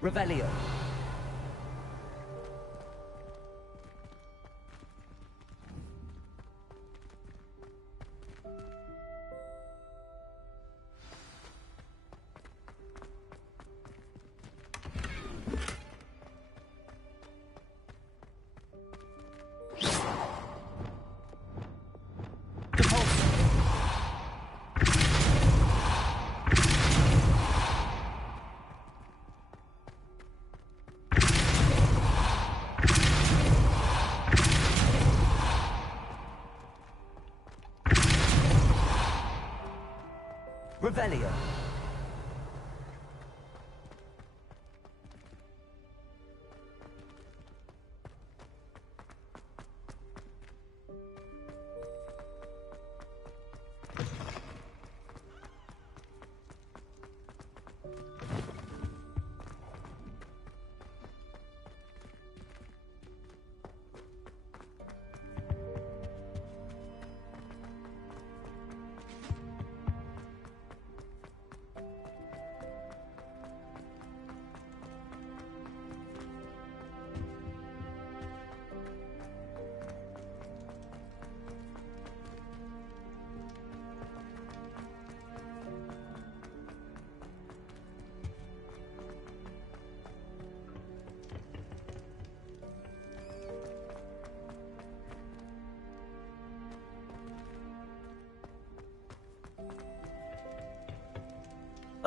Revelio. Revelio.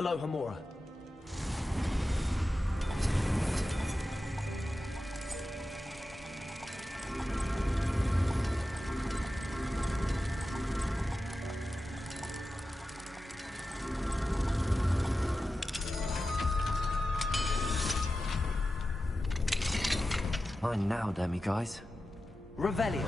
Aloha Mora. Mine now, demi guys. Revelio.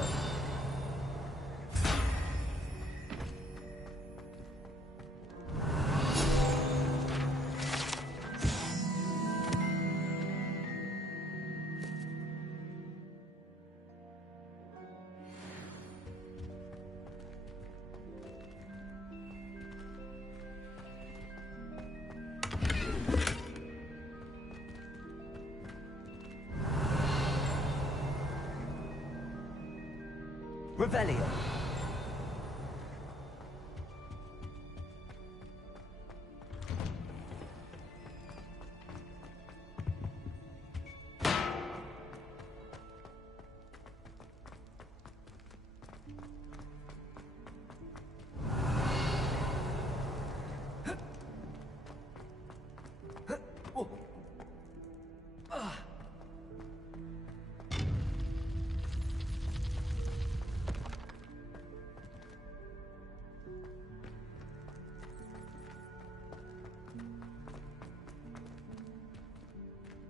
Revelio.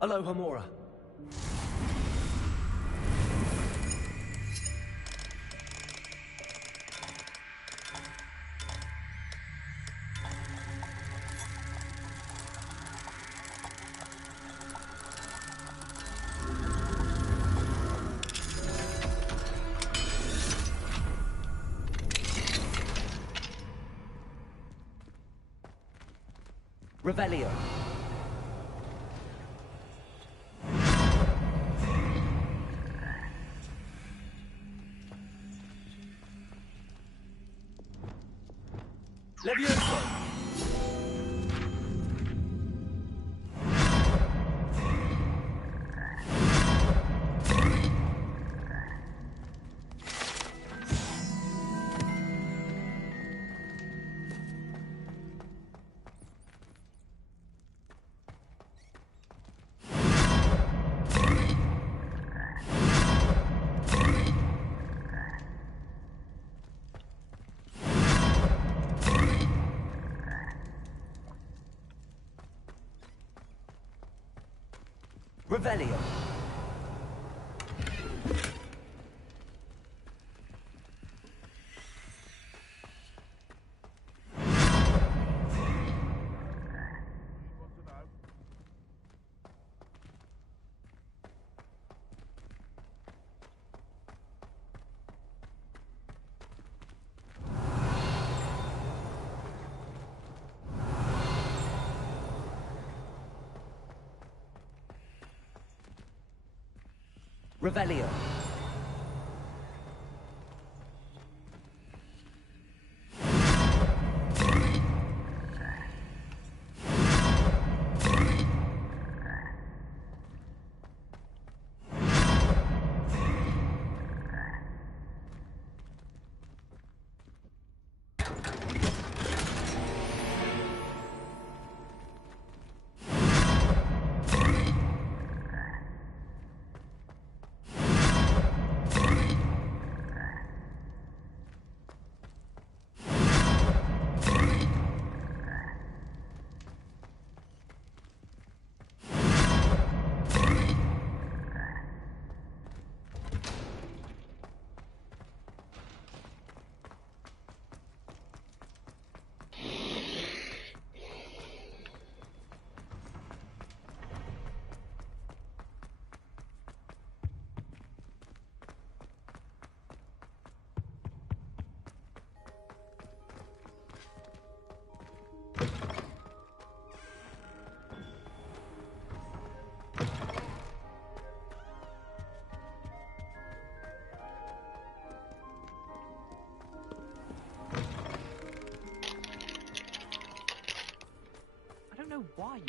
Aloha Mora. Revelio. Levioso! Revelio. Revelio. I don't know why you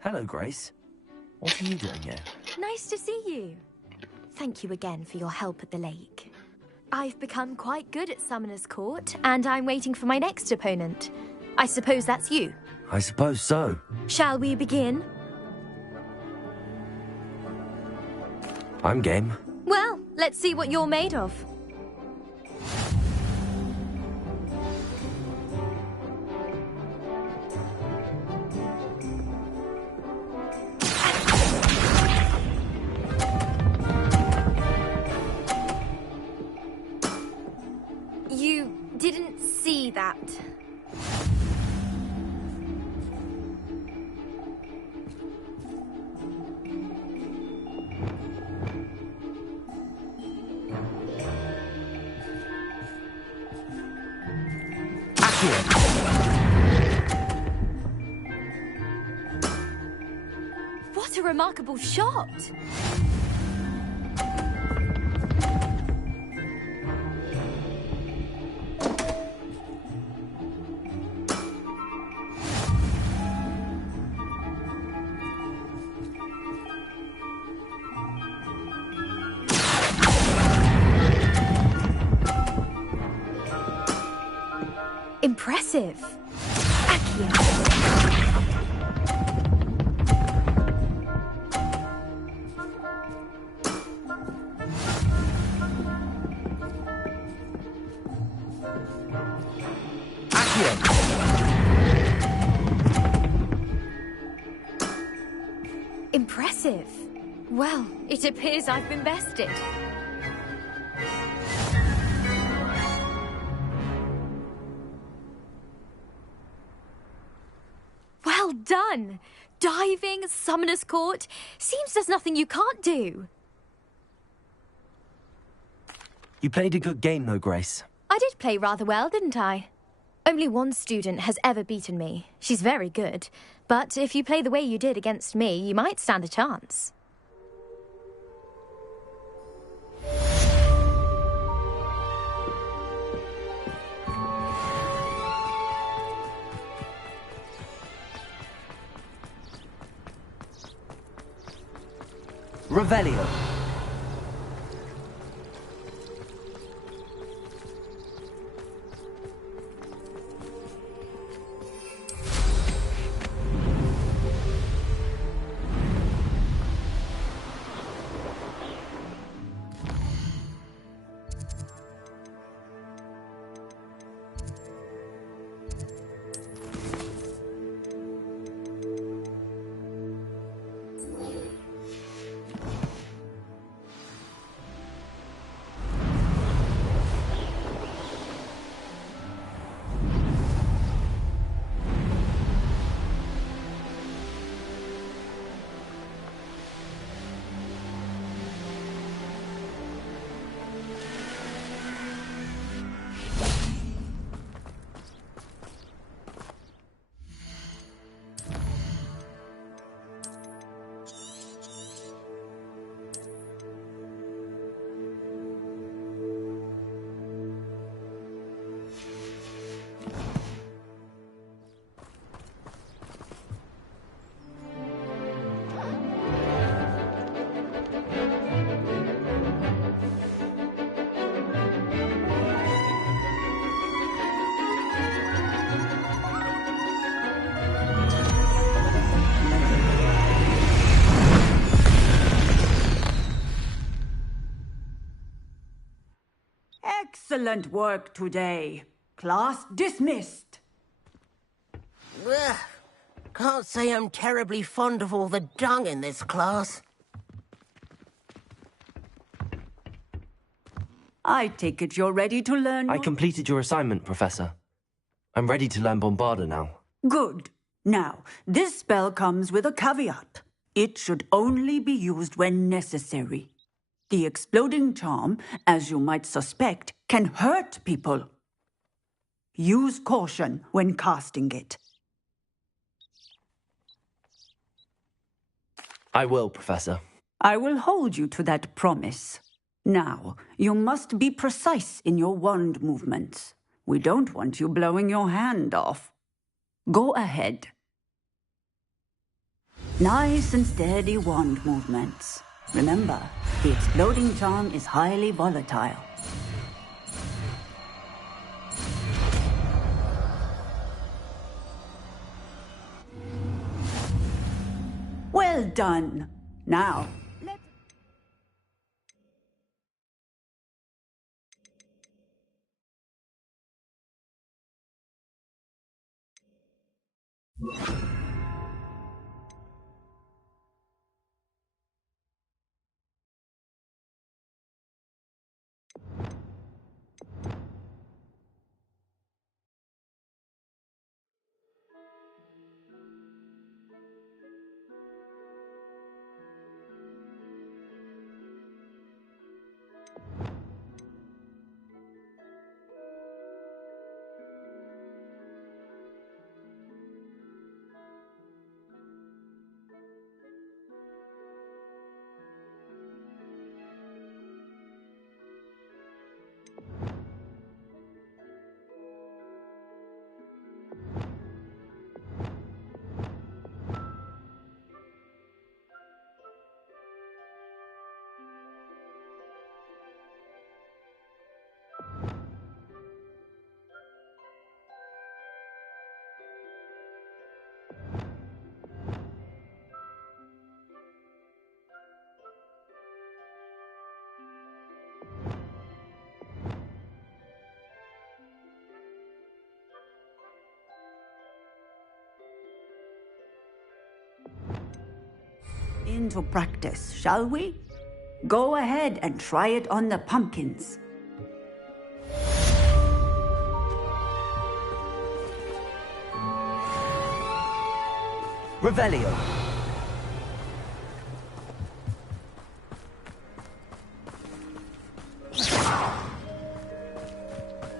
Hello, Grace. What are you doing here? Nice to see you. Thank you again for your help at the lake. I've become quite good at Summoner's Court, and I'm waiting for my next opponent. I suppose that's you. I suppose so. Shall we begin? I'm game. Well, let's see what you're made of. You didn't see that. What a remarkable shot! Impressive. Accio. Impressive. Well, it appears I've been bested. Well done! Diving, Summoner's Court. Seems there's nothing you can't do. You played a good game, though, Grace. I did play rather well, didn't I? Only one student has ever beaten me. She's very good. But if you play the way you did against me, you might stand a chance. Revelio. Excellent work today. Class dismissed. Ugh. Can't say I'm terribly fond of all the dung in this class. I take it you're ready to learn. I completed your assignment, Professor. I'm ready to learn Bombarda now. Good. Now, this spell comes with a caveat. It should only be used when necessary. The exploding charm, as you might suspect, can hurt people. Use caution when casting it. I will, Professor. I will hold you to that promise. Now, you must be precise in your wand movements. We don't want you blowing your hand off. Go ahead. Nice and steady wand movements. Remember, the exploding charm is highly volatile. Well done. Now, let's... Into practice, shall we? Go ahead and try it on the pumpkins. Revelio.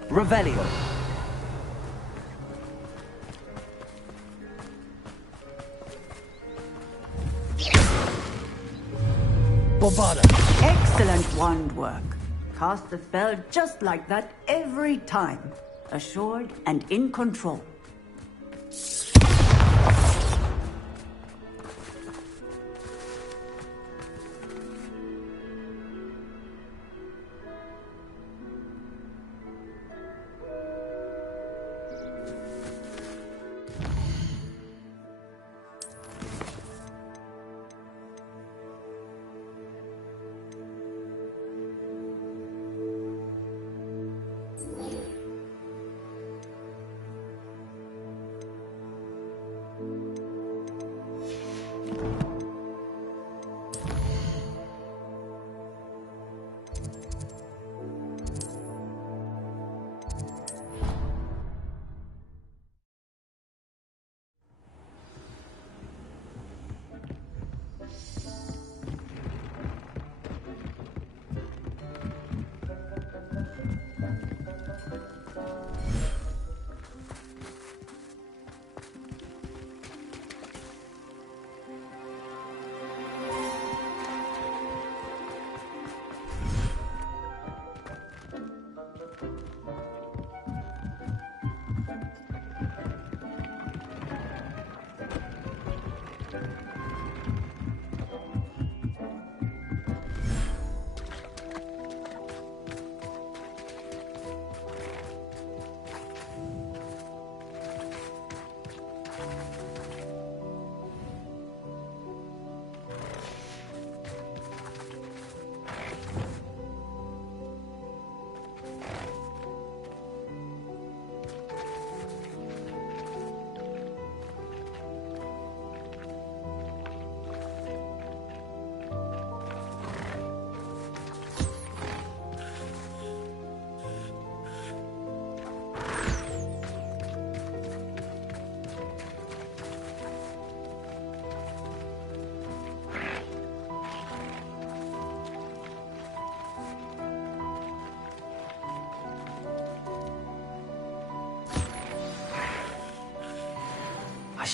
Revelio. Bombarda. Excellent wand work. Cast the spell just like that every time. Assured and in control.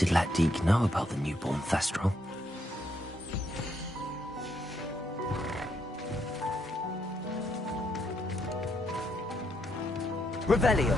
should let Deke know about the newborn Thestral. Revelio.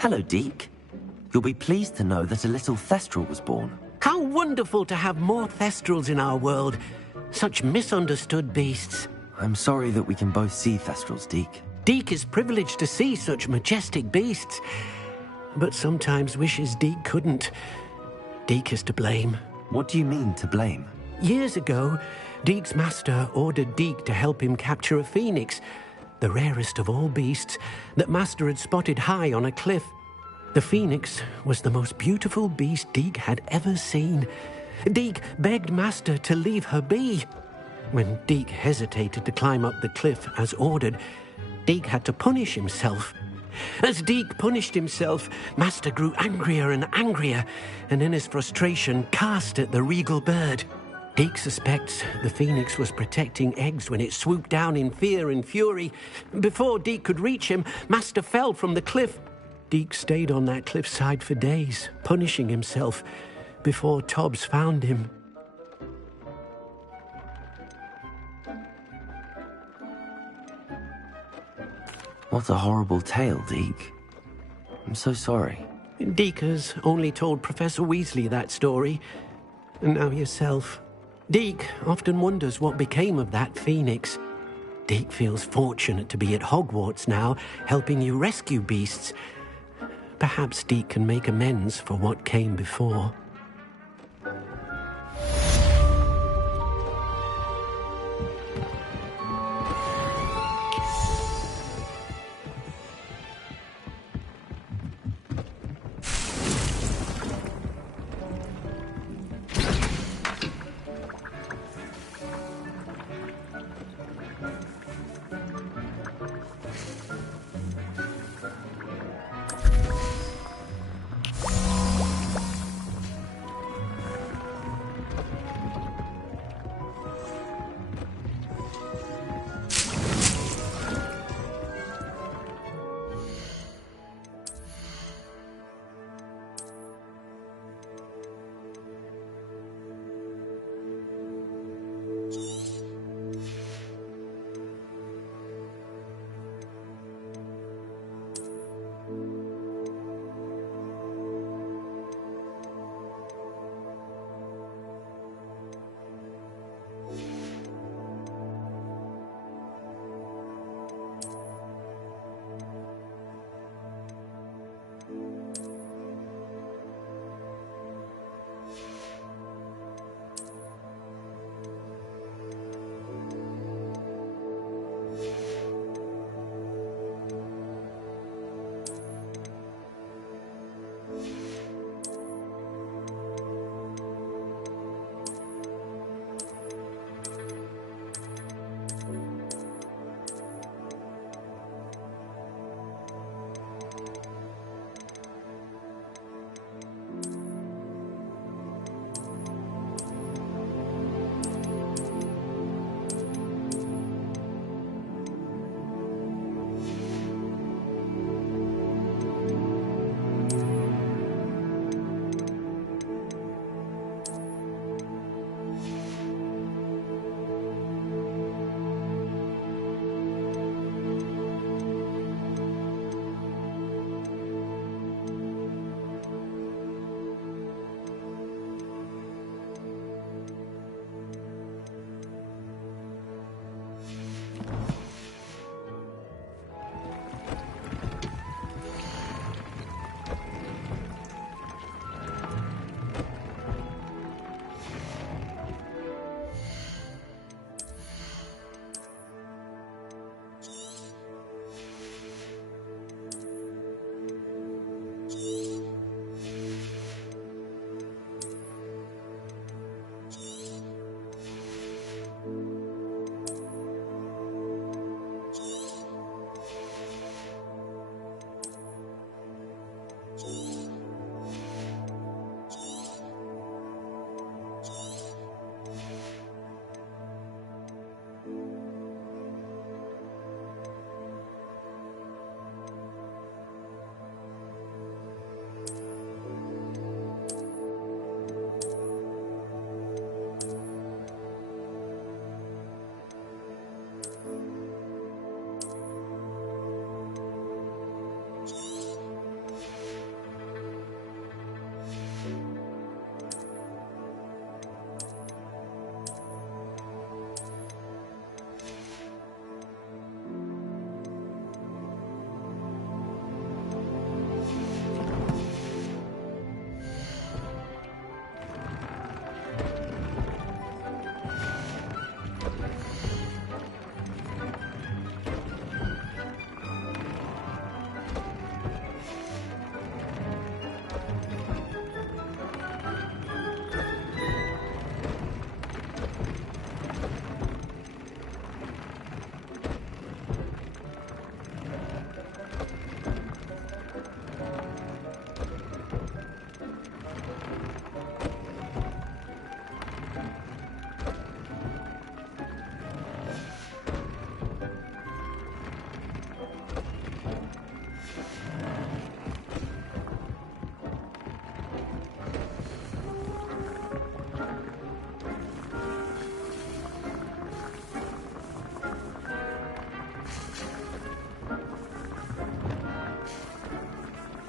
Hello, Deke. You'll be pleased to know that a little Thestral was born. How wonderful to have more Thestrals in our world. Such misunderstood beasts. I'm sorry that we can both see Thestrals, Deke. Deke is privileged to see such majestic beasts, but sometimes wishes Deke couldn't. Deke is to blame. What do you mean, to blame? Years ago, Deke's master ordered Deke to help him capture a phoenix, the rarest of all beasts, that master had spotted high on a cliff. The phoenix was the most beautiful beast Deke had ever seen. Deke begged master to leave her be. When Deke hesitated to climb up the cliff as ordered, Deke had to punish himself. As Deke punished himself, master grew angrier and angrier, and in his frustration cast at the regal bird. Deke suspects the phoenix was protecting eggs when it swooped down in fear and fury. Before Deke could reach him, master fell from the cliff. Deke stayed on that cliffside for days, punishing himself, before Tobbs found him. What a horrible tale, Deke. I'm so sorry. Deke has only told Professor Weasley that story, and now yourself. Deke often wonders what became of that phoenix. Deke feels fortunate to be at Hogwarts now, helping you rescue beasts. Perhaps Deke can make amends for what came before.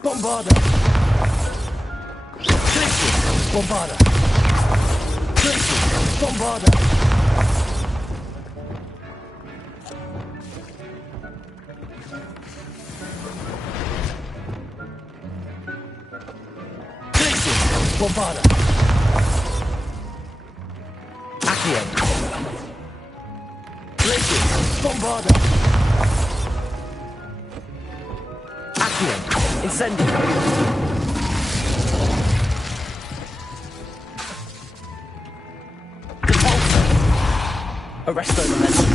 Bombarda! Glacius! Bombarda! Glacius! Bombarda! Glacius! Bombarda! Accio! Glacius! Bombarda! Accio! Incendio! Arresto momentum.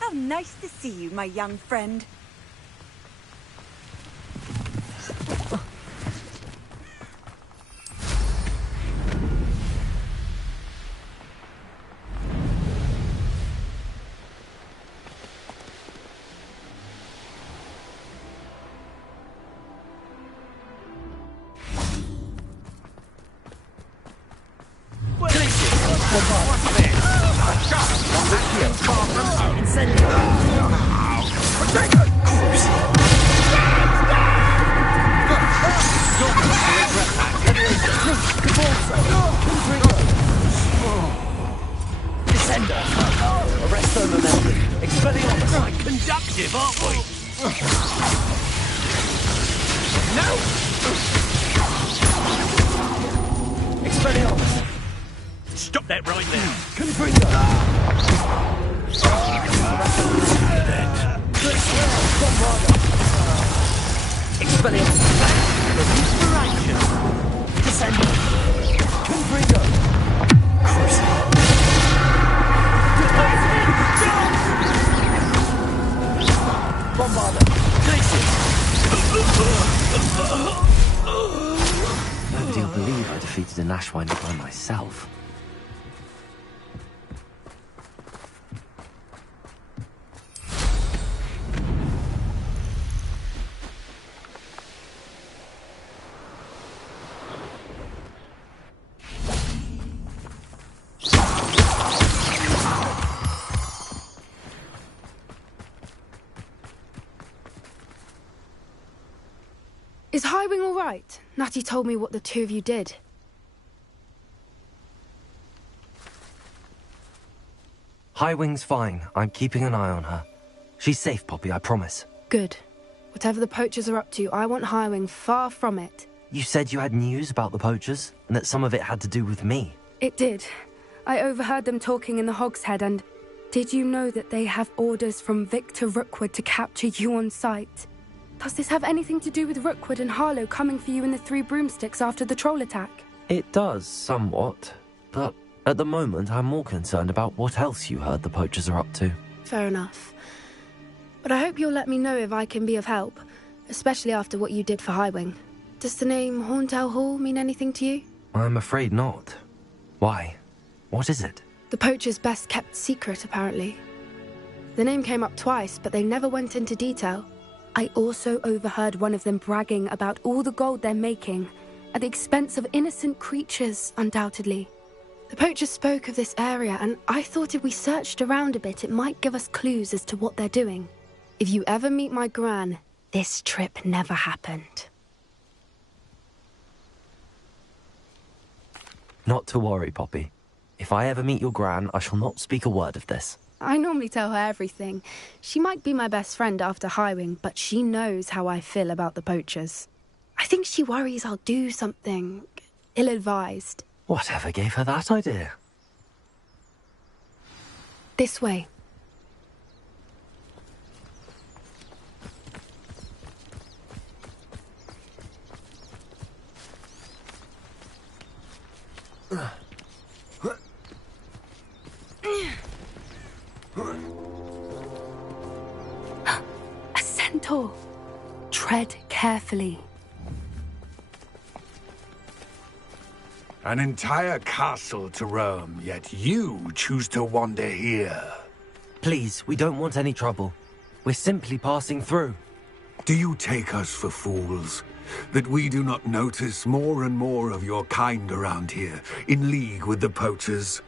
How nice to see you, my young friend. Arresto momentum. Expelliarmus. Right, conductive, aren't we? No! Expelliarmus. Stop that right there. Confringo. Bombarda. Expelliarmus. Inspiration. Descendo. Confringo. Crucible. Bombarda. Glacius. Nobody'll believe I defeated an Ashwinder by myself. Is Highwing all right? Natty told me what the two of you did. Highwing's fine. I'm keeping an eye on her. She's safe, Poppy, I promise. Good. Whatever the poachers are up to, I want Highwing far from it. You said you had news about the poachers, and that some of it had to do with me. It did. I overheard them talking in the Hogshead, and did you know that they have orders from Victor Rookwood to capture you on sight? Does this have anything to do with Rookwood and Harlow coming for you in the Three Broomsticks after the troll attack? It does, somewhat. But at the moment, I'm more concerned about what else you heard the poachers are up to. Fair enough. But I hope you'll let me know if I can be of help, especially after what you did for Highwing. Does the name Horntail Hall mean anything to you? I'm afraid not. Why? What is it? The poachers' best-kept secret, apparently. The name came up twice, but they never went into detail. I also overheard one of them bragging about all the gold they're making, at the expense of innocent creatures, undoubtedly. The poacher spoke of this area, and I thought if we searched around a bit, it might give us clues as to what they're doing. If you ever meet my gran, this trip never happened. Not to worry, Poppy. If I ever meet your gran, I shall not speak a word of this. I normally tell her everything. She might be my best friend after Highwing, but she knows how I feel about the poachers. I think she worries I'll do something ill-advised. Whatever gave her that idea? This way. A centaur. Tread carefully. An entire castle to roam, yet you choose to wander here. Please, we don't want any trouble. We're simply passing through. Do you take us for fools? That we do not notice more and more of your kind around here, in league with the poachers?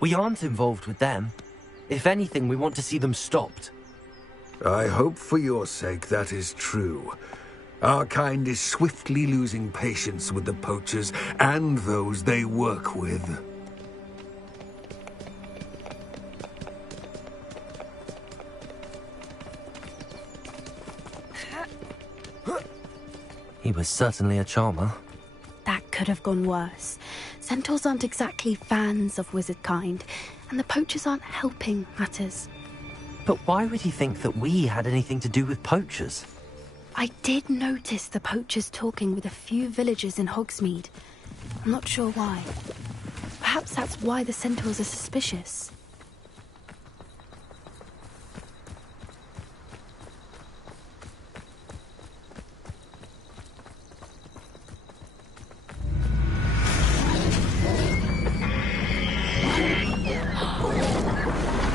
We aren't involved with them. If anything, we want to see them stopped. I hope for your sake that is true. Our kind is swiftly losing patience with the poachers and those they work with. He was certainly a charmer. That could have gone worse. Centaurs aren't exactly fans of wizard kind, and the poachers aren't helping matters. But why would he think that we had anything to do with poachers? I did notice the poachers talking with a few villagers in Hogsmeade. I'm not sure why. Perhaps that's why the centaurs are suspicious.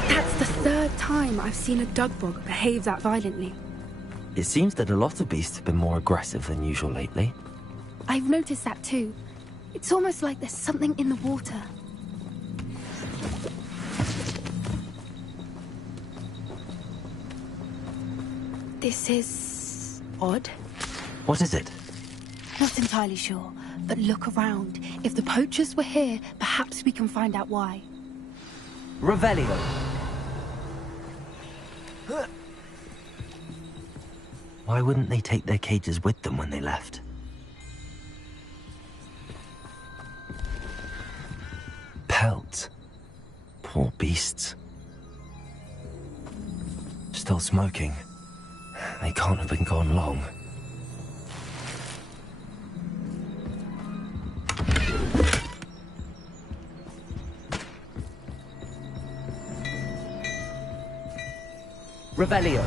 That's the third time I've seen a dugbog behave that violently. It seems that a lot of beasts have been more aggressive than usual lately. I've noticed that too. It's almost like there's something in the water. This is odd. What is it? Not entirely sure, but look around. If the poachers were here, perhaps we can find out why. Revelio. Why wouldn't they take their cages with them when they left? Pelts. Poor beasts. Still smoking. They can't have been gone long. Revelio.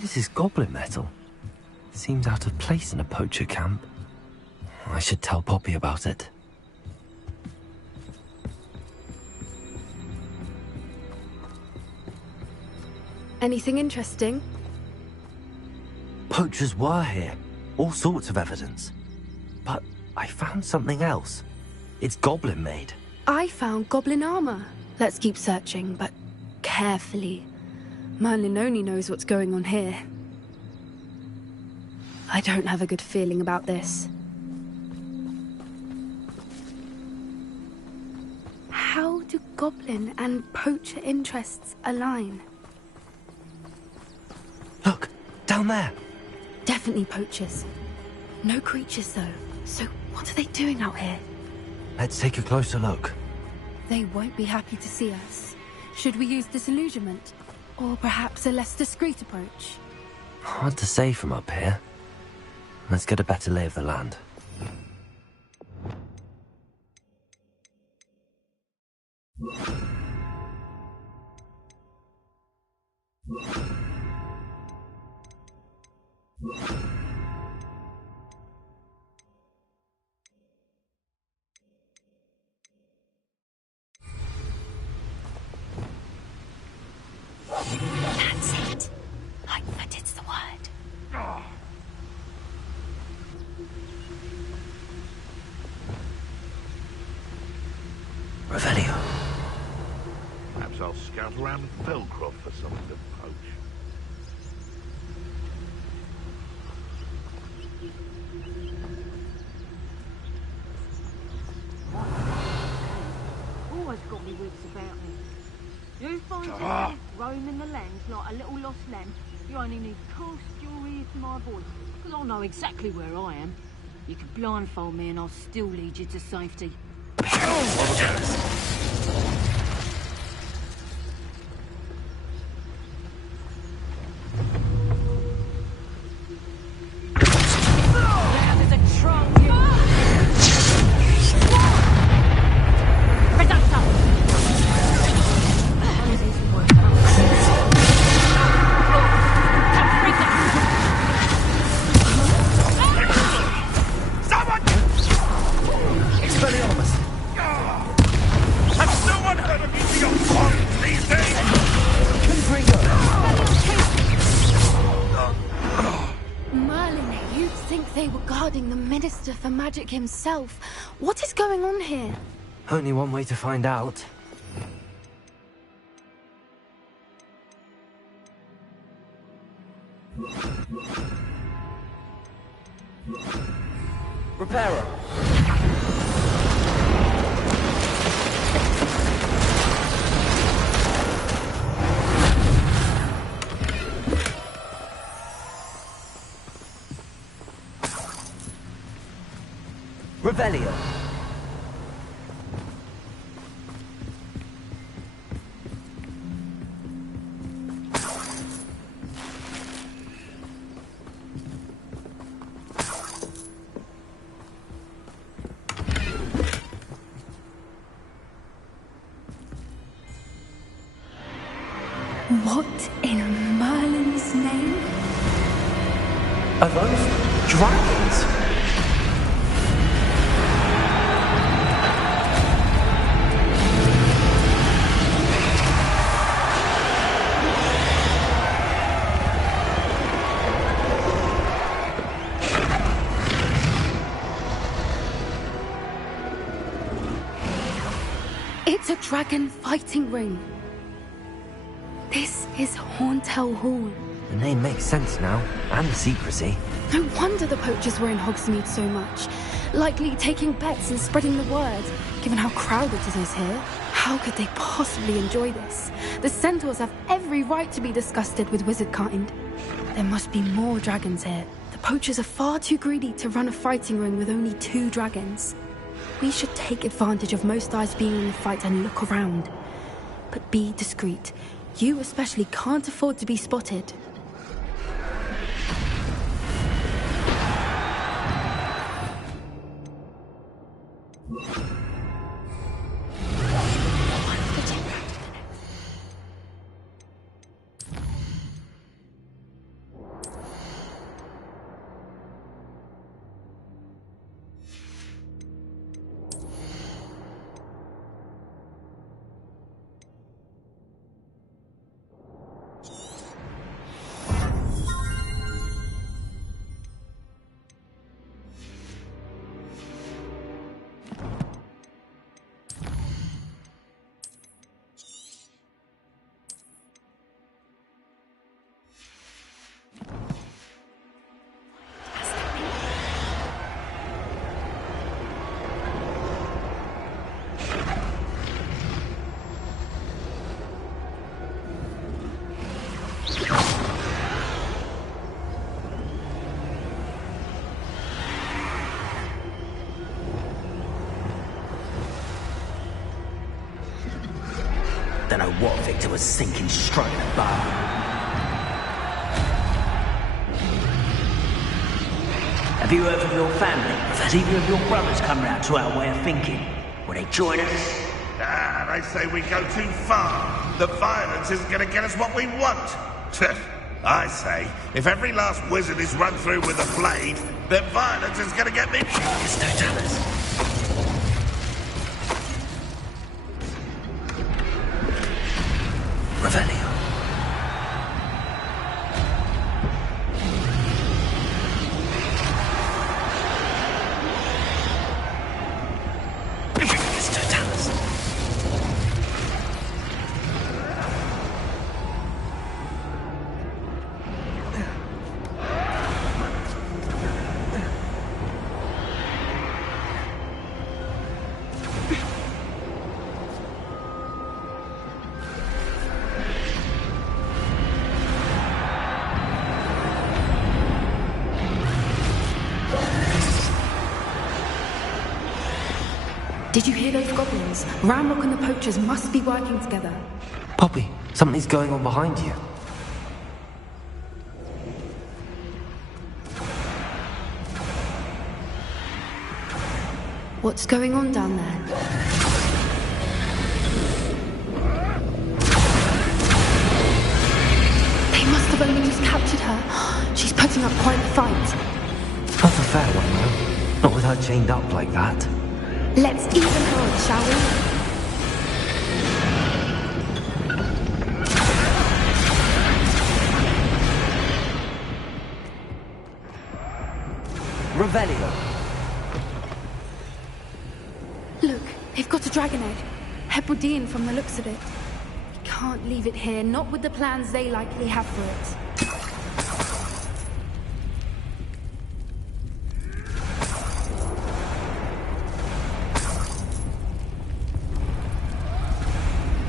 This is goblin metal. Seems out of place in a poacher camp. I should tell Poppy about it. Anything interesting? Poachers were here. All sorts of evidence. But I found something else. It's goblin made. I found goblin armor. Let's keep searching, but carefully. Merlin only knows what's going on here. I don't have a good feeling about this. How do goblin and poacher interests align? Look, down there. Definitely poachers. No creatures, though. So what are they doing out here? Let's take a closer look. They won't be happy to see us. Should we use disillusionment? Or perhaps a less discreet approach? Hard to say from up here. Let's get a better lay of the land. Revelio. Perhaps I'll scout around Felcroft for something to poach. Always got me wits about me. You find yourself roaming the lands like a little lost lamb, you only need to cast your ear to my voice, because I'll know exactly where I am. You can blindfold me and I'll still lead you to safety. For magic himself. What is going on here? Only one way to find out. Reparo. Revelio. What in Merlin's name? Are those dragons? It's a dragon fighting ring. This is Horntail Hall. The name makes sense now, and the secrecy. No wonder the poachers were in Hogsmeade so much. Likely taking bets and spreading the word, given how crowded it is here. How could they possibly enjoy this? The centaurs have every right to be disgusted with wizard kind. There must be more dragons here. The poachers are far too greedy to run a fighting ring with only 2 dragons. We should take advantage of most eyes being in the fight and look around. But be discreet. You especially can't afford to be spotted. Don't know what Victor was thinking, stroking a bow. Have you heard from your family? Has either of your brothers come round to our way of thinking? Will they join us? Ah, they say we go too far. The violence isn't going to get us what we want. I say, if every last wizard is run through with a blade, then violence is going to get me... It's Totalis. Revelio. It's Totalis. Did you hear those goblins? Ramrock and the poachers must be working together. Poppy, something's going on behind you. What's going on down there? They must have only just captured her. She's putting up quite a fight. Not a fair one, though. Not with her chained up like that. Let's even her, shall we? Revelio. Look, they've got a dragon egg. Hebridean from the looks of it. We can't leave it here, not with the plans they likely have for it.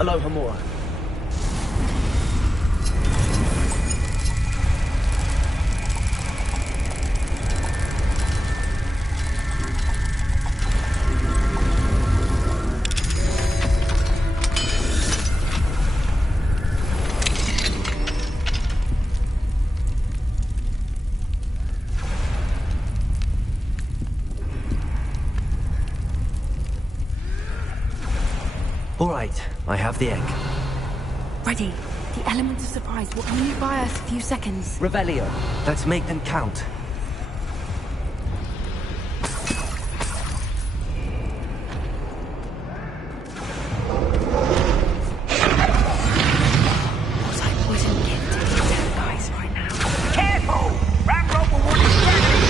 Hello, Hamura. All right, I have the egg. Ready. The element of surprise will only buy us a few seconds. Revelio. Let's make them count. What I wouldn't give to these guys right now. Careful! Ramrock will want his dragon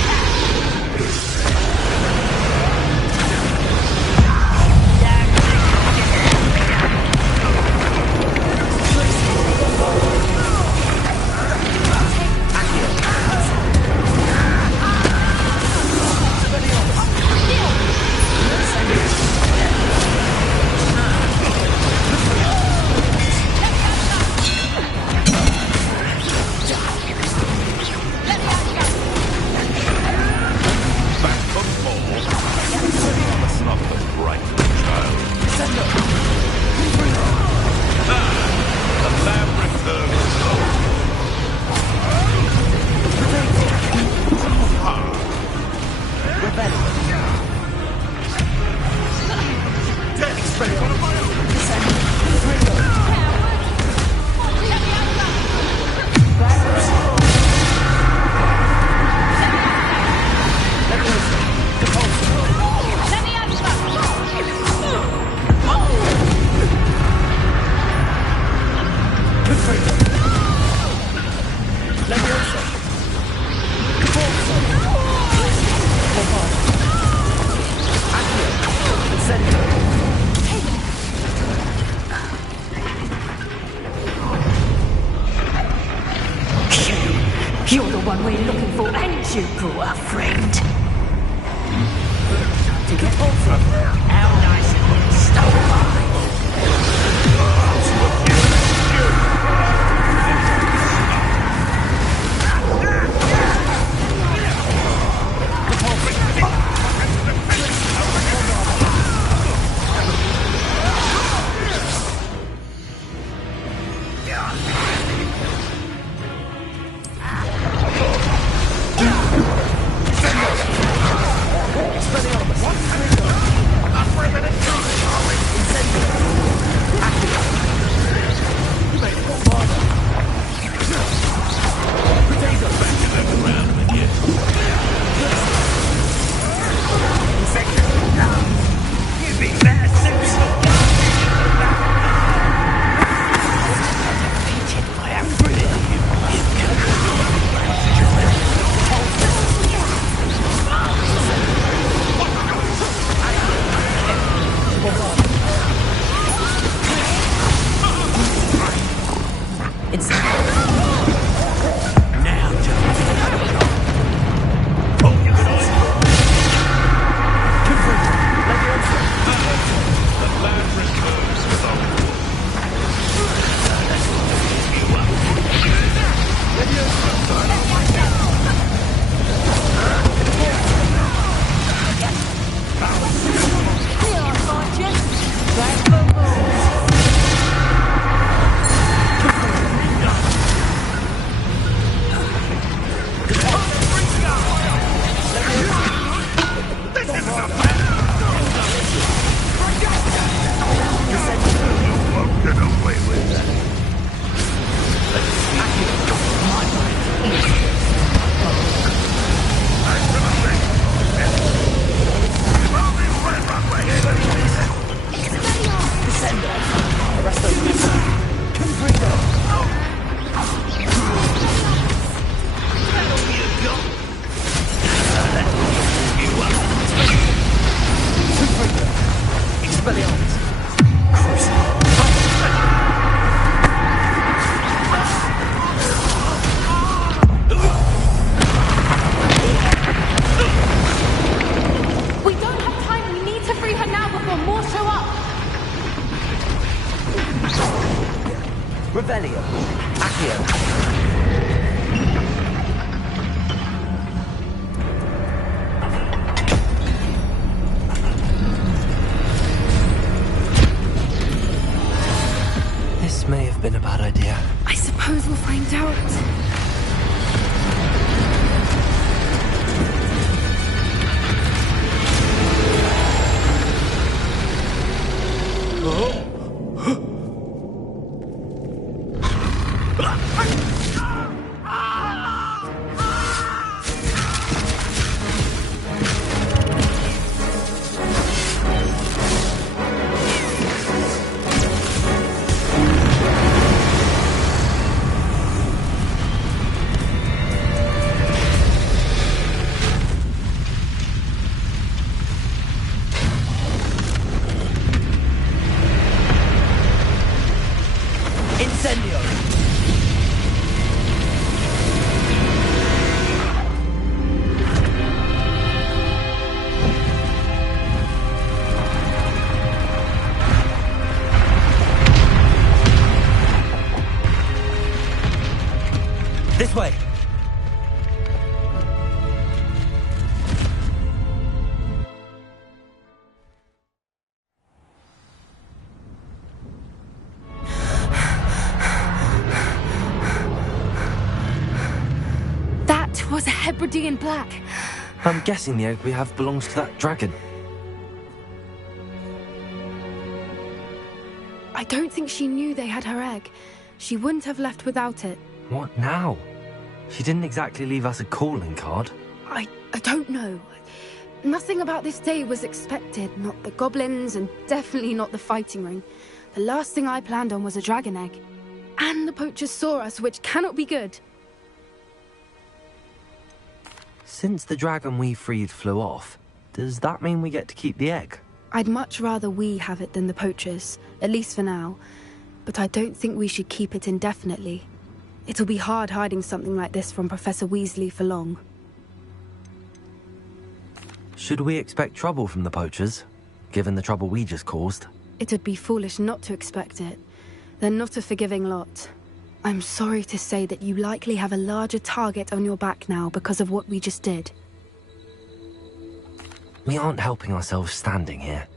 You're the one we're looking for, ain't you, poor friend? To get off of how nice it was. Stole Expelliarmus! Crucible! We don't have time. We need to free her now before more show up. Revelio. Accio. This may have been a bad idea. I suppose we'll find out. Incendio! This way! That was a Hebridean black. I'm guessing the egg we have belongs to that dragon. I don't think she knew they had her egg. She wouldn't have left without it. What now? She didn't exactly leave us a calling card. I don't know. Nothing about this day was expected. Not the goblins, and definitely not the fighting ring. The last thing I planned on was a dragon egg. And the poachers saw us, which cannot be good. Since the dragon we freed flew off, does that mean we get to keep the egg? I'd much rather we have it than the poachers, at least for now. But I don't think we should keep it indefinitely. It'll be hard hiding something like this from Professor Weasley for long. Should we expect trouble from the poachers, given the trouble we just caused? It'd be foolish not to expect it. They're not a forgiving lot. I'm sorry to say that you likely have a larger target on your back now because of what we just did. We aren't helping ourselves standing here.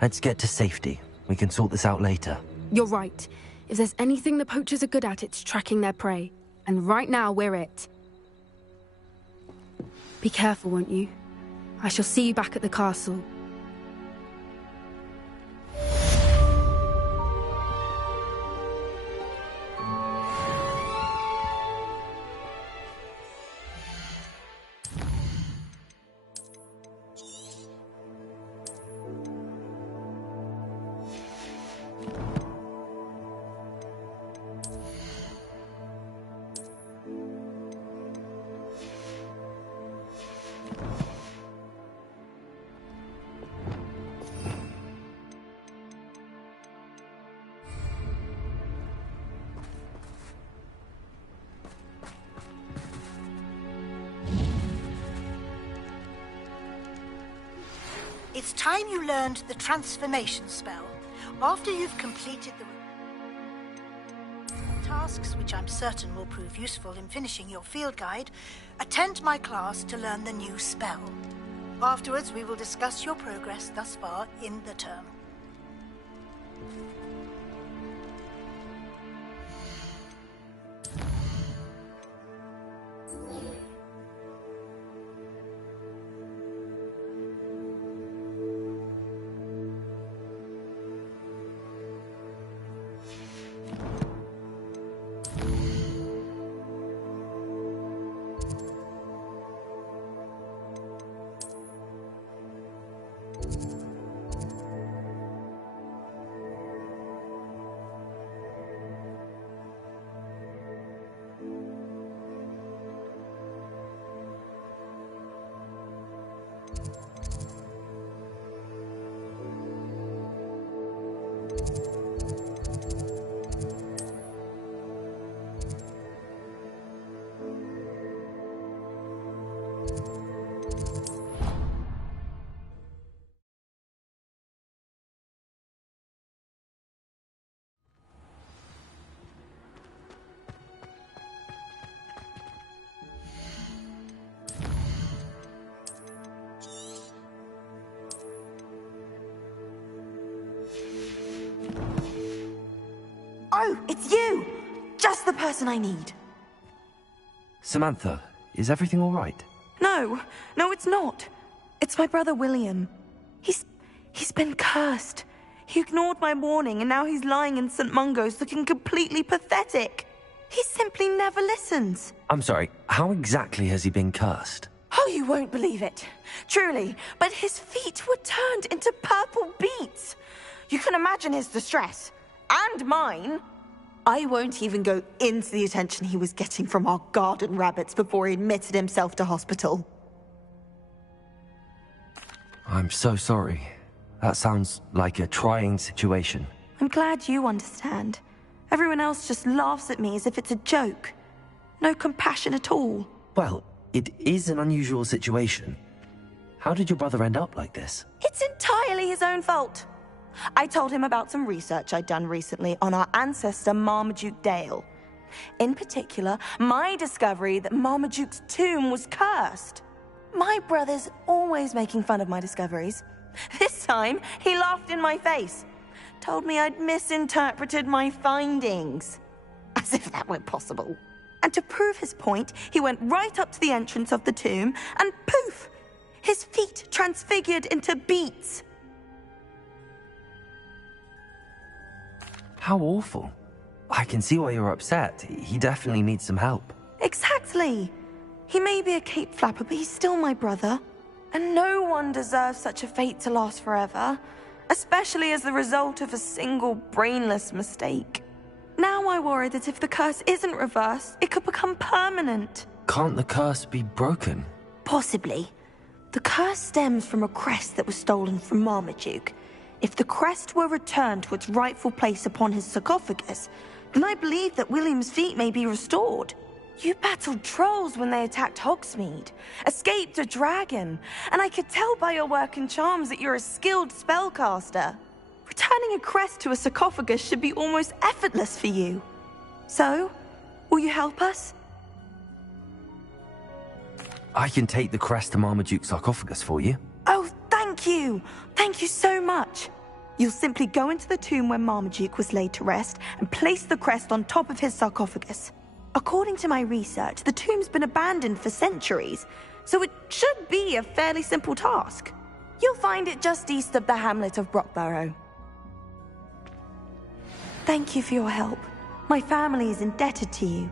Let's get to safety. We can sort this out later. You're right. If there's anything the poachers are good at, it's tracking their prey. And right now, we're it. Be careful, won't you? I shall see you back at the castle. It's time you learned the transformation spell. After you've completed the tasks, which I'm certain will prove useful in finishing your field guide, attend my class to learn the new spell. Afterwards, we will discuss your progress thus far in the term. Oh, it's you! Just the person I need. Samantha, is everything all right? No, it's not. It's my brother William. He's been cursed. He ignored my warning and now he's lying in St. Mungo's looking completely pathetic. He simply never listens. I'm sorry, how exactly has he been cursed? Oh, you won't believe it. Truly, but his feet were turned into purple beets. You can imagine his distress. And mine. I won't even go into the attention he was getting from our garden rabbits before he admitted himself to hospital. I'm so sorry. That sounds like a trying situation. I'm glad you understand. Everyone else just laughs at me as if it's a joke. No compassion at all. Well, it is an unusual situation. How did your brother end up like this? It's entirely his own fault. I told him about some research I'd done recently on our ancestor Marmaduke Dale. In particular, my discovery that Marmaduke's tomb was cursed. My brother's always making fun of my discoveries. This time, he laughed in my face. Told me I'd misinterpreted my findings. As if that were possible. And to prove his point, he went right up to the entrance of the tomb and poof! His feet transfigured into beets. How awful. I can see why you're upset. He definitely needs some help. Exactly. He may be a cape flapper, but he's still my brother. And no one deserves such a fate to last forever, especially as the result of a single brainless mistake. Now I worry that if the curse isn't reversed, it could become permanent. Can't the curse be broken? Possibly. The curse stems from a crest that was stolen from Marmaduke. If the crest were returned to its rightful place upon his sarcophagus, then I believe that William's feet may be restored. You battled trolls when they attacked Hogsmeade, escaped a dragon, and I could tell by your work and charms that you're a skilled spellcaster. Returning a crest to a sarcophagus should be almost effortless for you. So, will you help us? I can take the crest to Marmaduke's sarcophagus for you. Oh, thank you! Thank you so much! You'll simply go into the tomb where Marmaduke was laid to rest and place the crest on top of his sarcophagus. According to my research, the tomb's been abandoned for centuries, so it should be a fairly simple task. You'll find it just east of the hamlet of Brockborough. Thank you for your help. My family is indebted to you.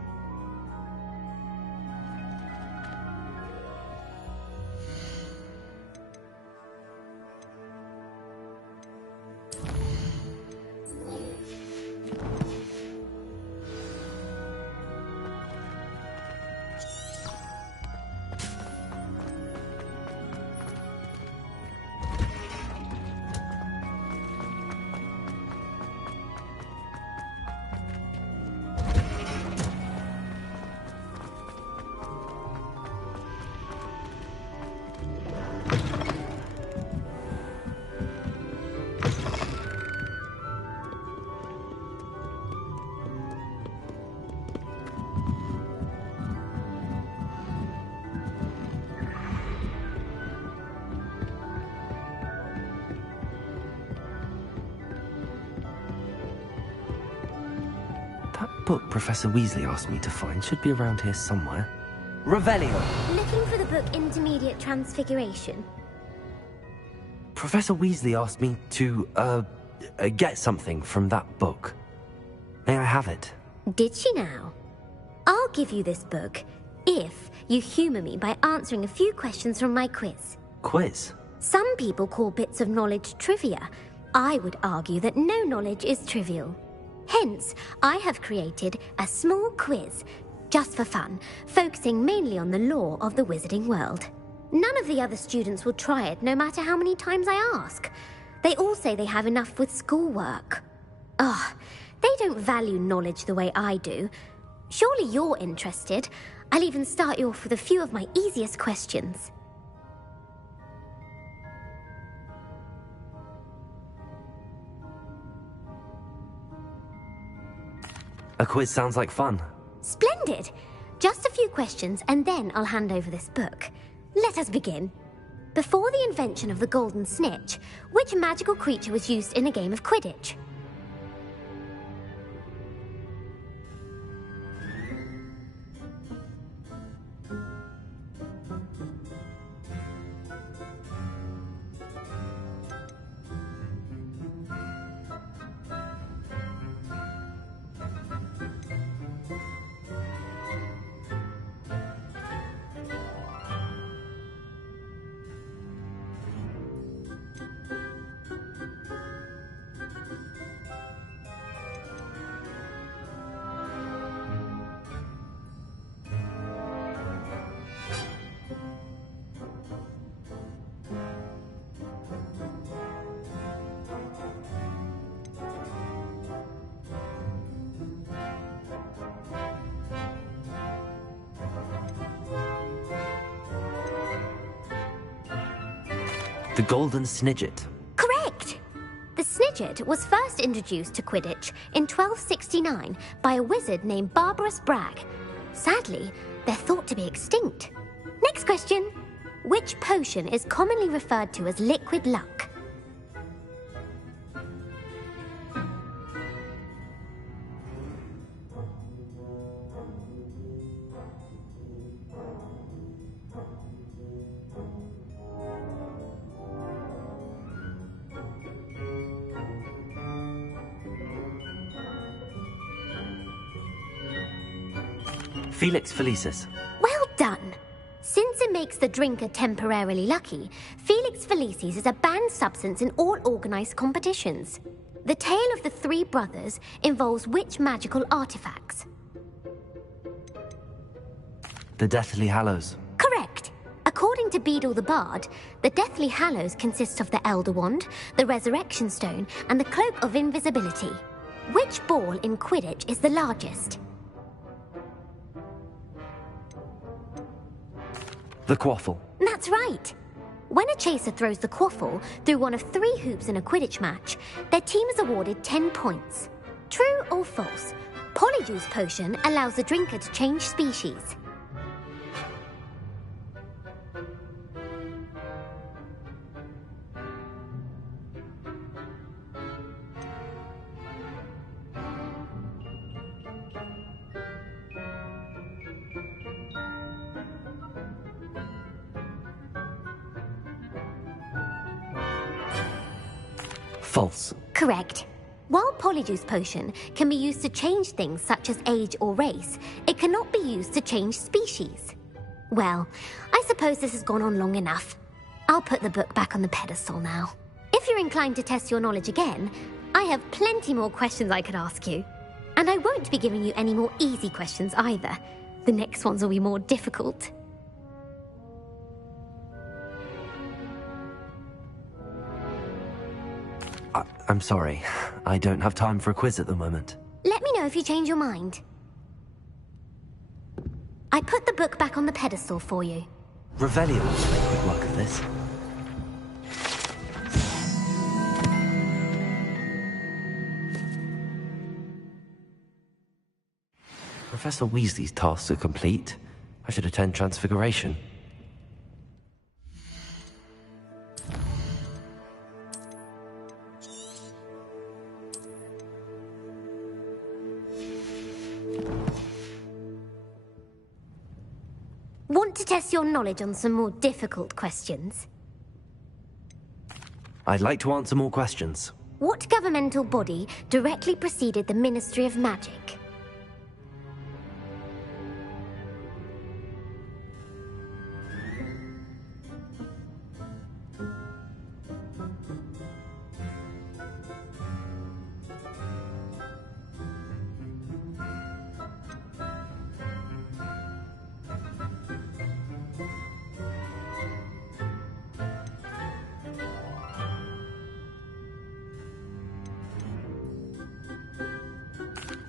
Book Professor Weasley asked me to find should be around here somewhere. Revelio! Looking for the book Intermediate Transfiguration. Professor Weasley asked me to, get something from that book. May I have it? Did she now? I'll give you this book if you humour me by answering a few questions from my quiz. Quiz? Some people call bits of knowledge trivia. I would argue that no knowledge is trivial. Hence, I have created a small quiz, just for fun, focusing mainly on the lore of the wizarding world. None of the other students will try it, no matter how many times I ask. They all say they have enough with schoolwork. Ugh, they don't value knowledge the way I do. Surely you're interested. I'll even start you off with a few of my easiest questions. A quiz sounds like fun. Splendid! Just a few questions and then I'll hand over this book. Let us begin. Before the invention of the golden snitch, which magical creature was used in a game of Quidditch? The Golden Snidget. Correct! The Snidget was first introduced to Quidditch in 1269 by a wizard named Barbarous Bragg. Sadly, they're thought to be extinct. Next question. Which potion is commonly referred to as liquid luck? Felix Felicis. Well done! Since it makes the drinker temporarily lucky, Felix Felicis is a banned substance in all organised competitions. The tale of the three brothers involves which magical artifacts? The Deathly Hallows. Correct! According to Beadle the Bard, the Deathly Hallows consist of the Elder Wand, the Resurrection Stone, and the Cloak of Invisibility. Which ball in Quidditch is the largest? The Quaffle. That's right. When a chaser throws the quaffle through one of 3 hoops in a Quidditch match, their team is awarded 10 points. True or false? Polyjuice Potion allows the drinker to change species. False. Correct. While Polyjuice Potion can be used to change things such as age or race, it cannot be used to change species. Well, I suppose this has gone on long enough. I'll put the book back on the pedestal now. If you're inclined to test your knowledge again, I have plenty more questions I could ask you. And I won't be giving you any more easy questions either. The next ones will be more difficult. I'm sorry. I don't have time for a quiz at the moment. Let me know if you change your mind. I put the book back on the pedestal for you. Revelio will make quick work of this. Professor Weasley's tasks are complete. I should attend Transfiguration. Want to test your knowledge on some more difficult questions? I'd like to answer more questions. What governmental body directly preceded the Ministry of Magic?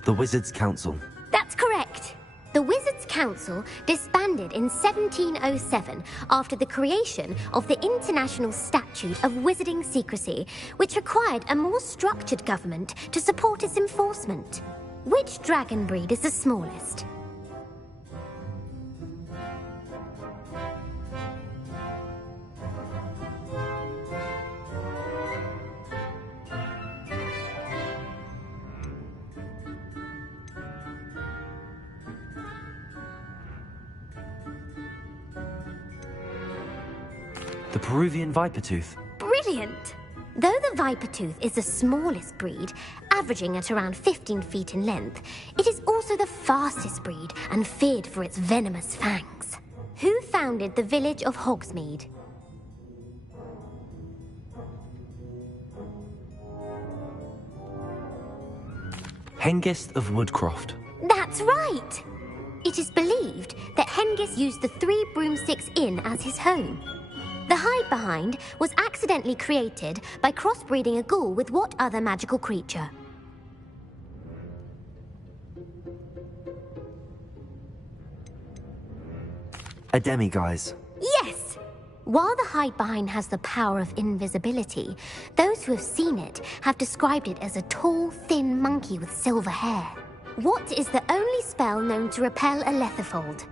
The Wizards' Council. That's correct. The Wizards' Council disbanded in 1707 after the creation of the International Statute of Wizarding Secrecy, which required a more structured government to support its enforcement. Which dragon breed is the smallest? The Peruvian Vipertooth. Brilliant! Though the Vipertooth is the smallest breed, averaging at around 15 feet in length, it is also the fastest breed and feared for its venomous fangs. Who founded the village of Hogsmeade? Hengist of Woodcroft. That's right! It is believed that Hengist used the Three Broomsticks Inn as his home. The hide behind was accidentally created by crossbreeding a ghoul with what other magical creature? A demiguise. Yes! While the hide behind has the power of invisibility, those who have seen it have described it as a tall, thin monkey with silver hair. What is the only spell known to repel a lethifold?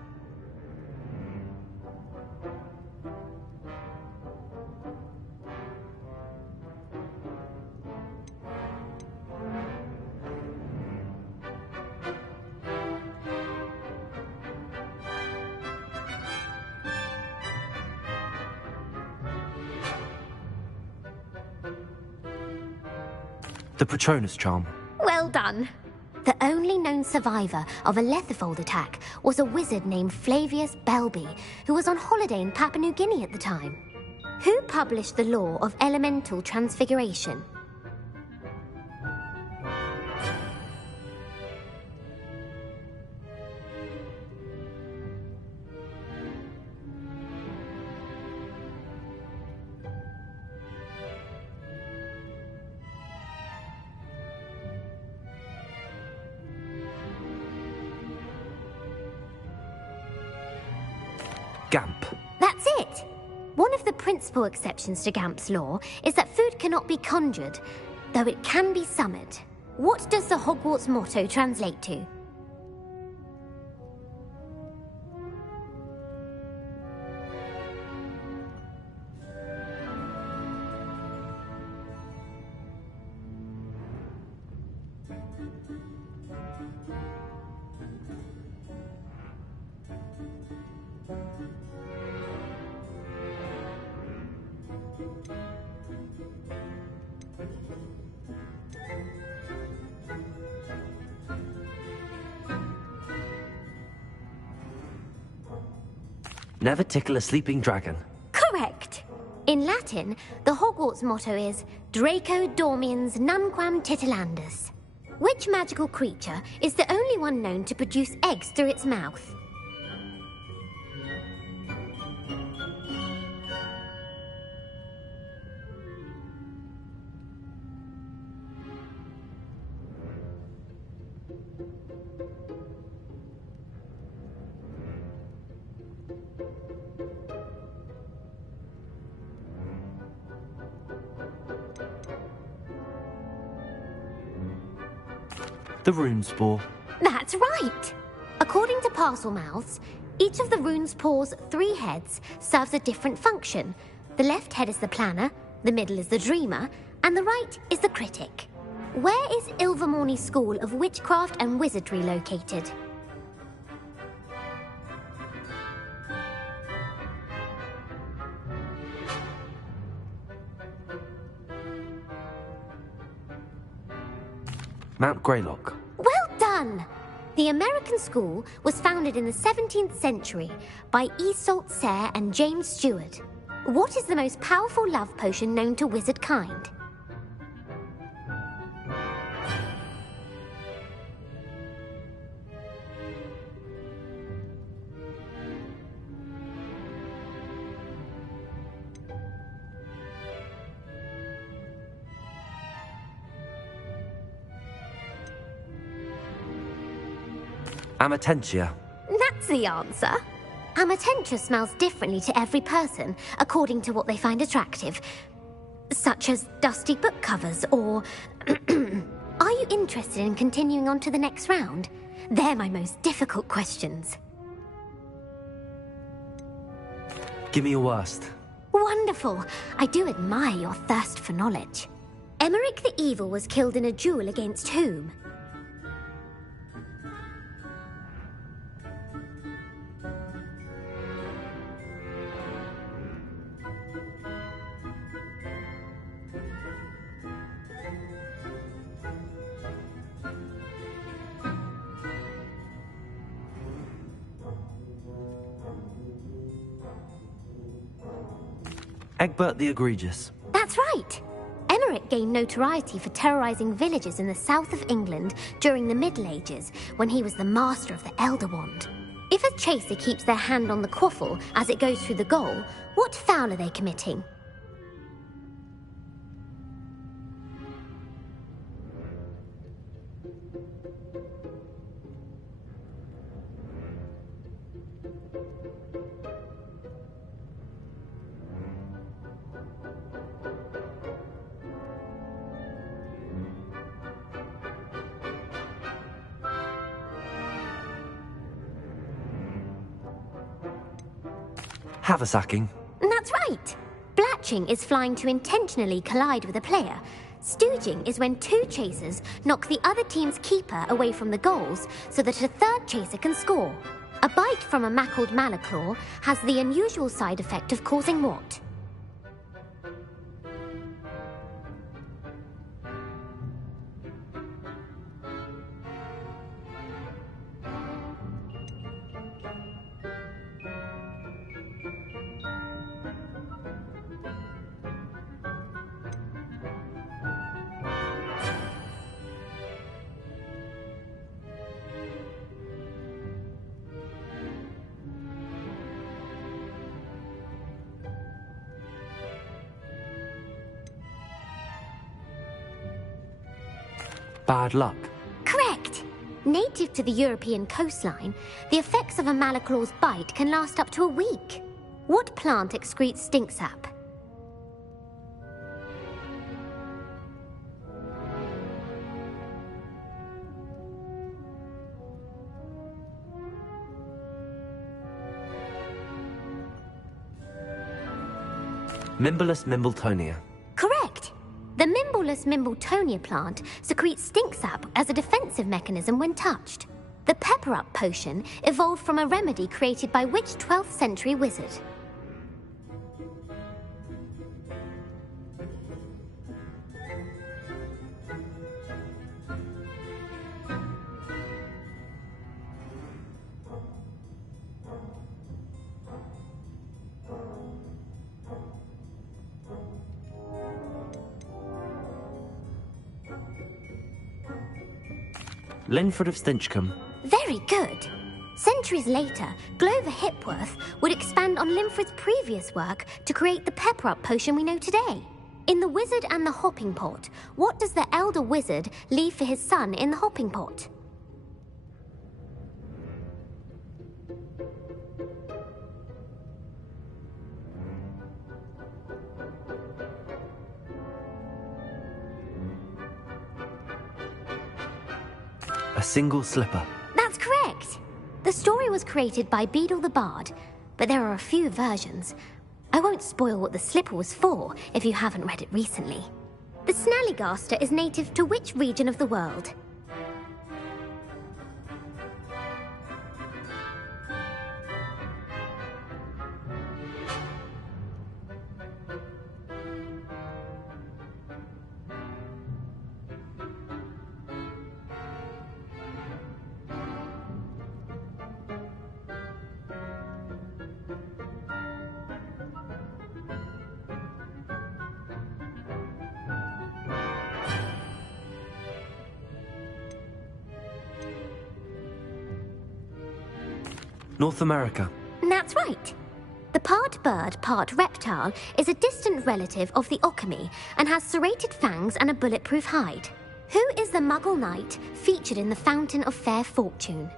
The Patronus charm. Well done. The only known survivor of a lethifold attack was a wizard named Flavius Belby, who was on holiday in Papua New Guinea at the time. Who published the law of elemental transfiguration? Gamp. That's it! One of the principal exceptions to Gamp's law is that food cannot be conjured, though it can be summoned. What does the Hogwarts motto translate to? Never tickle a sleeping dragon. Correct! In Latin, the Hogwarts motto is Draco Dormiens Nunquam Titilandus. Which magical creature is the only one known to produce eggs through its mouth? The rune spore. That's right! According to Parselmouths, each of the rune spore's 3 heads serves a different function. The left head is the planner, the middle is the dreamer, and the right is the critic. Where is Ilvermorny School of Witchcraft and Wizardry located? Mount Greylock. Well done! The American school was founded in the 17th century by Iseult Sayre and James Stewart. What is the most powerful love potion known to wizard kind? Amatentia. That's the answer. Amatentia smells differently to every person, according to what they find attractive. Such as dusty book covers, or... Are you interested in continuing on to the next round? They're my most difficult questions. Give me your worst. Wonderful. I do admire your thirst for knowledge. Emmerich the Evil was killed in a duel against whom? Egbert the Egregious. That's right. Emmerich gained notoriety for terrorizing villages in the south of England during the Middle Ages, when he was the master of the Elder Wand. If a chaser keeps their hand on the quaffle as it goes through the goal, what foul are they committing? Haversacking. That's right. Blatching is flying to intentionally collide with a player. Stooging is when two chasers knock the other team's keeper away from the goals so that a third chaser can score. A bite from a mackled malaclaw has the unusual side effect of causing what? Bad luck. Correct. Native to the European coastline, the effects of a malaclaw's bite can last up to a week. What plant excretes stink sap? Mimblus mimbletonia. Correct. The Mimblus mimbletonia plant secretes stink sap as a defensive mechanism when touched. The pepper-up potion evolved from a remedy created by which 12th century wizard? Linford of Stinchcombe. Very good. Centuries later, Glover Hipworth would expand on Linford's previous work to create the pepper-up potion we know today. In The Wizard and the Hopping Pot, what does the elder wizard leave for his son in the hopping pot? A single slipper. That's correct. The story was created by Beadle the Bard, but there are a few versions. I won't spoil what the slipper was for if you haven't read it recently. The Snallygaster is native to which region of the world? North America. That's right. The part bird, part reptile is a distant relative of the Occamy and has serrated fangs and a bulletproof hide. Who is the Muggle knight featured in the Fountain of Fair Fortune?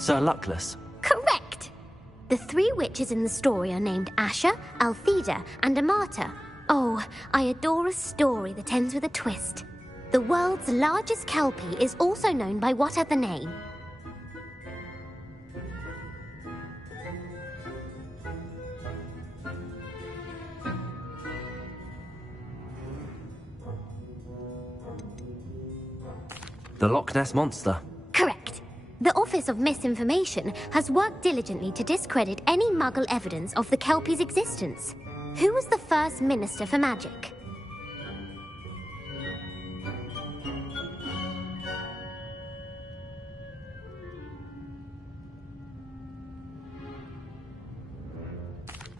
Sir Luckless. Correct! The three witches in the story are named Asha, Altheda, and Amata. Oh, I adore a story that ends with a twist. The world's largest kelpie is also known by what other name? The Loch Ness Monster. Correct. The Office of Misinformation has worked diligently to discredit any Muggle evidence of the Kelpie's existence. Who was the first Minister for Magic?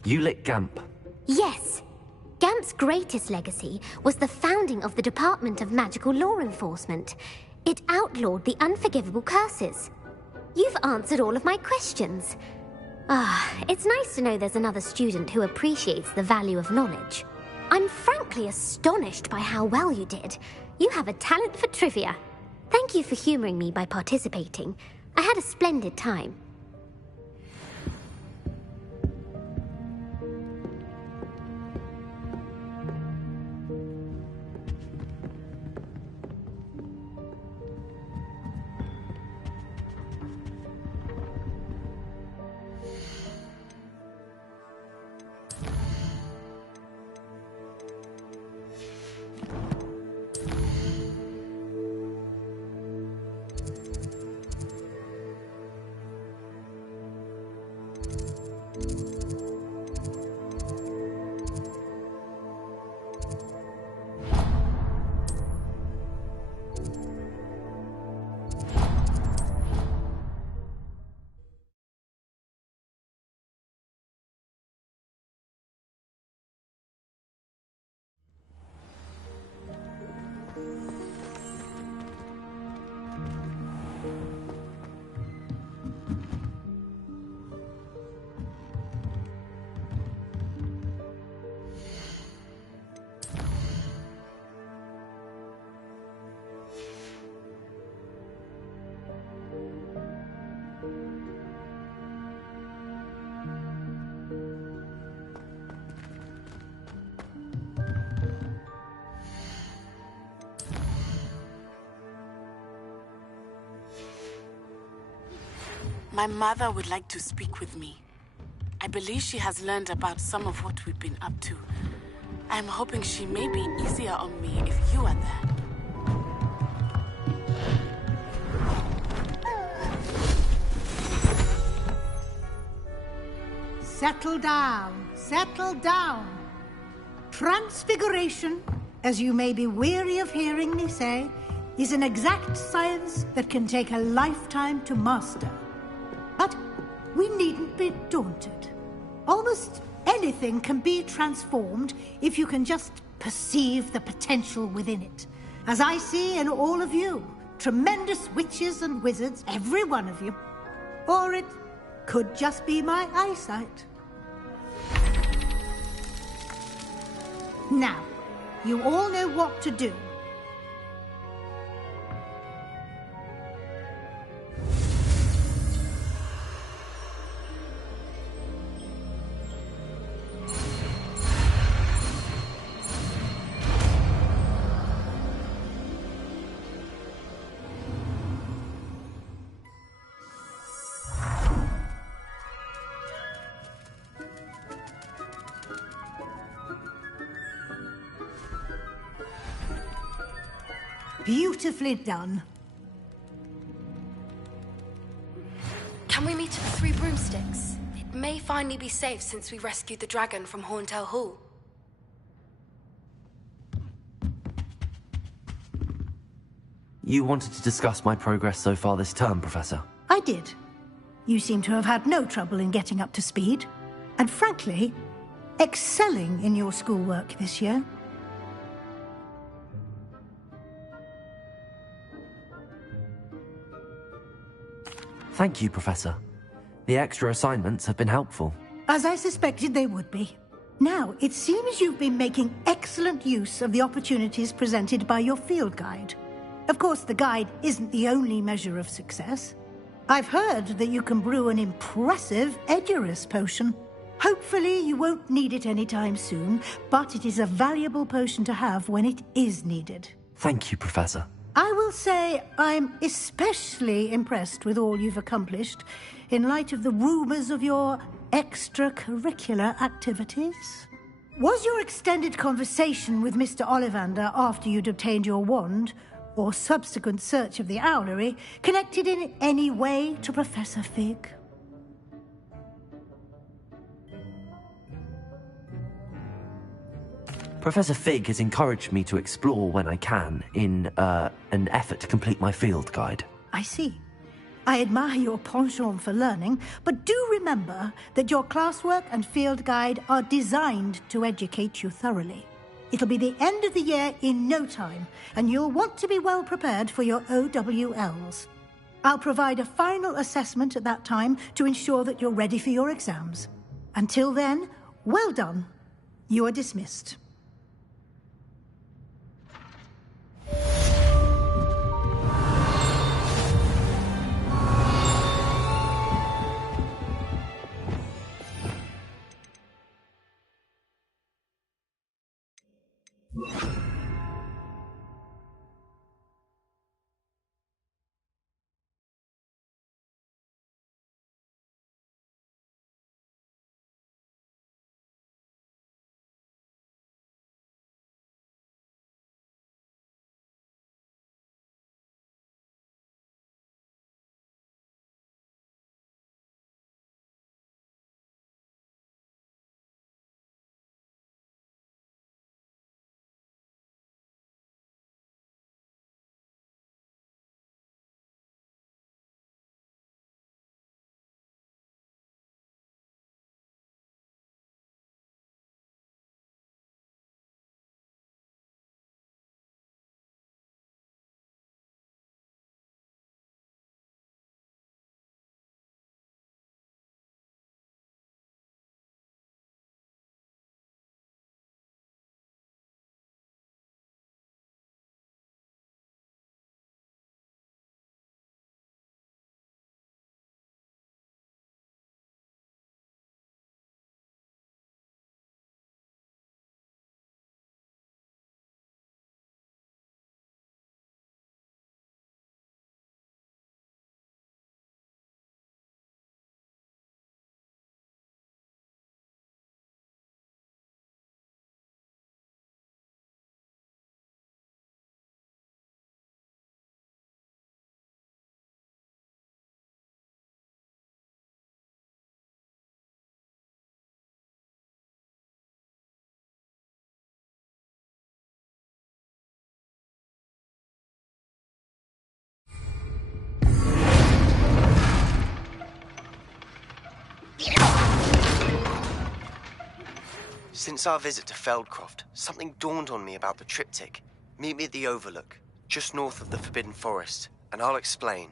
Ulick Gamp. Yes. Gamp's greatest legacy was the founding of the Department of Magical Law Enforcement. It outlawed the unforgivable curses. You've answered all of my questions. Ah, it's nice to know there's another student who appreciates the value of knowledge. I'm frankly astonished by how well you did. You have a talent for trivia. Thank you for humoring me by participating. I had a splendid time. My mother would like to speak with me. I believe she has learned about some of what we've been up to. I'm hoping she may be easier on me if you are there. Settle down, settle down. Transfiguration, as you may be weary of hearing me say, is an exact science that can take a lifetime to master. But we needn't be daunted. Almost anything can be transformed if you can just perceive the potential within it. As I see in all of you, tremendous witches and wizards, every one of you. Or it could just be my eyesight. Now, you all know what to do. Beautifully done. Can we meet at the Three Broomsticks? It may finally be safe since we rescued the dragon from Horntail Hall. You wanted to discuss my progress so far this term, Professor? I did. You seem to have had no trouble in getting up to speed. And frankly, excelling in your schoolwork this year. Thank you, Professor. The extra assignments have been helpful. As I suspected they would be. Now, it seems you've been making excellent use of the opportunities presented by your field guide. Of course, the guide isn't the only measure of success. I've heard that you can brew an impressive Edurus potion. Hopefully, you won't need it anytime soon, but it is a valuable potion to have when it is needed. Thank you, Professor. I will say I'm especially impressed with all you've accomplished in light of the rumors of your extracurricular activities. Was your extended conversation with Mr. Ollivander after you'd obtained your wand, or subsequent search of the owlery, connected in any way to Professor Fig? Professor Fig has encouraged me to explore when I can in an effort to complete my field guide. I see. I admire your penchant for learning, but do remember that your classwork and field guide are designed to educate you thoroughly. It'll be the end of the year in no time, and you'll want to be well prepared for your OWLs. I'll provide a final assessment at that time to ensure that you're ready for your exams. Until then, well done. You are dismissed. Since our visit to Feldcroft, something dawned on me about the triptych. Meet me at the Overlook, just north of the Forbidden Forest, and I'll explain.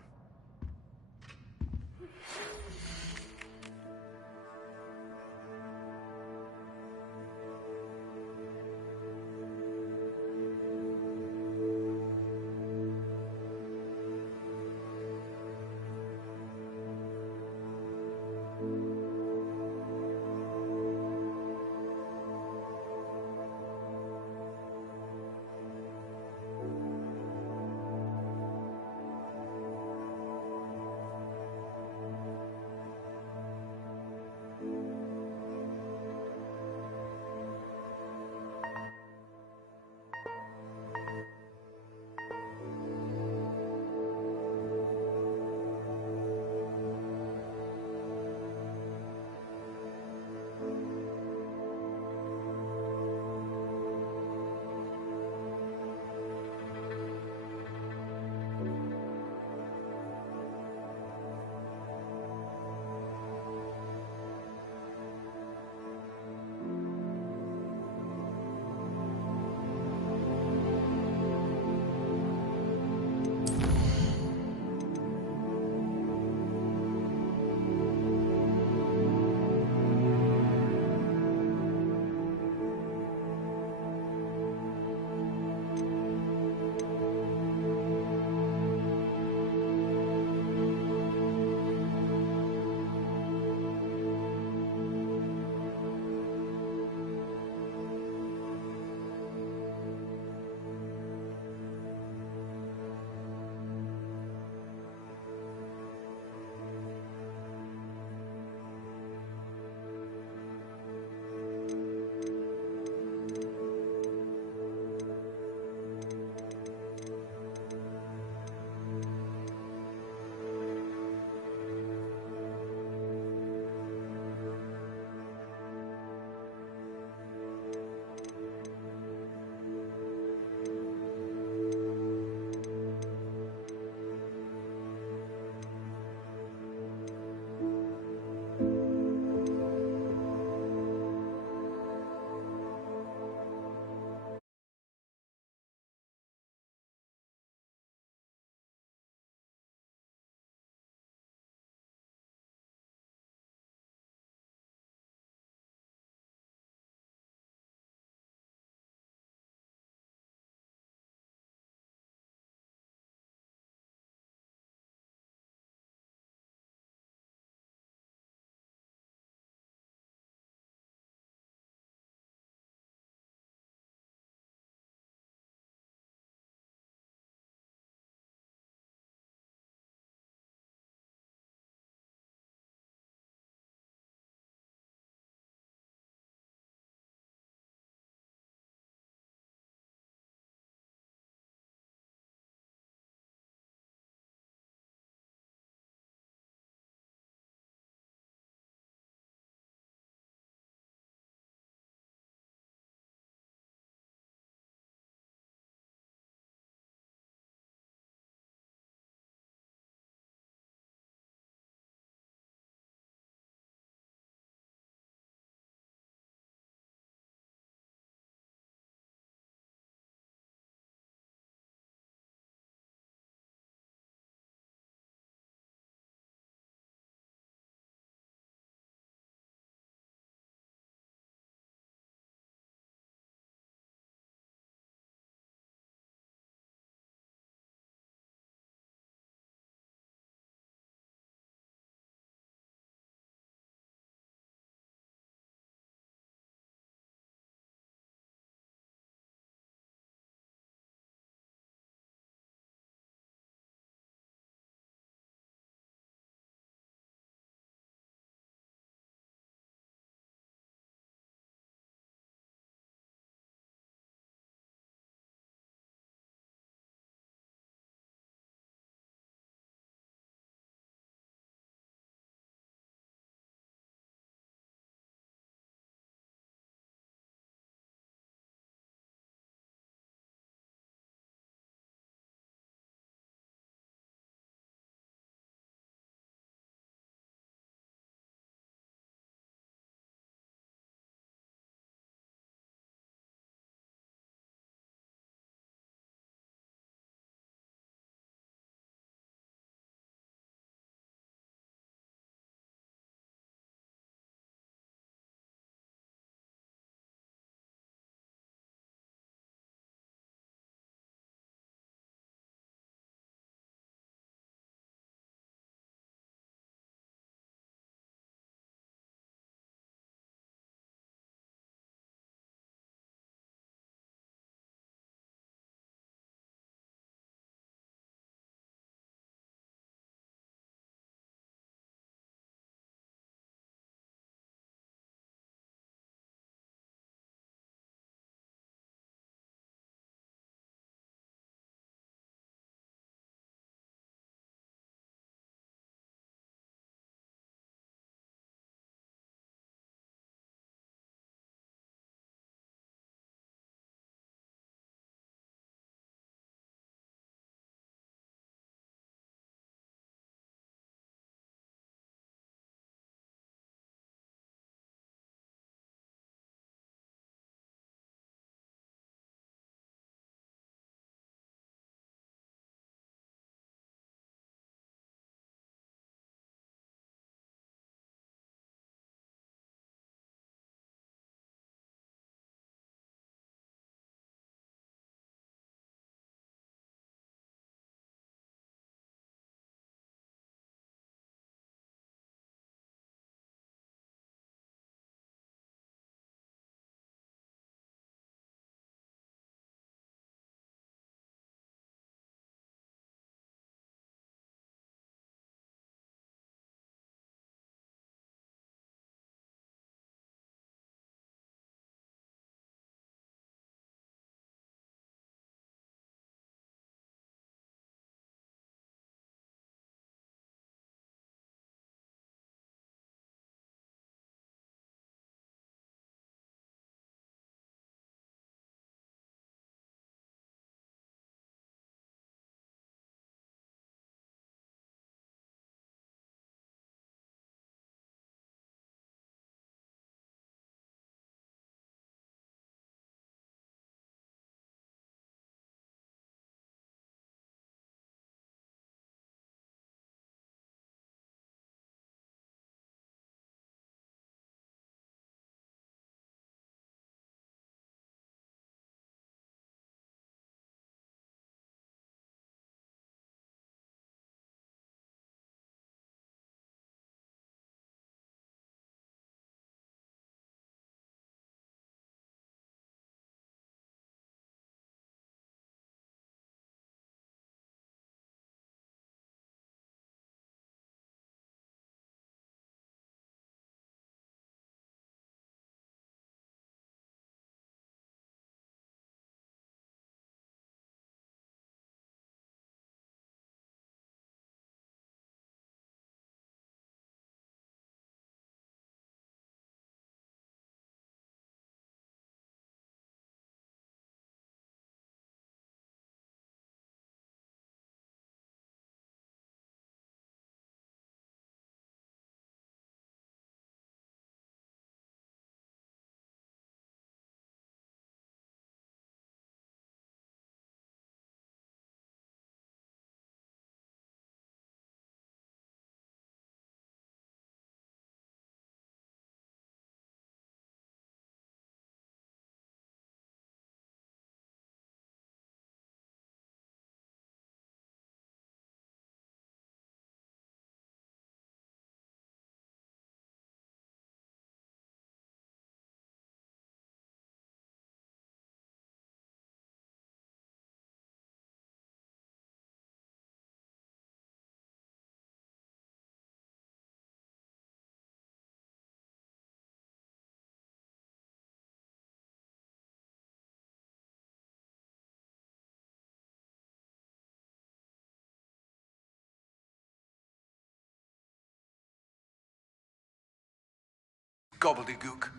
gobbledygook.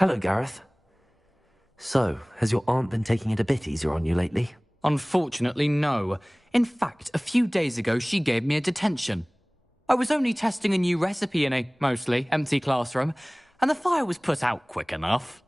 Hello, Gareth. So, has your aunt been taking it a bit easier on you lately? Unfortunately, no. In fact, a few days ago, she gave me a detention. I was only testing a new recipe in a mostly empty classroom, and the fire was put out quick enough.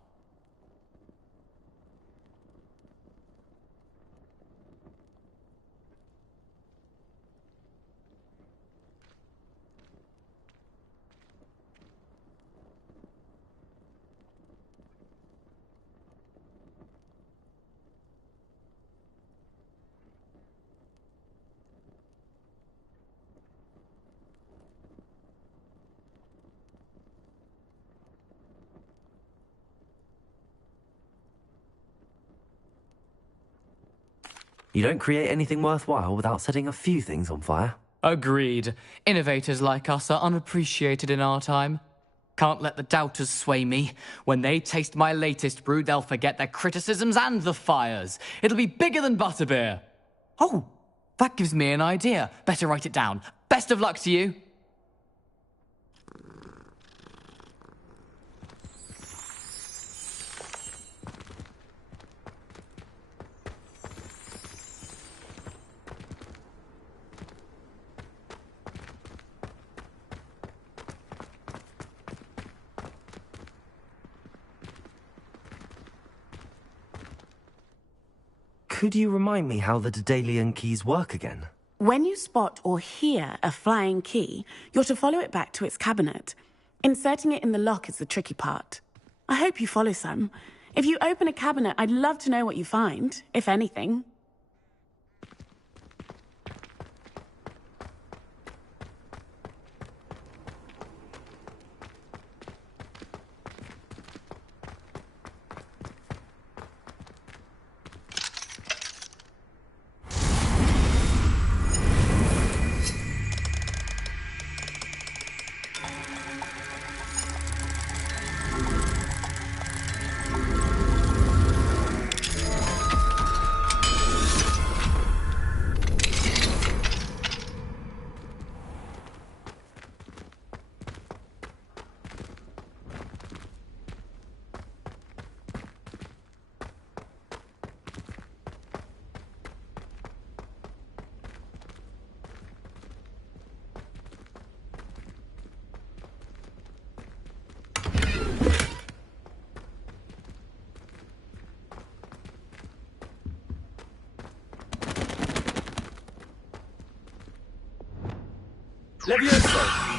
You don't create anything worthwhile without setting a few things on fire. Agreed. Innovators like us are unappreciated in our time. Can't let the doubters sway me. When they taste my latest brew, they'll forget their criticisms and the fires. It'll be bigger than butterbeer. Oh, that gives me an idea. Better write it down. Best of luck to you. Could you remind me how the Daedalian keys work again? When you spot or hear a flying key, you're to follow it back to its cabinet. Inserting it in the lock is the tricky part. I hope you follow some. If you open a cabinet, I'd love to know what you find, if anything. Levioso!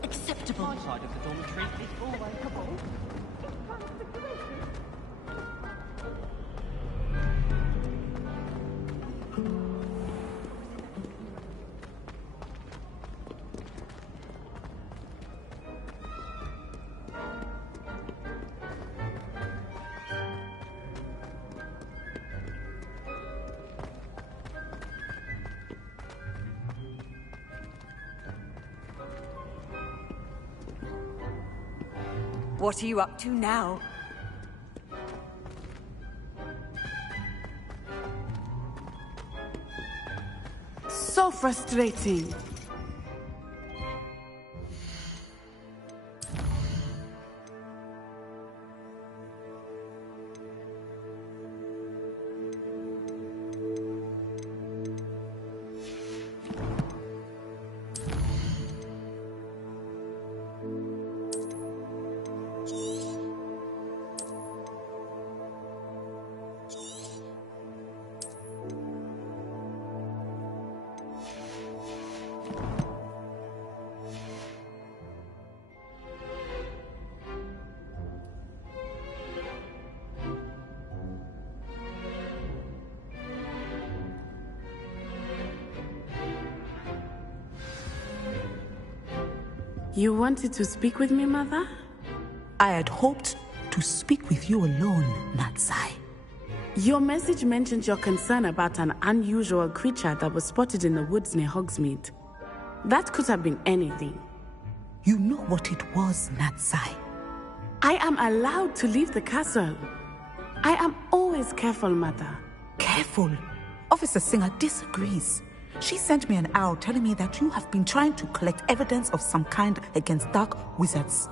Acceptable. My side of the dormitory is unbreakable. What are you up to now? So frustrating. You wanted to speak with me, Mother? I had hoped to speak with you alone, Natsai. Your message mentioned your concern about an unusual creature that was spotted in the woods near Hogsmeade. That could have been anything. You know what it was, Natsai. I am allowed to leave the castle. I am always careful, Mother. Careful? Officer Singer disagrees. She sent me an owl telling me that you have been trying to collect evidence of some kind against dark wizards.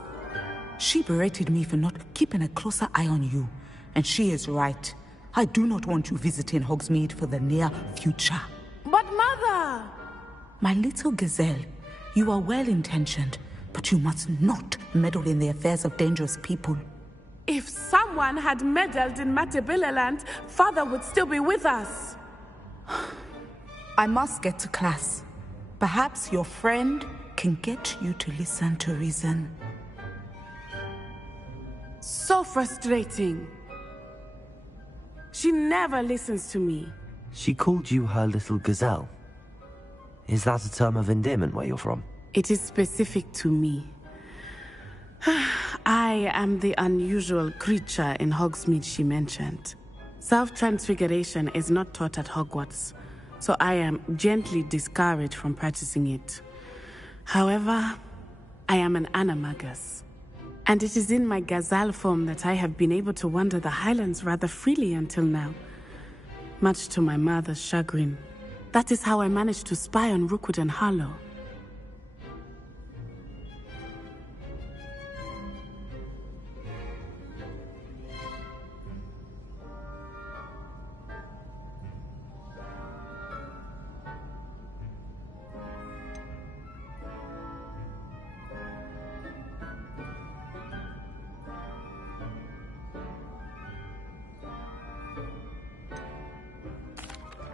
She berated me for not keeping a closer eye on you, and she is right. I do not want you visiting Hogsmeade for the near future. But Mother! My little gazelle, you are well-intentioned, but you must not meddle in the affairs of dangerous people. If someone had meddled in Matabeleland, Father would still be with us. I must get to class. Perhaps your friend can get you to listen to reason. So frustrating. She never listens to me. She called you her little gazelle. Is that a term of endearment where you're from? It is specific to me. I am the unusual creature in Hogsmeade she mentioned. Self-transfiguration is not taught at Hogwarts, so I am gently discouraged from practicing it. However, I am an animagus, and it is in my gazelle form that I have been able to wander the highlands rather freely until now. much to my mother's chagrin. That is how I managed to spy on Rookwood and Harlow.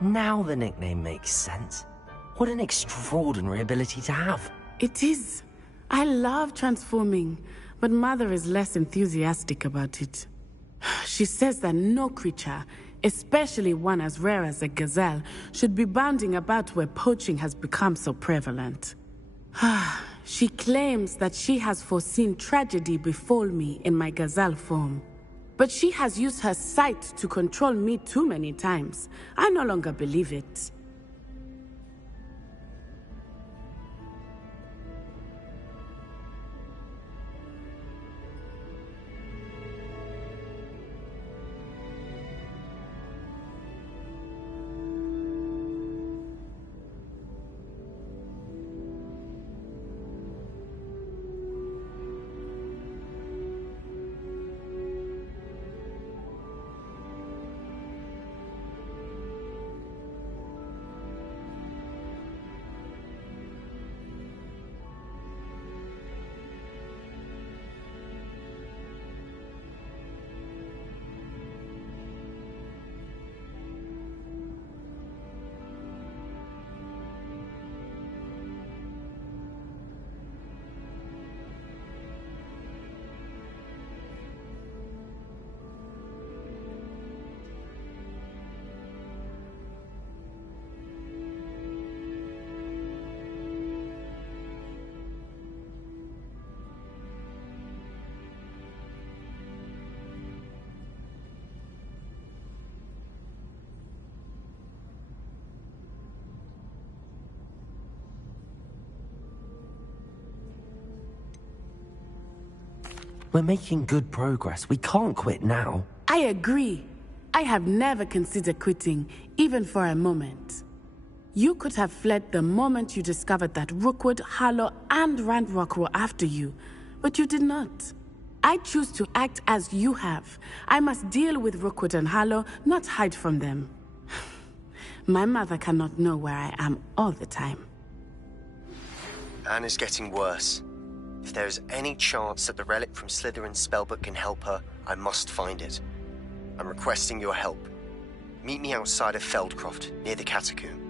Now the nickname makes sense. What an extraordinary ability to have. It is. I love transforming, but Mother is less enthusiastic about it. She says that no creature, especially one as rare as a gazelle, should be bounding about where poaching has become so prevalent. She claims that she has foreseen tragedy befall me in my gazelle form. But she has used her sight to control me too many times. I no longer believe it. We're making good progress. We can't quit now. I agree. I have never considered quitting, even for a moment. You could have fled the moment you discovered that Rookwood, Harlow, and Randrock were after you, but you did not. I choose to act as you have. I must deal with Rookwood and Harlow, not hide from them. My mother cannot know where I am all the time. Anne is getting worse. If there is any chance that the relic from Slytherin's spellbook can help her, I must find it. I'm requesting your help. Meet me outside of Feldcroft, near the catacomb.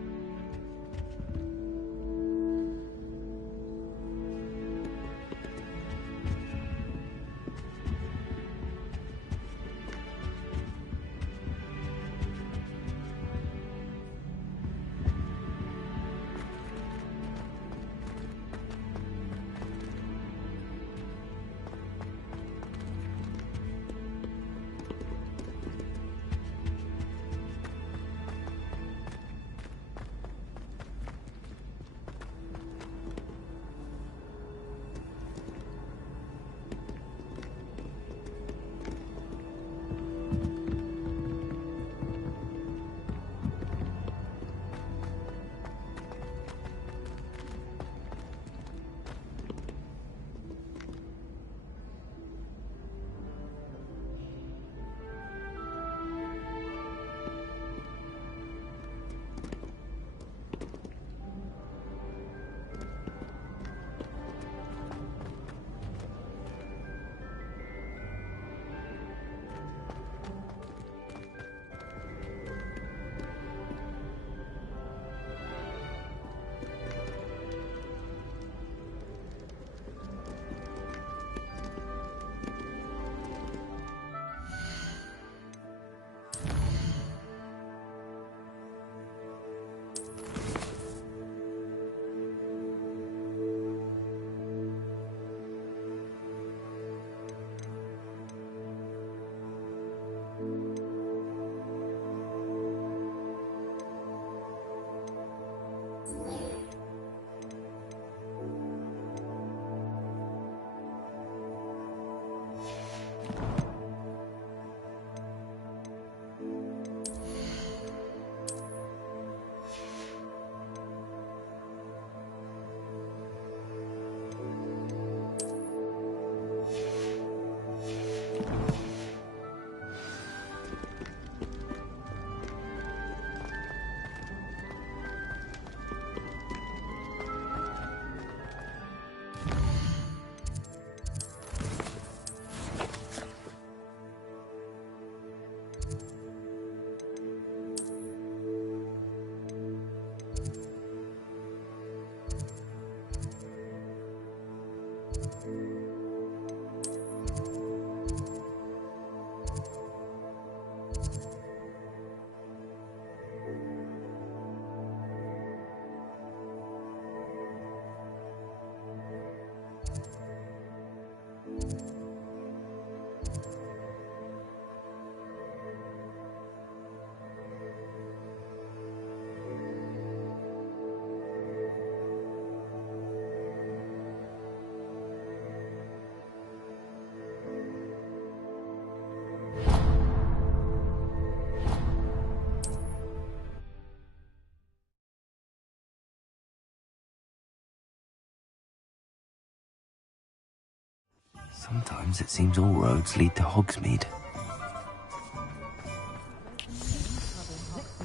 Sometimes it seems all roads lead to Hogsmeade.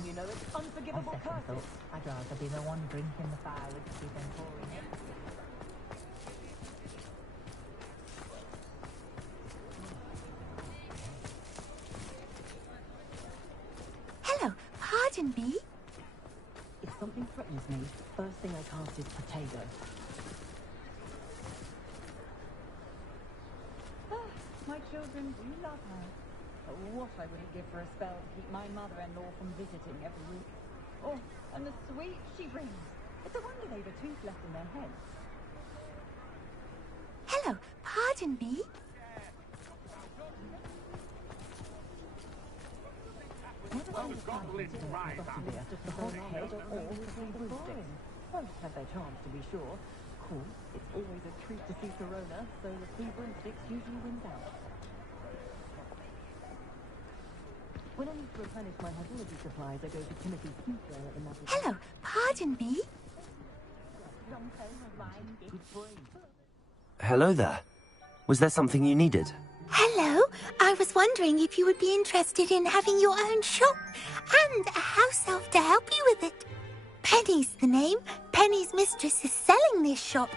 You know, it's unforgivable curses. I'd rather be the one drinking the fire with the than pouring it. Hello, pardon me. If something threatens me, first thing I cast is potato. My children do love her. But what I wouldn't give for a spell to keep my mother-in-law from visiting every week. Oh, and the sweet she brings. It's a wonder they've a tooth left in their heads. Hello, pardon me. Both have their charms, to be sure. Of course, it's always a treat to see Corona, so the fever and sticks usually wins out. When I need to replenish my hydrology supplies, I go to Timothy's Future at the Magic. Hello, pardon me. Hello there. Was there something you needed? Hello, I was wondering if you would be interested in having your own shop and a house elf to help you with it. Penny's the name. Penny's mistress is selling this shop,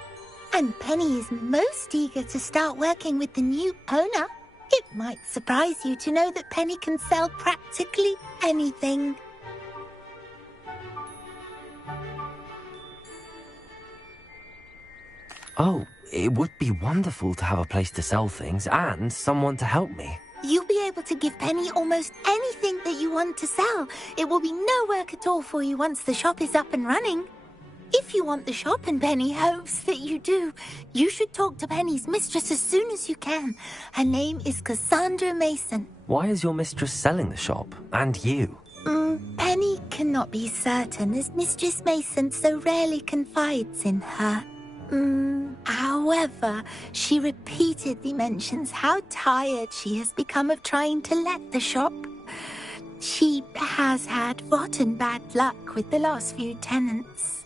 and Penny is most eager to start working with the new owner. It might surprise you to know that Penny can sell practically anything. Oh, it would be wonderful to have a place to sell things and someone to help me. You'll be able to give Penny almost anything that you want to sell. It will be no work at all for you once the shop is up and running. If you want the shop and Penny hopes that you do, you should talk to Penny's mistress as soon as you can. Her name is Cassandra Mason. Why is your mistress selling the shop? And you? Penny cannot be certain, as Mistress Mason so rarely confides in her. However, she repeatedly mentions how tired she has become of trying to let the shop. She has had rotten bad luck with the last few tenants.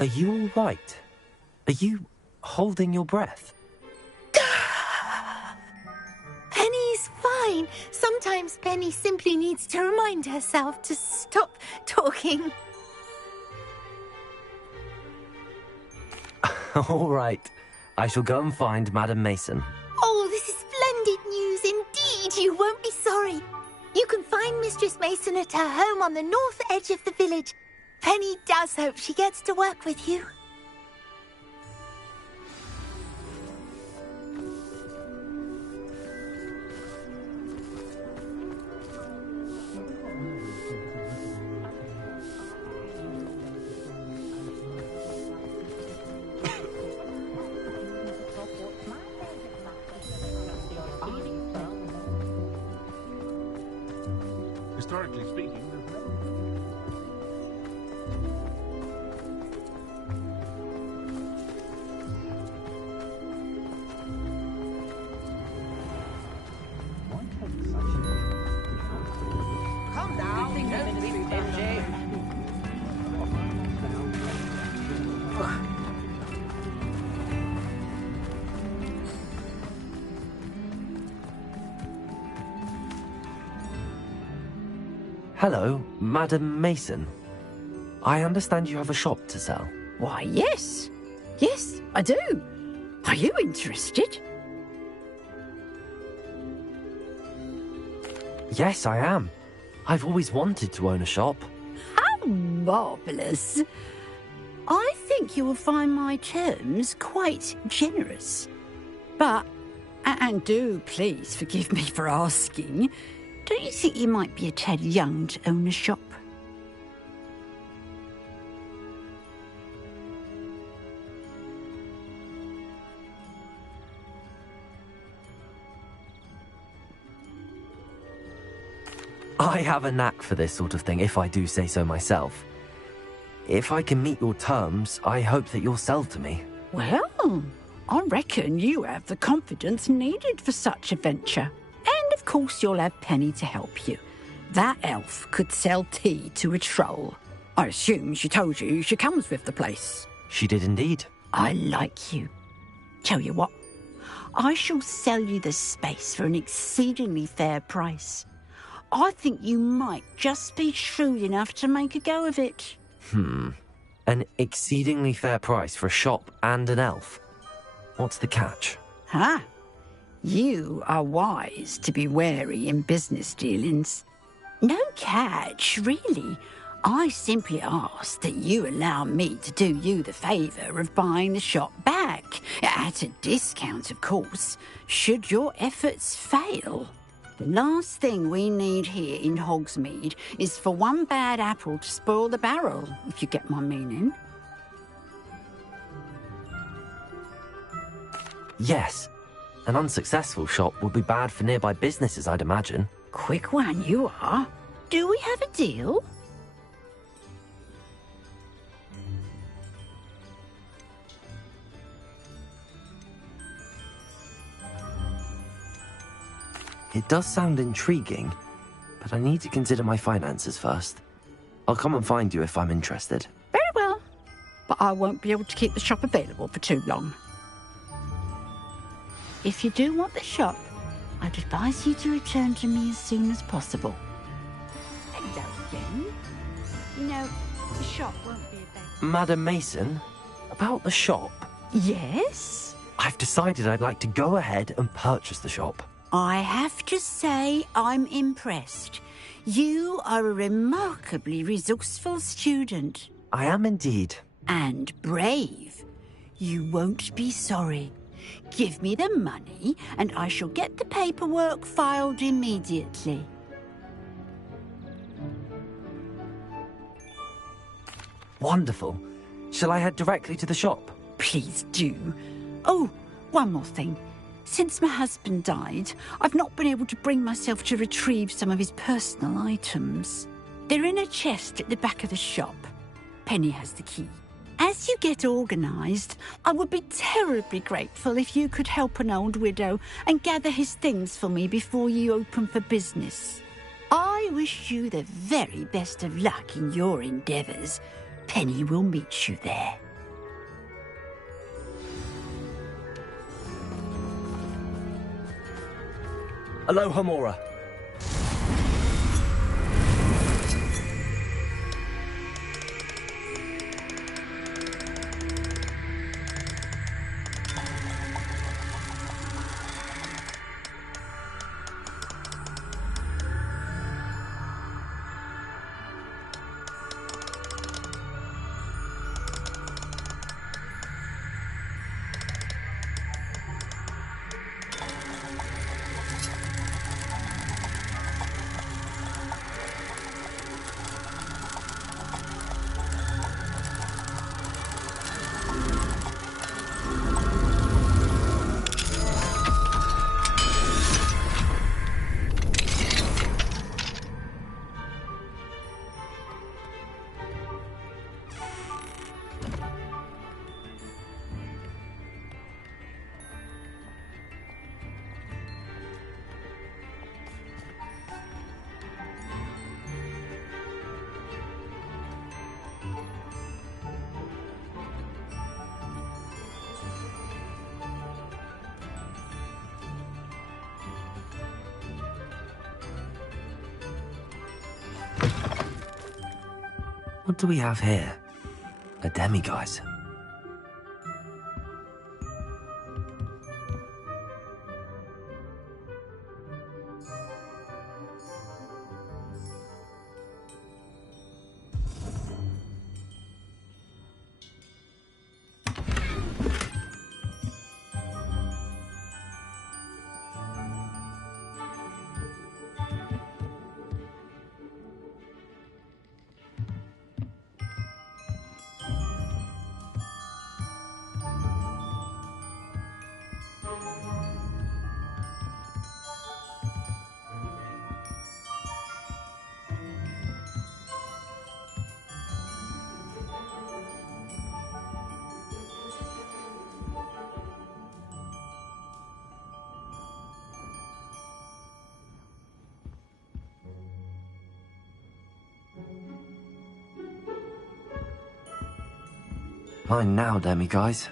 Are you all right? Are you holding your breath? Penny's fine. Sometimes Penny simply needs to remind herself to stop talking. All right. I shall go and find Madam Mason. Oh, this is splendid news indeed. You won't be sorry. You can find Mistress Mason at her home on the north edge of the village. Penny does hope she gets to work with you. Historically speaking, Come down, don't be stingy. Hello, Madam Mason. I understand you have a shop to sell. Why, yes. Yes, I do. Are you interested? Yes, I am. I've always wanted to own a shop. How marvellous. I think you will find my terms quite generous. But, and do please forgive me for asking, don't you think you might be a tad young to own a shop? I have a knack for this sort of thing, if I do say so myself. If I can meet your terms, I hope that you'll sell to me. Well, I reckon you have the confidence needed for such a venture. And of course you'll have Penny to help you. That elf could sell tea to a troll. I assume she told you she comes with the place. She did indeed. I like you. Tell you what, I shall sell you the space for an exceedingly fair price. I think you might just be shrewd enough to make a go of it. An exceedingly fair price for a shop and an elf. What's the catch? Ah, you are wise to be wary in business dealings. No catch, really. I simply ask that you allow me to do you the favour of buying the shop back, at a discount, of course, should your efforts fail. The last thing we need here in Hogsmeade is for one bad apple to spoil the barrel, if you get my meaning. Yes. An unsuccessful shop would be bad for nearby businesses, I'd imagine. Quick one you are. Do we have a deal? It does sound intriguing, but I need to consider my finances first. I'll come and find you if I'm interested. Very well, but I won't be able to keep the shop available for too long. If you do want the shop, I'd advise you to return to me as soon as possible. Hello again. You know, the shop won't be available. Madam Mason, about the shop? Yes? I've decided I'd like to go ahead and purchase the shop. I have to say I'm impressed. You are a remarkably resourceful student. I am indeed. And brave. You won't be sorry. Give me the money, and I shall get the paperwork filed immediately. Wonderful. Shall I head directly to the shop? Please do. Oh, one more thing. Since my husband died, I've not been able to bring myself to retrieve some of his personal items. They're in a chest at the back of the shop. Penny has the key. As you get organised, I would be terribly grateful if you could help an old widow and gather his things for me before you open for business. I wish you the very best of luck in your endeavours. Penny will meet you there. Aloha, Mora. What do we have here? A demiguise. Fine now, Demi, guys.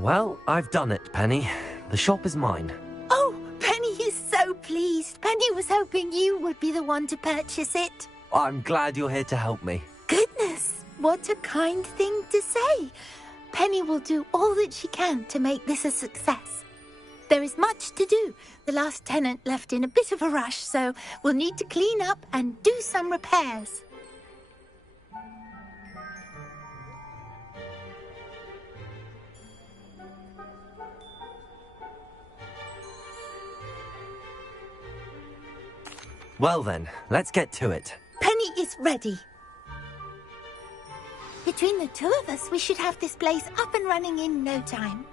Well, I've done it, Penny. The shop is mine. Oh, Penny is so pleased. Penny was hoping you would be the one to purchase it. I'm glad you're here to help me. Goodness, what a kind thing to say. Penny will do all that she can to make this a success. There is much to do. The last tenant left in a bit of a rush, so we'll need to clean up and do some repairs. Well then, let's get to it. Penny is ready. Between the two of us, we should have this place up and running in no time.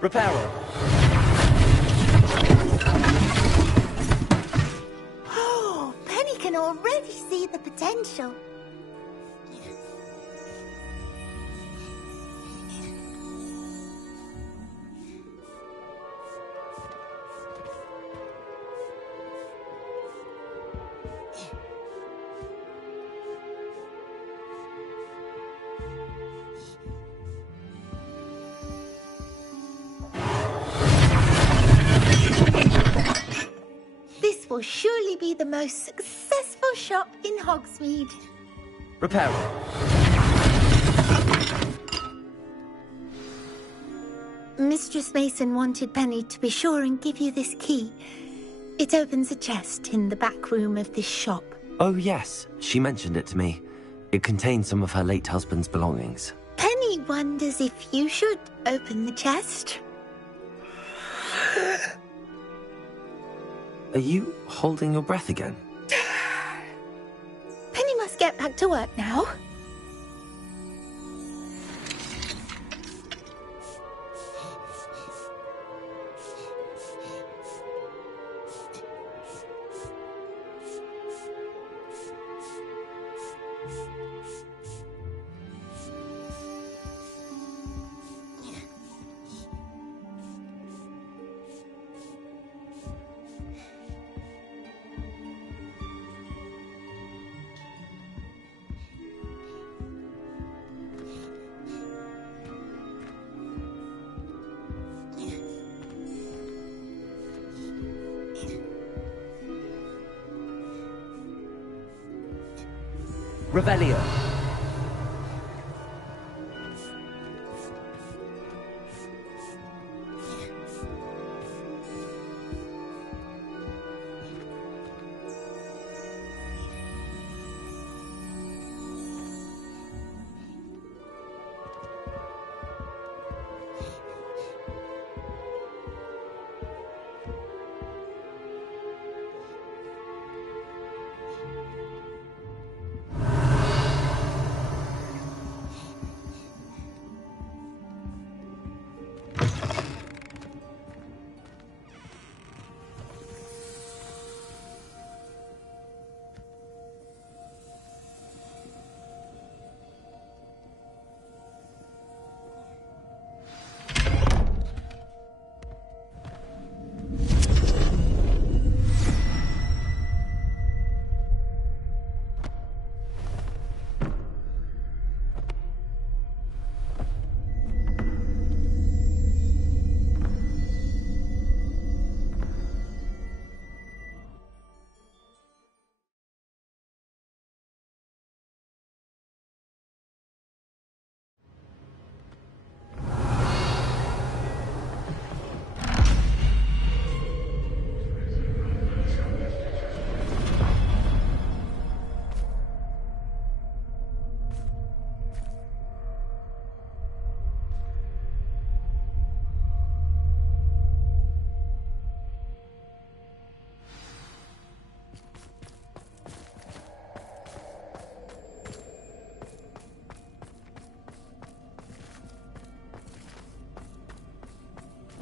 Repairer. Oh, Penny can already see the potential. This will surely be the most successful shop in Hogsmeade. Repairer. Mistress Mason wanted Penny to be sure and give you this key. It opens a chest in the back room of this shop. Oh yes, she mentioned it to me. It contains some of her late husband's belongings. Penny wonders if you should open the chest. Are you holding your breath again? Penny must get back to work now. Revelio.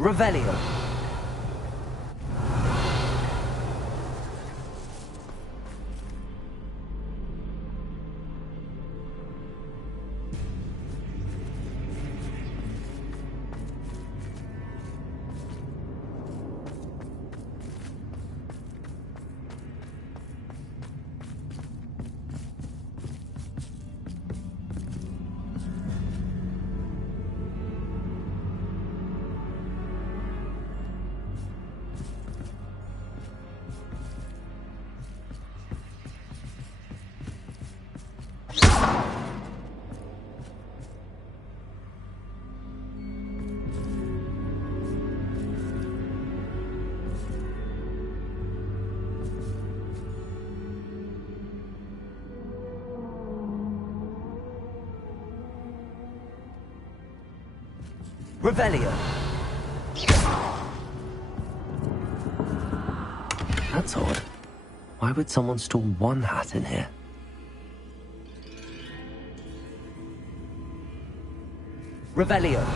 Revelio. Revelio. That's odd. Why would someone store one hat in here? Revelio.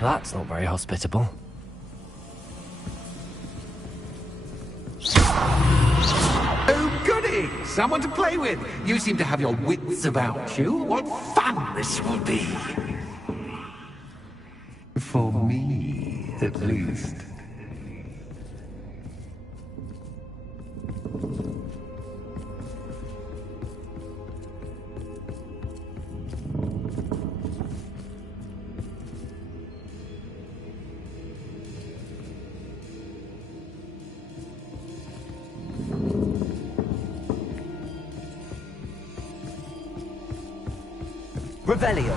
That's not very hospitable. Oh, goody! Someone to play with! You seem to have your wits about you. What fun this will be! For me, at least. Revelio.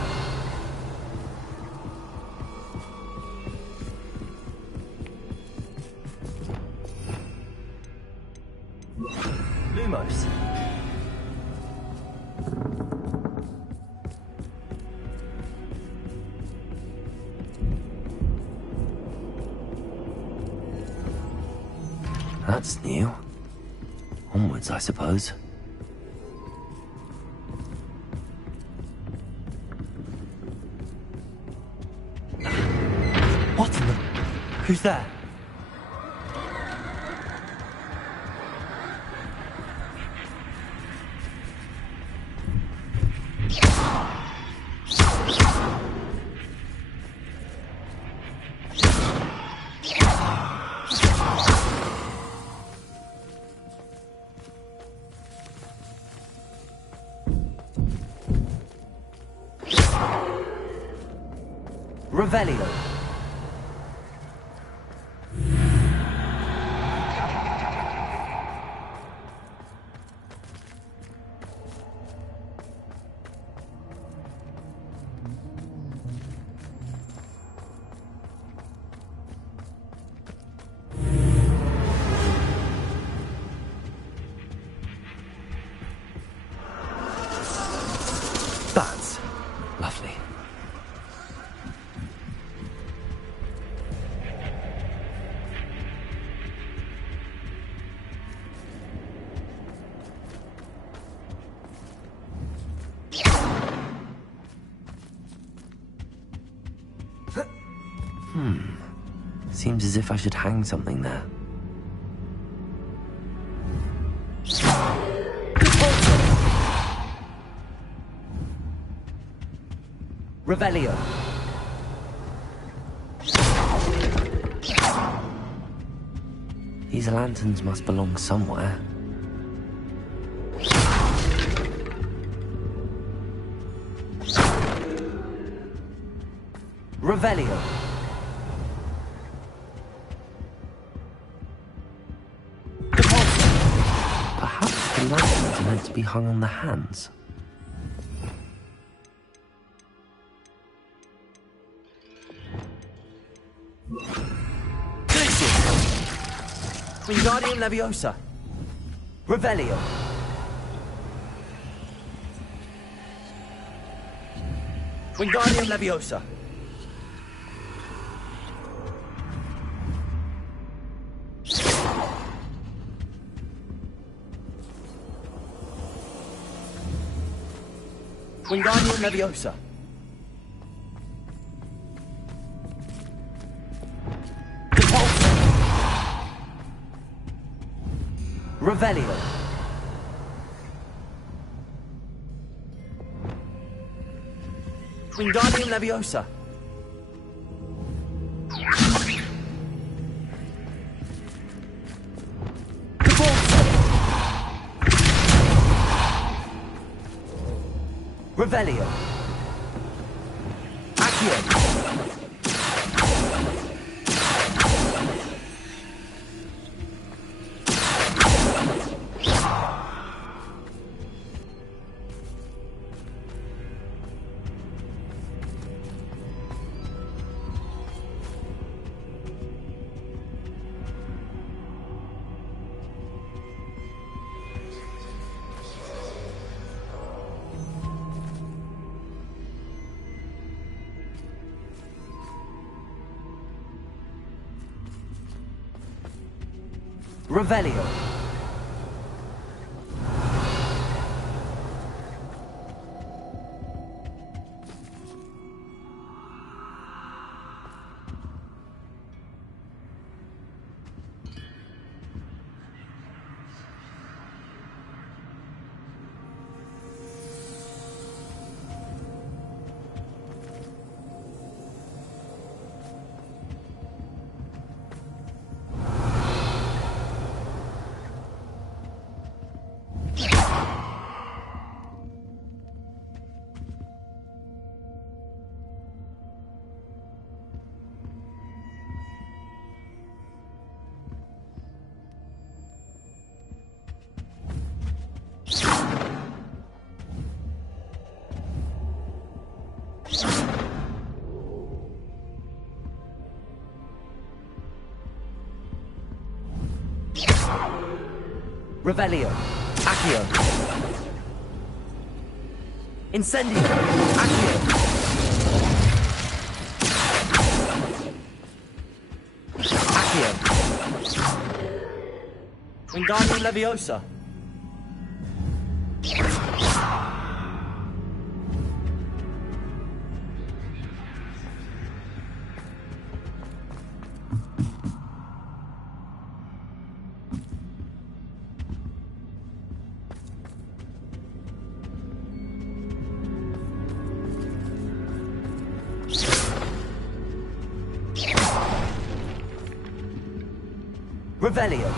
Lumos. That's new. Onwards, I suppose. What in the... Who's there? Revelio. That's lovely. Seems as if I should hang something there. Revelio. These lanterns must belong somewhere. Revelio. Perhaps the lanterns are meant to be hung on the hands. Wingardium Leviosa. Revelio. Wingardium Leviosa. Wingardium Leviosa. Revelio. Wingardium Leviosa. Revelio. Accio. Revelio. Revelio. Accio. Incendio. Accio. Accio. Wingardium Leviosa. Revelio.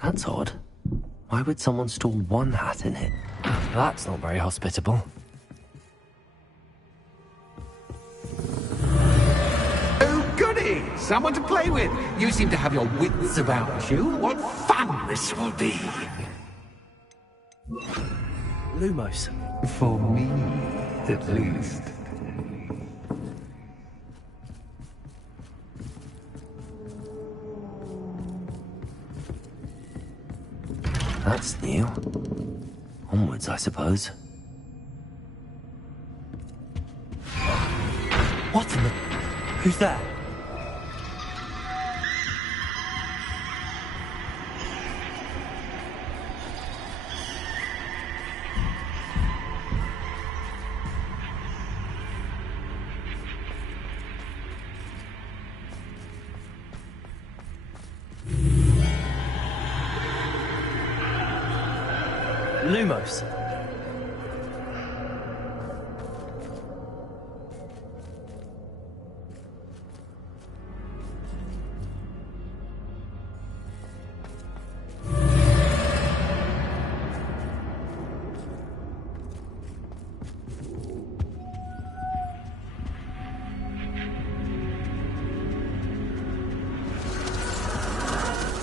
That's odd. Why would someone store one hat in it? That's not very hospitable. Oh, goody! Someone to play with. You seem to have your wits about you. What fun this will be. Lumos. For me, at least. That's new. Onwards, I suppose. What in the... Who's there? Lumos.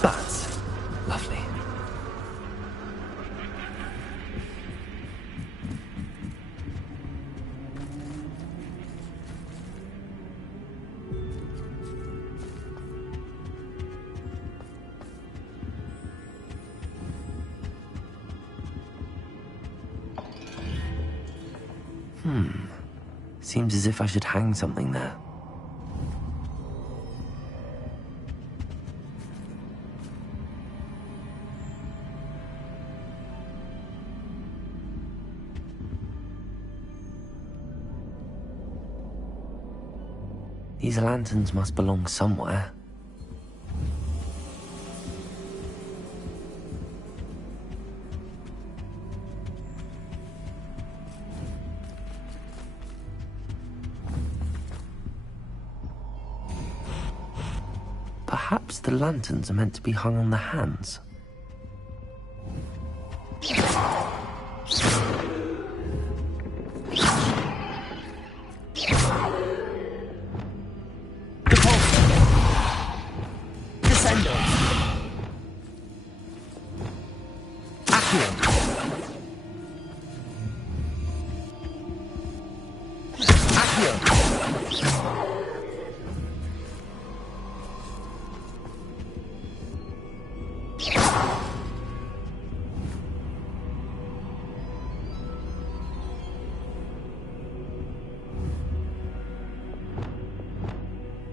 That's lovely. Seems as if I should hang something there. These lanterns must belong somewhere. Perhaps the lanterns are meant to be hung on the hands.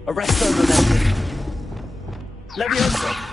Arresto Momentum. Leviosa.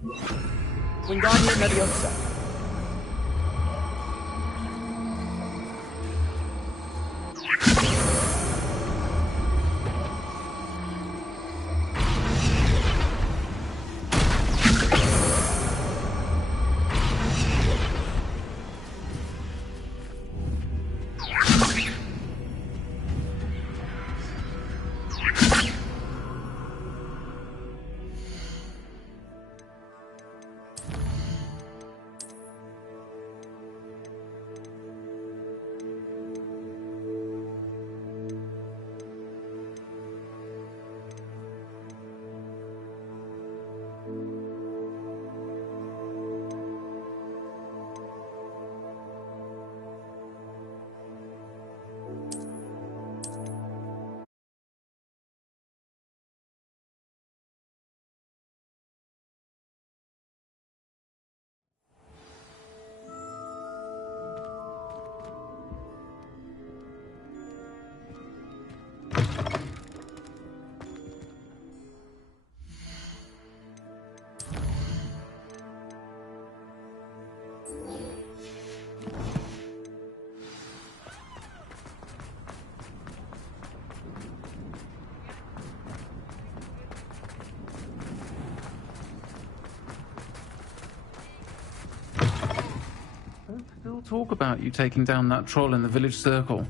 Wingardium Leviosa. Still talk about you taking down that troll in the village circle.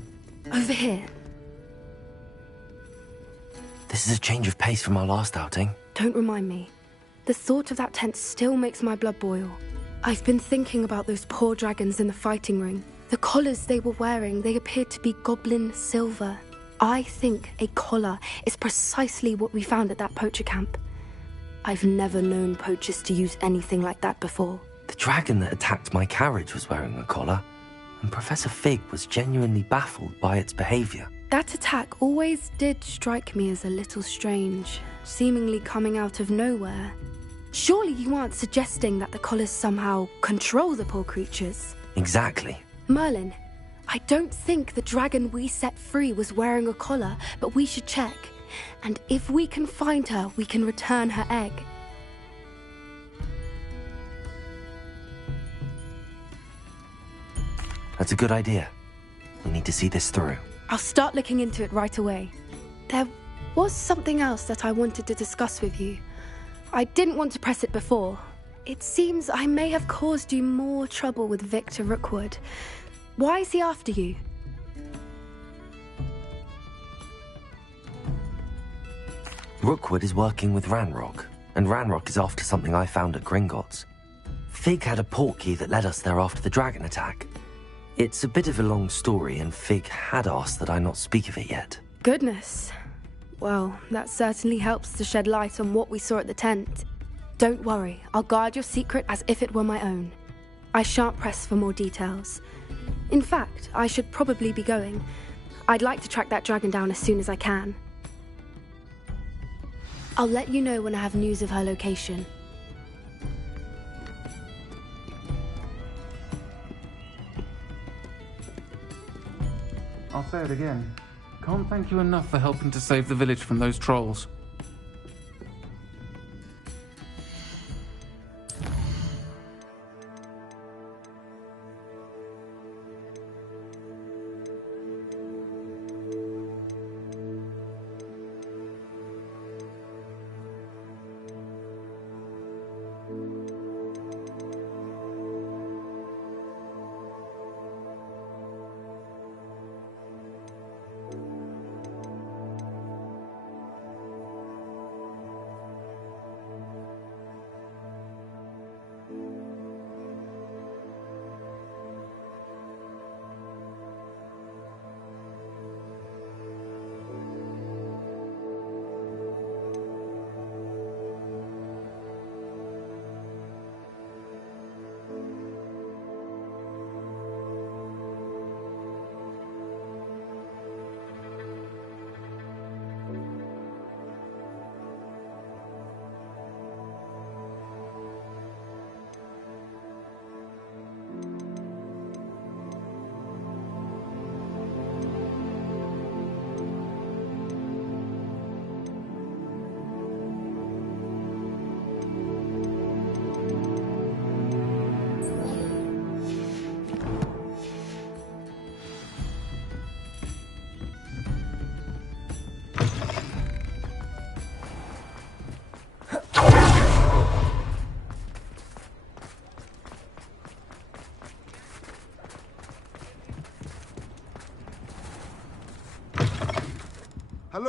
Over here. This is a change of pace from our last outing. Don't remind me. The thought of that tent still makes my blood boil. I've been thinking about those poor dragons in the fighting ring. The collars they were wearing, they appeared to be goblin silver. I think a collar is precisely what we found at that poacher camp. I've never known poachers to use anything like that before. The dragon that attacked my carriage was wearing a collar, and Professor Fig was genuinely baffled by its behavior. That attack always did strike me as a little strange, seemingly coming out of nowhere. Surely you aren't suggesting that the collars somehow control the poor creatures? Exactly. Merlin, I don't think the dragon we set free was wearing a collar, but we should check. And if we can find her, we can return her egg. That's a good idea. We need to see this through. I'll start looking into it right away. There was something else that I wanted to discuss with you. I didn't want to press it before. It seems I may have caused you more trouble with Victor Rookwood. Why is he after you? Rookwood is working with Ranrock, and Ranrock is after something I found at Gringotts. Fig had a portkey that led us there after the dragon attack. It's a bit of a long story, and Fig had asked that I not speak of it yet. Goodness. Well, that certainly helps to shed light on what we saw at the tent. Don't worry, I'll guard your secret as if it were my own. I shan't press for more details. In fact, I should probably be going. I'd like to track that dragon down as soon as I can. I'll let you know when I have news of her location. I'll say it again. Can't thank you enough for helping to save the village from those trolls.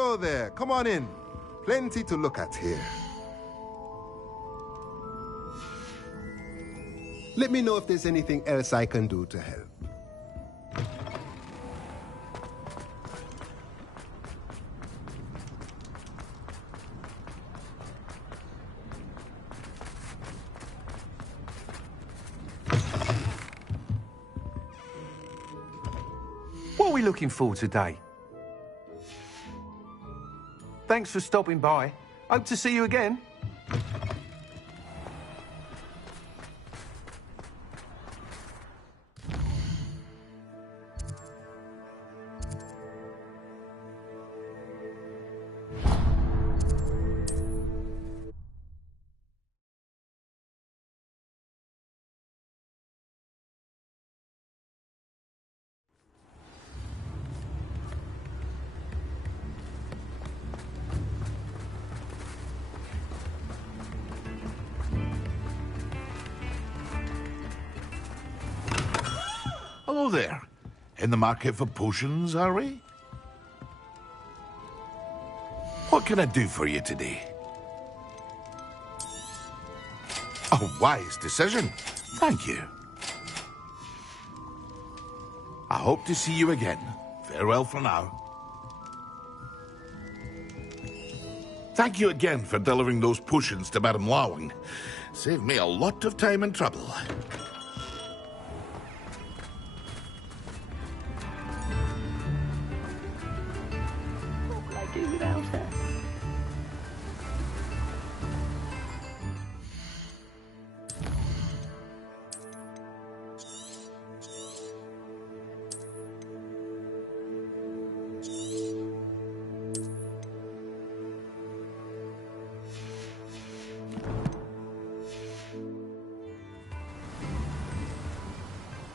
Hello there. Come on in. Plenty to look at here. Let me know if there's anything else I can do to help. What are we looking for today? Thanks for stopping by. Hope to see you again. Hello there. In the market for potions, are we? What can I do for you today? A wise decision. Thank you. I hope to see you again. Farewell for now. Thank you again for delivering those potions to Madame Lawing. Saved me a lot of time and trouble. Do without her.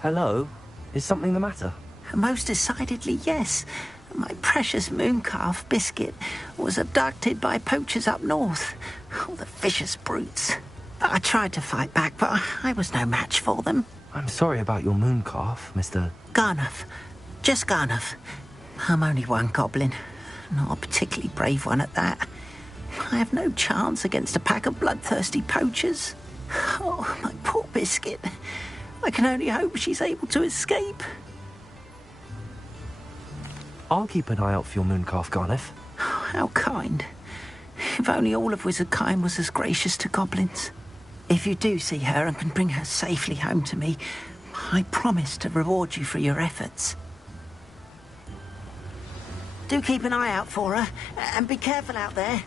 Hello? Is something the matter? Most decidedly, yes. My precious mooncalf, Biscuit, was abducted by poachers up north. Oh, the vicious brutes. I tried to fight back, but I was no match for them. I'm sorry about your mooncalf, Mr. Garnuff. Just Garnuff. I'm only one goblin. Not a particularly brave one at that. I have no chance against a pack of bloodthirsty poachers. Oh, my poor Biscuit. I can only hope she's able to escape. I'll keep an eye out for your mooncalf, Garniff. How kind. If only all of Wizardkind was as gracious to goblins. If you do see her and can bring her safely home to me, I promise to reward you for your efforts. Do keep an eye out for her, and be careful out there.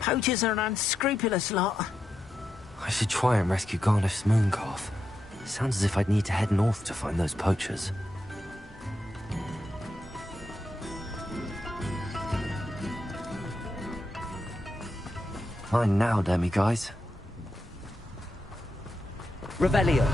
Poachers are an unscrupulous lot. I should try and rescue Garniff's mooncalf. Sounds as if I'd need to head north to find those poachers. Fine now, demi-guys. Revelio.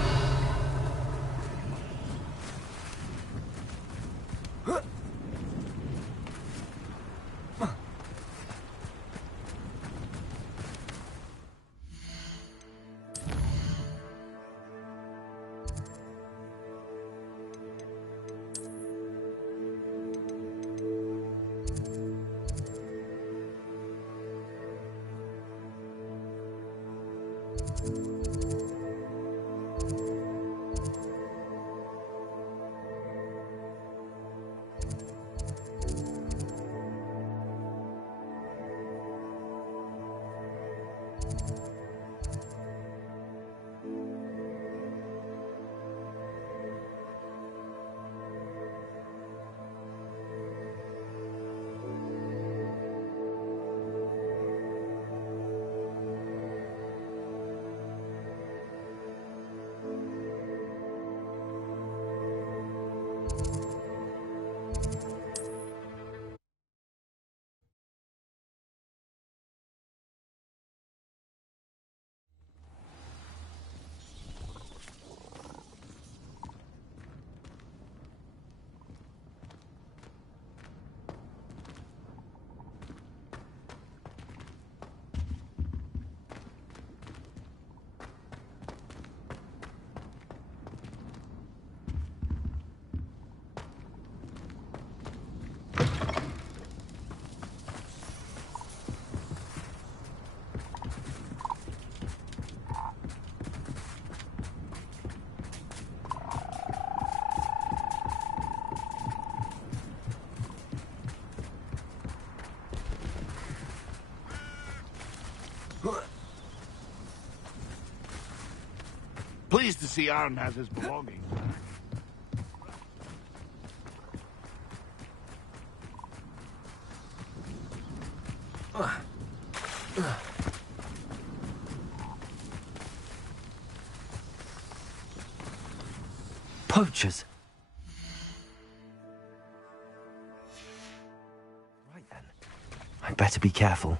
Pleased to see Aaron has his belongings. Poachers. Right then. I'd better be careful.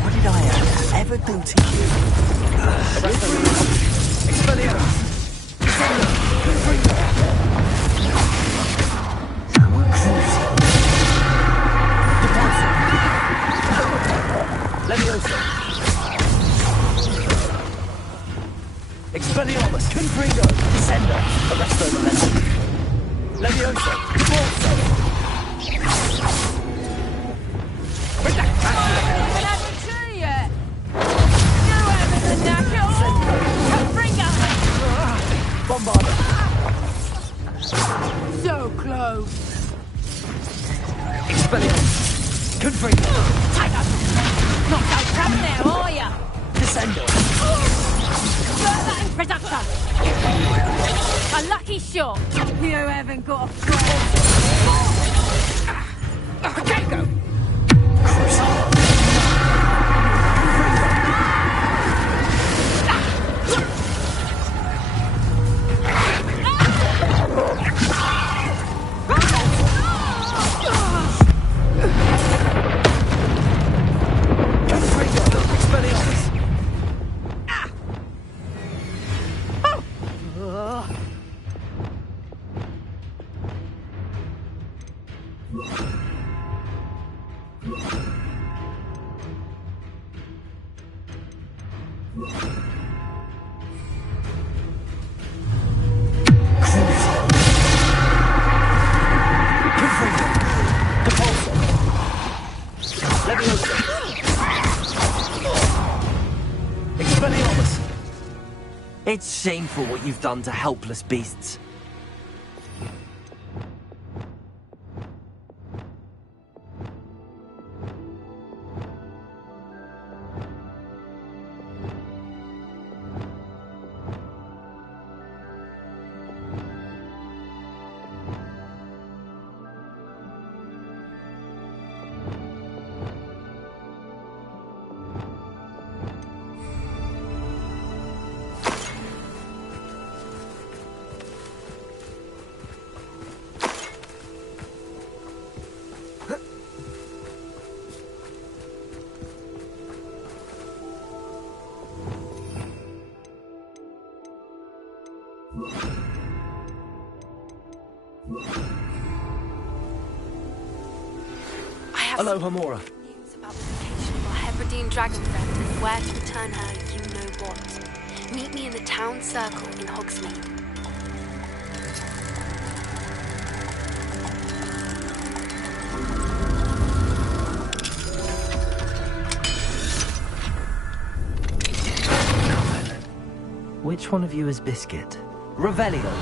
What did I ever do to you? Expelliarmus, Confringo, Descender, Arresto Momentum. Levioso, Corso. Bombarder. So close. Expelliarmus, Confringo. Tiger! Not so proud now, are ya? Descender. Got that in production. A lucky shot. You haven't got a friend. Okay, go. It's shameful what you've done to helpless beasts. Hello, Hamora. News about the location of our Hebridean dragon friend and where to return her you-know-what. Meet me in the town circle in Hogsmeade. Which one of you is Biscuit? Revelio!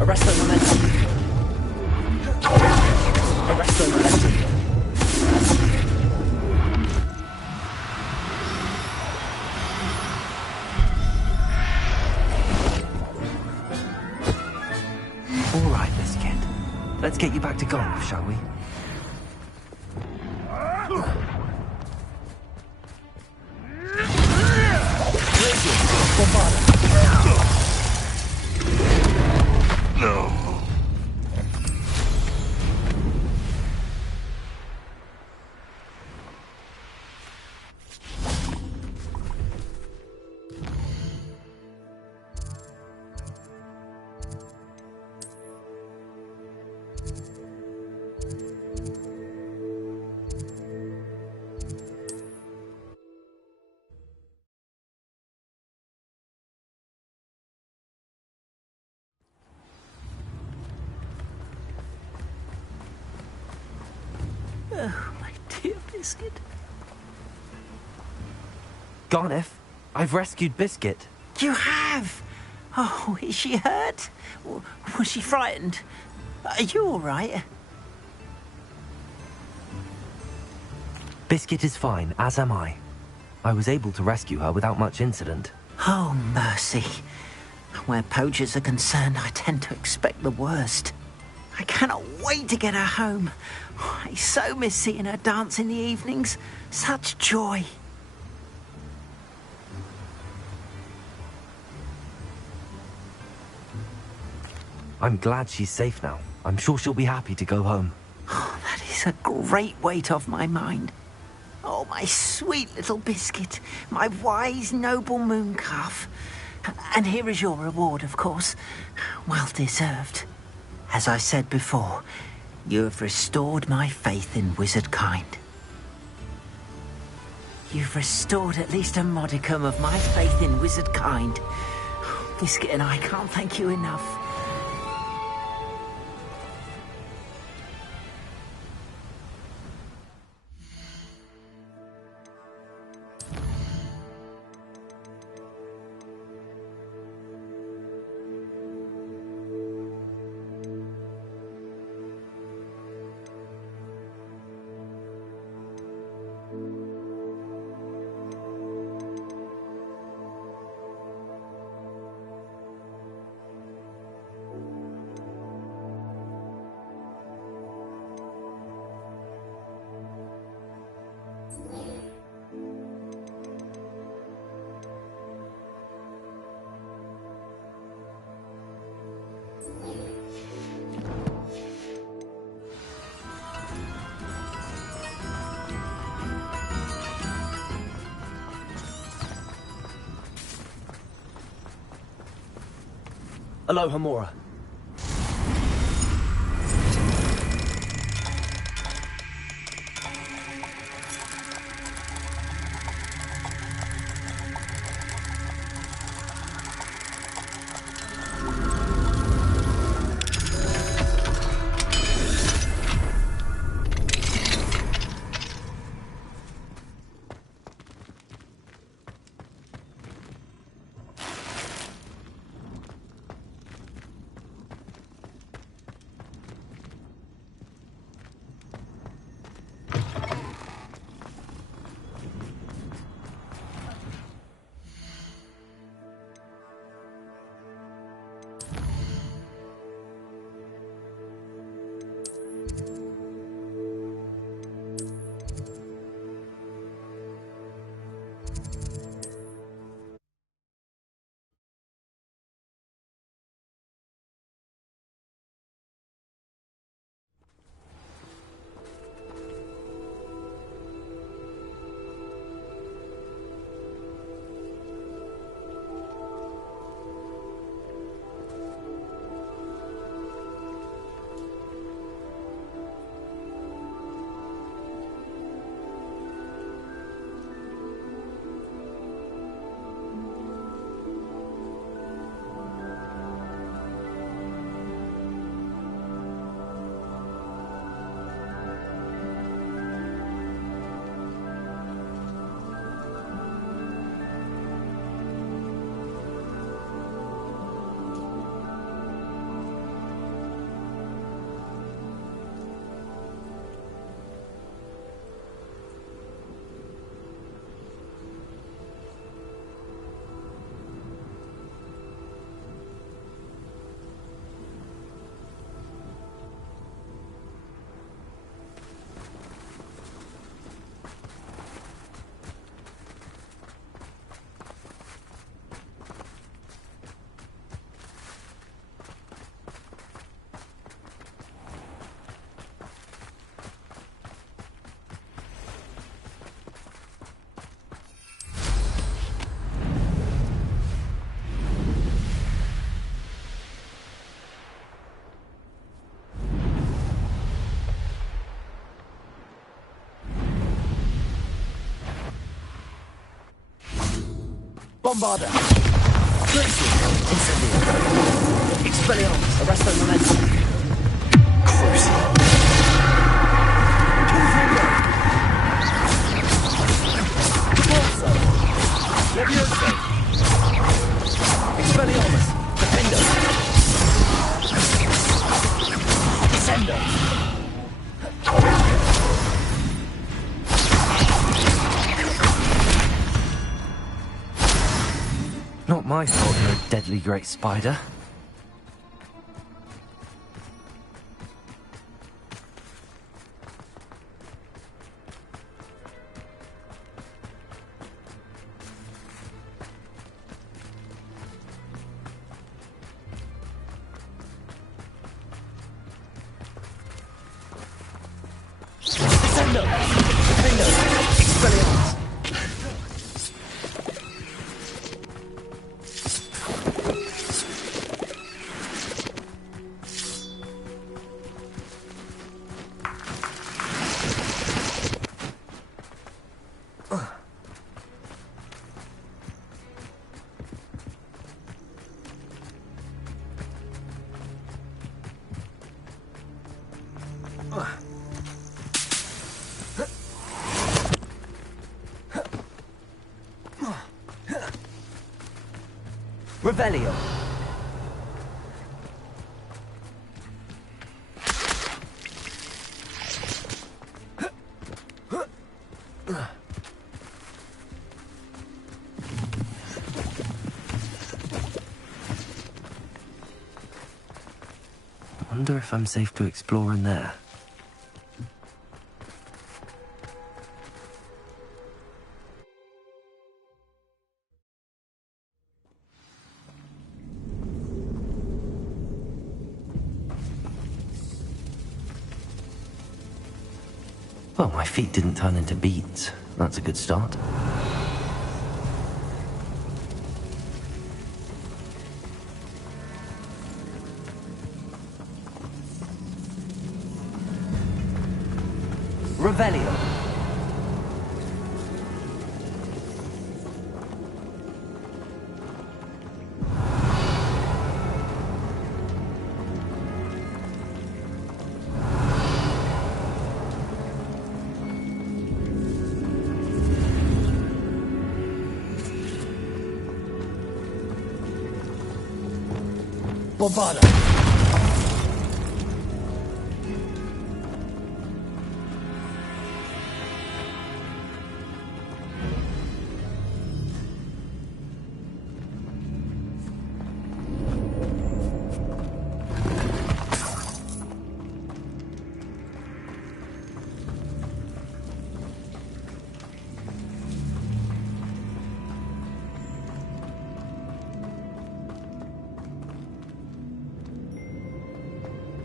Arresto Momentum. Arresto Momentum. All right, Biscuit. Let's get you back to Garth, shall we? Oh, my dear Biscuit. Garneth, I've rescued Biscuit. You have? Oh, is she hurt? Was she frightened? Are you all right? Biscuit is fine, as am I. I was able to rescue her without much incident. Oh, mercy. Where poachers are concerned, I tend to expect the worst. I cannot wait to get her home. I so miss seeing her dance in the evenings. Such joy. I'm glad she's safe now. I'm sure she'll be happy to go home. Oh, that is a great weight off my mind. Oh, my sweet little Biscuit, my wise, noble moon calf. And here is your reward, of course. Well deserved. As I said before, you have restored my faith in wizard kind. You've restored at least a modicum of my faith in wizard kind. Biscuit and I can't thank you enough. Aloha, Mora. Bombarda. Glacier. Incendio. Expelliarmus. Arresto momentum. Crucial. Levioso! Expelliarmus! Defendo! Descendo! Not my fault you're a deadly great spider. Descendo! Defendo! Expelliarmus! Revelio! I wonder if I'm safe to explore in there. Well, my feet didn't turn into beads. That's a good start. Revelio! Bombarda!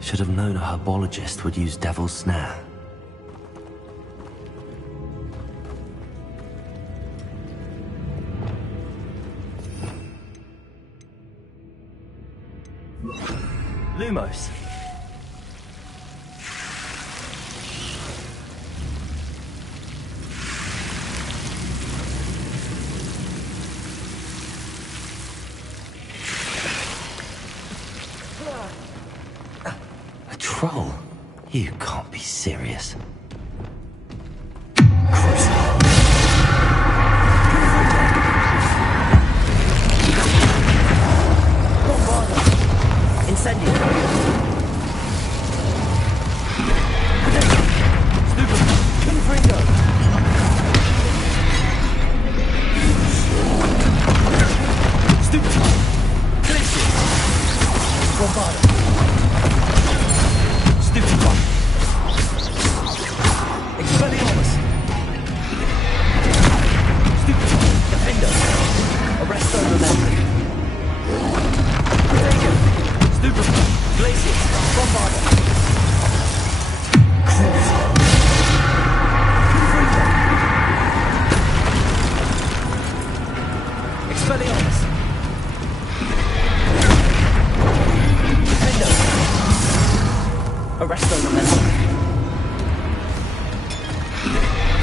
Should have known a herbologist would use Devil's Snare. Lumos! A troll? You can't be serious. Incendio! Confringo! Stupefy! Glacius! Bombarda! Stupefy! Expelliarmus! Stupefy! Defendo! Arresto Memento! Protego! Stupefy! Glacius! Bombarda! Expelliarmus! Defendo! Arresto Memento!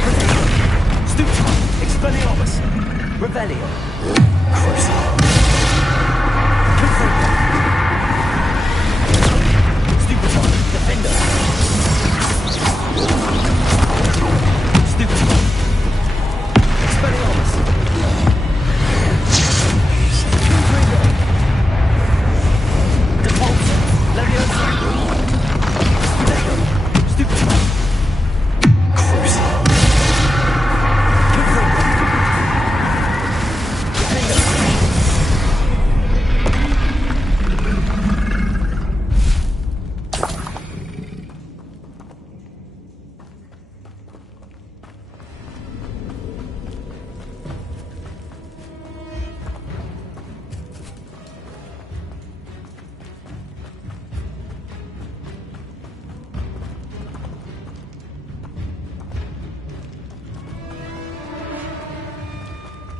Protego! Stupefy! Expelliarmus! Revelio! Confringo! Stupefy! Defendo! Stupefy! Expelliarmus!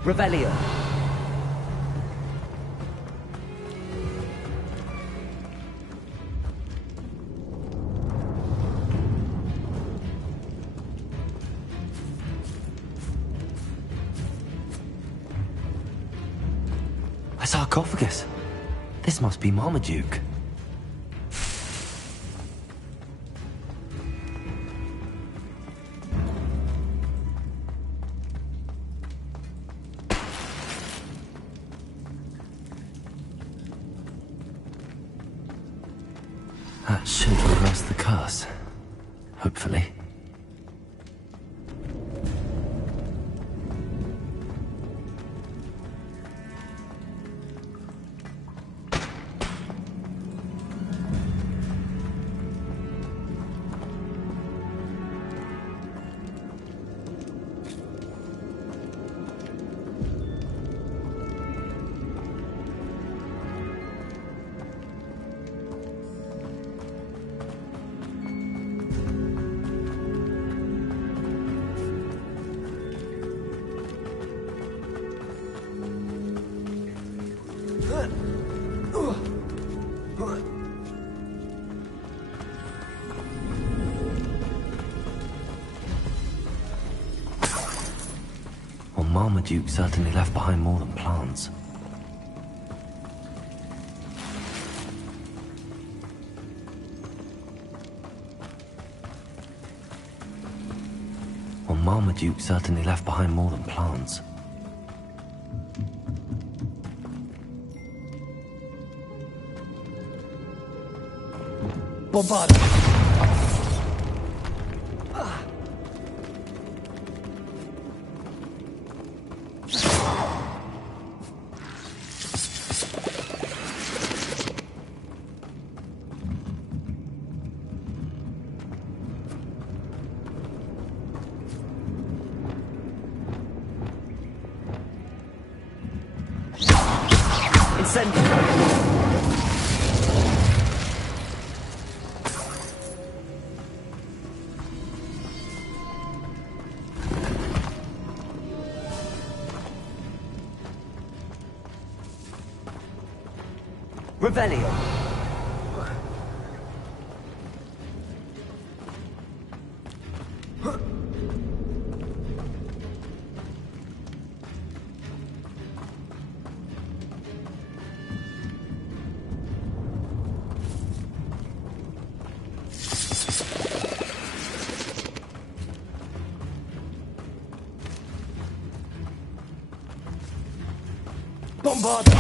Revelio. A sarcophagus. This must be Marmaduke. That should reverse the curse. Hopefully. Well, Marmaduke certainly left behind more than plants. Well, Marmaduke certainly left behind more than plants. Bombarda. Incendio. Revelio. Bombarda.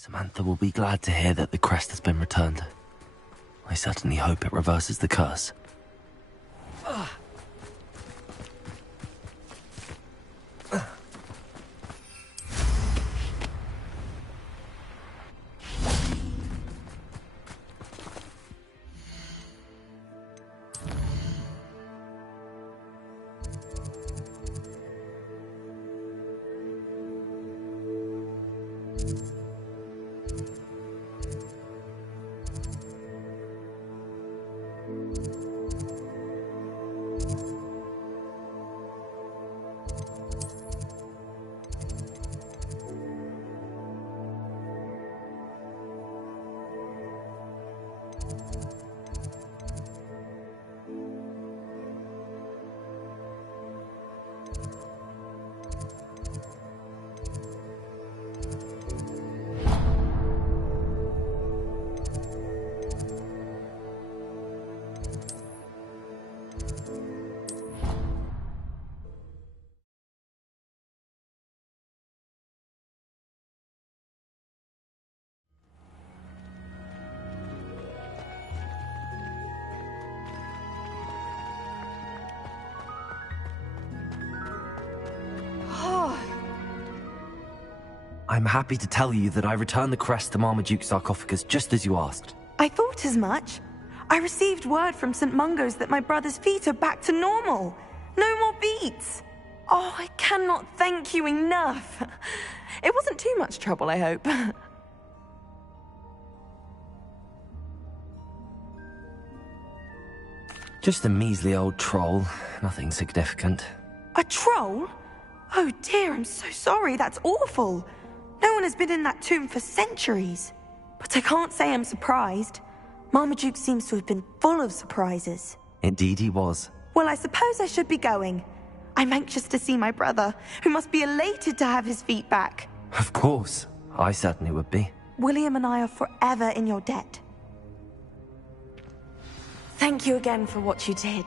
Samantha will be glad to hear that the crest has been returned. I certainly hope it reverses the curse. I'm happy to tell you that I returned the crest to Marmaduke's sarcophagus just as you asked. I thought as much. I received word from St. Mungo's that my brother's feet are back to normal. No more beats. Oh, I cannot thank you enough. It wasn't too much trouble, I hope. Just a measly old troll. Nothing significant. A troll? Oh dear, I'm so sorry. That's awful. No one has been in that tomb for centuries. But I can't say I'm surprised. Marmaduke seems to have been full of surprises. Indeed he was. Well, I suppose I should be going. I'm anxious to see my brother, who must be elated to have his feet back. Of course. I certainly would be. William and I are forever in your debt. Thank you again for what you did.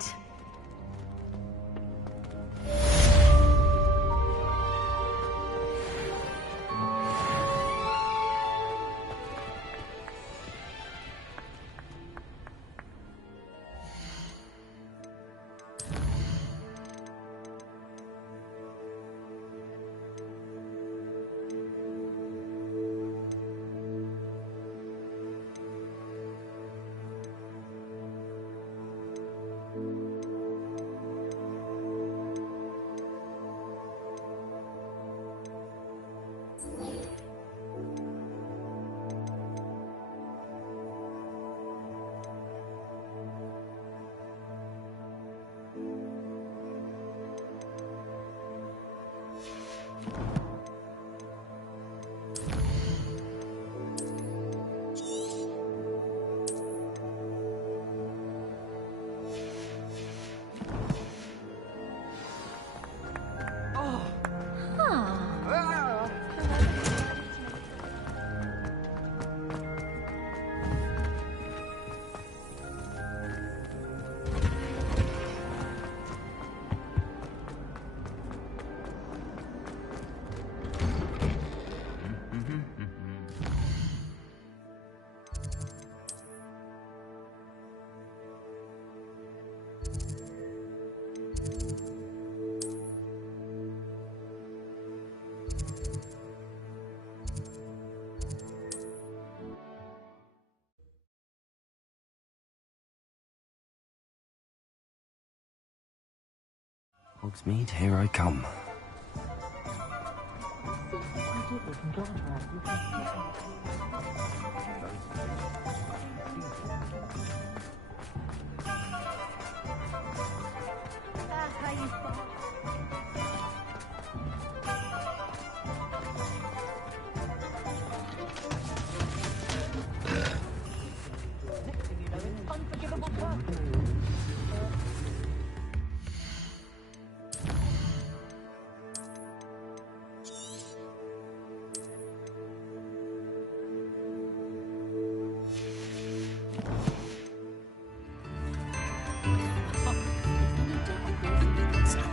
Hogsmeade, here I come.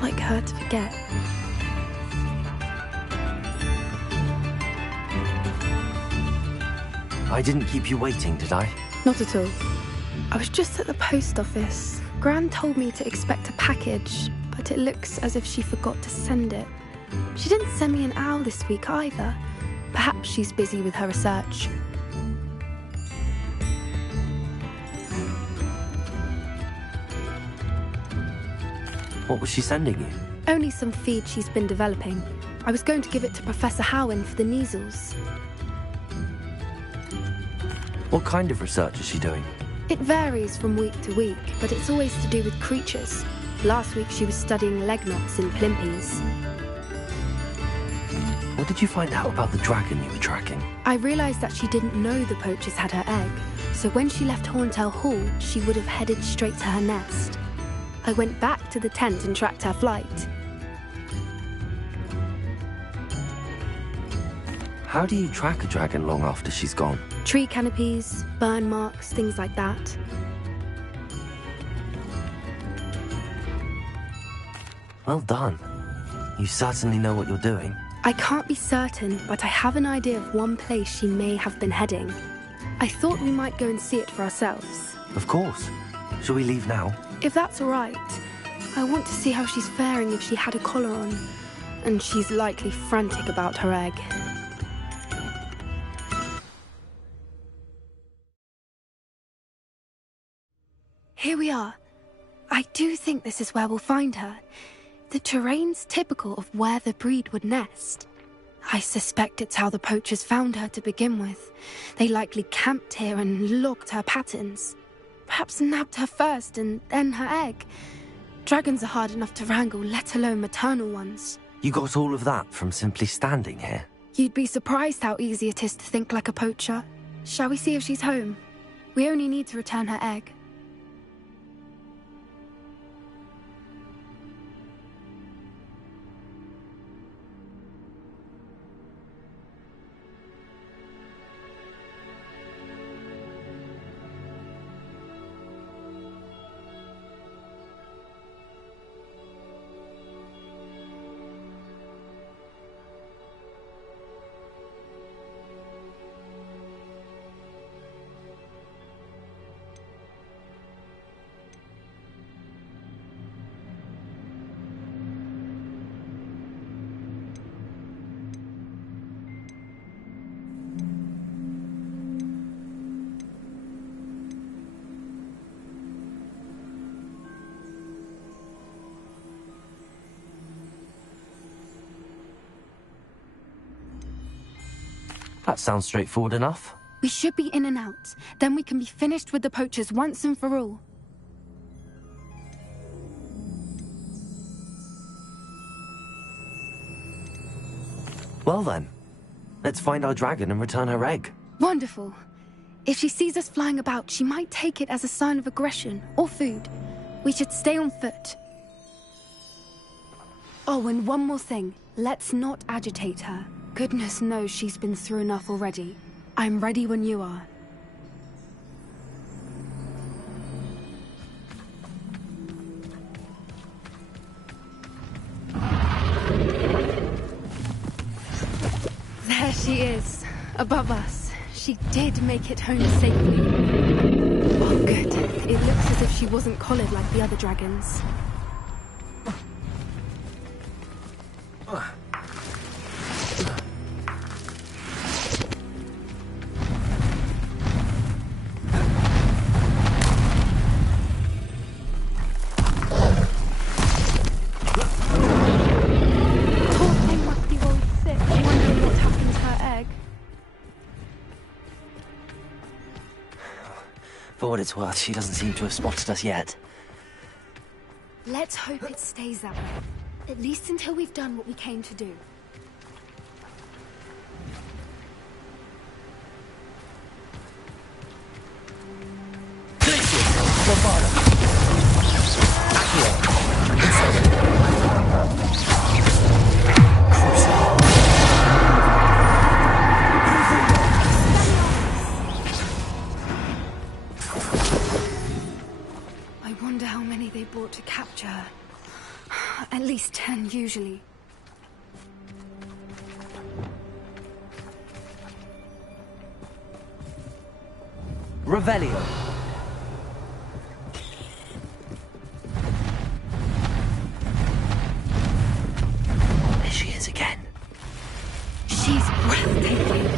Like her to forget. I didn't keep you waiting, did I? Not at all. I was just at the post office. Gran told me to expect a package, but it looks as if she forgot to send it. She didn't send me an owl this week either. Perhaps she's busy with her research. What was she sending you? Only some feed she's been developing. I was going to give it to Professor Howin for the measles. What kind of research is she doing? It varies from week to week, but it's always to do with creatures. Last week she was studying leg knots in plimpies. What did you find out about the dragon you were tracking? I realised that she didn't know the poachers had her egg, so when she left Horntail Hall, she would have headed straight to her nest. I went back to the tent and tracked her flight. How do you track a dragon long after she's gone? Tree canopies, burn marks, things like that. Well done. You certainly know what you're doing. I can't be certain, but I have an idea of one place she may have been heading. I thought we might go and see it for ourselves. Of course. Shall we leave now? If that's all right. I want to see how she's faring if she had a collar on. And she's likely frantic about her egg. we are. I do think this is where we'll find her. The terrain's typical of where the breed would nest. I suspect it's how the poachers found her to begin with. They likely camped here and logged her patterns. Perhaps nabbed her first and then her egg. Dragons are hard enough to wrangle, let alone maternal ones. You got all of that from simply standing here? You'd be surprised how easy it is to think like a poacher. Shall we see if she's home? We only need to return her egg. That sounds straightforward enough. We should be in and out. Then we can be finished with the poachers once and for all. Well then, let's find our dragon and return her egg. Wonderful. If she sees us flying about, she might take it as a sign of aggression or food. We should stay on foot. Oh, and one more thing. Let's not agitate her. Goodness knows she's been through enough already. I'm ready when you are. There she is, above us. She did make it home safely. Oh, good. It looks as if she wasn't collared like the other dragons. For what it's worth, she doesn't seem to have spotted us yet. Let's hope it stays that way. At least until we've done what we came to do. I wonder how many they brought to capture her. At least 10, usually. Revelio. There she is again. She's breathtaking.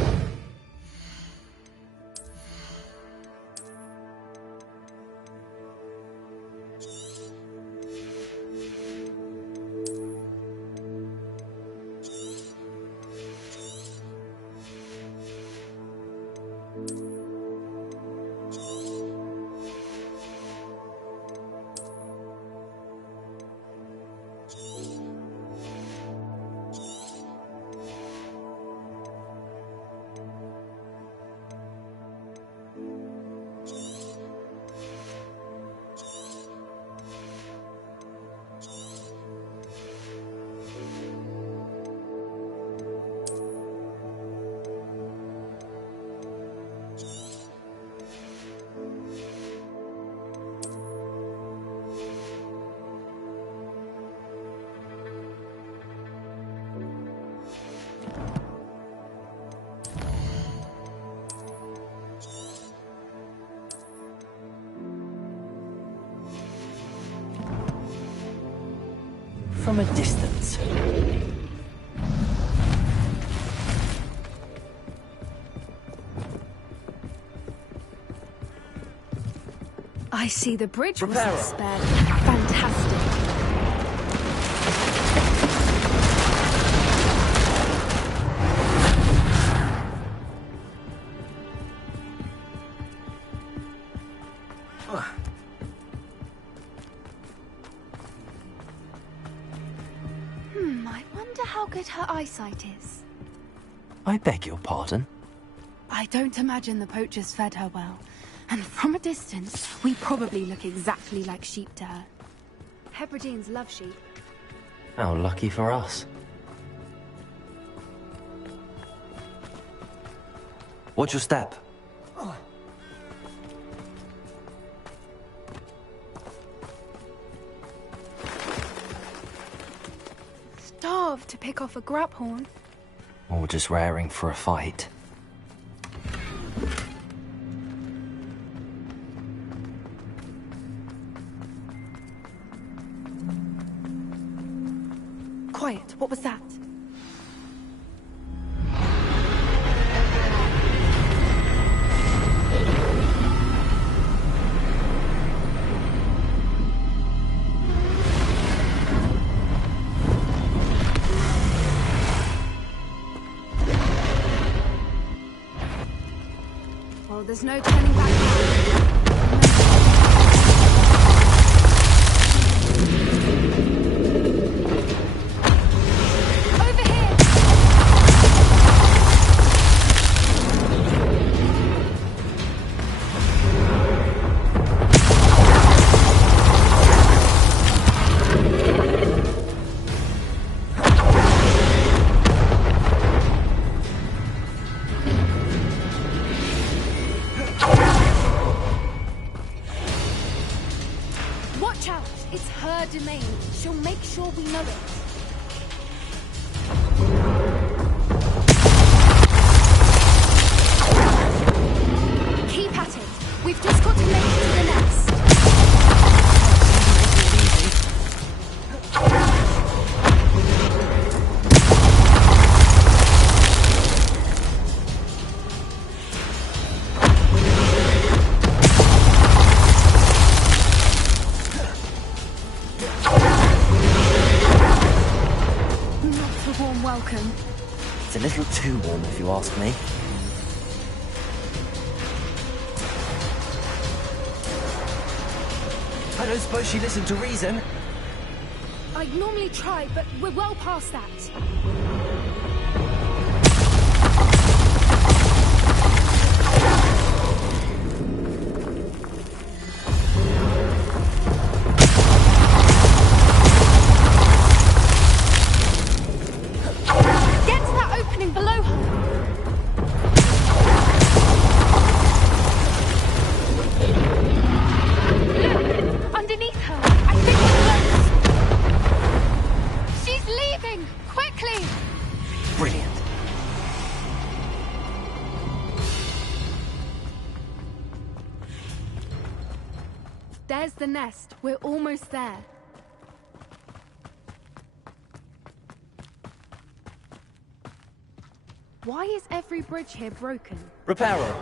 From a distance. I see the bridge was Reparo. spared. Fantastic. I wonder how good her eyesight is. I beg your pardon? I don't imagine the poachers fed her well. And from a distance, we probably look exactly like sheep to her. Hebrideans love sheep. How lucky for us. Watch your step. Starved to pick off a graphorn. Or just raring for a fight. Quiet, what was that? Well, there's no turning back now. Watch out! It's her domain. She'll make sure we know it. Keep at it. We've just got to make it to the nest. Welcome. It's a little too warm, if you ask me. I don't suppose she listened to reason. I'd normally try, but we're well past that. There's the nest. We're almost there. Why is every bridge here broken? Reparo.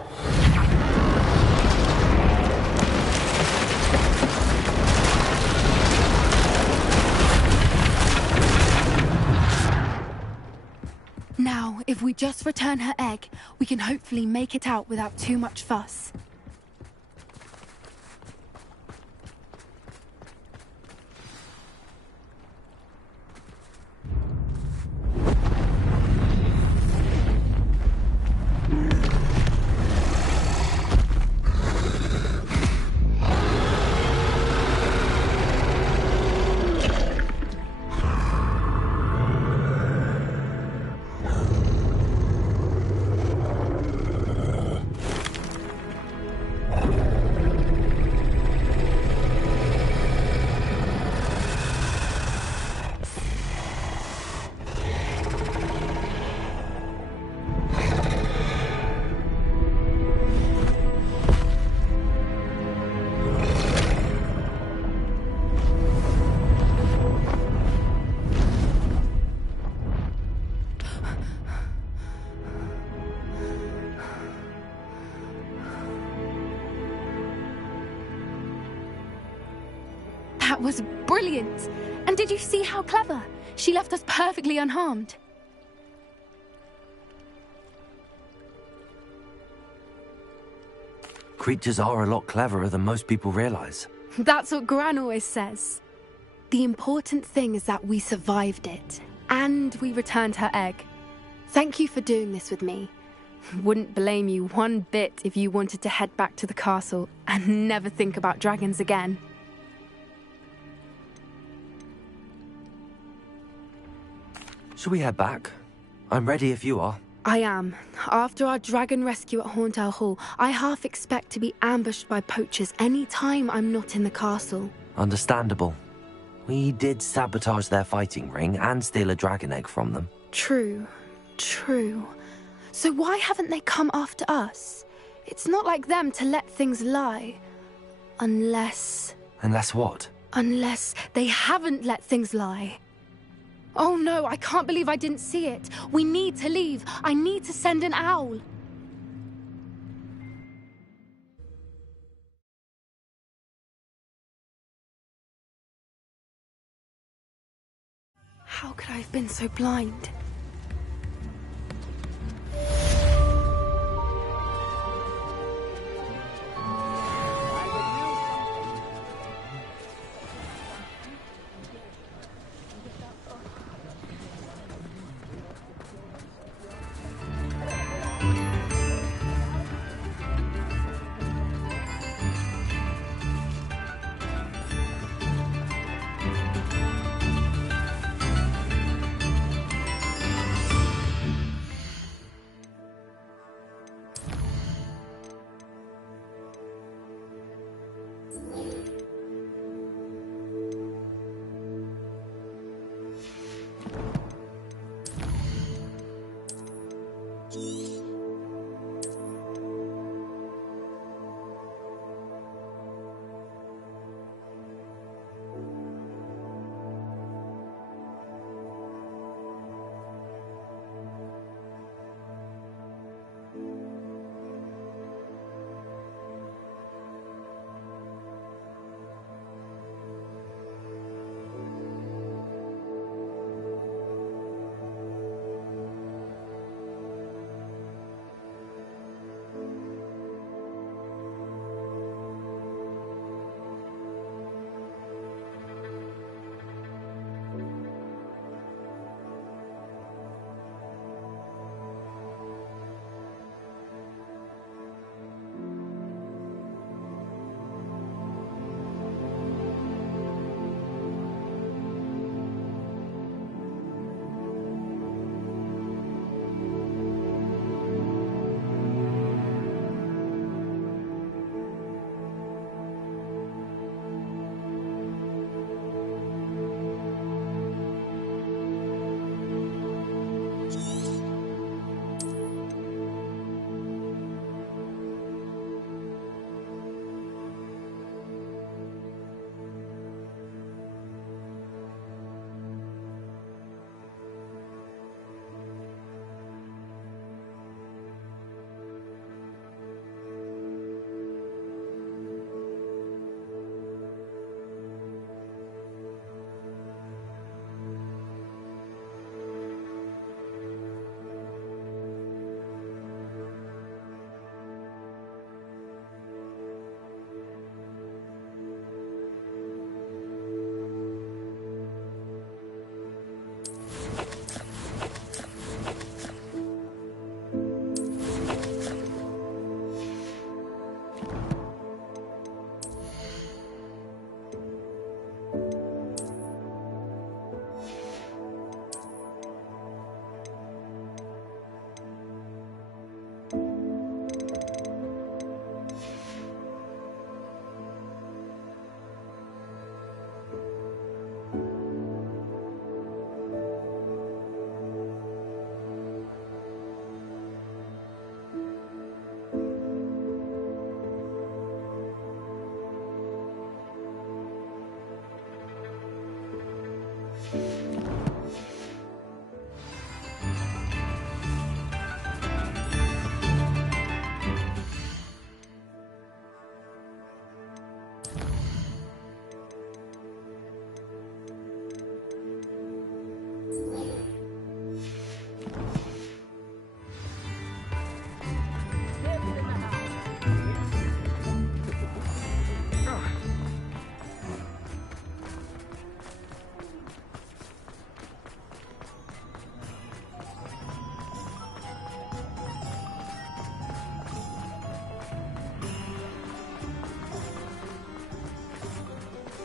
Now, if we just return her egg, we can hopefully make it out without too much fuss. brilliant. And did you see how clever? She left us perfectly unharmed. Creatures are a lot cleverer than most people realize. That's what Gran always says. The important thing is that we survived it, and we returned her egg. Thank you for doing this with me. Wouldn't blame you one bit if you wanted to head back to the castle and never think about dragons again. Shall we head back? I'm ready if you are. I am. After our dragon rescue at Horndale Hall, I half expect to be ambushed by poachers any time I'm not in the castle. Understandable. We did sabotage their fighting ring and steal a dragon egg from them. True. So why haven't they come after us? It's not like them to let things lie. Unless what? Unless they haven't let things lie. Oh no, I can't believe I didn't see it. We need to leave. I need to send an owl. How could I have been so blind?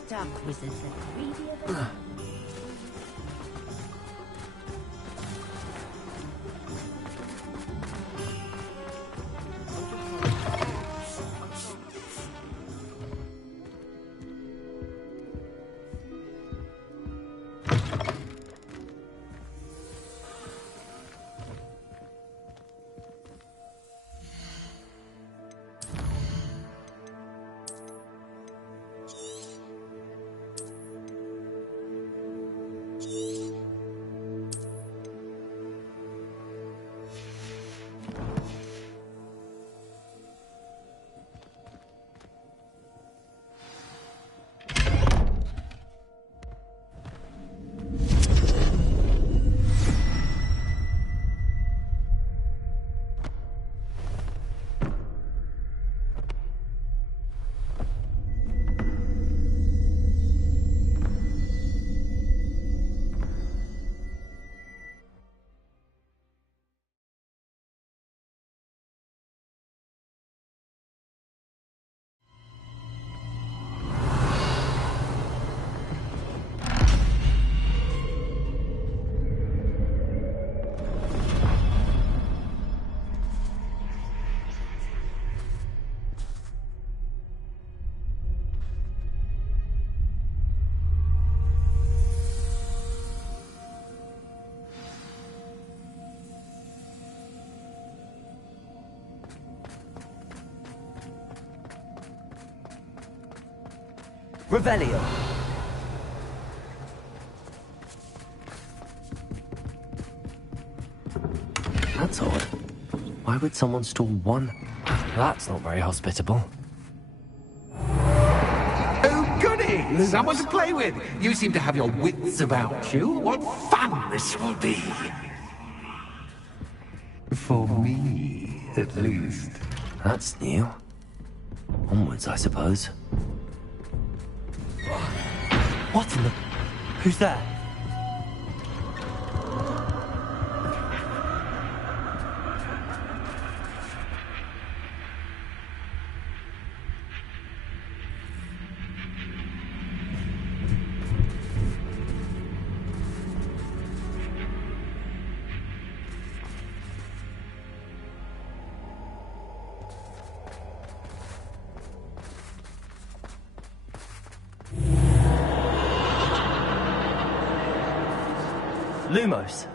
Dark wizards are greedier than... Revelio. That's odd. Why would someone store one? That's not very hospitable. Oh, goody! Someone to play with! You seem to have your wits about you. What fun this will be! For me, at least. That's new. Onwards, I suppose. What in the... Who's there? Lumos.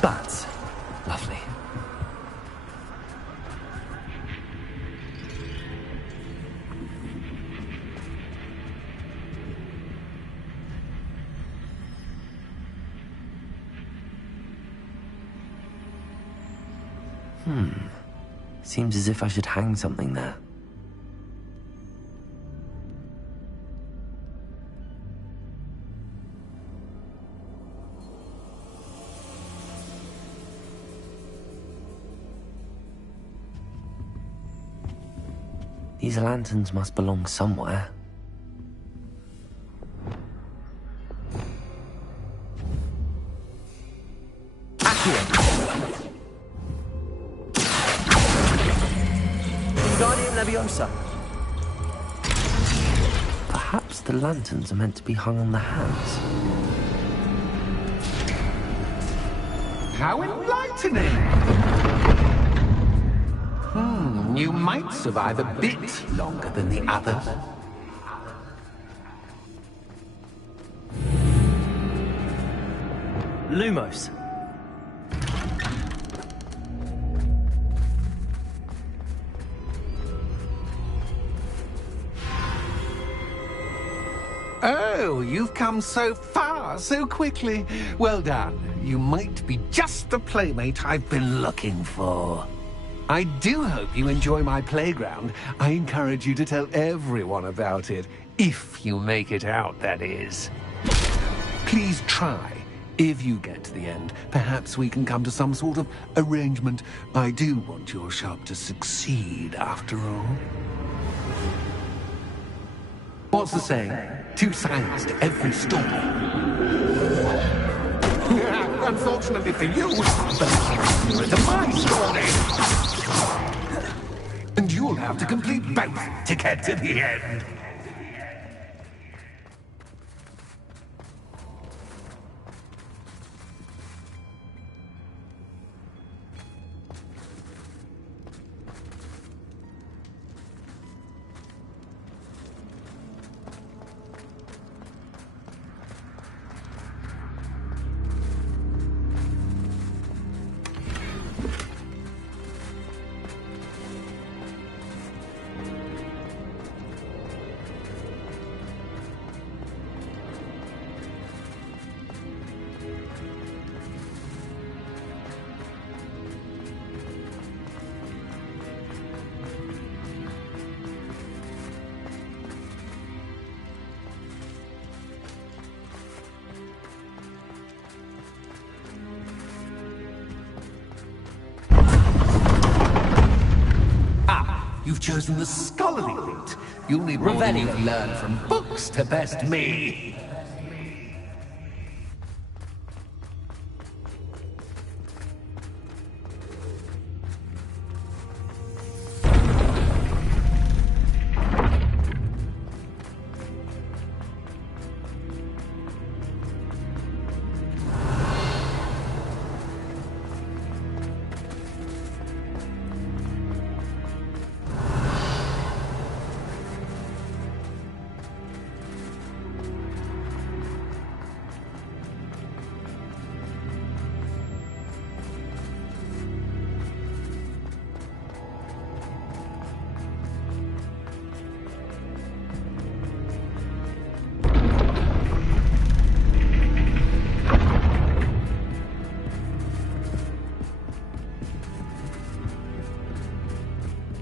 Bats. Lovely. Seems as if I should hang something there. These lanterns must belong somewhere. Leviosa. Perhaps the lanterns are meant to be hung on the hands. How enlightening! You might survive a bit longer than the others. Lumos. Oh, you've come so far, so quickly. Well done. You might be just the playmate I've been looking for. I do hope you enjoy my playground. I encourage you to tell everyone about it. If you make it out, that is. Please try. If you get to the end, perhaps we can come to some sort of arrangement. I do want your shop to succeed, after all. What's the saying? Two sides to every story. Unfortunately for you, there's to my story. And you'll have to complete both to get to the end. You've chosen the scholarly route. You'll need more than you've learned from books to best me.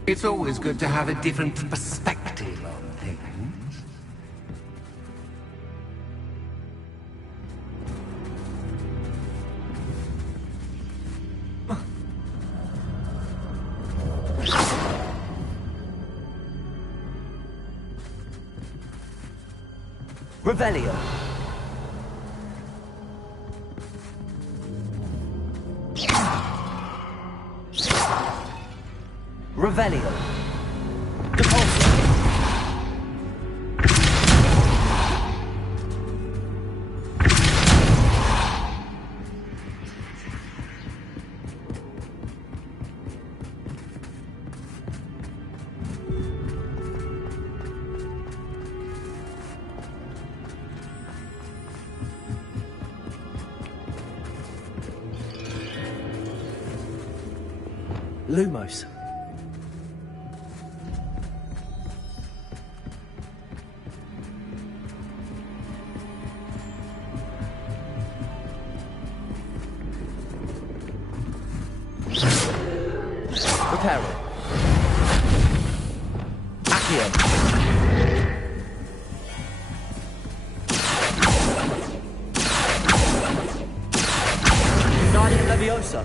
It's always good to have a different perspective on things. Revelio. Revelio. Depulso. Lumos. Reparo. Accio. Guardian Leviosa.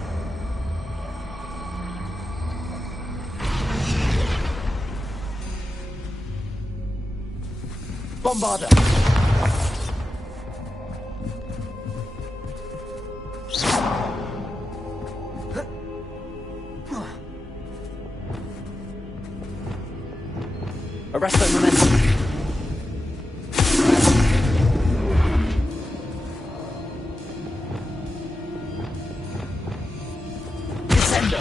Bombarda. Arresto momentum. Descendo.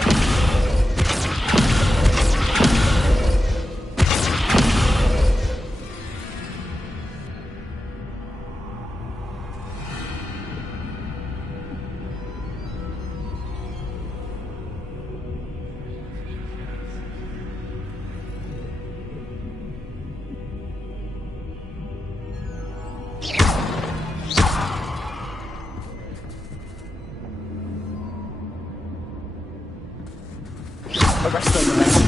Arresto momentum.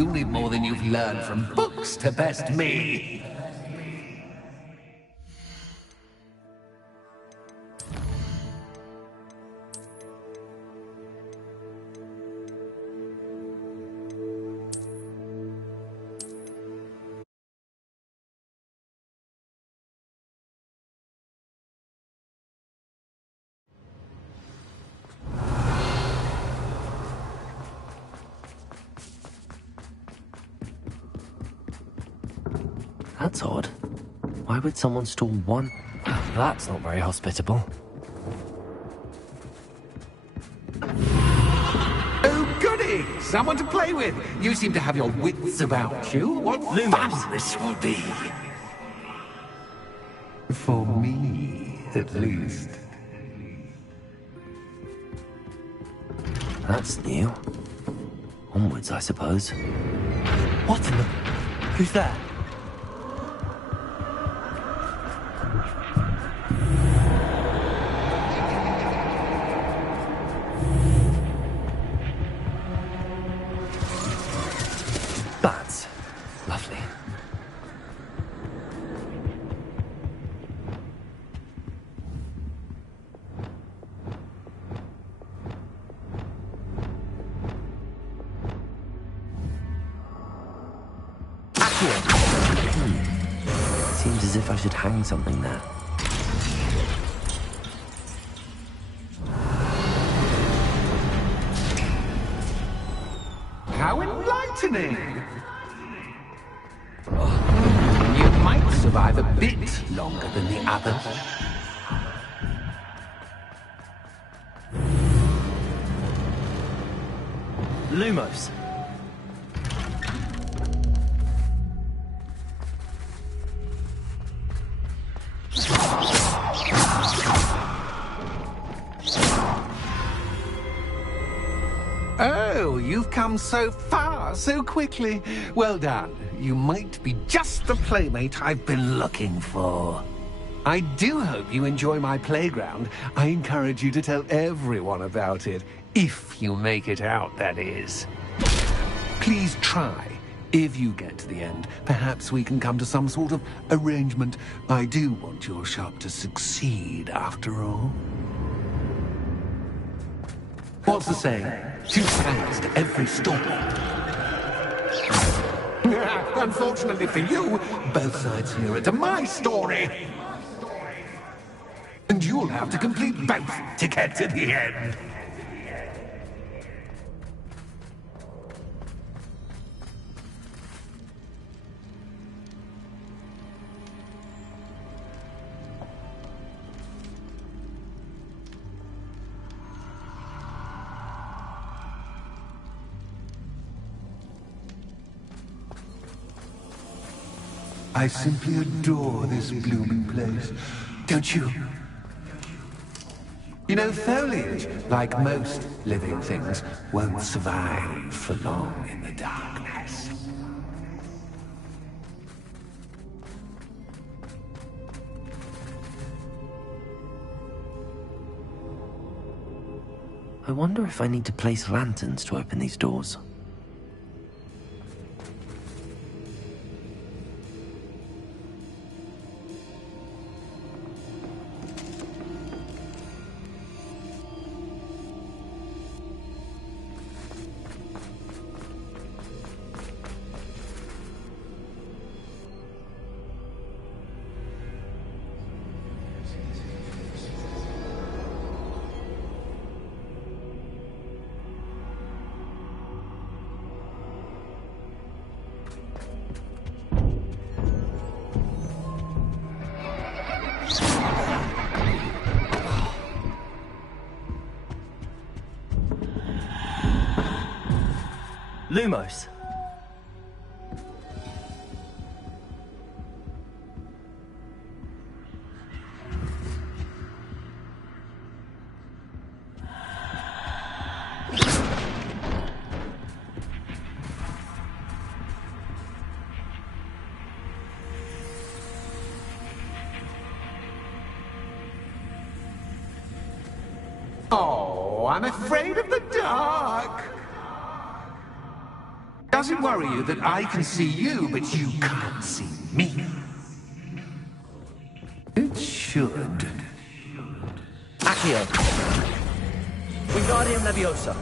You'll need more than you've learned from books to best me. That's odd. Why would someone store one? That's not very hospitable. Oh, goody! Someone to play with! You seem to have your wits about you. What fun this will be! For me, at least. That's new. Onwards, I suppose. What in the... Who's there? Bats. Lovely. Seems as if I should hang something there. How enlightening! You might survive a bit longer than the others. Lumos. Oh, you've come so far, so quickly. Well done. You might be just the playmate I've been looking for. I do hope you enjoy my playground. I encourage you to tell everyone about it. If you make it out, that is. Please try. If you get to the end, perhaps we can come to some sort of arrangement. I do want your shop to succeed, after all. What's the saying? Two sides to every story. Unfortunately for you, both sides here are to my story. And you'll have to complete both to get to the end. I simply adore this blooming place, don't you? You know, foliage, like most living things, won't survive for long in the darkness. I wonder if I need to place lanterns to open these doors. Lumos. Oh, I'm afraid of the dark. does it worry you that I can see you, but you can't see me? It should. Accio. Wingardium Leviosa.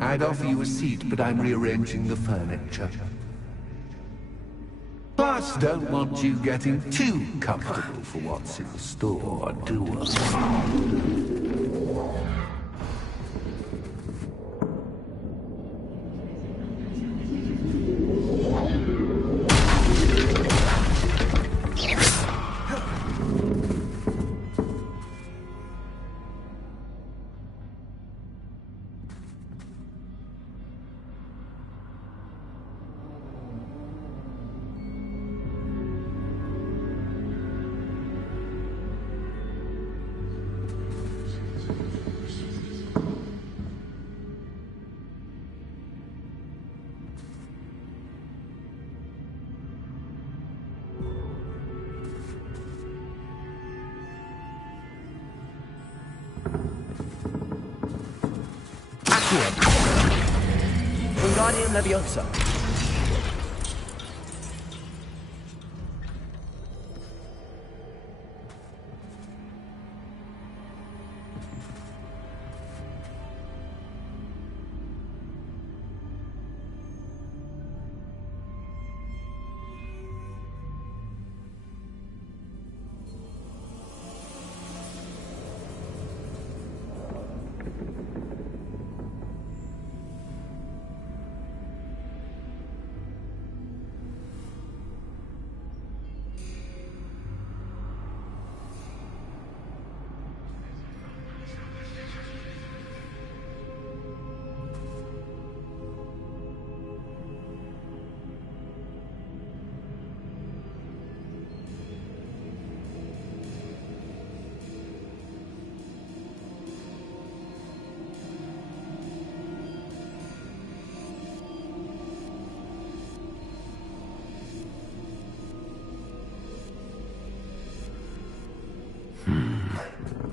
I'd offer you a seat, but I'm rearranging the furniture. Plus, don't want you getting too comfortable for what's in store, do I? Wingardium Leviosa.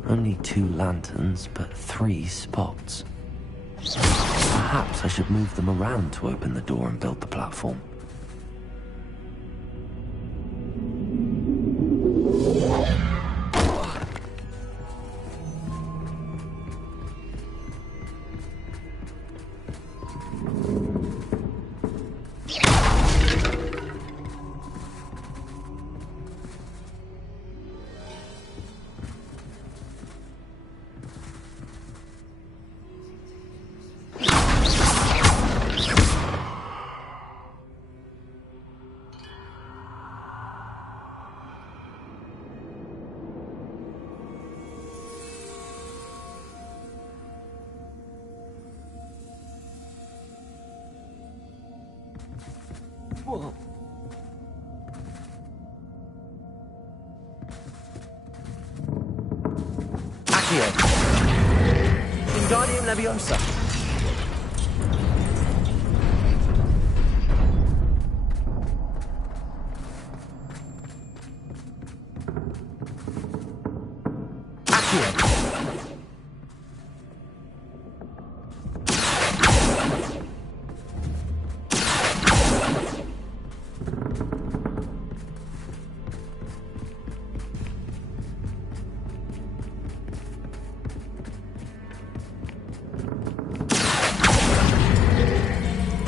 Only 2 lanterns, but 3 spots. Perhaps I should move them around to open the door and build the platform. Whoa. Accio. Wingardium Leviosa.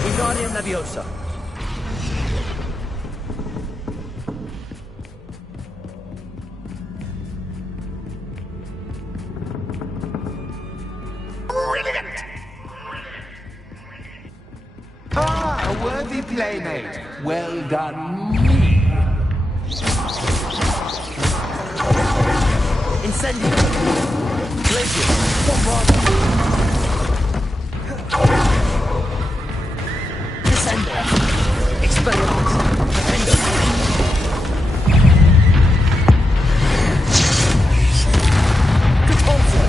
Wingardium Leviosa. Brilliant! Ah, a worthy playmate. Well done, me. Incendio. Glacier. Bombarda. Descender. Expelliarmus. Defender. Catapulta.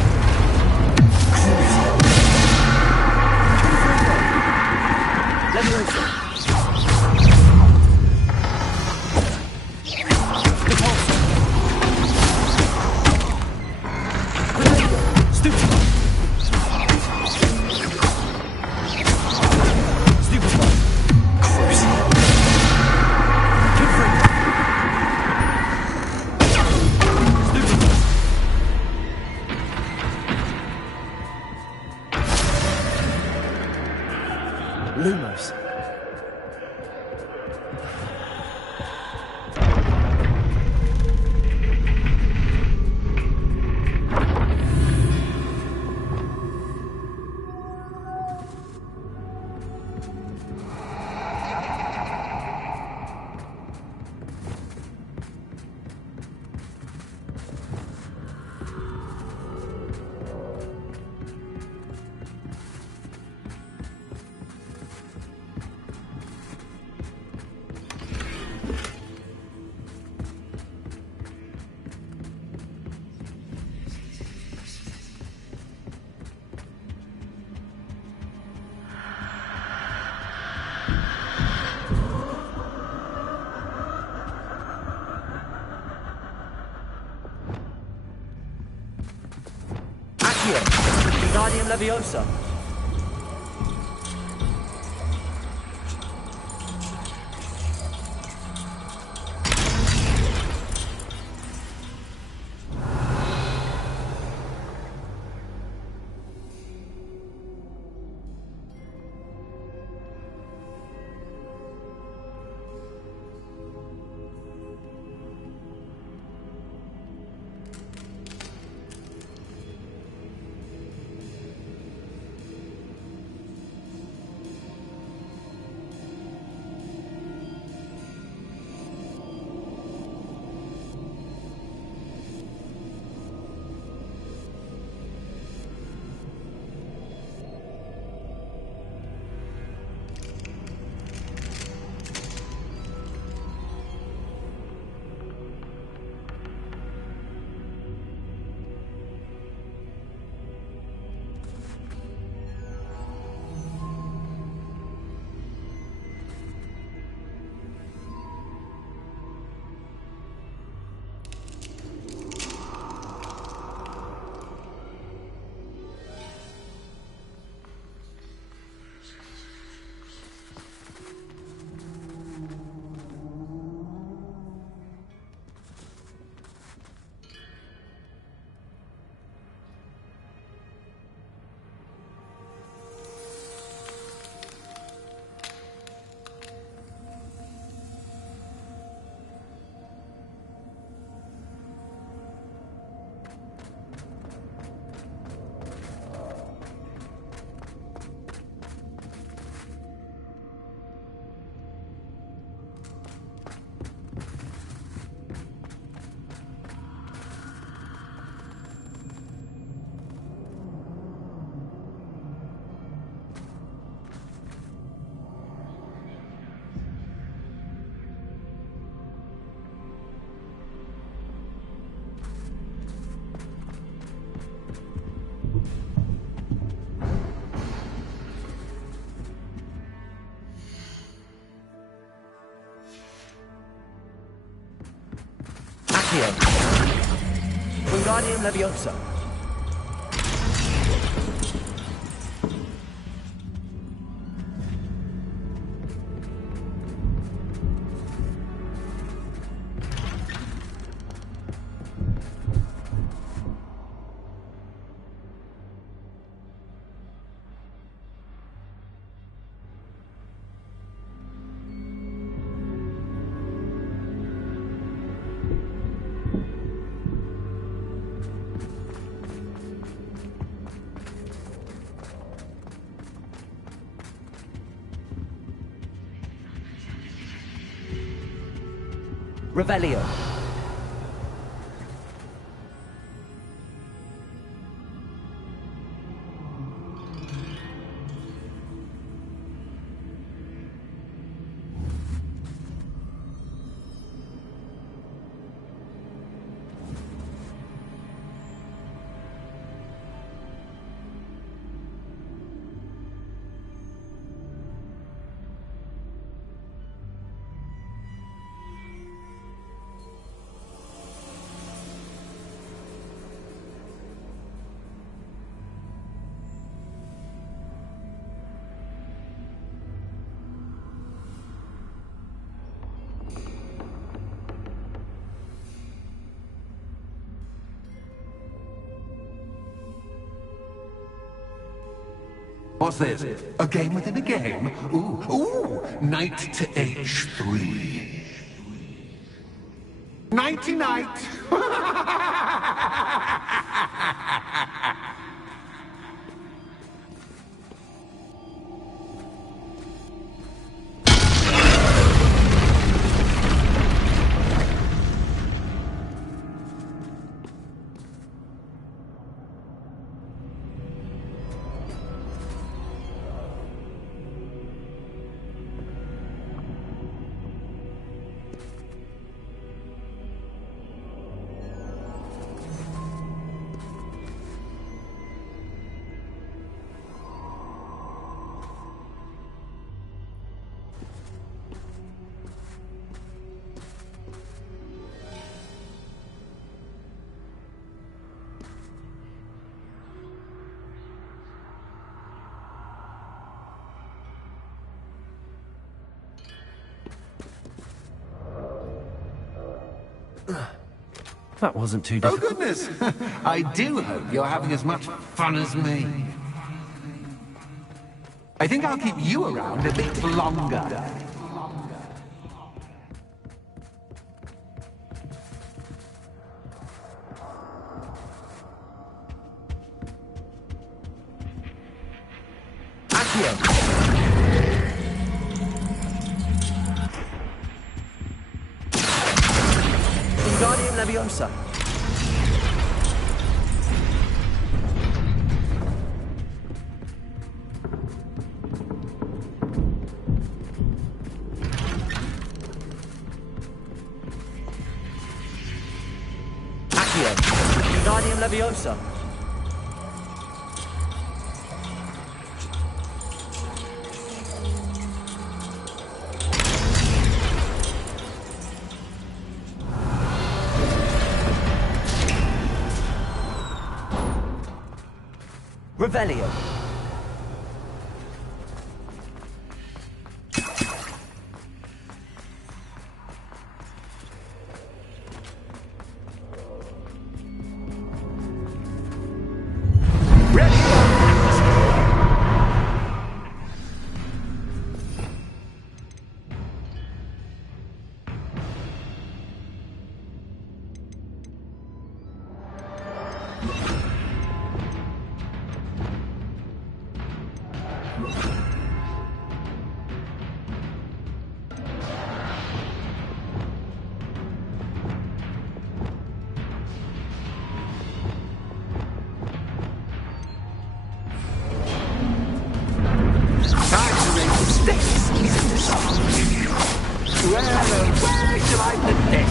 Lumos. Wingardium Leviosa. Wingardium Leviosa. Revelio. What's this? A game within a game? Ooh, knight to h3. Nighty-night! That wasn't too Oh, difficult. goodness! I do hope you're having as much fun as me. I think I'll keep you around a bit longer. Wingardium Leviosa. Accio. Wingardium Leviosa. Revelio. Where shall I put this?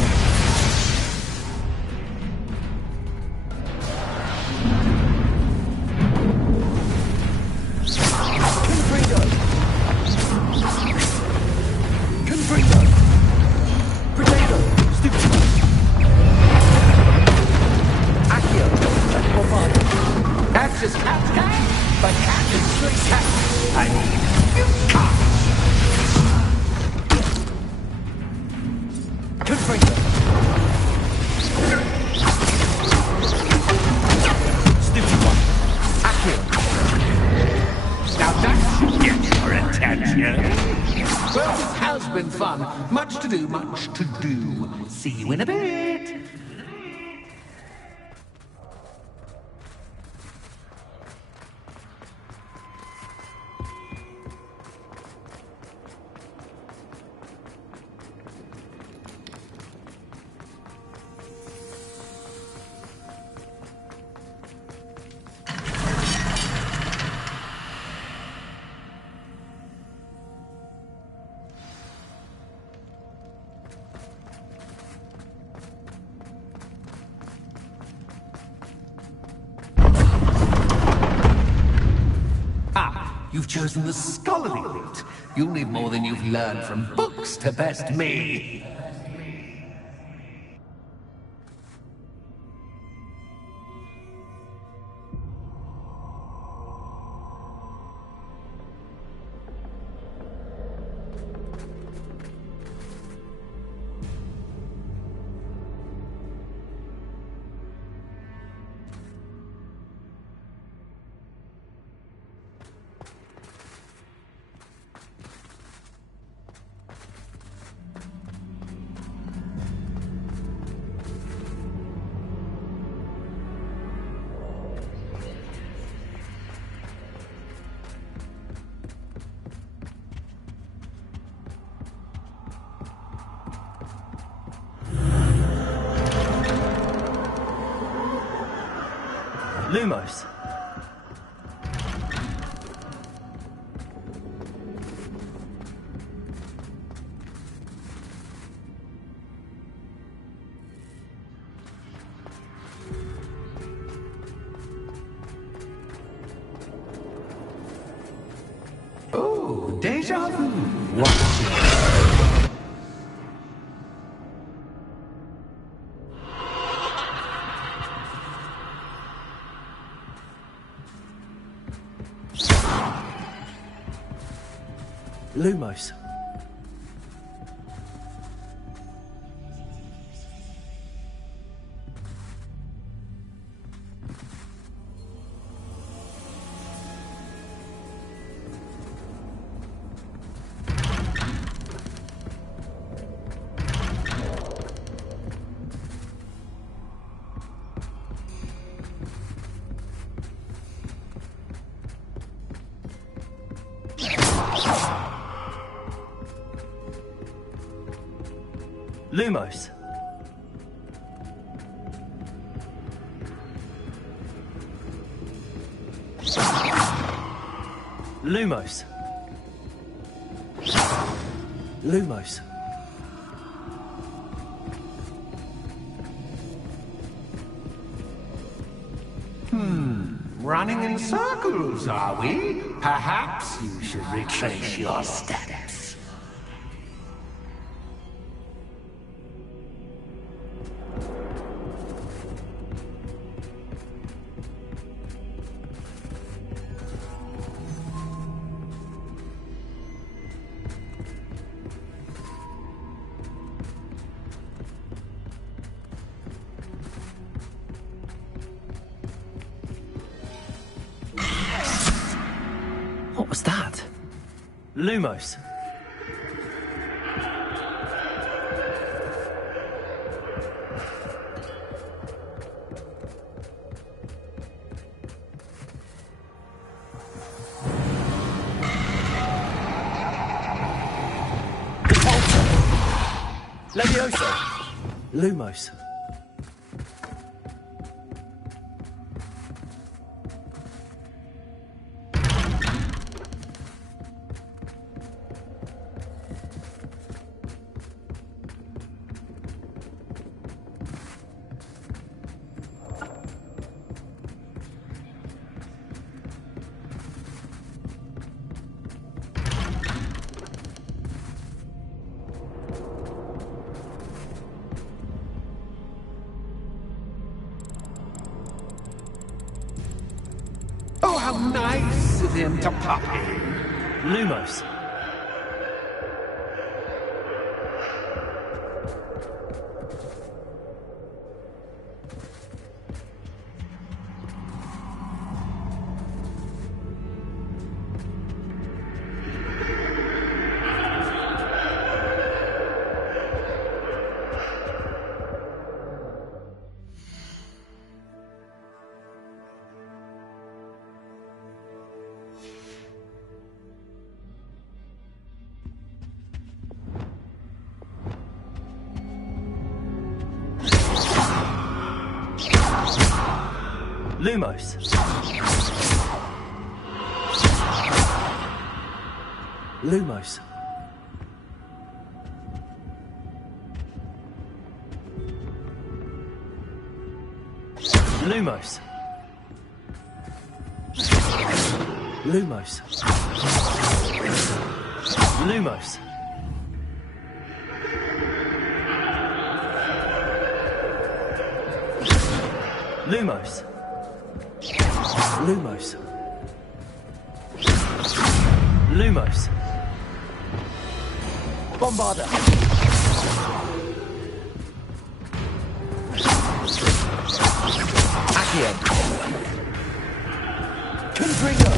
Just cat, but cat is straight cat. I mean, you can't. Confringo. Stupid one. Accio. Now that should get your attention. Well, this has been fun. Much to do, much to do. See you in a bit. You've chosen the scholarly route. You'll need more than you've learned from books to best me. Lumos. Oh, deja vu. Lumos. Lumos. Lumos. Lumos. Running in circles, are we? Perhaps you should retrace your steps. What was that? Lumos. Levioso. Lumos. Oh, how nice of him to pop in. Lumos. Lumos. Lumos. Lumos. Lumos. Lumos. Lumos. Lumos. Lumos. Bombarda. Accio. Confringo.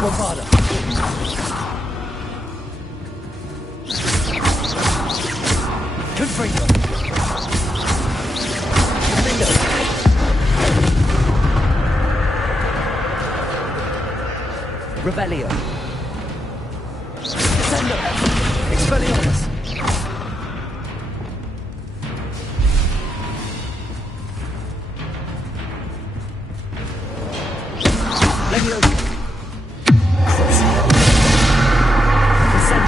Bombarda. Confringo. Rebellion. Descendo. Expelliarmus. Accio. Consent.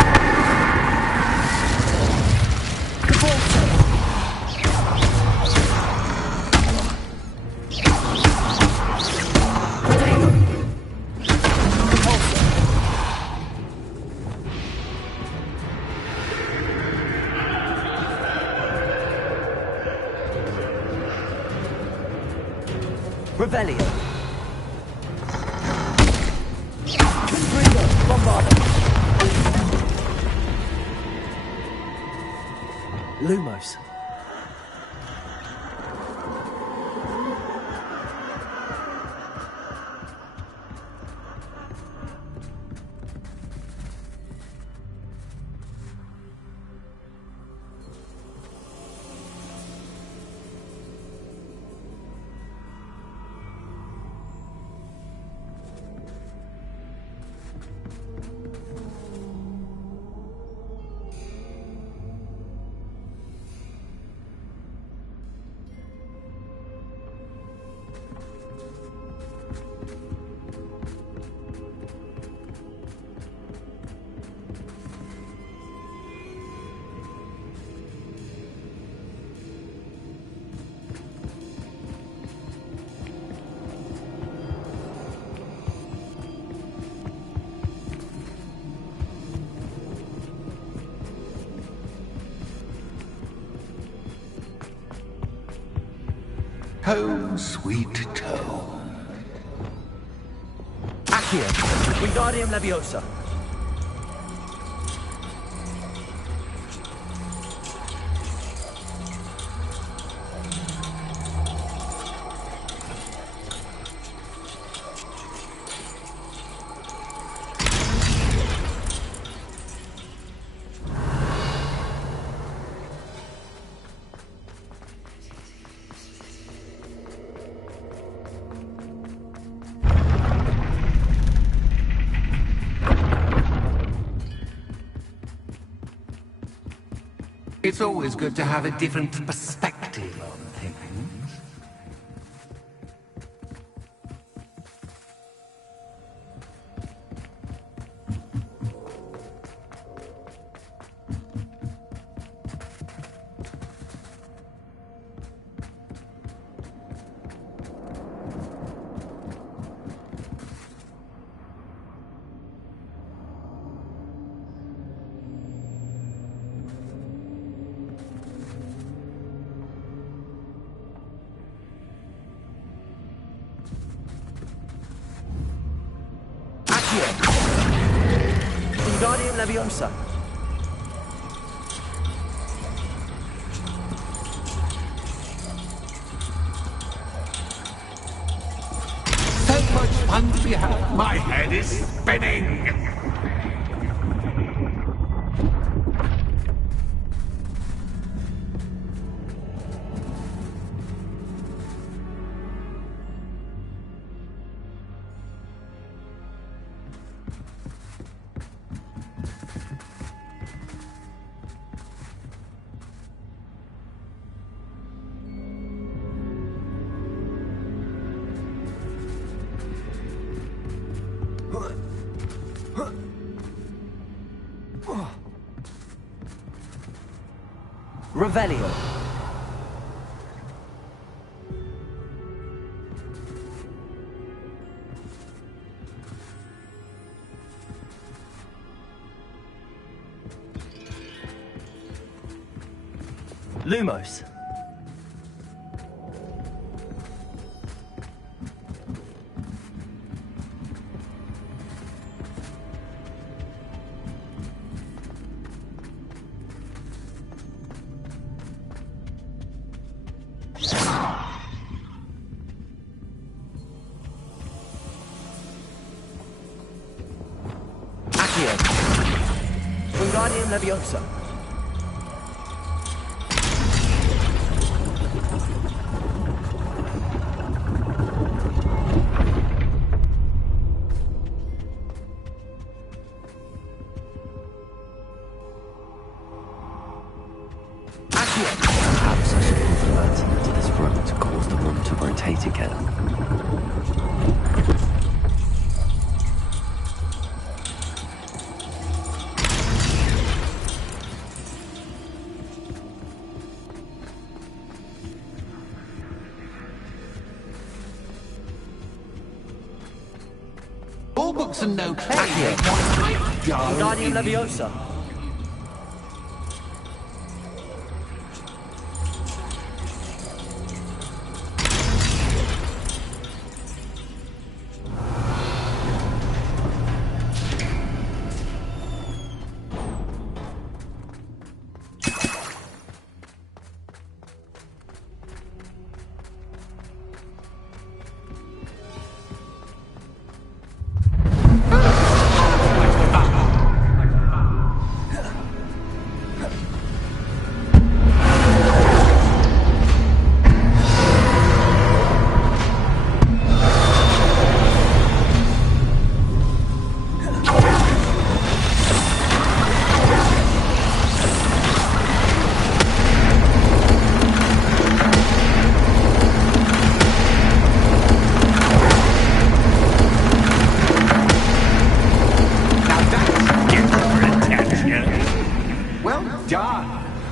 Revelio. Confringo. Bombardo. Lumos. Home, sweet home. Accio. Wingardium Leviosa. It's always good to have a different perspective on things. Wingardium Leviosa. So much fun to be had. My head is spinning. Revelio. Lumos. Accio. Wingardium Leviosa. Perhaps I should put the lads into this room to cause the room to rotate again. dogs and no... Wingardium Leviosa.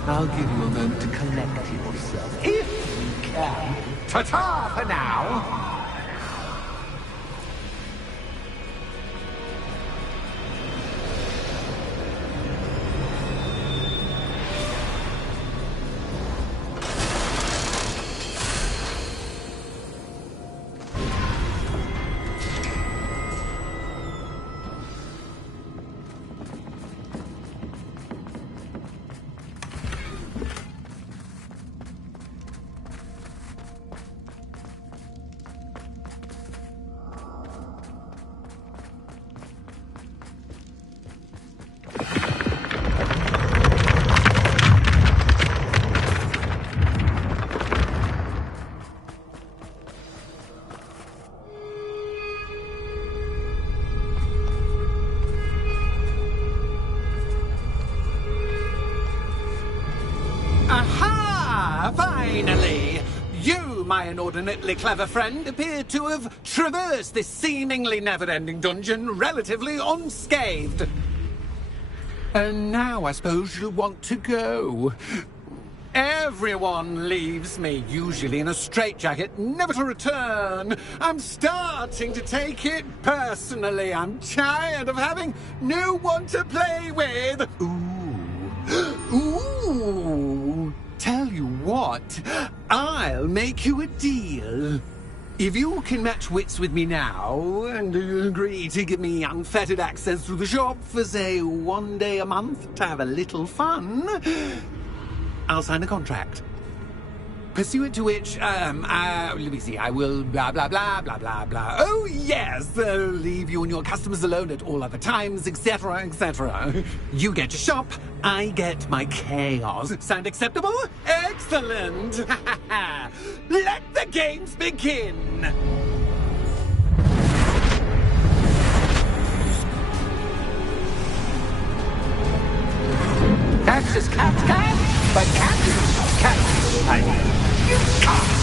I'll give you a moment to collect yourself, if you can. Ta-ta for now! Aha! Finally! You, my inordinately clever friend, appear to have traversed this seemingly never-ending dungeon relatively unscathed. And now I suppose you'll want to go. Everyone leaves me, usually in a straitjacket, never to return. I'm starting to take it personally. I'm tired of having no one to play with. Ooh, tell you what, I'll make you a deal. If you can match wits with me now, and agree to give me unfettered access to the shop for, say, 1 day a month to have a little fun, I'll sign a contract. Pursuant to which, let me see, I will blah, blah, blah, blah, blah, blah. Oh, yes, leave you and your customers alone at all other times, etc., etc. You get your shop, I get my chaos. Sound acceptable? Excellent! Let the games begin! That's just cat, but cat. I mean, you can't.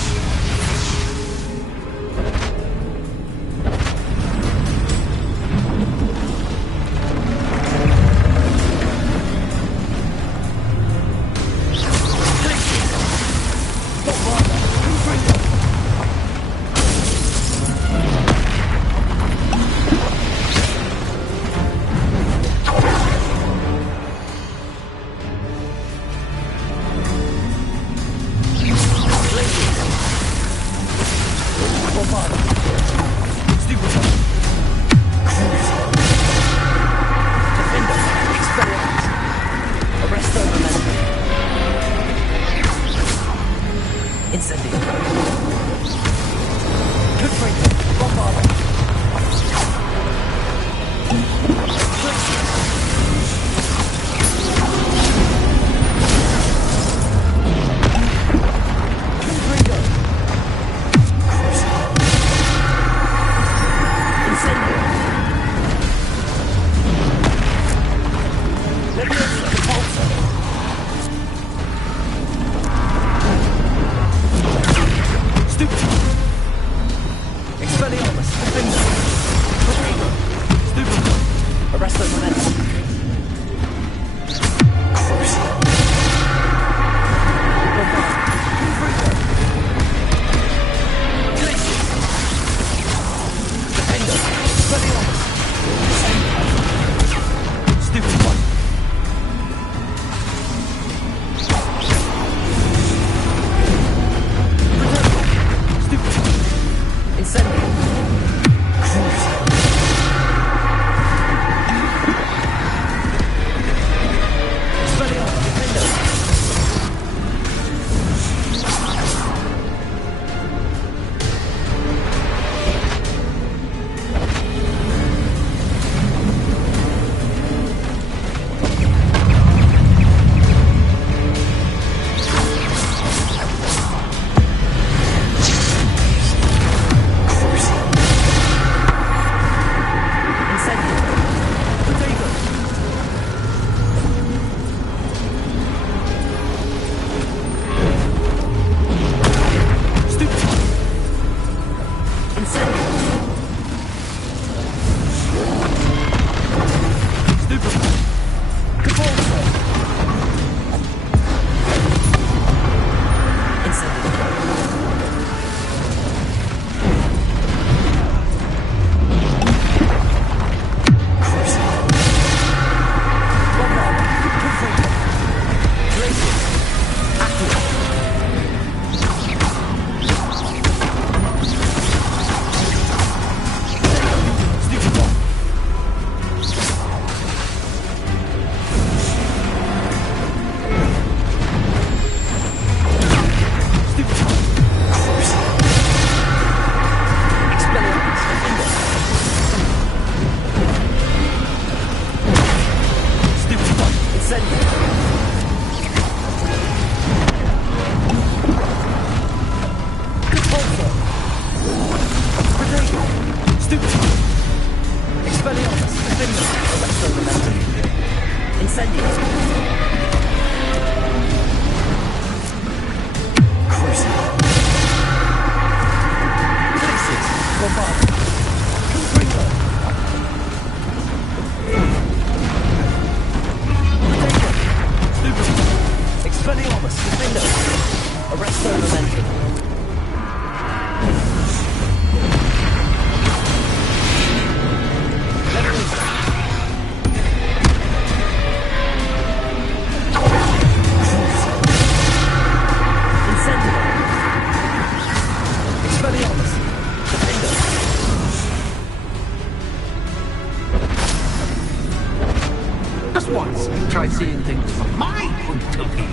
seeing things from my point of view.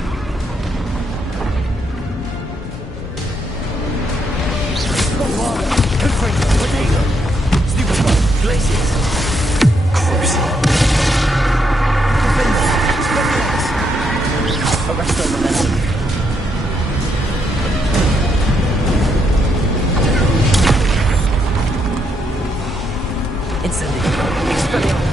Glaciers. Cruising. Arresto momentum. Incendio. Expelliarmus.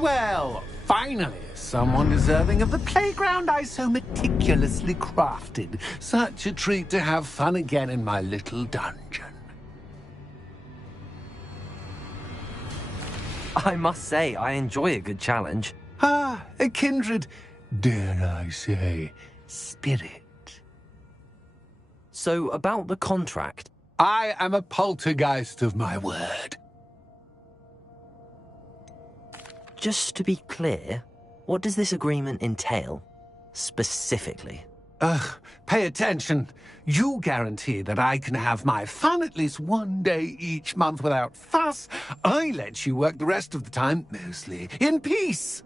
Well, finally, someone deserving of the playground I so meticulously crafted. Such a treat to have fun again in my little dungeon. I must say, I enjoy a good challenge. Ah, a kindred, dare I say, spirit. So, about the contract. I am a poltergeist of my word. Just to be clear, what does this agreement entail, specifically? Pay attention. You guarantee that I can have my fun at least one day each month without fuss. I let you work the rest of the time, mostly in peace.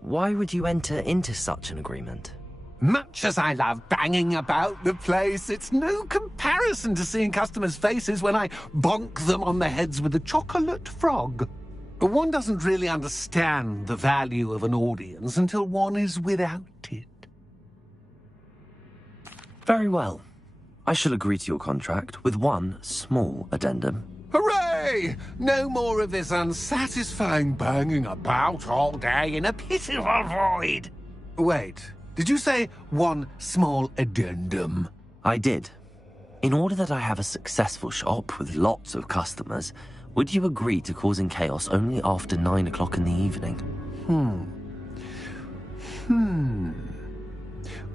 Why would you enter into such an agreement? Much as I love banging about the place, it's no comparison to seeing customers' faces when I bonk them on the heads with a chocolate frog. One doesn't really understand the value of an audience until one is without it. Very well. I shall agree to your contract with one small addendum. Hooray! No more of this unsatisfying banging about all day in a pitiful void. Wait. Did you say one small addendum? I did. In order that I have a successful shop with lots of customers, would you agree to causing chaos only after 9 o'clock in the evening?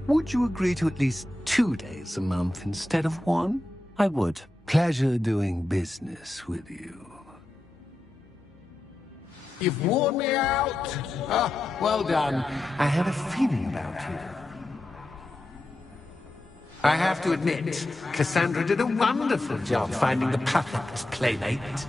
Would you agree to at least 2 days a month instead of one? I would. Pleasure doing business with you. You've worn me out. Well done. I had a feeling about you. I have to admit, Cassandra did a wonderful job finding the perfect playmate.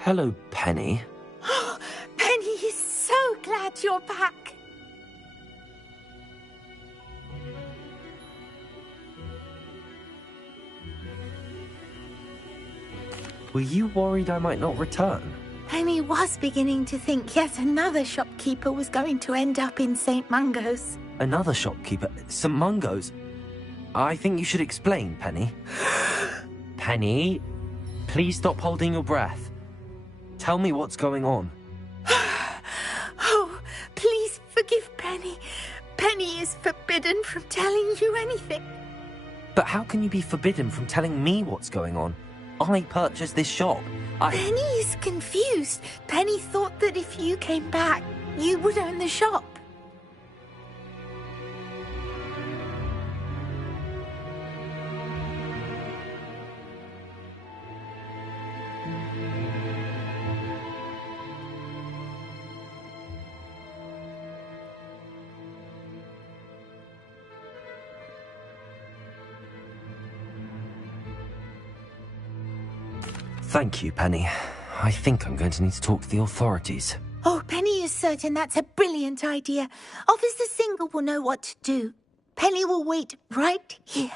Hello, Penny. Penny is so glad you're back. Were you worried I might not return? Penny was beginning to think yet another shopkeeper was going to end up in St. Mungo's. Another shopkeeper? St. Mungo's? I think you should explain, Penny. Penny, please stop holding your breath. Tell me what's going on. Oh, please forgive Penny. Penny is forbidden from telling you anything. But how can you be forbidden from telling me what's going on? I purchased this shop. Penny is confused. Penny thought that if you came back, you would own the shop. Thank you, Penny. I think I'm going to need to talk to the authorities. Oh, Penny is certain that's a brilliant idea. Officer Singer will know what to do. Penny will wait right here.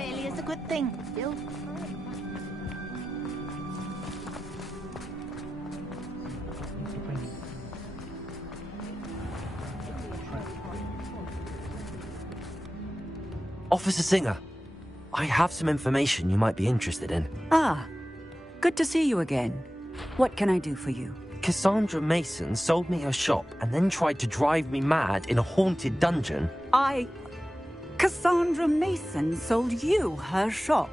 It's a good thing, Bill. Officer Singer, I have some information you might be interested in. Ah, good to see you again. What can I do for you? Cassandra Mason sold me her shop and then tried to drive me mad in a haunted dungeon. Cassandra Mason sold you her shop.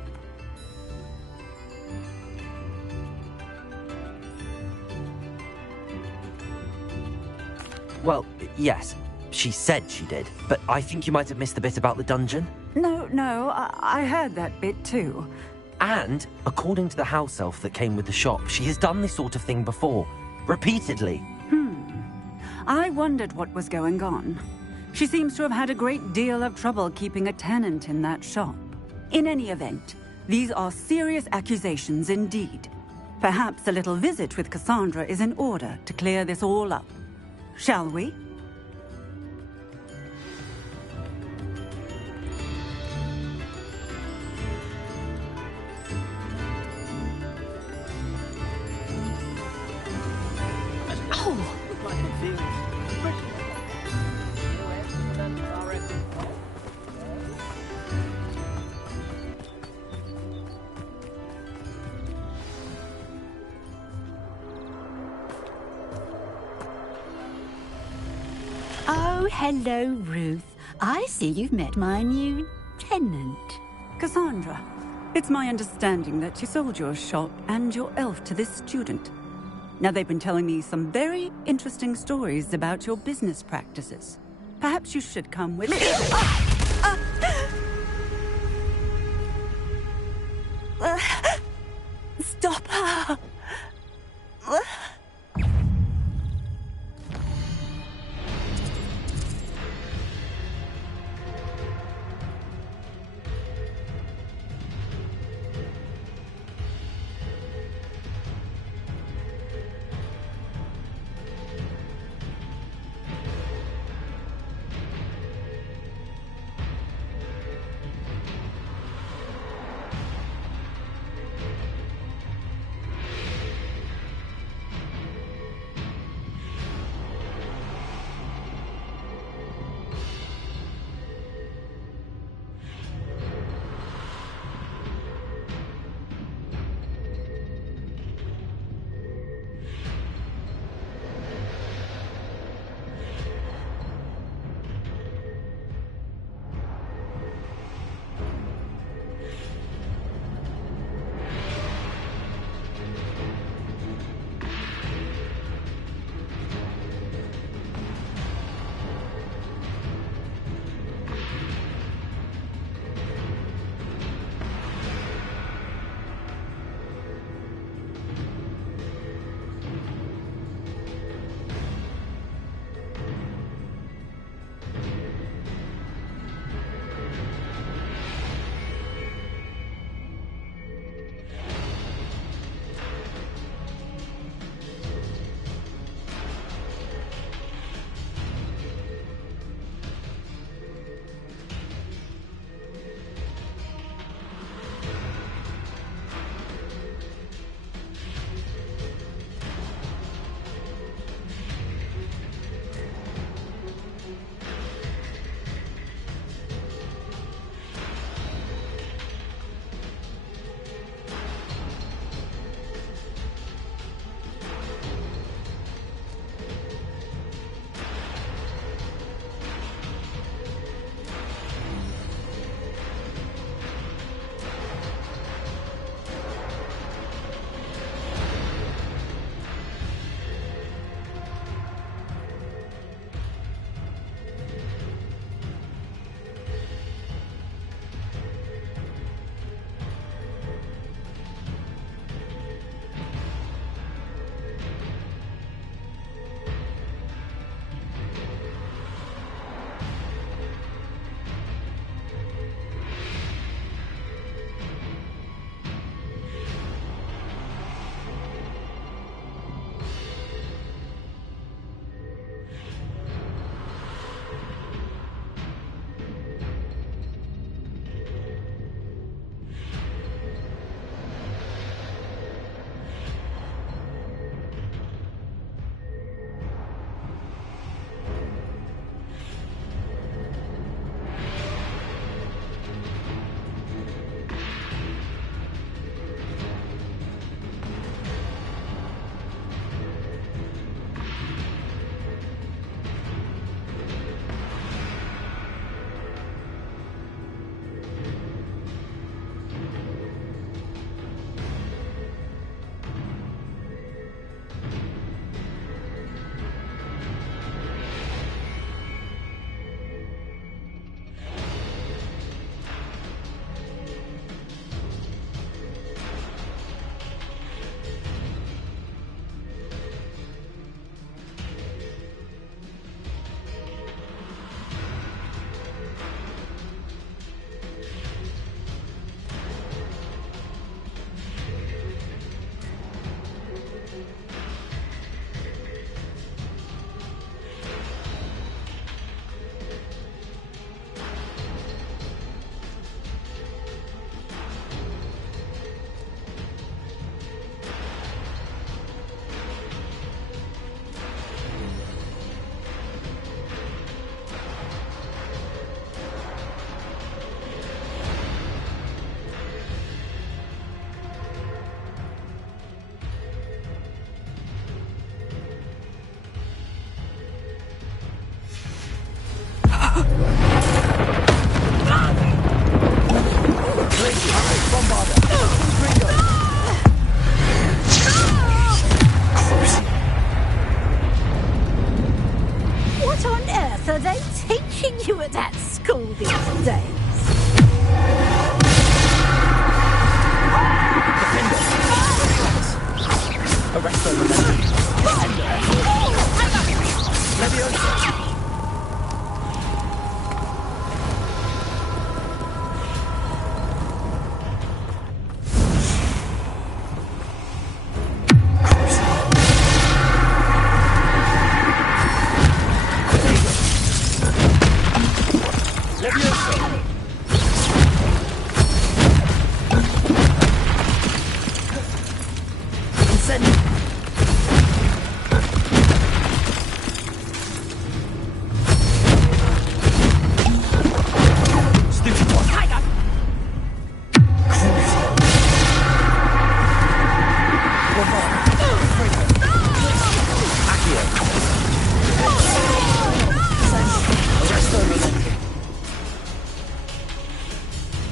Well, yes, she said she did, but I think you might have missed the bit about the dungeon. No, I heard that bit too. And, according to the house elf that came with the shop, she has done this sort of thing before. Repeatedly. I wondered what was going on. She seems to have had a great deal of trouble keeping a tenant in that shop. In any event, these are serious accusations indeed. Perhaps a little visit with Cassandra is in order to clear this all up. Shall we? Oh, hello, Ruth. I see you've met my new tenant. Cassandra, it's my understanding that you sold your shop and your elf to this student. Now, they've been telling me some very interesting stories about your business practices. Perhaps you should come with me.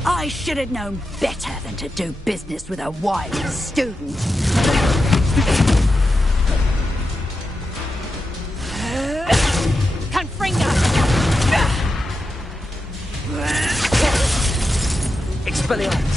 I should have known better than to do business with a wild student. Confringo! Expelliarmus!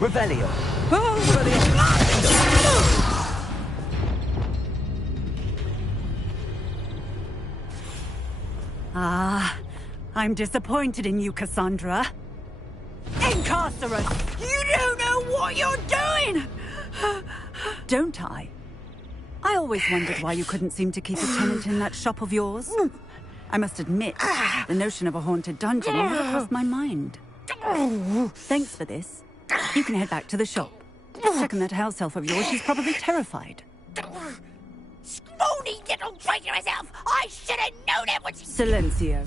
Revelio. Ah, I'm disappointed in you, Cassandra. Incarcerate! You don't know what you're doing! Don't I? I always wondered why you couldn't seem to keep a tenant in that shop of yours. I must admit, the notion of a haunted dungeon never crossed my mind. Thanks for this. You can head back to the shop. Check on that house elf of yours, she's probably terrified. Scrawny little traitor herself! I should have known it was... Silencio.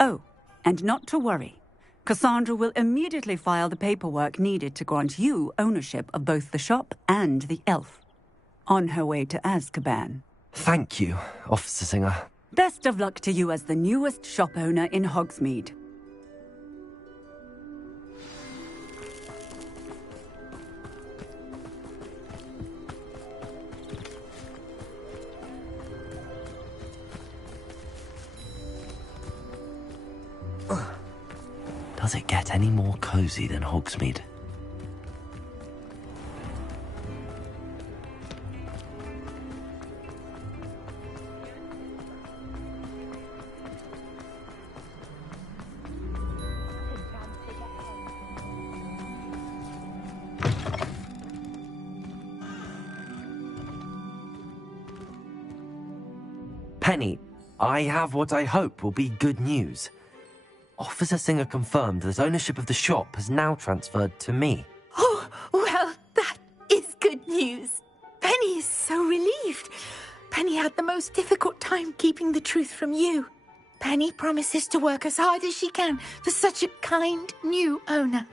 Oh, and not to worry. Cassandra will immediately file the paperwork needed to grant you ownership of both the shop and the elf. On her way to Azkaban. Thank you, Officer Singer. Best of luck to you as the newest shop owner in Hogsmeade. Does it get any more cozy than Hogsmeade? Penny, I have what I hope will be good news. Officer Singer confirmed that ownership of the shop has now transferred to me. Oh, well, that is good news. Penny is so relieved. Penny had the most difficult time keeping the truth from you. Penny promises to work as hard as she can for such a kind new owner.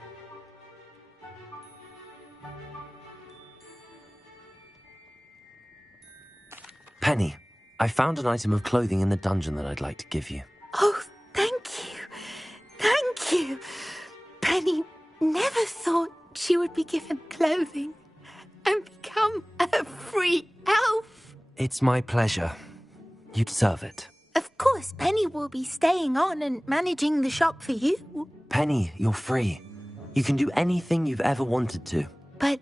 Penny, I found an item of clothing in the dungeon that I'd like to give you. Oh, thank you. Thank you. Penny never thought she would be given clothing and become a free elf. It's my pleasure. You deserve it. Of course, Penny will be staying on and managing the shop for you. Penny, you're free. You can do anything you've ever wanted to. But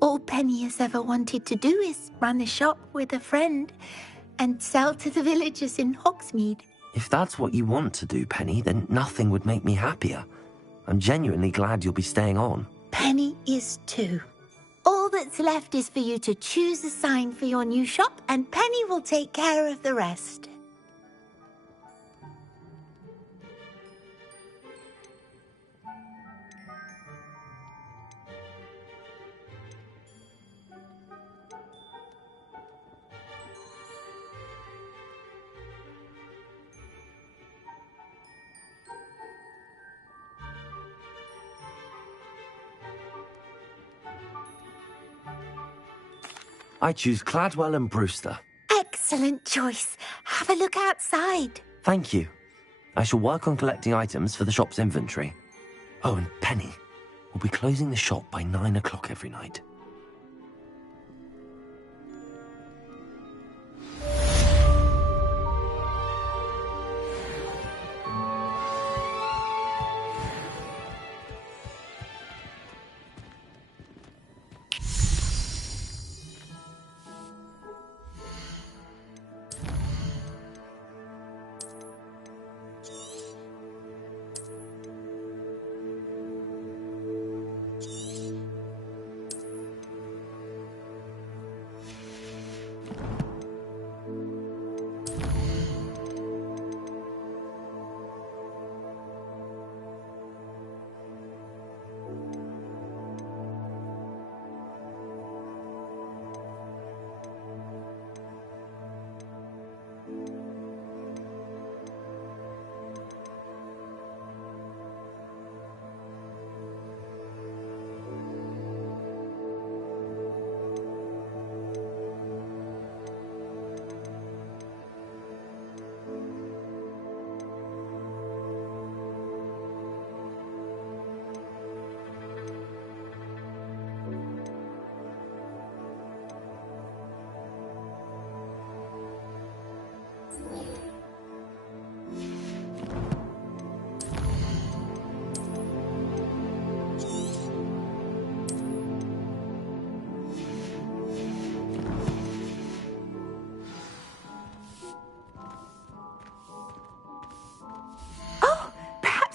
all Penny has ever wanted to do is run a shop with a friend and sell to the villagers in Hogsmeade. If that's what you want to do, Penny, then nothing would make me happier. I'm genuinely glad you'll be staying on. Penny is too. All that's left is for you to choose a sign for your new shop, and Penny will take care of the rest. I choose Cladwell and Brewster. Excellent choice. Have a look outside. Thank you. I shall work on collecting items for the shop's inventory. Oh, and Penny. We'll be closing the shop by 9 o'clock every night.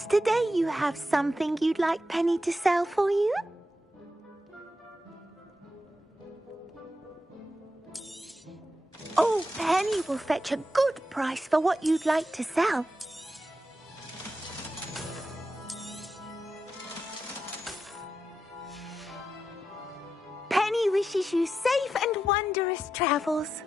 Today you have something you'd like Penny to sell for you? Oh, Penny will fetch a good price for what you'd like to sell. Penny wishes you safe and wondrous travels.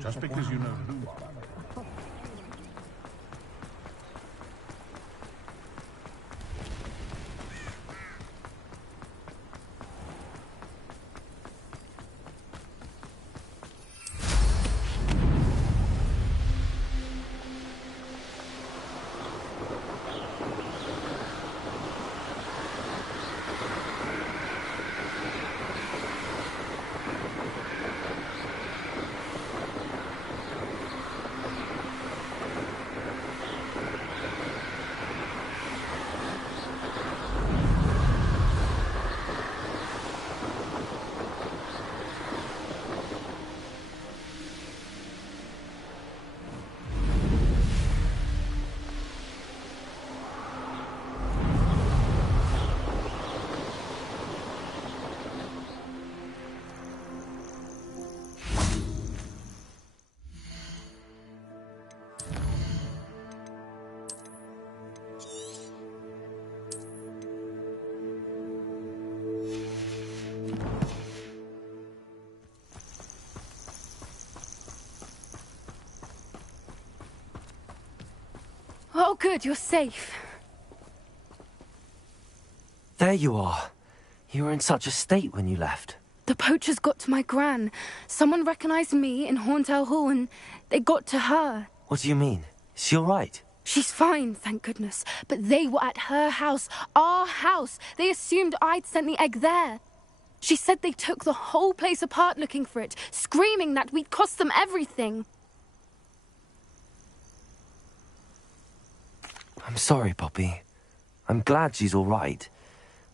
Just because you know who. Oh, good, you're safe. There you are. You were in such a state when you left. The poachers got to my gran. Someone recognized me in Horntail Hall and they got to her. What do you mean? Is she all right? She's fine, thank goodness. But they were at her house, our house. They assumed I'd sent the egg there. She said they took the whole place apart looking for it, screaming that we'd cost them everything. I'm sorry, Poppy. I'm glad she's all right.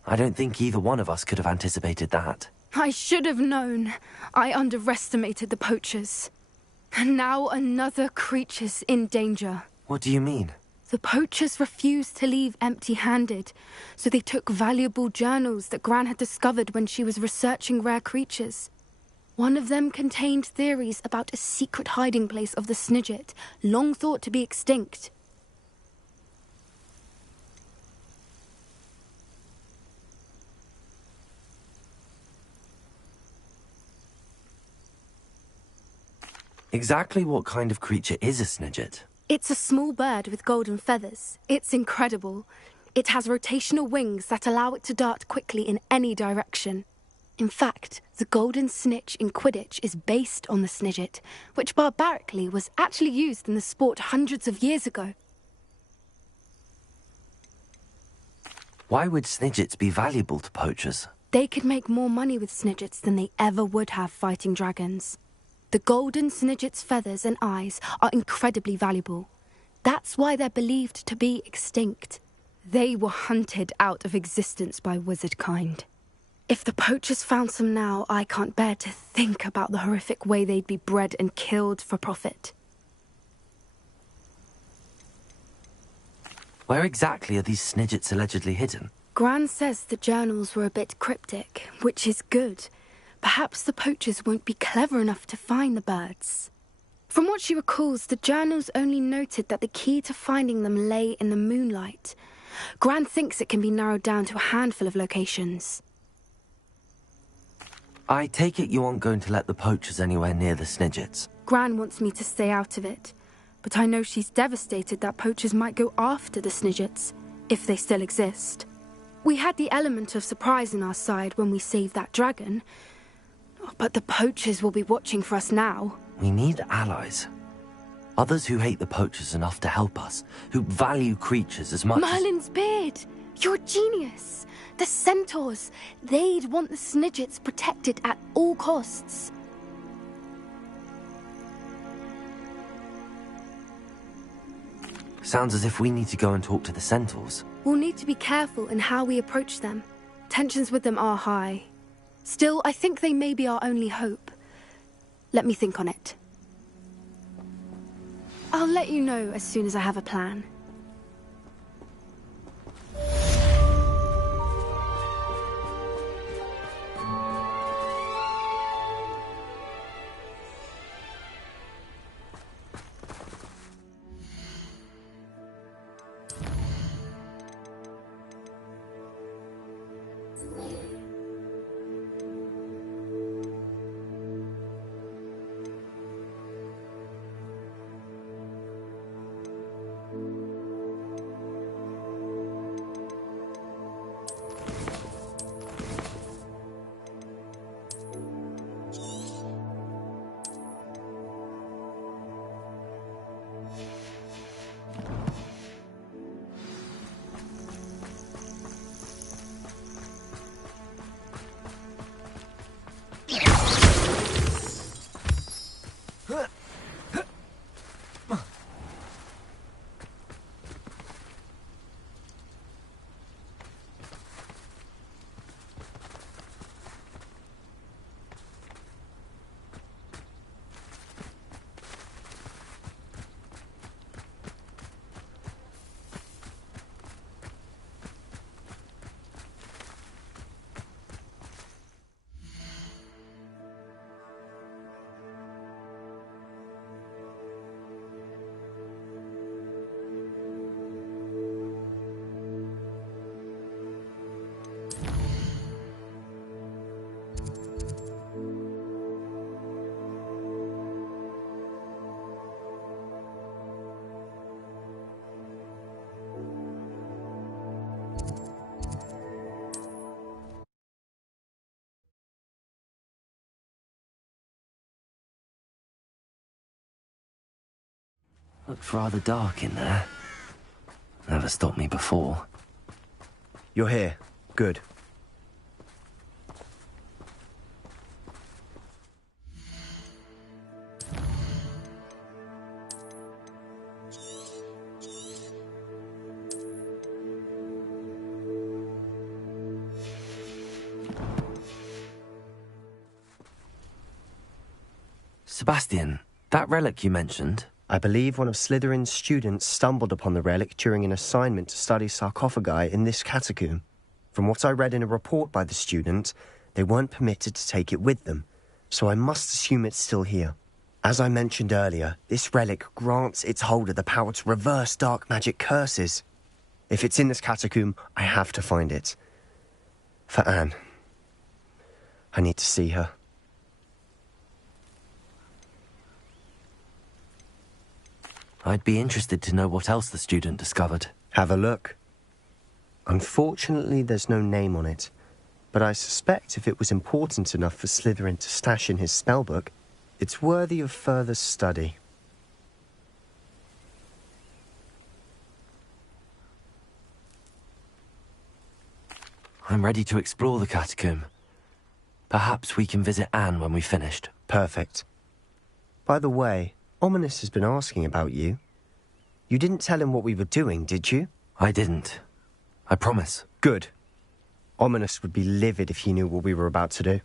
I don't think either one of us could have anticipated that. I should have known. I underestimated the poachers. And now another creature's in danger. What do you mean? The poachers refused to leave empty-handed, so they took valuable journals that Gran had discovered when she was researching rare creatures. One of them contained theories about a secret hiding place of the Snidget, long thought to be extinct. Exactly what kind of creature is a Snidget? It's a small bird with golden feathers. It's incredible. It has rotational wings that allow it to dart quickly in any direction. In fact, the golden snitch in Quidditch is based on the Snidget, which barbarically was actually used in the sport hundreds of years ago. Why would Snidgets be valuable to poachers? They could make more money with Snidgets than they ever would have fighting dragons. The golden Snidget's feathers and eyes are incredibly valuable. That's why they're believed to be extinct. They were hunted out of existence by wizard kind. If the poachers found some now, I can't bear to think about the horrific way they'd be bred and killed for profit. Where exactly are these Snidgets allegedly hidden? Gran says the journals were a bit cryptic, which is good. Perhaps the poachers won't be clever enough to find the birds. From what she recalls, the journals only noted that the key to finding them lay in the moonlight. Gran thinks it can be narrowed down to a handful of locations. I take it you aren't going to let the poachers anywhere near the Snidgets. Gran wants me to stay out of it, but I know she's devastated that poachers might go after the Snidgets, if they still exist. We had the element of surprise on our side when we saved that dragon, but the poachers will be watching for us now. We need allies. Others who hate the poachers enough to help us, who value creatures as much Merlin's beard! You're a genius! The centaurs! They'd want the Snidgets protected at all costs. Sounds as if we need to go and talk to the centaurs. We'll need to be careful in how we approach them. Tensions with them are high. Still, I think they may be our only hope. Let me think on it. I'll let you know as soon as I have a plan. Looks rather dark in there. Never stopped me before. You're here. Good. Sebastian, that relic you mentioned... I believe one of Slytherin's students stumbled upon the relic during an assignment to study sarcophagi in this catacomb. From what I read in a report by the student, they weren't permitted to take it with them, so I must assume it's still here. As I mentioned earlier, this relic grants its holder the power to reverse dark magic curses. If it's in this catacomb, I have to find it. For Anne. I need to see her. I'd be interested to know what else the student discovered. Have a look. Unfortunately, there's no name on it, but I suspect if it was important enough for Slytherin to stash in his spellbook, it's worthy of further study. I'm ready to explore the catacomb. Perhaps we can visit Anne when we've finished. Perfect. By the way, Ominous has been asking about you. You didn't tell him what we were doing, did you? I didn't. I promise. Good. Ominous would be livid if he knew what we were about to do.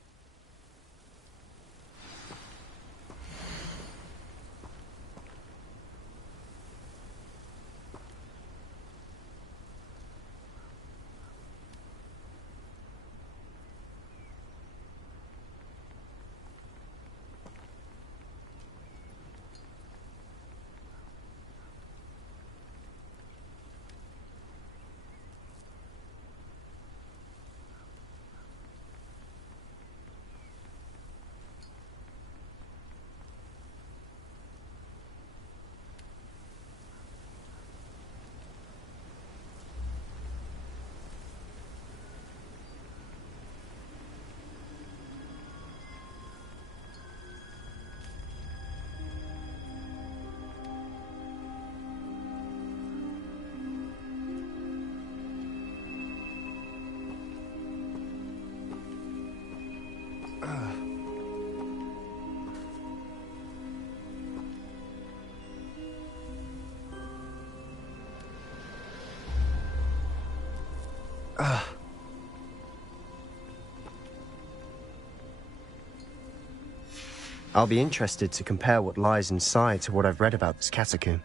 I'll be interested to compare what lies inside to what I've read about this catacomb.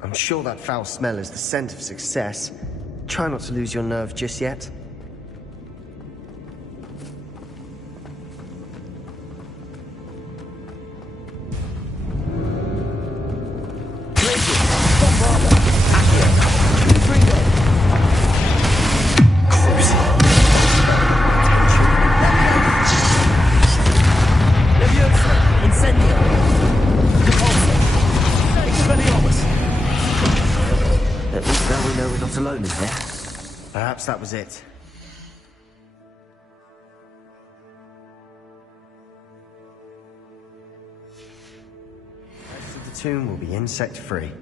I'm sure that foul smell is the scent of success. Try not to lose your nerve just yet. Perhaps that was it. The rest of the tomb will be insect-free.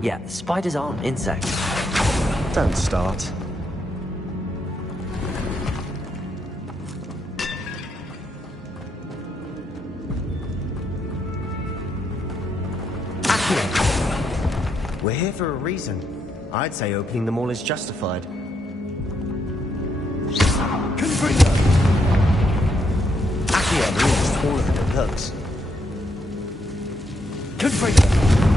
Yeah, spiders aren't insects. Don't start. We're here for a reason. I'd say opening them all is justified. Confringo! Accio is taller than it looks. Confringo!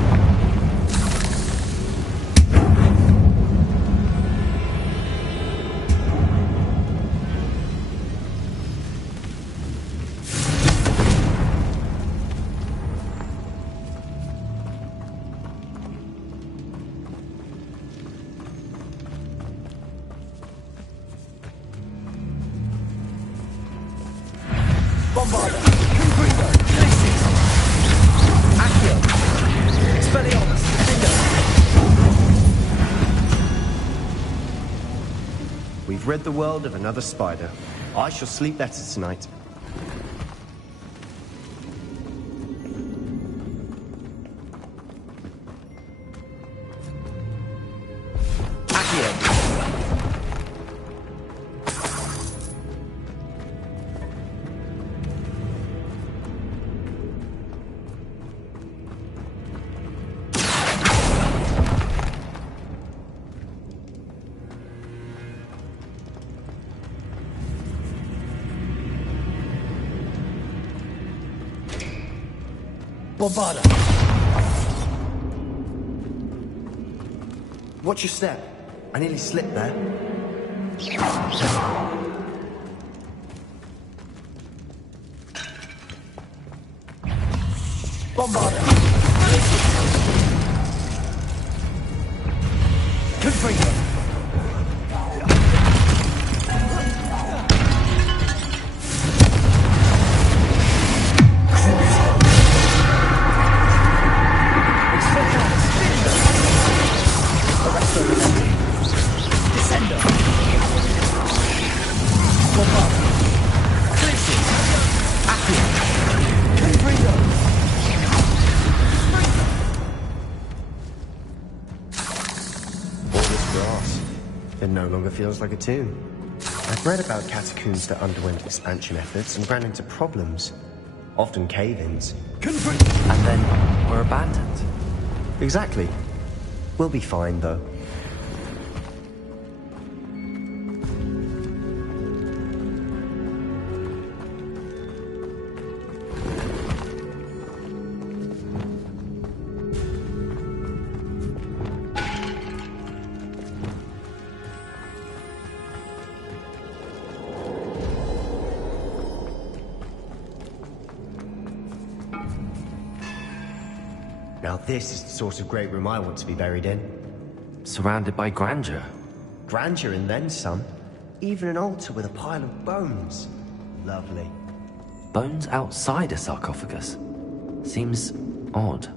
You've rid the world of another spider. I shall sleep better tonight. Bombarda! Watch your step. I nearly slipped there. Bombarda! Confringo! Feels like a tomb. I've read about catacombs that underwent expansion efforts and ran into problems. Often cave-ins. And then were abandoned. Exactly. We'll be fine, though. Now this is the sort of great room I want to be buried in. Surrounded by grandeur. Grandeur and then some. Even an altar with a pile of bones. Lovely. Bones outside a sarcophagus? Seems odd.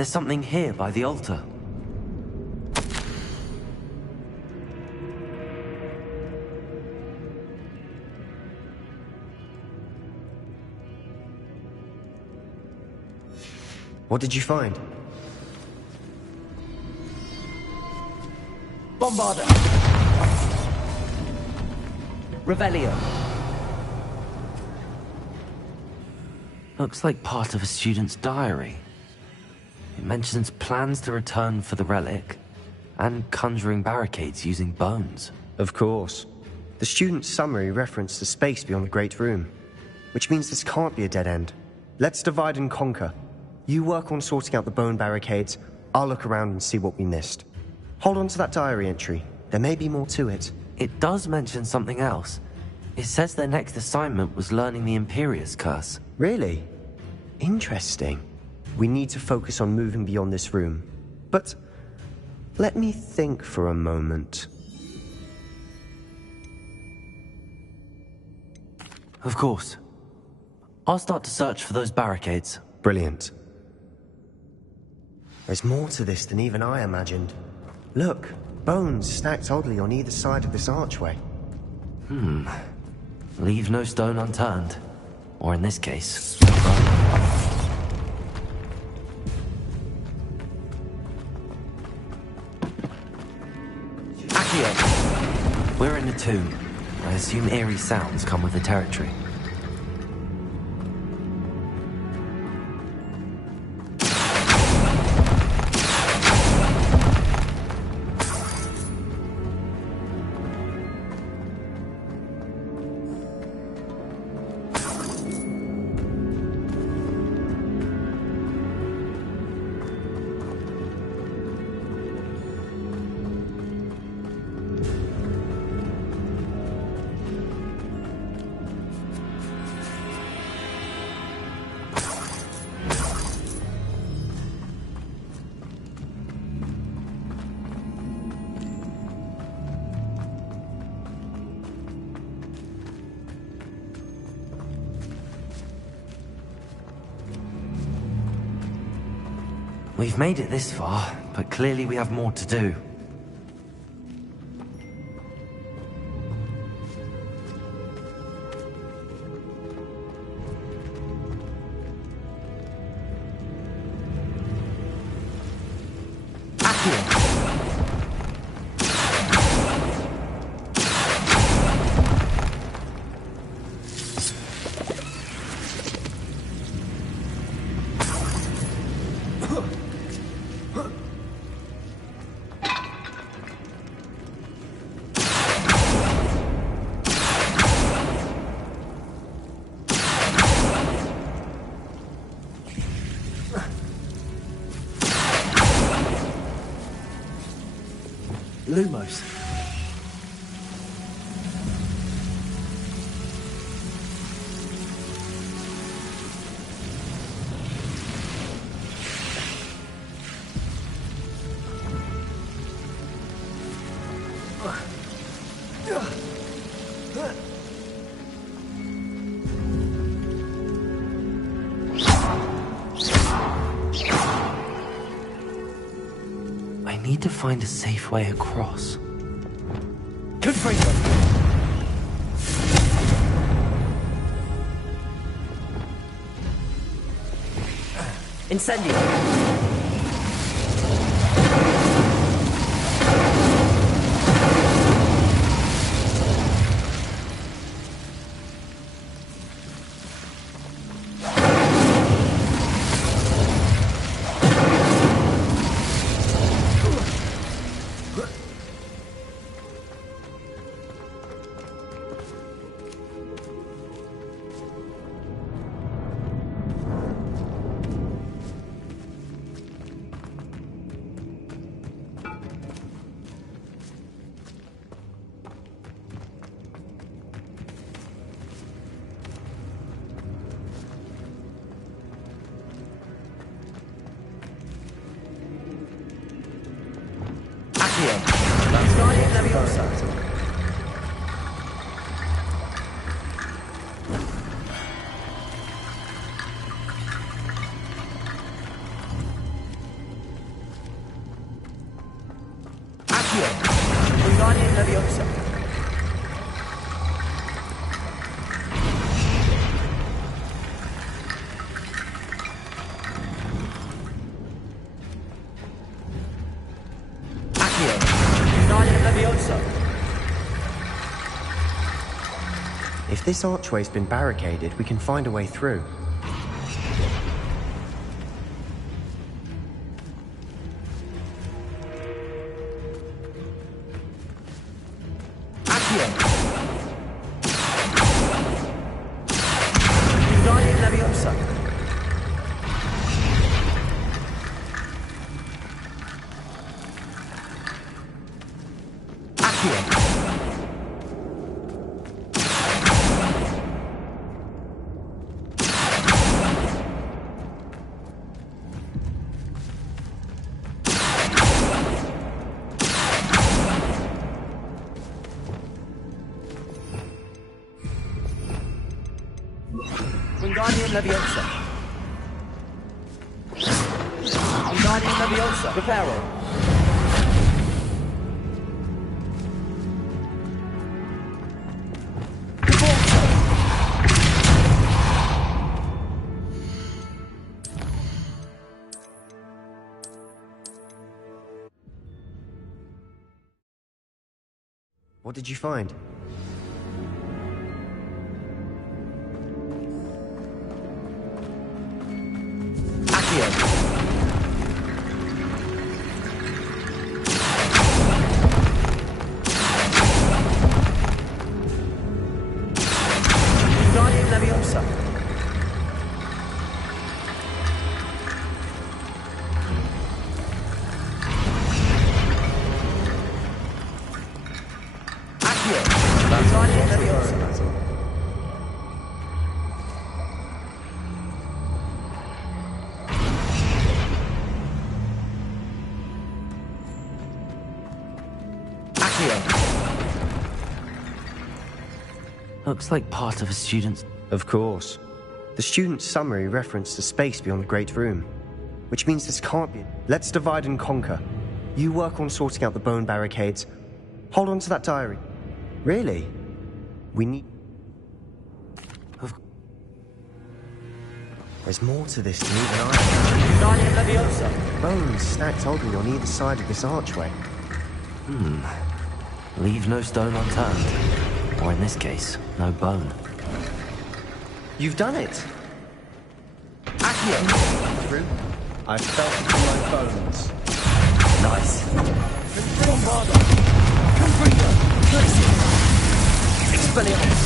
There's something here by the altar. What did you find? Bombarda! Revelio! Looks like part of a student's diary. It mentions plans to return for the relic, and conjuring barricades using bones. Of course. The student's summary referenced the space beyond the Great Room, which means this can't be a dead end. Let's divide and conquer. You work on sorting out the bone barricades, I'll look around and see what we missed. Hold on to that diary entry. There may be more to it. It does mention something else. It says their next assignment was learning the Imperius Curse. Really? Interesting. We need to focus on moving beyond this room. But let me think for a moment. Of course. I'll start to search for those barricades. Brilliant. There's more to this than even I imagined. Look, bones stacked oddly on either side of this archway. Leave no stone unturned. Or in this case, Accio! We're in a tomb. I assume eerie sounds come with the territory. We've made it this far, but clearly we have more to do. Lumos. I need to find a safe way across. Good for you. Incendio. If this archway's been barricaded, we can find a way through. Leviosa! Accio! Wingardium Leviosa. Wingardium Leviosa. Reparo. What did you find? Wingardium Leviosa. Accio. Wingardium Leviosa. Looks like part of a student's... Of course. The student's summary referenced the space beyond the Great Room, which means this can't be... Let's divide and conquer. You work on sorting out the bone barricades. Hold on to that diary. Really? We need... There's more to this than even I... Wingardium Leviosa. Bones stacked oddly on either side of this archway. Leave no stone unturned. Or in this case, no bone. You've done it! Accio! Through? I felt it in my bones. Nice. Bombarda! Confringo! Expelliarmus!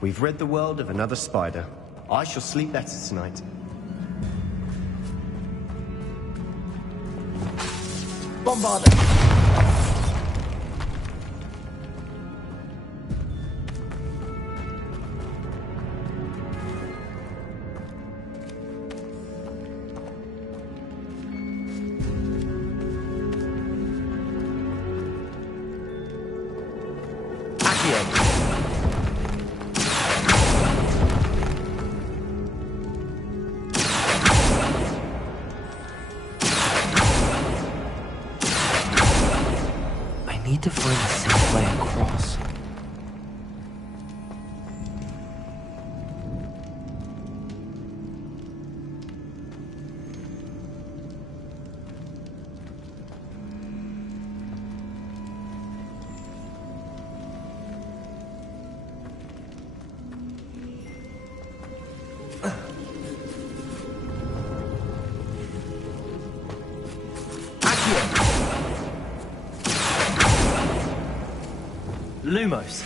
We've rid the world of another spider. I shall sleep better tonight. Bombarda! I need to find a safe way across. Lumos.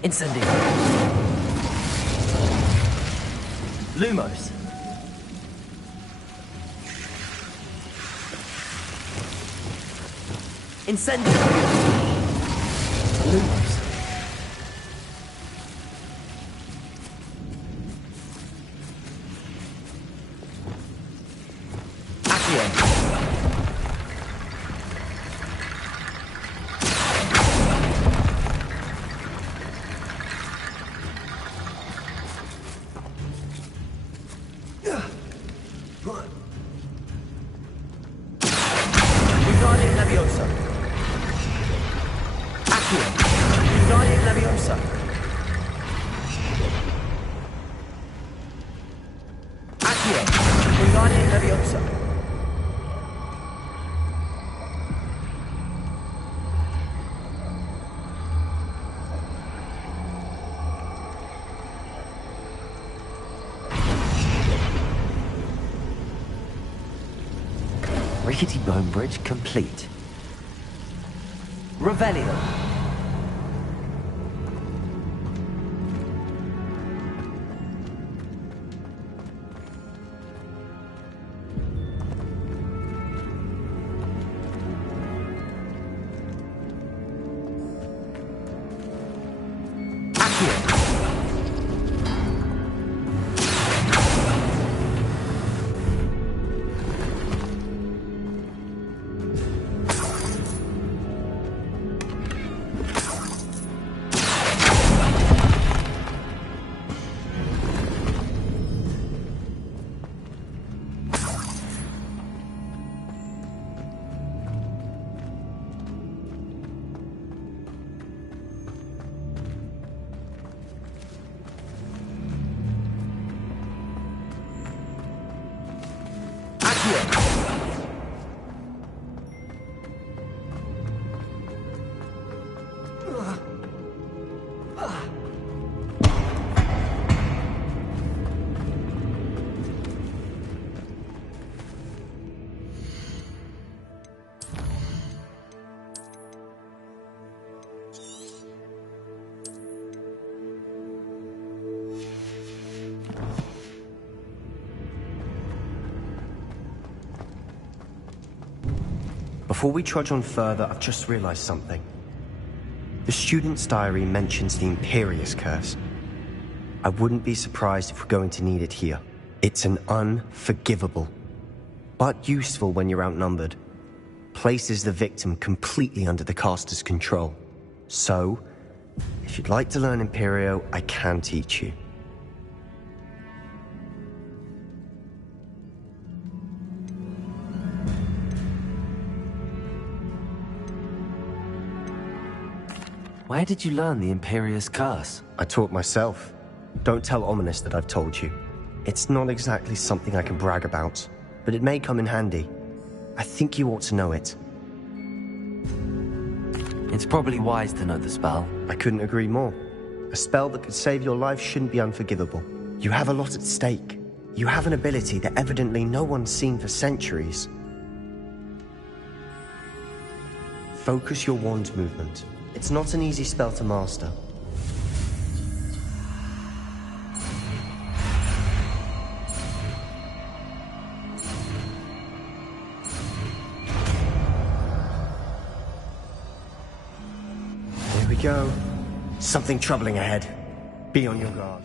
Incendio. Lumos. Incendio. Lumos. Accio. Wingardium Leviosa. Accio. rickety bone bridge complete. Revelio. Before we trudge on further, I've just realized something. The student's diary mentions the Imperious Curse. I wouldn't be surprised if we're going to need it here. It's an unforgivable, but useful when you're outnumbered. Places the victim completely under the caster's control. So, if you'd like to learn Imperio, I can teach you. Where did you learn the Imperious Curse? I taught myself. Don't tell Ominous that I've told you. It's not exactly something I can brag about, but it may come in handy. I think you ought to know it. It's probably wise to know the spell. I couldn't agree more. A spell that could save your life shouldn't be unforgivable. You have a lot at stake. You have an ability that evidently no one's seen for centuries. Focus your wand movement. It's not an easy spell to master. Here we go. Something troubling ahead. Be on your guard.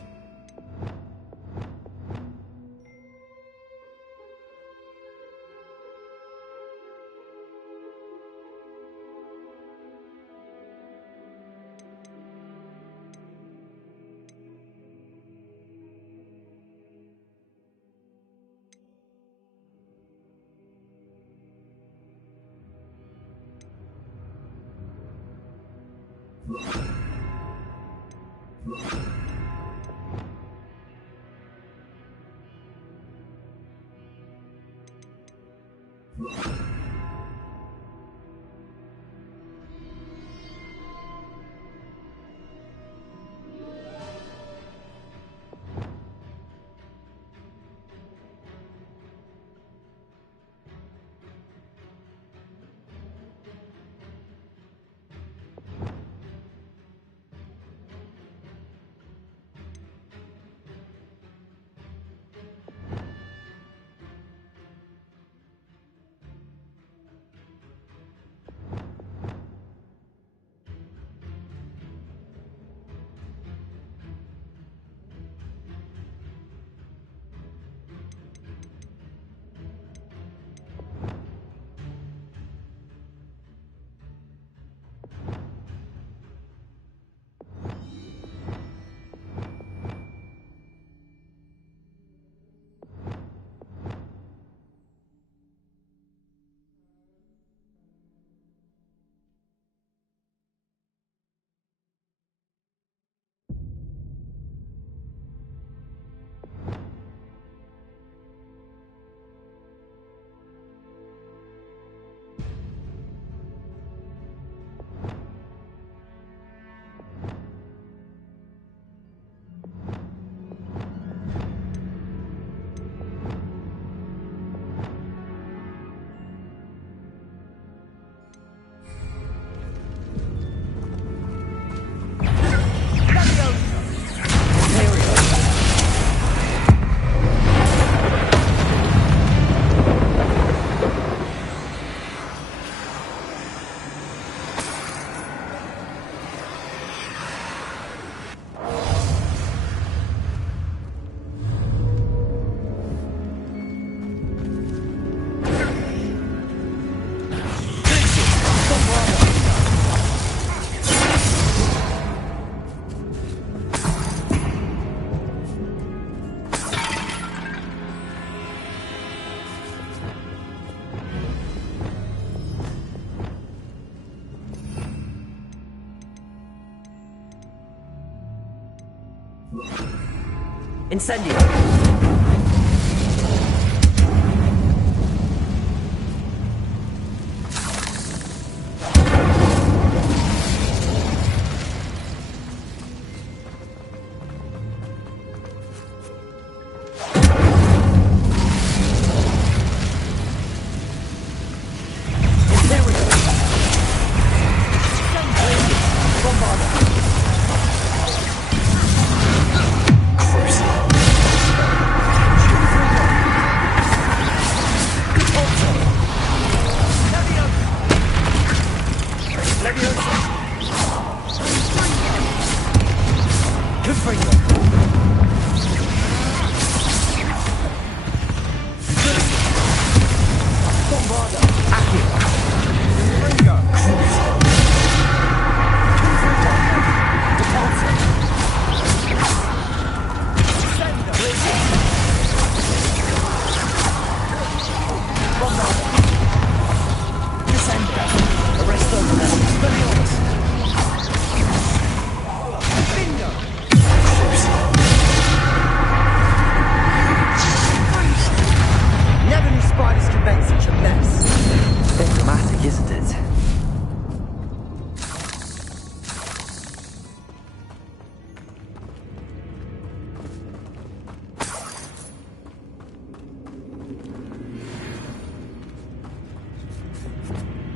Incendio!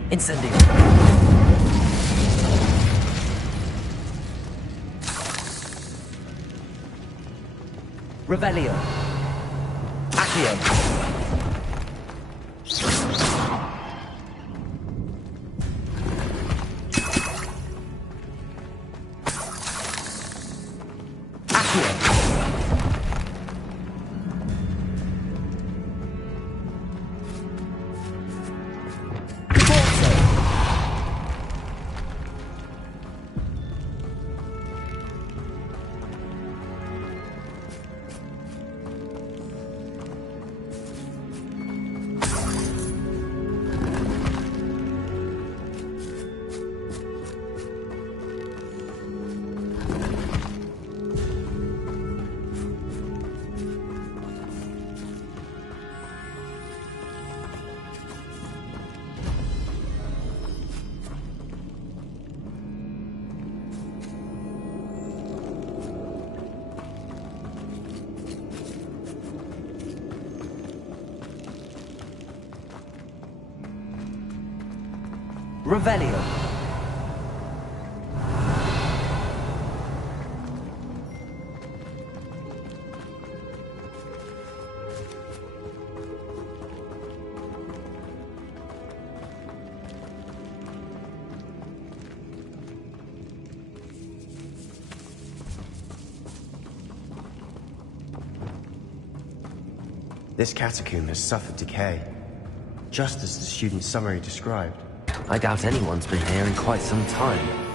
Incendio. Revelio. Accio. Revelio. This catacomb has suffered decay, just as the student's summary described. I doubt anyone's been here in quite some time.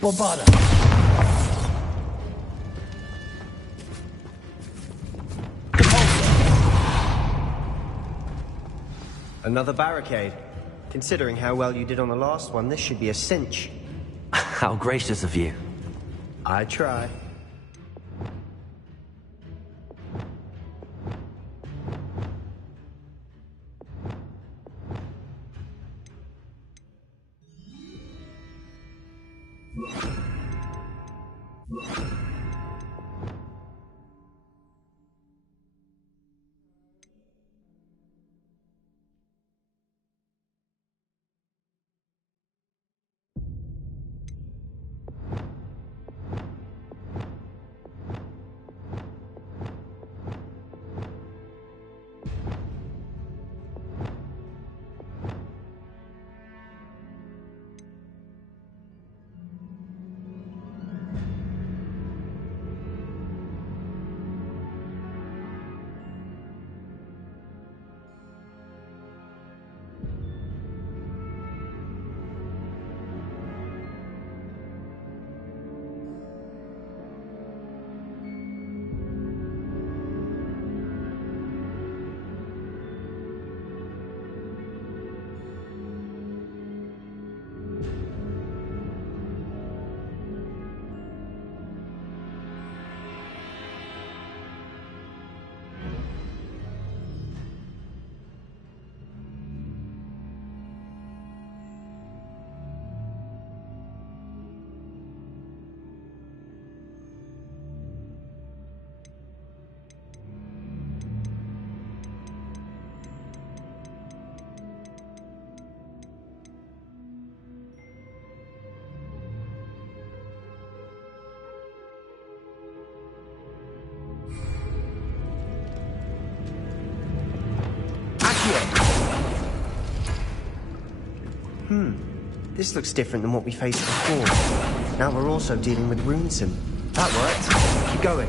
Bombarda. Another barricade. Considering how well you did on the last one, this should be a cinch. How gracious of you. I try. This looks different than what we faced before. Now we're also dealing with Runeson. That worked. Keep going.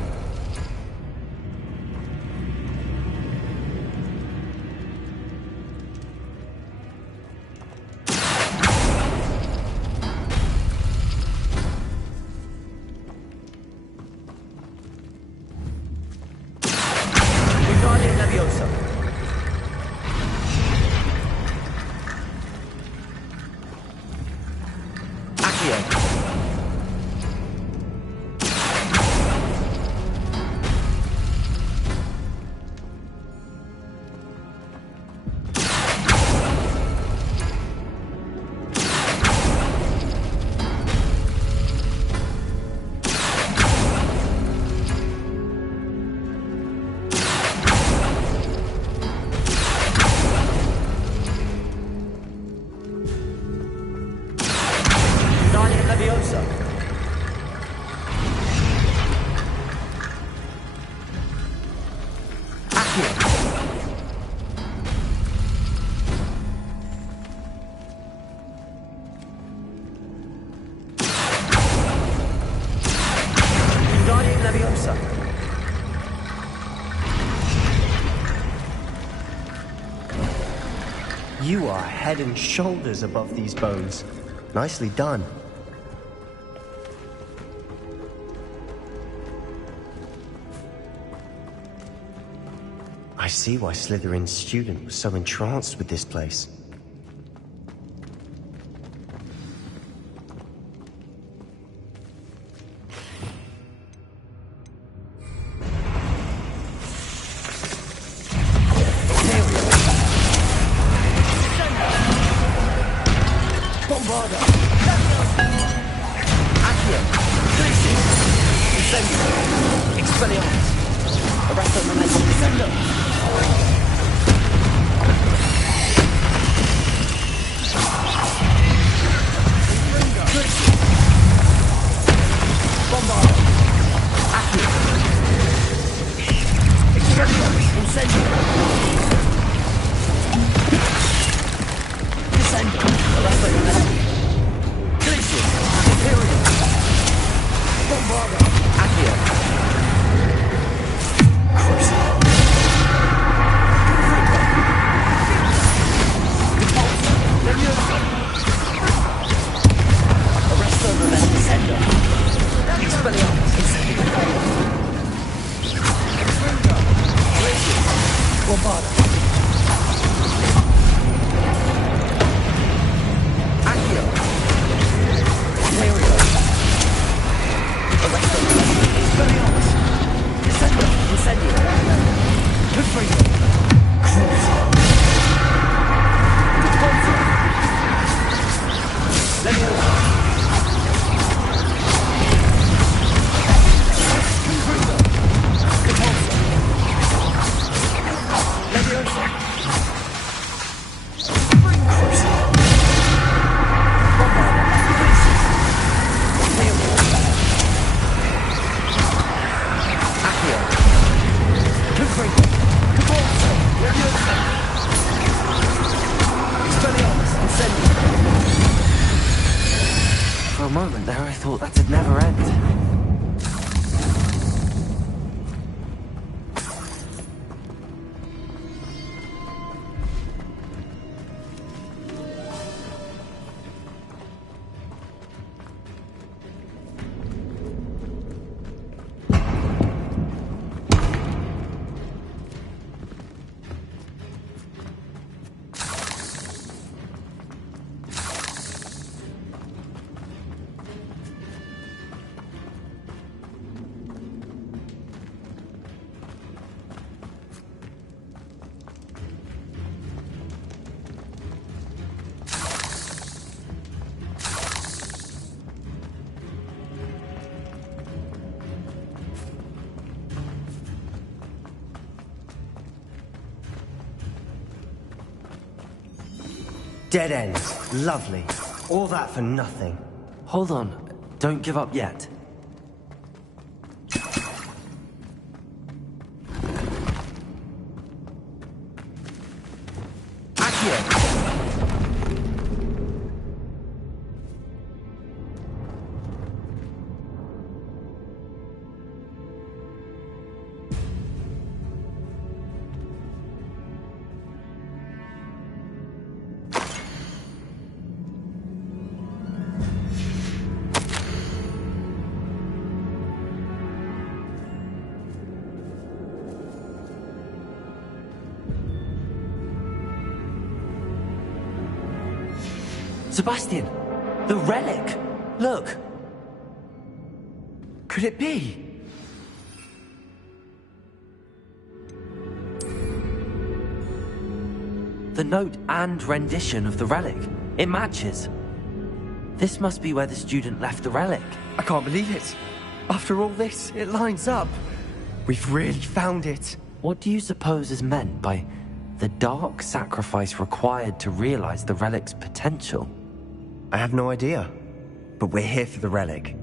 You are head and shoulders above these bones. Nicely done. I see why Slytherin's student was so entranced with this place. For a moment there, I thought that'd never end. Dead end. Lovely. All that for nothing. Hold on. Don't give up yet. Sebastian! The relic! Look! Could it be? The note and rendition of the relic. It matches. This must be where the student left the relic. I can't believe it. After all this, it lines up. We've really found it. What do you suppose is meant by the dark sacrifice required to realize the relic's potential? I have no idea. But we're here for the relic.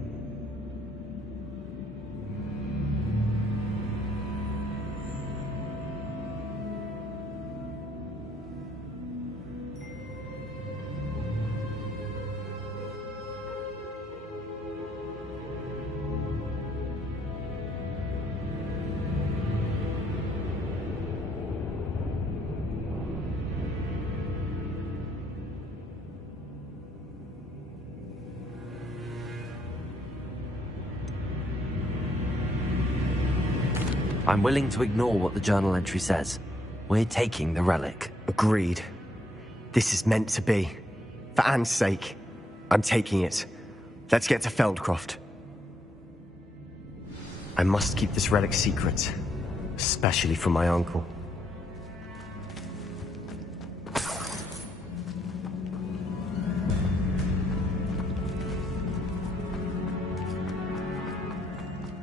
I'm willing to ignore what the journal entry says. We're taking the relic. Agreed. This is meant to be. For Anne's sake, I'm taking it. Let's get to Feldcroft. I must keep this relic secret, especially from my uncle.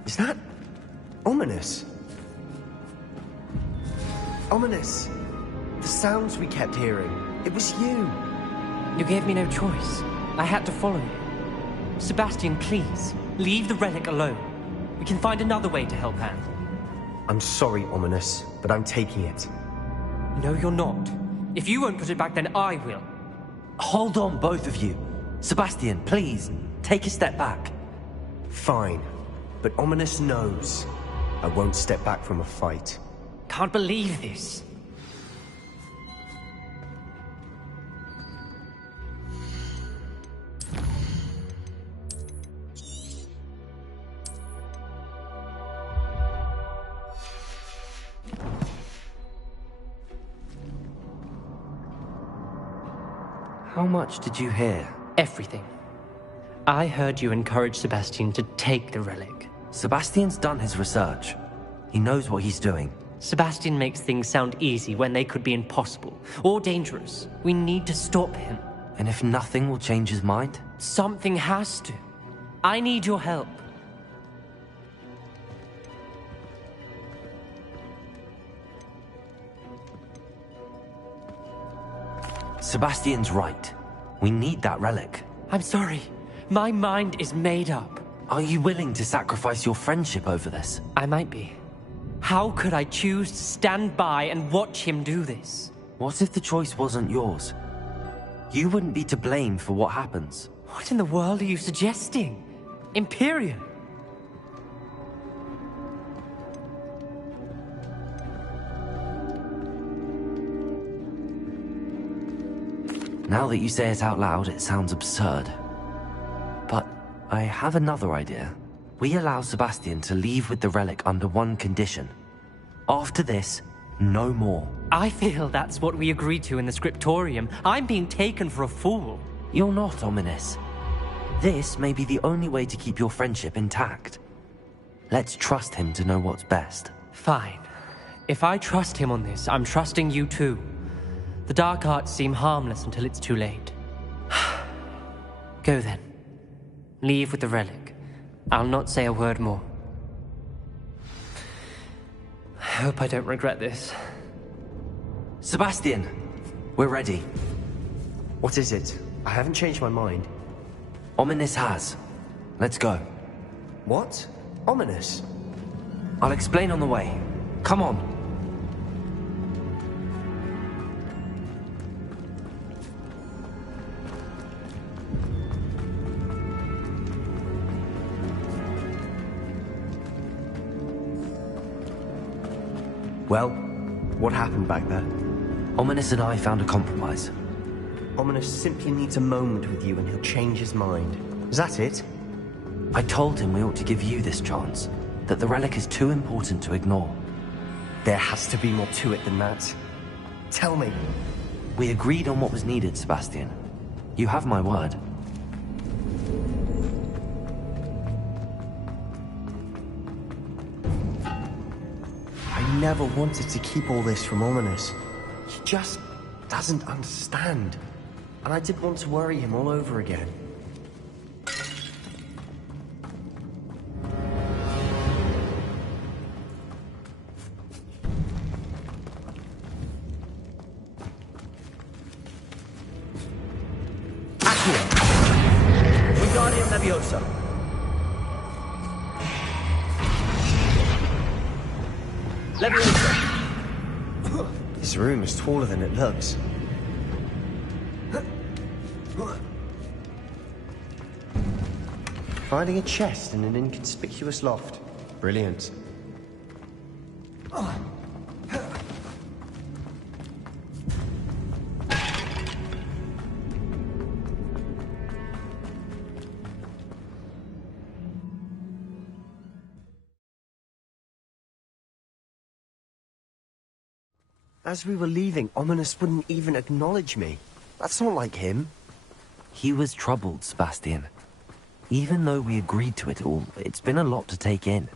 Is that ominous? Ominous. The sounds we kept hearing. It was you. You gave me no choice. I had to follow you. Sebastian, please, leave the relic alone. We can find another way to help Anne. I'm sorry, Ominous, but I'm taking it. No, you're not. If you won't put it back, then I will. Hold on, both of you. Sebastian, please, take a step back. Fine, but Ominous knows I won't step back from a fight. Can't believe this. How much did you hear? Everything. I heard you encourage Sebastian to take the relic. Sebastian's done his research. He knows what he's doing. Sebastian makes things sound easy when they could be impossible or dangerous. We need to stop him. And if nothing will change his mind? Something has to. I need your help. Sebastian's right. We need that relic. I'm sorry. My mind is made up. Are you willing to sacrifice your friendship over this? I might be. How could I choose to stand by and watch him do this? What if the choice wasn't yours? You wouldn't be to blame for what happens. What in the world are you suggesting? Imperium? Now that you say it out loud, it sounds absurd. But I have another idea. We allow Sebastian to leave with the relic under one condition. After this, no more. I feel that's what we agreed to in the scriptorium. I'm being taken for a fool. You're not, Ominous. This may be the only way to keep your friendship intact. Let's trust him to know what's best. Fine. If I trust him on this, I'm trusting you too. The dark arts seem harmless until it's too late. Go then. Leave with the relic. I'll not say a word more. I hope I don't regret this. Sebastian, we're ready. What is it? I haven't changed my mind. Ominous has. Let's go. What? Ominous? I'll explain on the way. Come on. Well, what happened back there? Ominous and I found a compromise. Ominous simply needs a moment with you and he'll change his mind. Is that it? I told him we ought to give you this chance, that the relic is too important to ignore. There has to be more to it than that. Tell me. We agreed on what was needed, Sebastian. You have my word. I never wanted to keep all this from Ominous. He just doesn't understand. And I didn't want to worry him all over again. Wingardium Leviosa. Leviosa. This room is taller than it looks. Finding a chest in an inconspicuous loft. Brilliant. As we were leaving, Ominous wouldn't even acknowledge me. That's not like him. He was troubled, Sebastian. Even though we agreed to it all, it's been a lot to take in.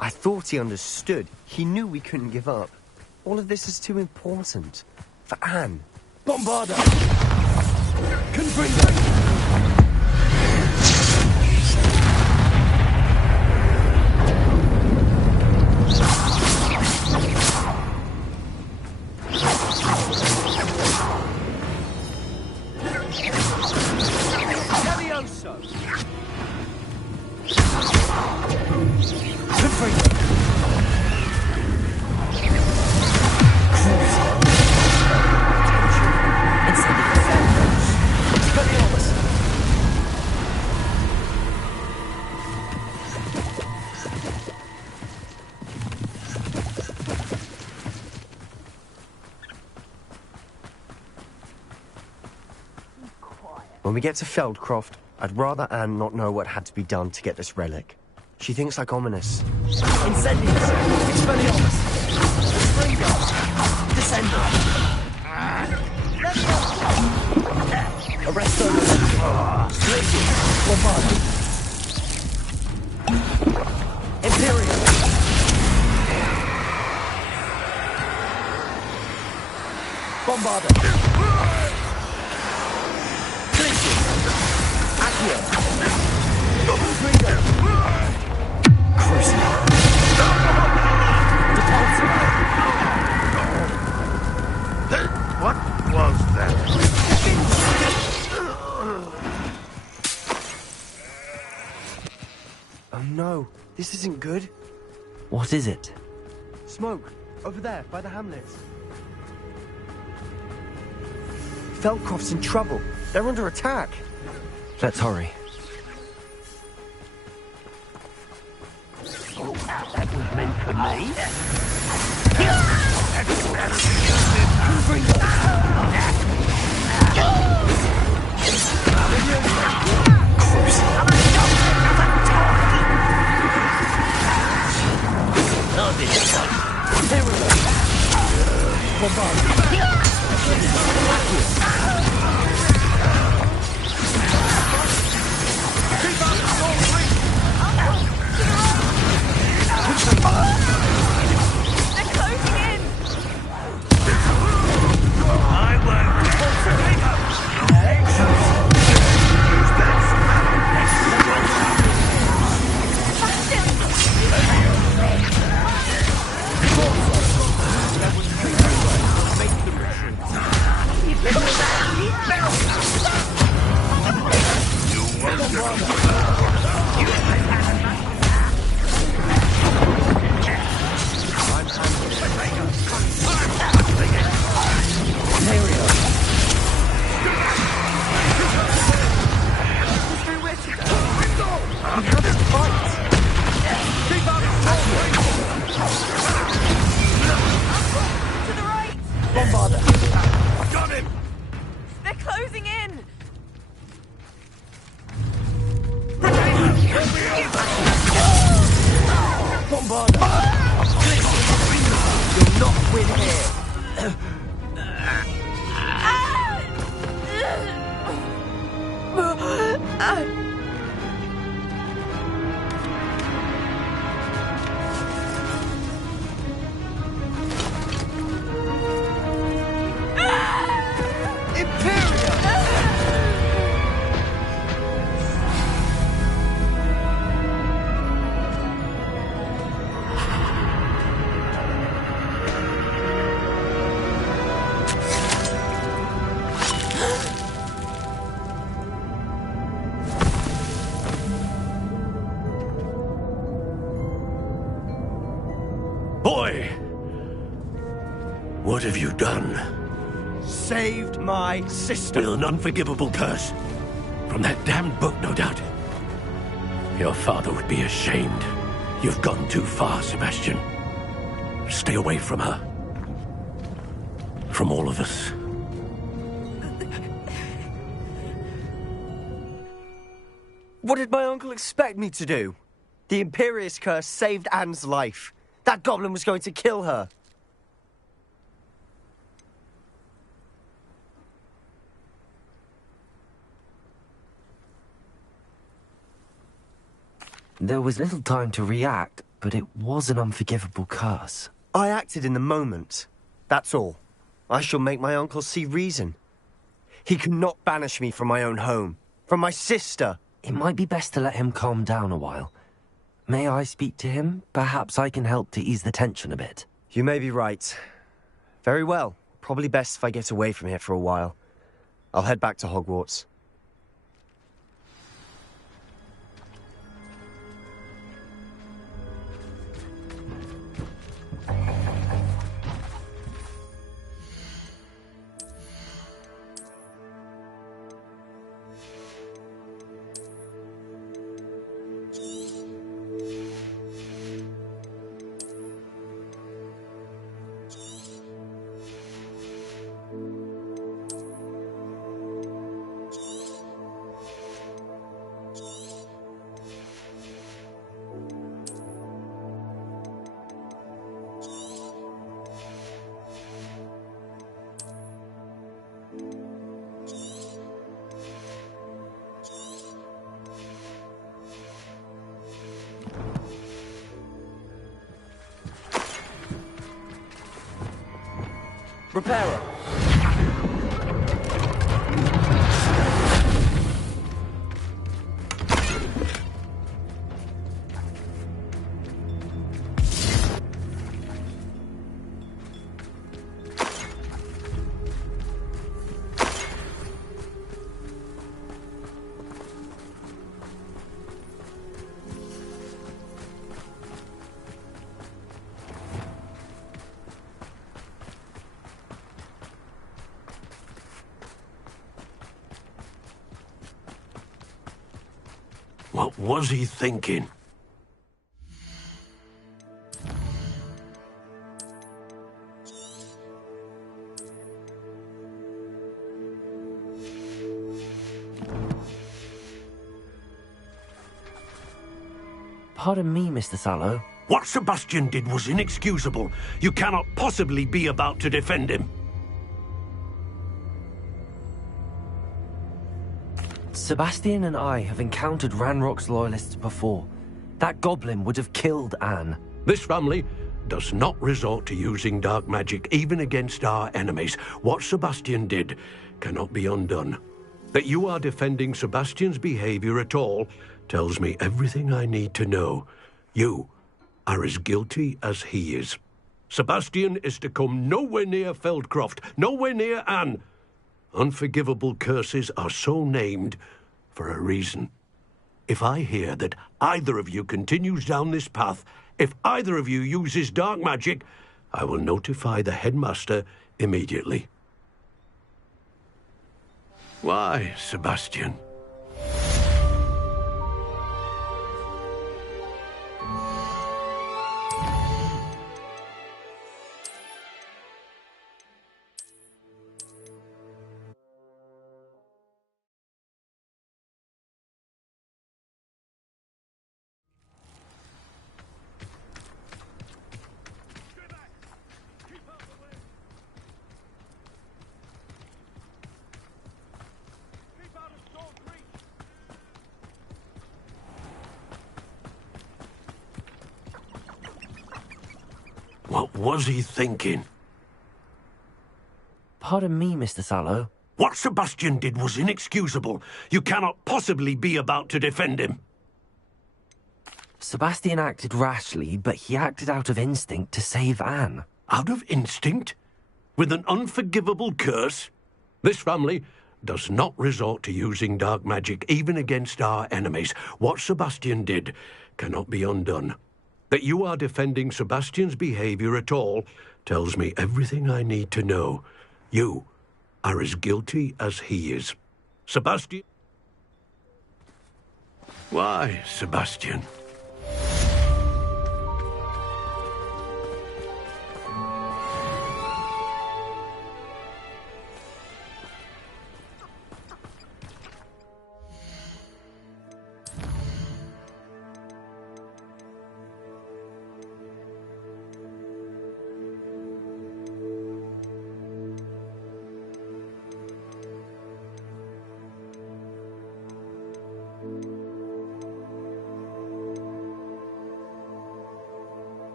I thought he understood. He knew we couldn't give up. All of this is too important. For Anne. Bombarda! Confringo! When we get to Feldcroft, I'd rather Anne not know what had to be done to get this relic. She thinks like Ominous. Incendies! Expelliarmus! Confringo! Descender! Arresto! Glacier! Bombarda! Imperial! Bombarda! What was that? Oh no, this isn't good. What is it? Smoke, over there, by the hamlets. Feldcroft's in trouble. They're under attack. Let's hurry. Oh, that was meant for me. Boy! What have you done? Saved my sister. With an unforgivable curse. From that damned book, no doubt. Your father would be ashamed. You've gone too far, Sebastian. Stay away from her. From all of us. What did my uncle expect me to do? The Imperius curse saved Anne's life. That goblin was going to kill her. There was little time to react, but it was an unforgivable curse. I acted in the moment. That's all. I shall make my uncle see reason. He cannot banish me from my own home. From my sister. It might be best to let him calm down a while. May I speak to him? Perhaps I can help to ease the tension a bit. You may be right. Very well. Probably best if I get away from here for a while. I'll head back to Hogwarts. Repairer. What was he thinking? Pardon me, Mr. Sallow. What Sebastian did was inexcusable. You cannot possibly be about to defend him. Sebastian and I have encountered Ranrock's loyalists before. That goblin would have killed Anne. This family does not resort to using dark magic even against our enemies. What Sebastian did cannot be undone. That you are defending Sebastian's behavior at all tells me everything I need to know. You are as guilty as he is. Sebastian is to come nowhere near Feldcroft, nowhere near Anne. Unforgivable curses are so named for a reason. If I hear that either of you continues down this path, if either of you uses dark magic, I will notify the headmaster immediately. Why, Sebastian? was he thinking? Pardon me, Mr. Sallow. What Sebastian did was inexcusable. You cannot possibly be about to defend him. Sebastian acted rashly, but he acted out of instinct to save Anne. Out of instinct? With an unforgivable curse? This family does not resort to using dark magic even against our enemies. What Sebastian did cannot be undone. That you are defending Sebastian's behavior at all tells me everything I need to know. You are as guilty as he is. Sebastian? Why, Sebastian?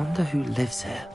Wonder who lives here.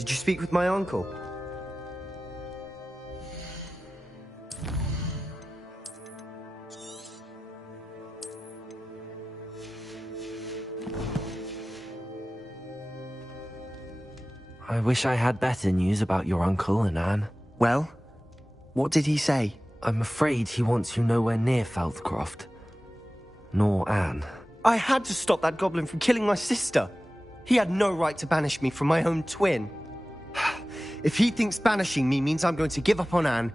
Did you speak with my uncle? I wish I had better news about your uncle and Anne. Well, what did he say? I'm afraid he wants you nowhere near Feldcroft. Nor Anne. I had to stop that goblin from killing my sister. He had no right to banish me from my own twin. If he thinks banishing me means I'm going to give up on Anne,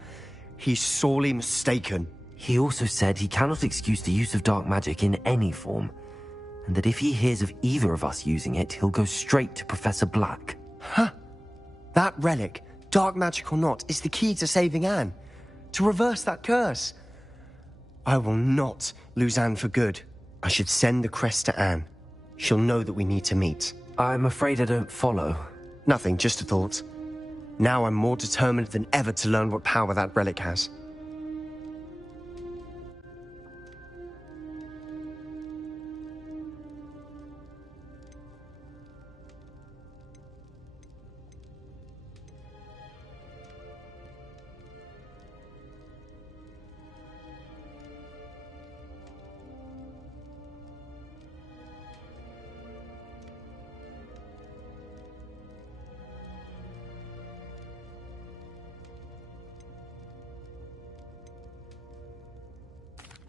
he's sorely mistaken. He also said he cannot excuse the use of dark magic in any form, and that if he hears of either of us using it, he'll go straight to Professor Black. Huh. That relic, dark magic or not, is the key to saving Anne. To reverse that curse. I will not lose Anne for good. I should send the crest to Anne. She'll know that we need to meet. I'm afraid I don't follow. Nothing, just a thought. Now I'm more determined than ever to learn what power that relic has.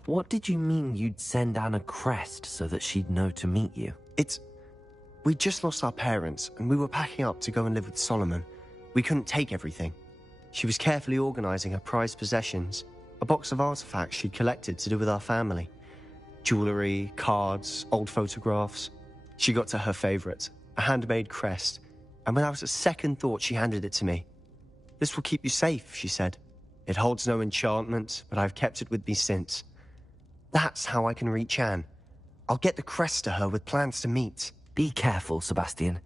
What did you mean you'd send Anne a crest so that she'd know to meet you? We just lost our parents, and we were packing up to go and live with Solomon. We couldn't take everything. She was carefully organising her prized possessions, a box of artifacts she'd collected to do with our family. Jewellery, cards, old photographs. She got to her favourite, a handmade crest, and without a second thought she handed it to me. "This will keep you safe," she said. "It holds no enchantment, but I've kept it with me since. That's how I can reach Anne. I'll get the crest to her with plans to meet." Be careful, Sebastian.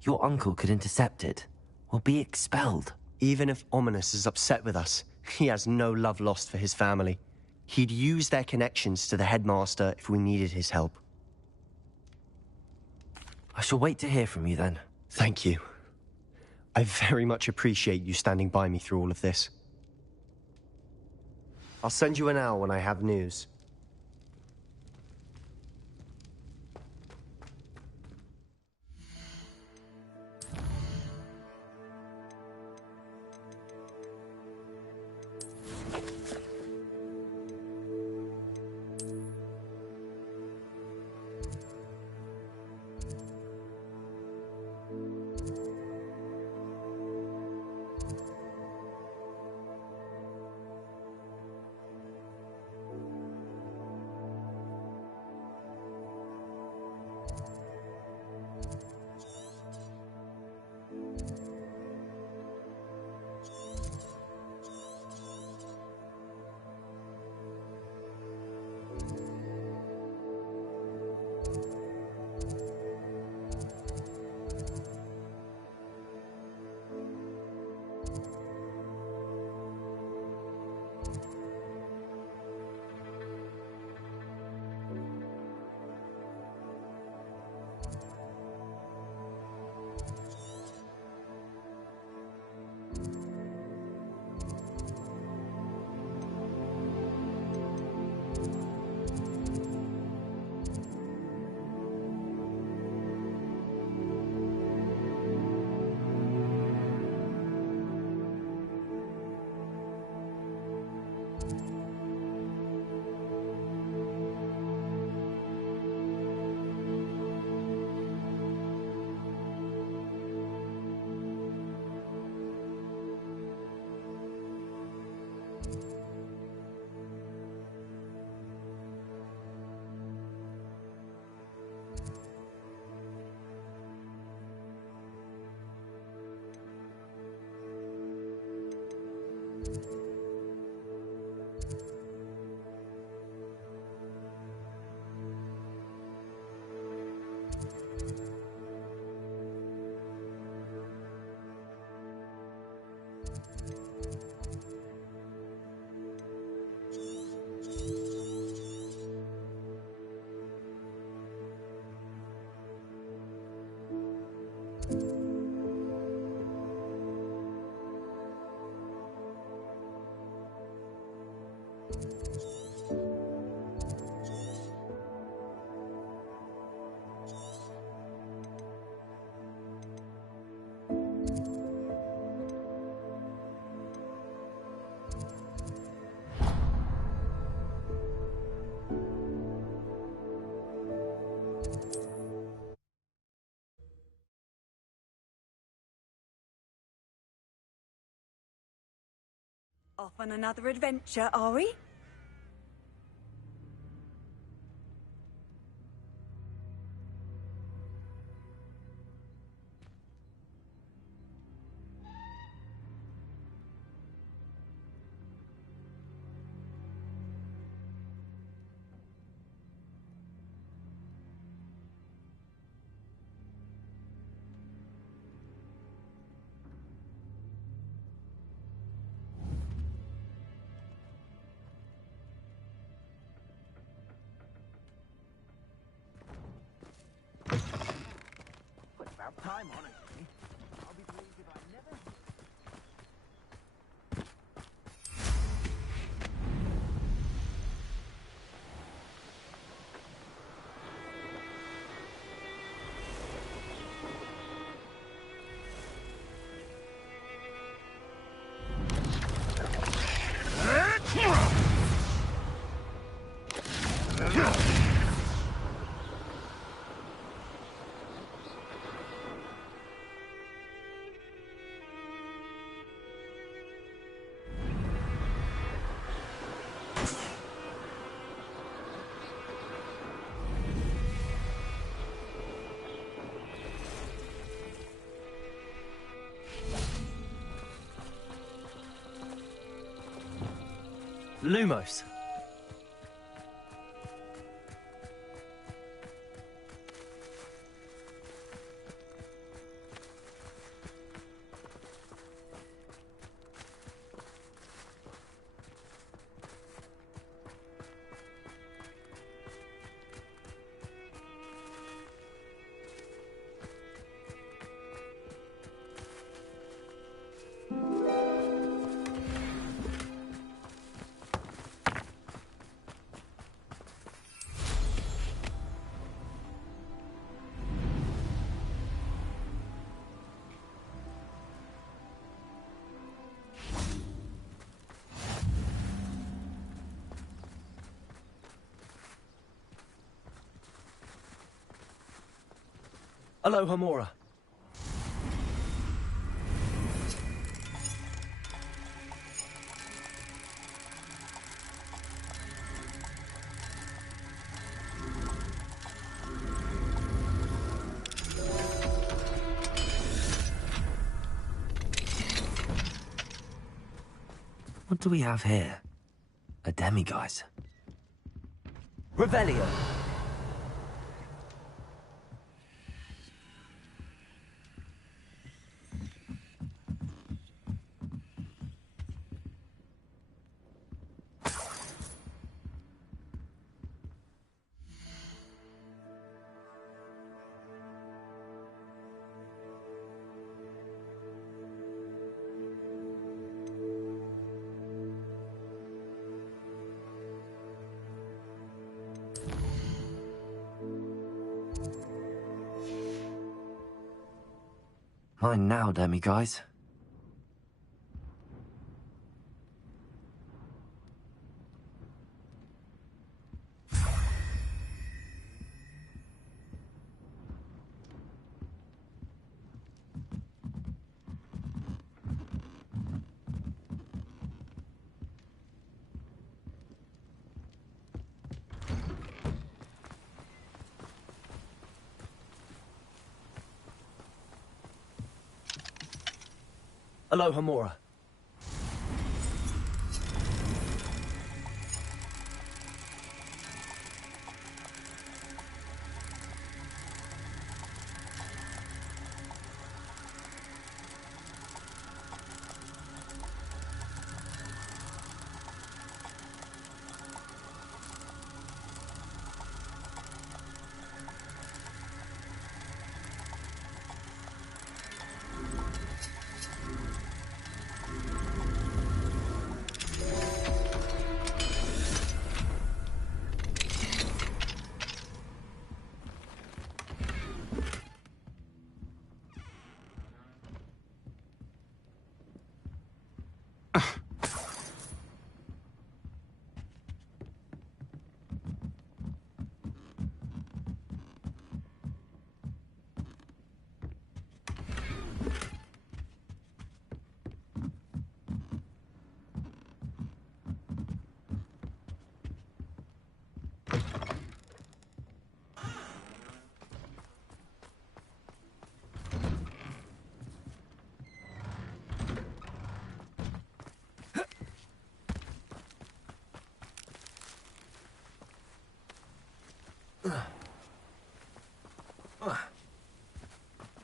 Your uncle could intercept it. We'll be expelled. Even if Ominous is upset with us, he has no love lost for his family. He'd use their connections to the headmaster if we needed his help. I shall wait to hear from you then. Thank you. I very much appreciate you standing by me through all of this. I'll send you an owl when I have news. Off on another adventure, are we? Lumos. Aloha Mora. What do we have here? A demiguise. Revelio. Mine now, demiguise. Aloha Mora.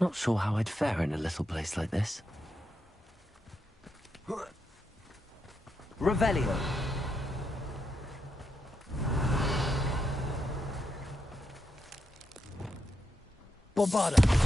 Not sure how I'd fare in a little place like this. Revelio. Bombarda.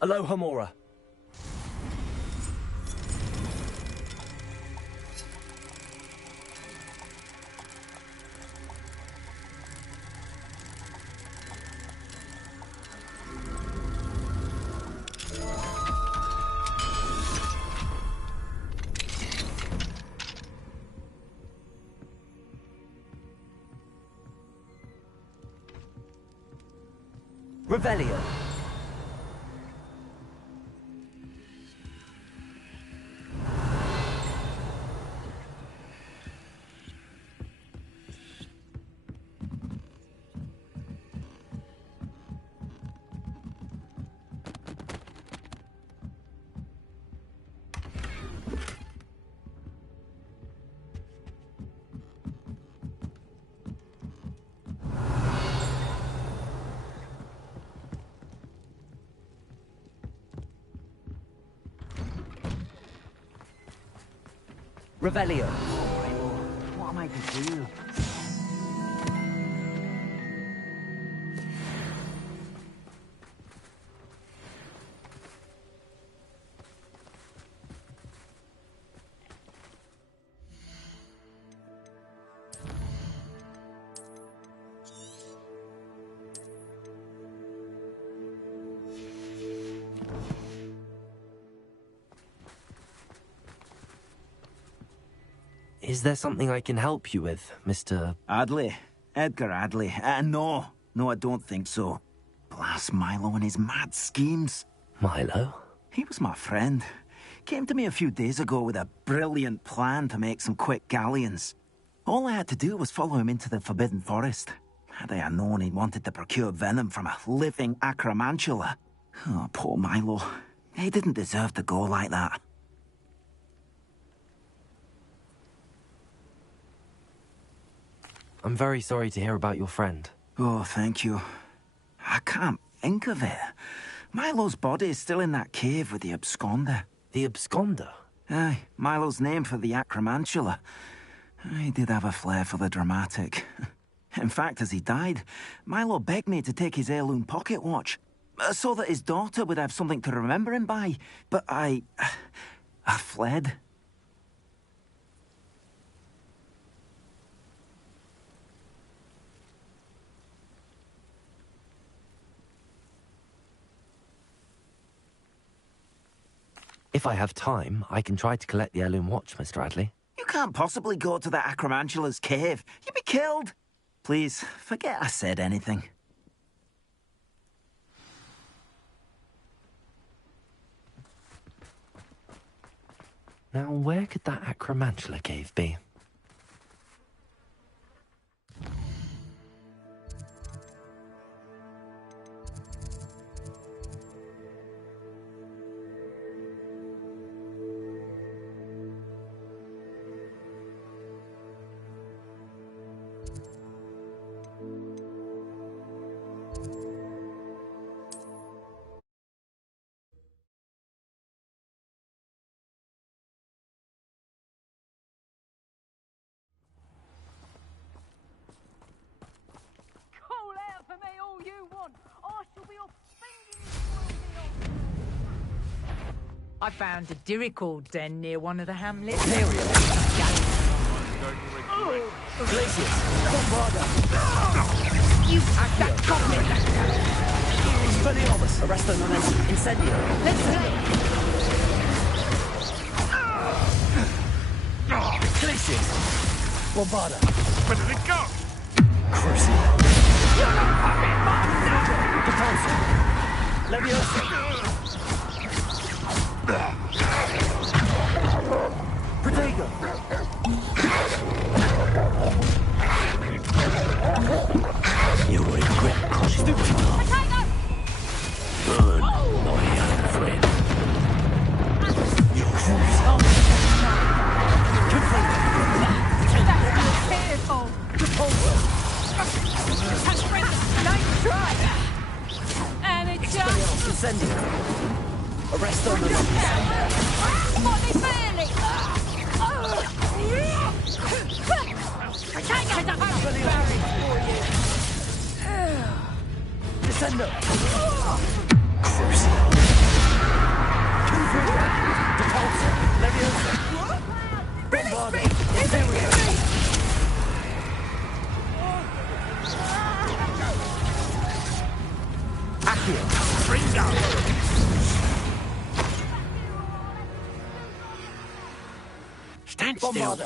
Aloha Mora. Revelio. Revelio. What am I to do? Is there something I can help you with, Mr. Adley? Edgar Adley? No, I don't think so. Blast Milo and his mad schemes. Milo? He was my friend. Came to me a few days ago with a brilliant plan to make some quick galleons. All I had to do was follow him into the Forbidden Forest. Had I known he wanted to procure venom from a living acromantula. Oh, poor Milo. He didn't deserve to go like that. I'm very sorry to hear about your friend. Oh, thank you. I can't think of it. Milo's body is still in that cave with the absconder. The absconder? Aye, Milo's name for the acromantula. He did have a flair for the dramatic. In fact, as he died, Milo begged me to take his heirloom pocket watch, so that his daughter would have something to remember him by. But I fled. If I have time, I can try to collect the heirloom watch, Mr. Adley. You can't possibly go to the acromantula's cave. You'd be killed. Please, forget I said anything. Now, where could that acromantula cave be? I found a Dirical den near one of the hamlets. Glacius, Bombarda. You that goblin! Expelliarmus, Arresto non est Incendio. Let's play! Glacius, Bombarda. Where did it go? Crucio. Defensa. Leviosa. Protego. You will regret crossing the burn, my young friend. Your shoes are Nice try! And it just... Incendio. Arresto non What they feeling? Protego! Descendo. Crucio. Depulso. Leviosa. Bombarda. Incendio. Accio. Bring down. Stand still.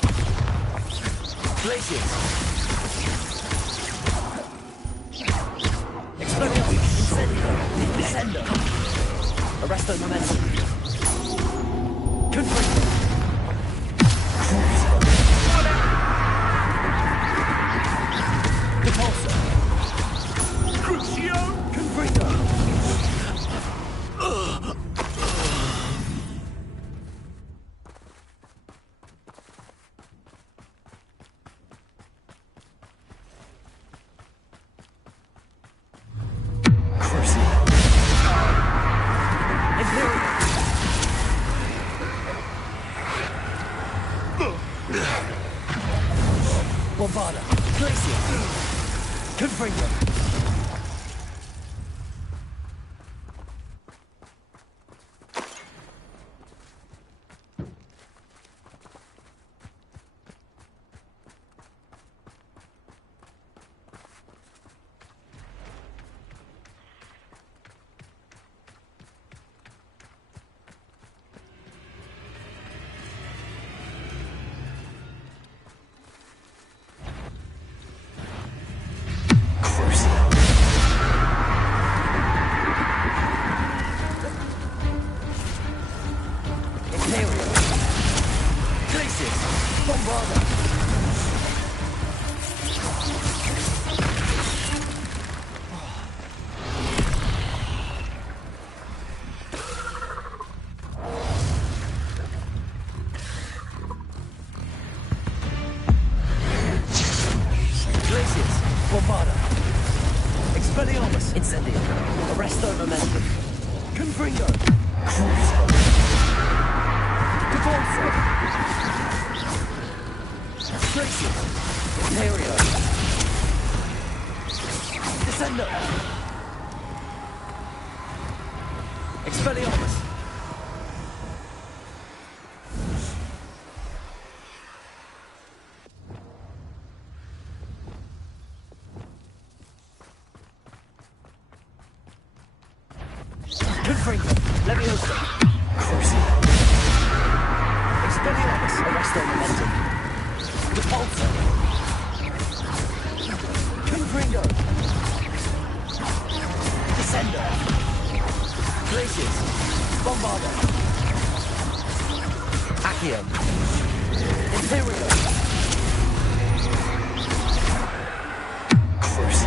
Glacius. Expelliarmus. Descender. Arresto momentum. Confringo. Repulsor. Crucio. Confringo. Bombarda. Glacier. Confringo. Bombarda. Expelliarmus. Incendio. Arresto momentum. Confringo. Devolso. Glacier. Imperio. Descendo. Expelliarmus. Confringo. Leviosa. Corsi. Expelliarmus. Arresto momentum. Repulsor. Confringo. Descender. Glaciers. Bombarda. Accio. Imperio. Corsi.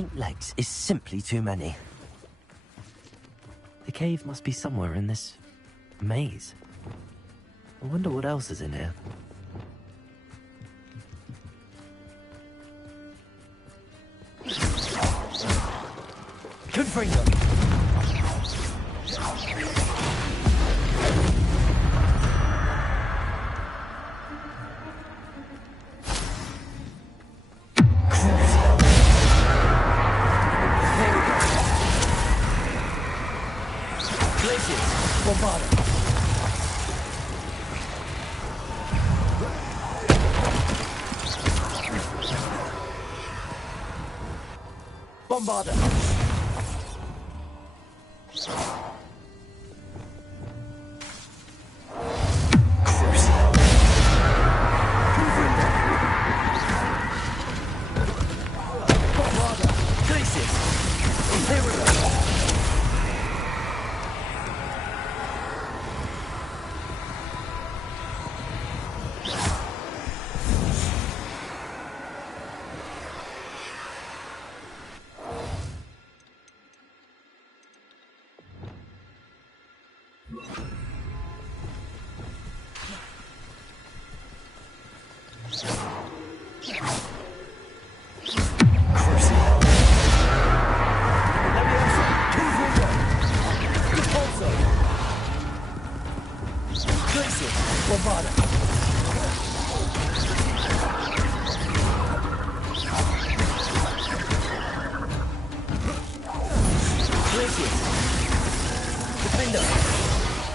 8 legs is simply too many. The cave must be somewhere in this maze. I wonder what else is in here. Confringo! Bombarda!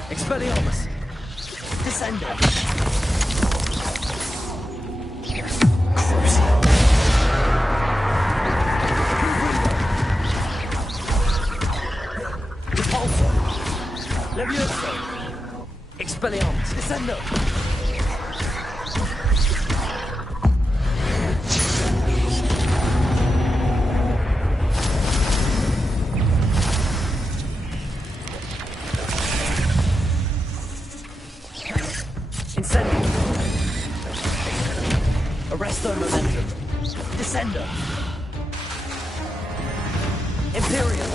Expelliarmus! Descendo! Repulsor! Levioso! Expelliarmus! Descendo! Arresto momentum. Descendo. Imperial.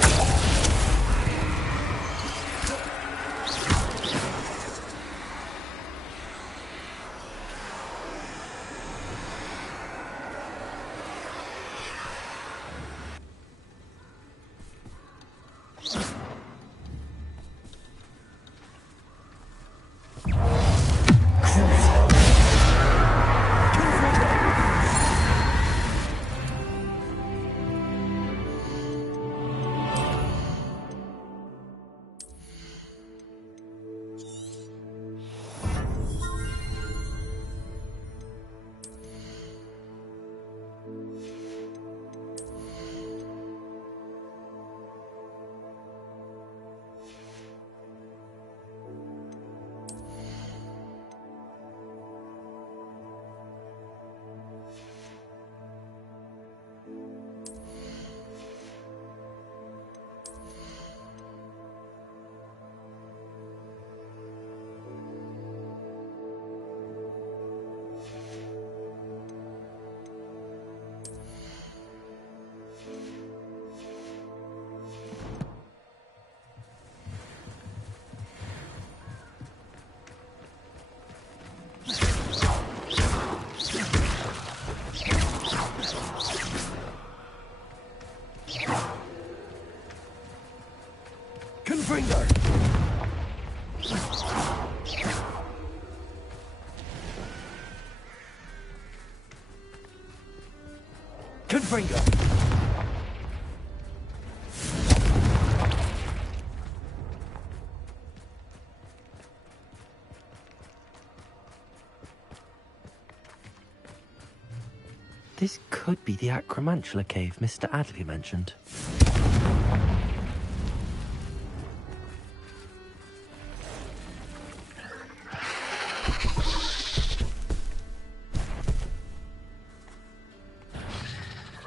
Confringo! Confringo! This could be the Acromantula cave Mr. Adley mentioned.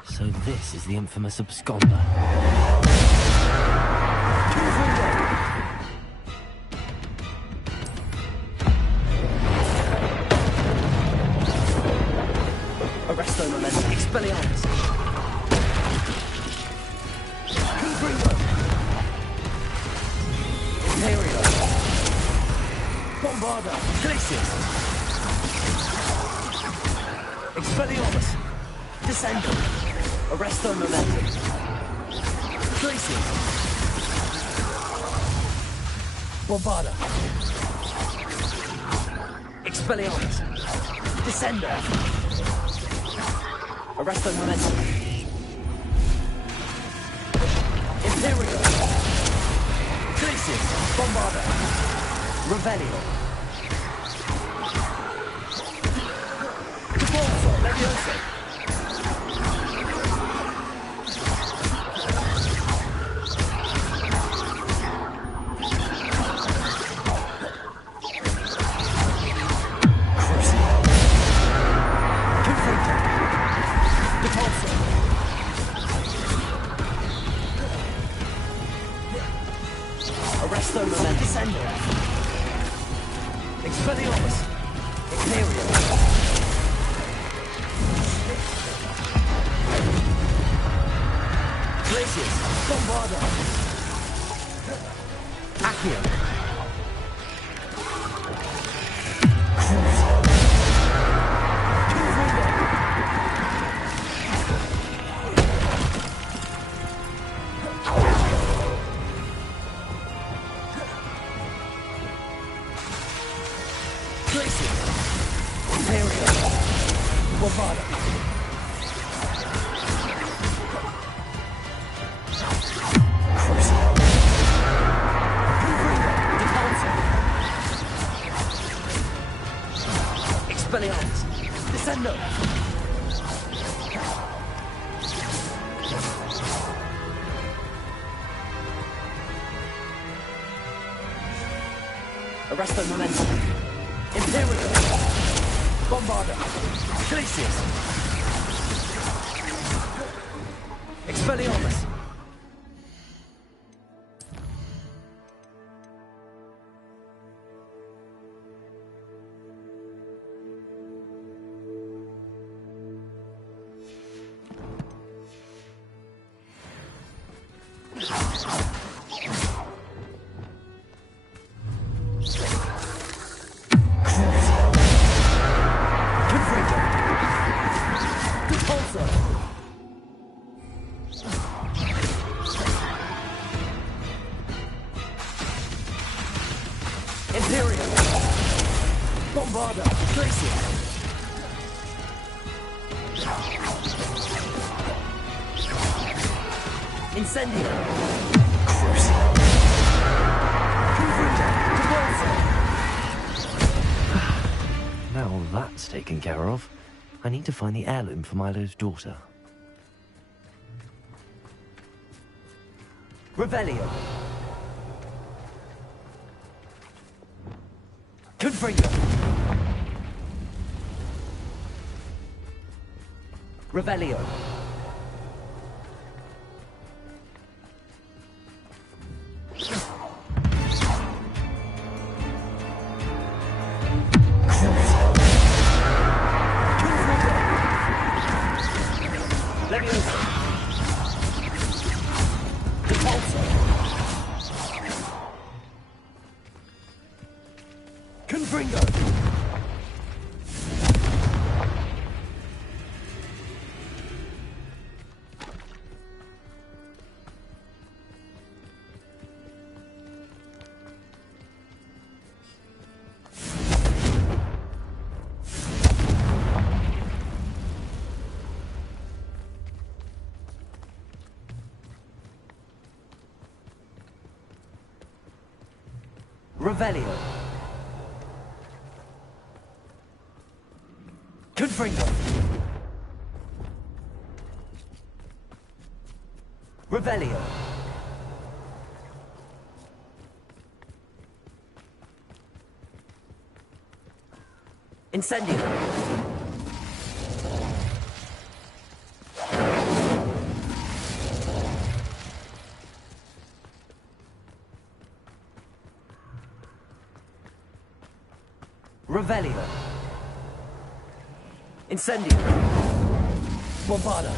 So this is the infamous absconder. Arresto momentum. Expelliarmus. Bombarda! Glacius! Expelliarmus! Descendo! Arresto Momentum! Glacius! Bombarda! Expelliarmus! Descendo! Arresto Momentum! Imperial! Glacius! Bombarda! Revelio! Devolso! Levioso! Arresto Momentum! Descendo! Expelliarmus! Imperial! Glacius! Bombarda! Accio! Glacius! Imperial! Bombarda! Expelliarmus! Descendo! Arresto Momentum! Imperial! Bombarda! Glacius! Expelliarmus! Imperial! Bombarda! Glacius! Incendio! Crucio! Converter! Devolso! Now all that's taken care of, I need to find the heirloom for Milo's daughter. Revelio! Confringo! Revelio! Leviosa! Repulso! Confringo! Revelio! Confringo! Revelio! Incendio! Revelio! Incendio! Bombarda!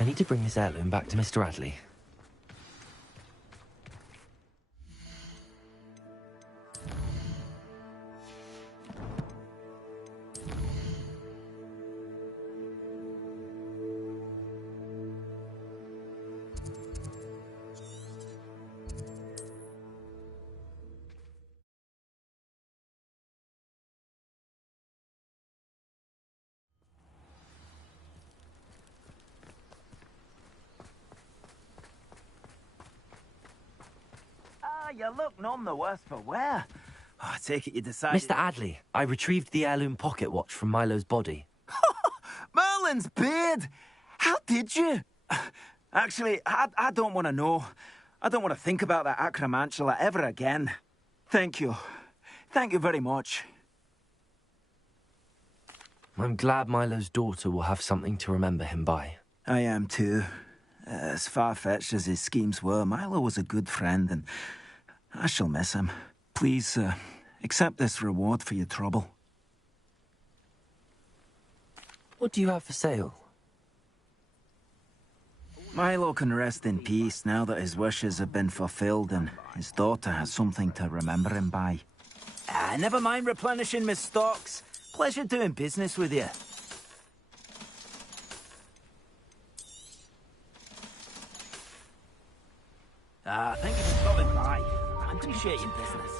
I need to bring this heirloom back to Mr. Adley. You look none the worse for wear. I take it you decided... Mr. Adley, I retrieved the heirloom pocket watch from Milo's body. Merlin's beard! How did you? Actually, I don't want to know. I don't want to think about that acromantula ever again. Thank you. Thank you very much. I'm glad Milo's daughter will have something to remember him by. I am too. As far-fetched as his schemes were, Milo was a good friend, and I shall miss him. Please, accept this reward for your trouble. What do you have for sale? Milo can rest in peace now that his wishes have been fulfilled and his daughter has something to remember him by. Never mind replenishing my stocks. Pleasure doing business with you. Thank you for stopping by. I appreciate your business.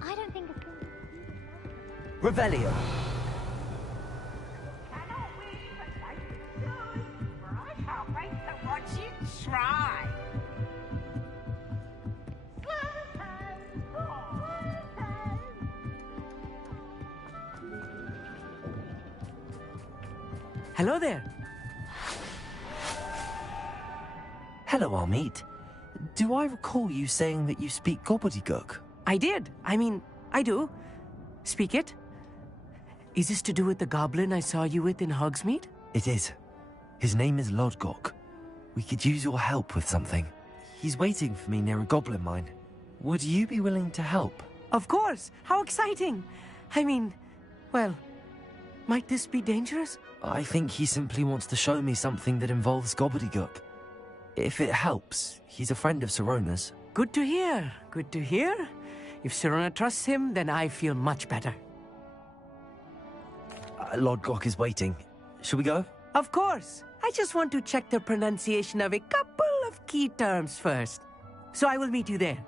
I don't think it's going to... Revelio. Try. Hello there. Hello, Armeet. Do I recall you saying that you speak gobbledygook? I did. I mean, I do. Speak it. Is this to do with the goblin I saw you with in Hogsmeade? It is. His name is Lodgok. We could use your help with something. He's waiting for me near a goblin mine. Would you be willing to help? Of course. How exciting. I mean, well, might this be dangerous? I think he simply wants to show me something that involves gobbledygook. If it helps, he's a friend of Sirona's. Good to hear. Good to hear. If Sirona trusts him, then I feel much better. Lodgok is waiting. Shall we go? Of course. I just want to check the pronunciation of a couple of key terms first. So I will meet you there.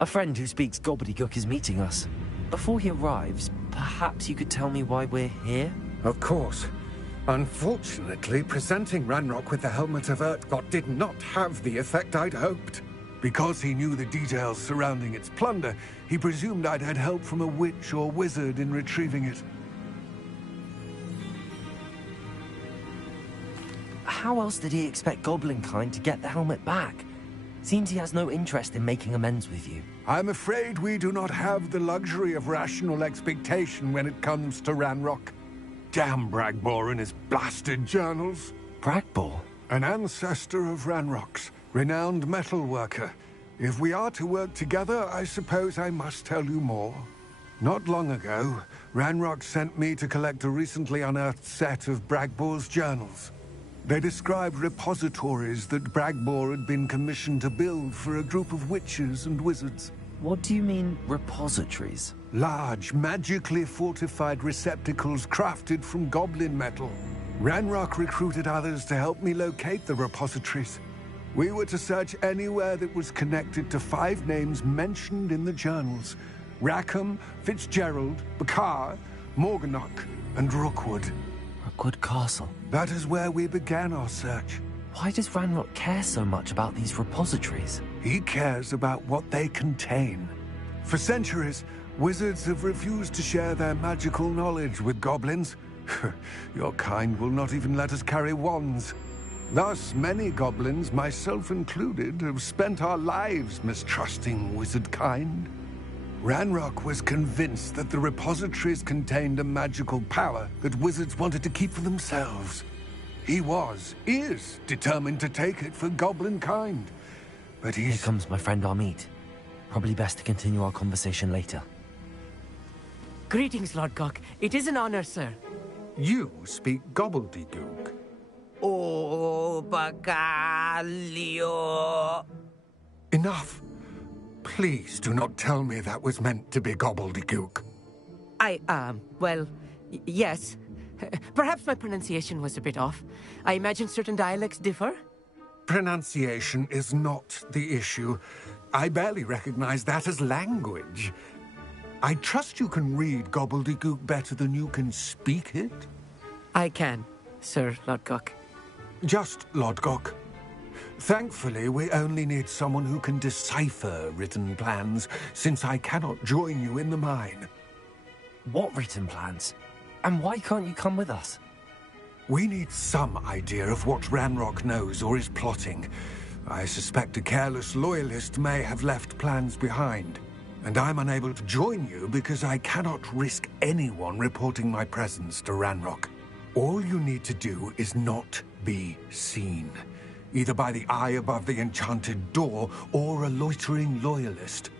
A friend who speaks gobbledygook is meeting us. Before he arrives, perhaps you could tell me why we're here? Of course. Unfortunately, presenting Ranrock with the Helmet of Urtkot did not have the effect I'd hoped. Because he knew the details surrounding its plunder, he presumed I'd had help from a witch or wizard in retrieving it. How else did he expect Goblinkind to get the helmet back? Seems he has no interest in making amends with you. I'm afraid we do not have the luxury of rational expectation when it comes to Ranrock. Damn Bragbor and his blasted journals. Bragbor? An ancestor of Ranrock's, renowned metal worker. If we are to work together, I suppose I must tell you more. Not long ago, Ranrock sent me to collect a recently unearthed set of Bragbor's journals. They described repositories that Bragbor had been commissioned to build for a group of witches and wizards. What do you mean, repositories? Large, magically fortified receptacles crafted from goblin metal. Ranrock recruited others to help me locate the repositories. We were to search anywhere that was connected to 5 names mentioned in the journals. Rackham, Fitzgerald, Bakar, Morganach, and Rookwood. Rookwood Castle? That is where we began our search. Why does Ranrock care so much about these repositories? He cares about what they contain. For centuries, wizards have refused to share their magical knowledge with goblins. Your kind will not even let us carry wands. Thus, many goblins, myself included, have spent our lives mistrusting wizard kind. Ranrock was convinced that the repositories contained a magical power that wizards wanted to keep for themselves. He is determined to take it for goblin kind. But Here comes my friend Amit. Probably best to continue our conversation later. Greetings, Lord Gok. It is an honor, sir. You speak gobbledygook. Oh, Bagalio. Enough. Please do not tell me that was meant to be gobbledygook. Yes. Perhaps my pronunciation was a bit off. I imagine certain dialects differ. Pronunciation is not the issue. I barely recognize that as language. I trust you can read gobbledygook better than you can speak it? I can, Sir Lodgok. Just Lodgok. Thankfully, we only need someone who can decipher written plans, since I cannot join you in the mine. What written plans? And why can't you come with us? We need some idea of what Ranrock knows or is plotting. I suspect a careless loyalist may have left plans behind. And I'm unable to join you because I cannot risk anyone reporting my presence to Ranrock. All you need to do is not be seen. Either by the eye above the enchanted door or a loitering loyalist.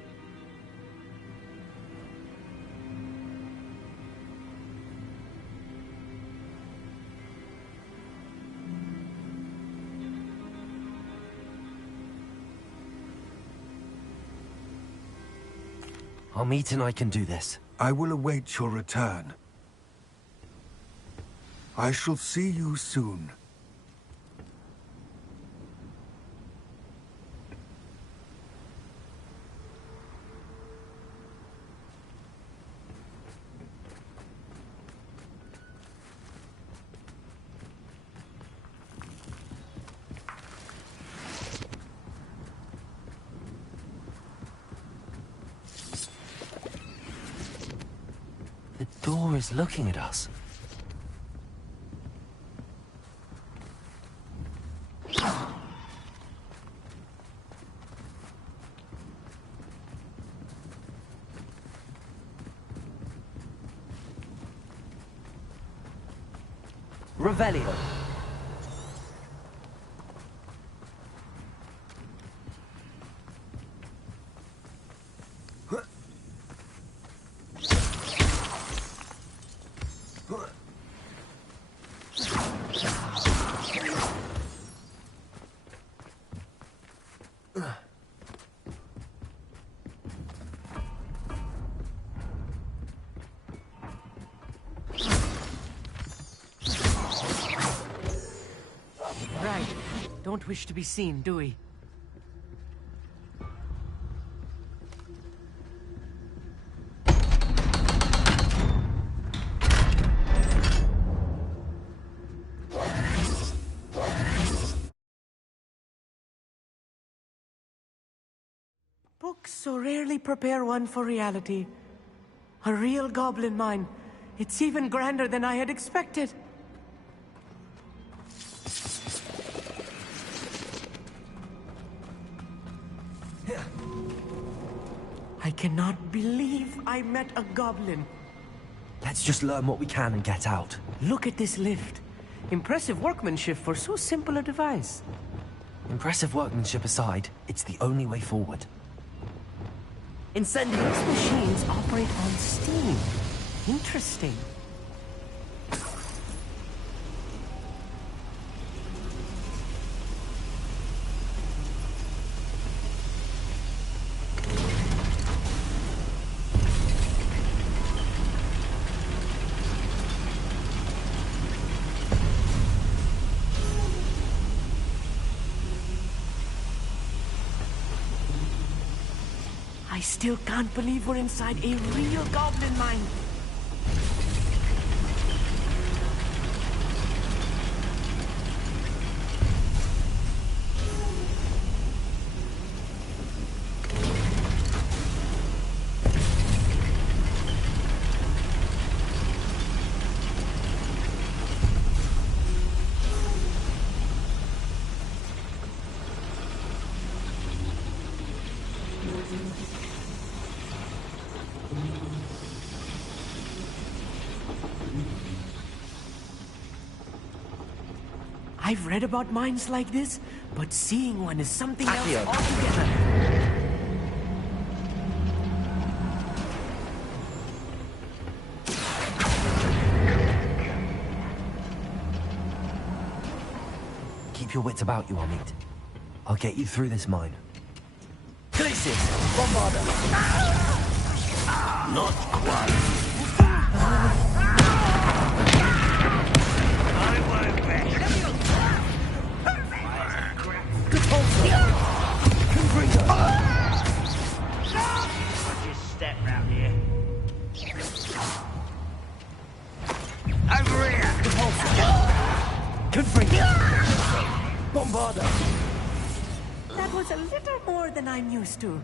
Amit and I can do this. I will await your return. I shall see you soon. The door is looking at us. Revelio. Don't wish to be seen, do we? Books so rarely prepare one for reality. A real goblin mine. It's even grander than I had expected. I cannot believe I met a goblin. Let's just learn what we can and get out. Look at this lift. Impressive workmanship for so simple a device. Impressive workmanship aside, it's the only way forward. These machines operate on steam. Interesting. I still can't believe we're inside a real goblin mine. I've read about mines like this, but seeing one is something else altogether. Keep your wits about you, Amit. I'll get you through this mine. Glaciers! Bombarder! Not quite. Just step round here. Over here! Bombarder! That was a little more than I'm used to.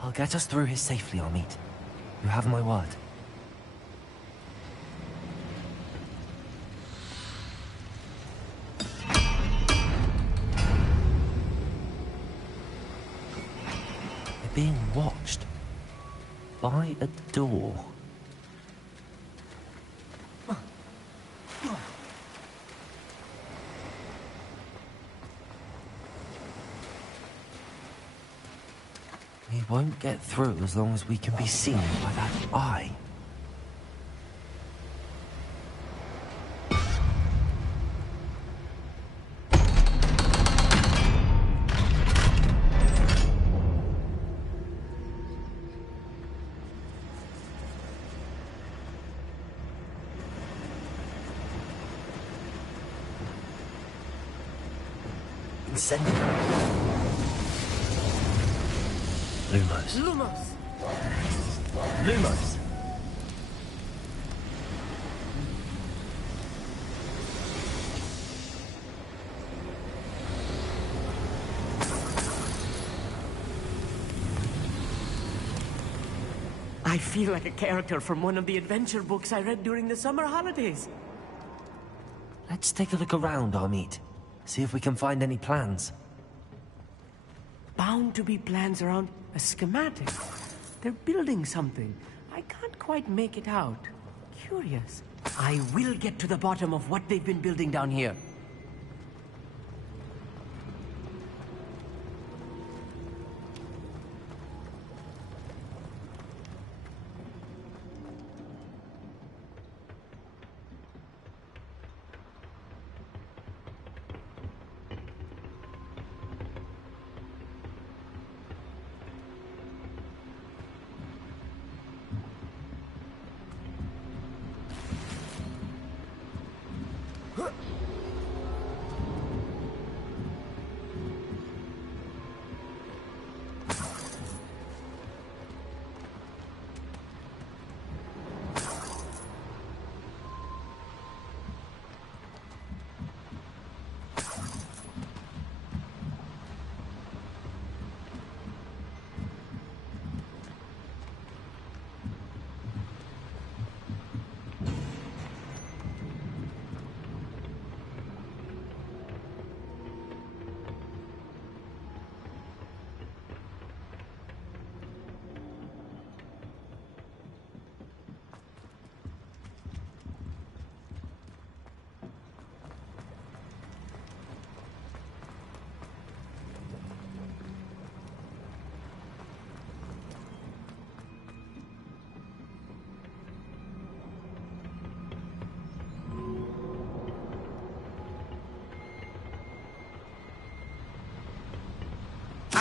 I'll get us through here safely, Amit. You have my word. They're being watched by a door. We won't get through as long as we can be seen by that eye. Incendiary. Lumos. Lumos! Lumos! I feel like a character from one of the adventure books I read during the summer holidays. Let's take a look around, Amit. See if we can find any plans. Bound to be plans around a schematic. They're building something. I can't quite make it out. Curious. I will get to the bottom of what they've been building down here.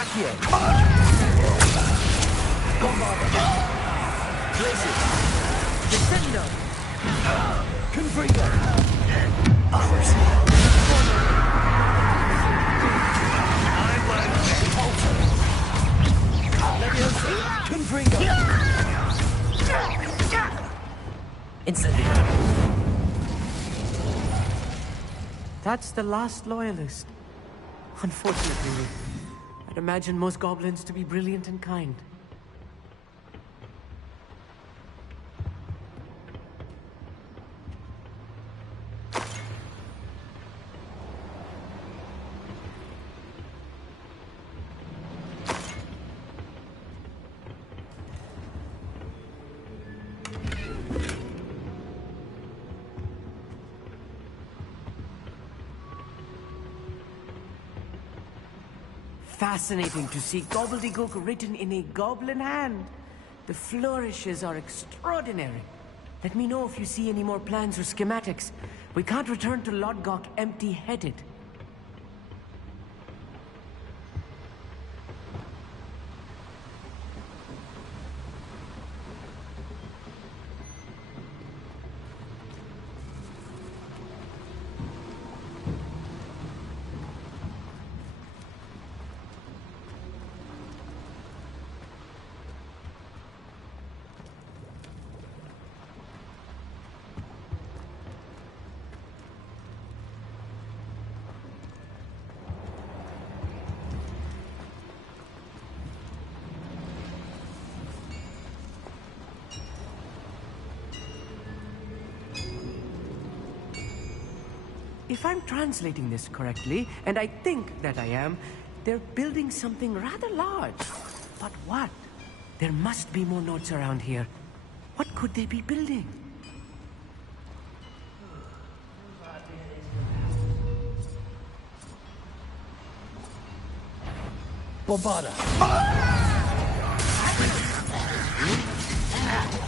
Accio! Bombarda! Places! Descendo! Confringo! Others! Confringo! Incendio! That's the last loyalist. Unfortunately, I'd imagine most goblins to be brilliant and kind. Fascinating to see gobbledygook written in a goblin hand. The flourishes are extraordinary. Let me know if you see any more plans or schematics. We can't return to Lodgok empty-headed. If I'm translating this correctly, and I think that I am, they're building something rather large. But what? There must be more notes around here. What could they be building? Bombarda!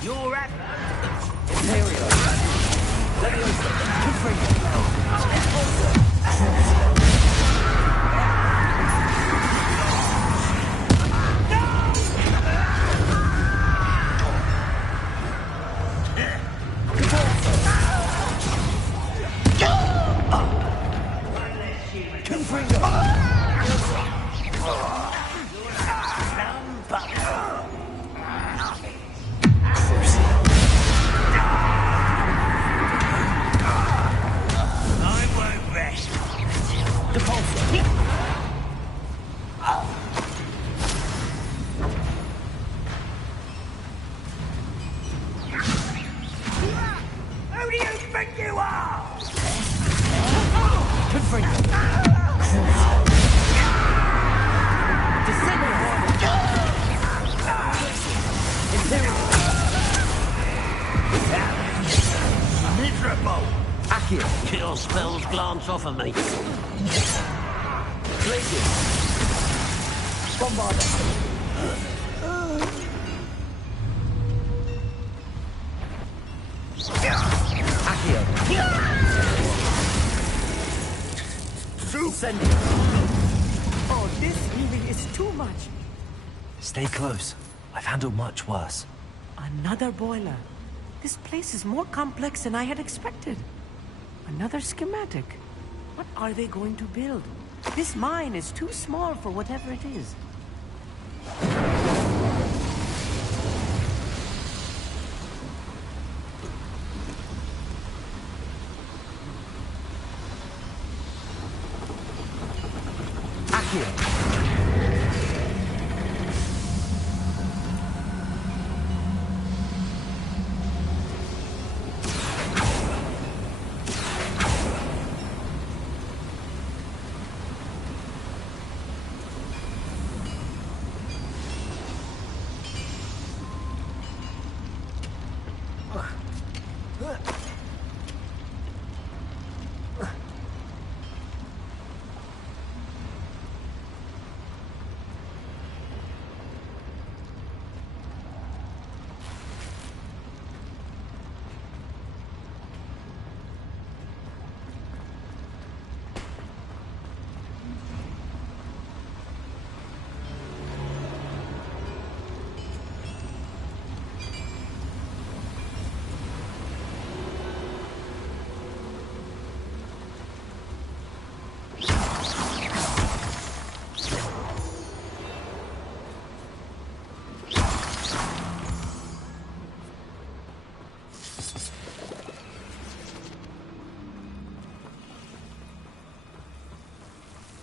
You're at Imperial. Leviosa. Kill spells glance off of me. Places. Bombarda. Incendio. Oh, this healing is too much. Stay close. I've handled much worse. Another boiler. This place is more complex than I had expected. Another schematic. What are they going to build? This mine is too small for whatever it is.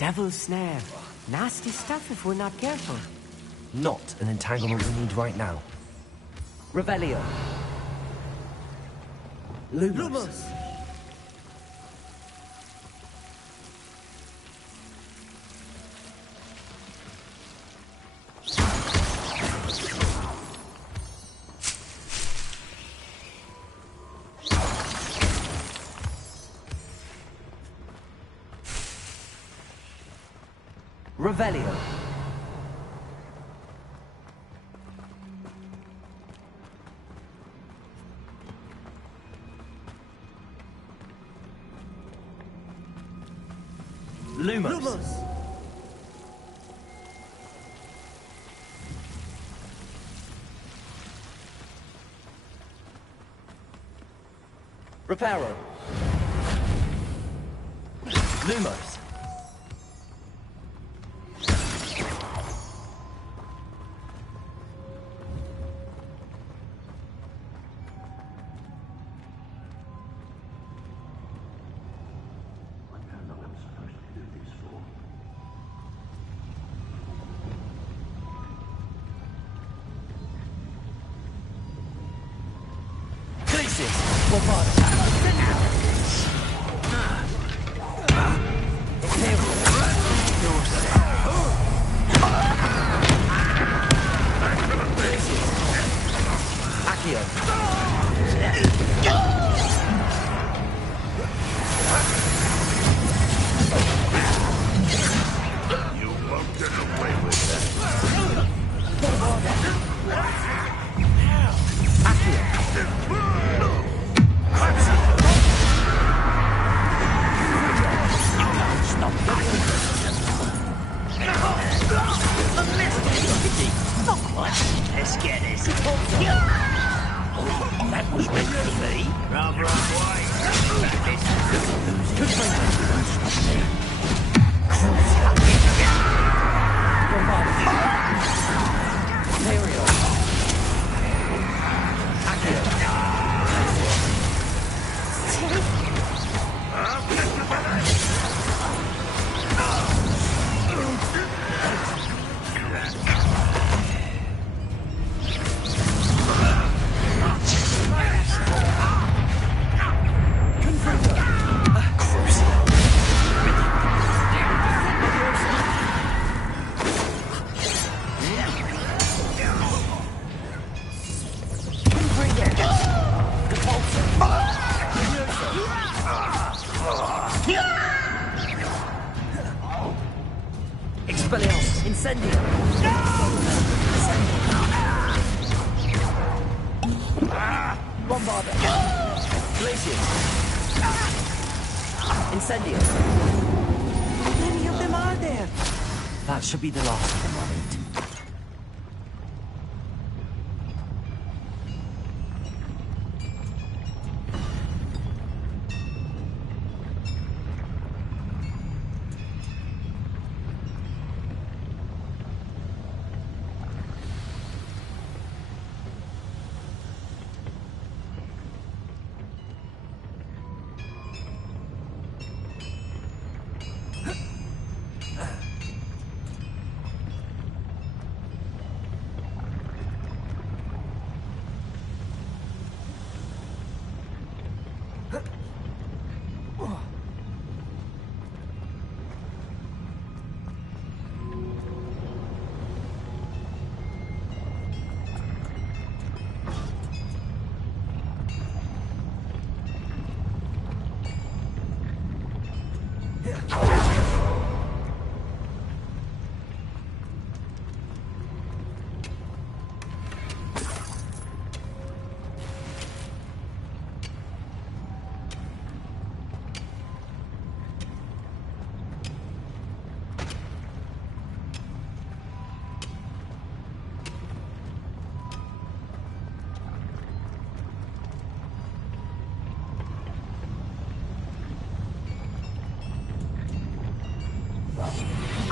Devil's snare. Nasty stuff if we're not careful. Not an entanglement we need right now. Revelio. Lumos. Revelio. Lumos. Reparo. Lumos. Let's get this. That was meant to be. Rather unwise. Expelliarmus, Incendio. Bombarda. Glacius. Incendio. How many of them are there? That should be the last of them, I think.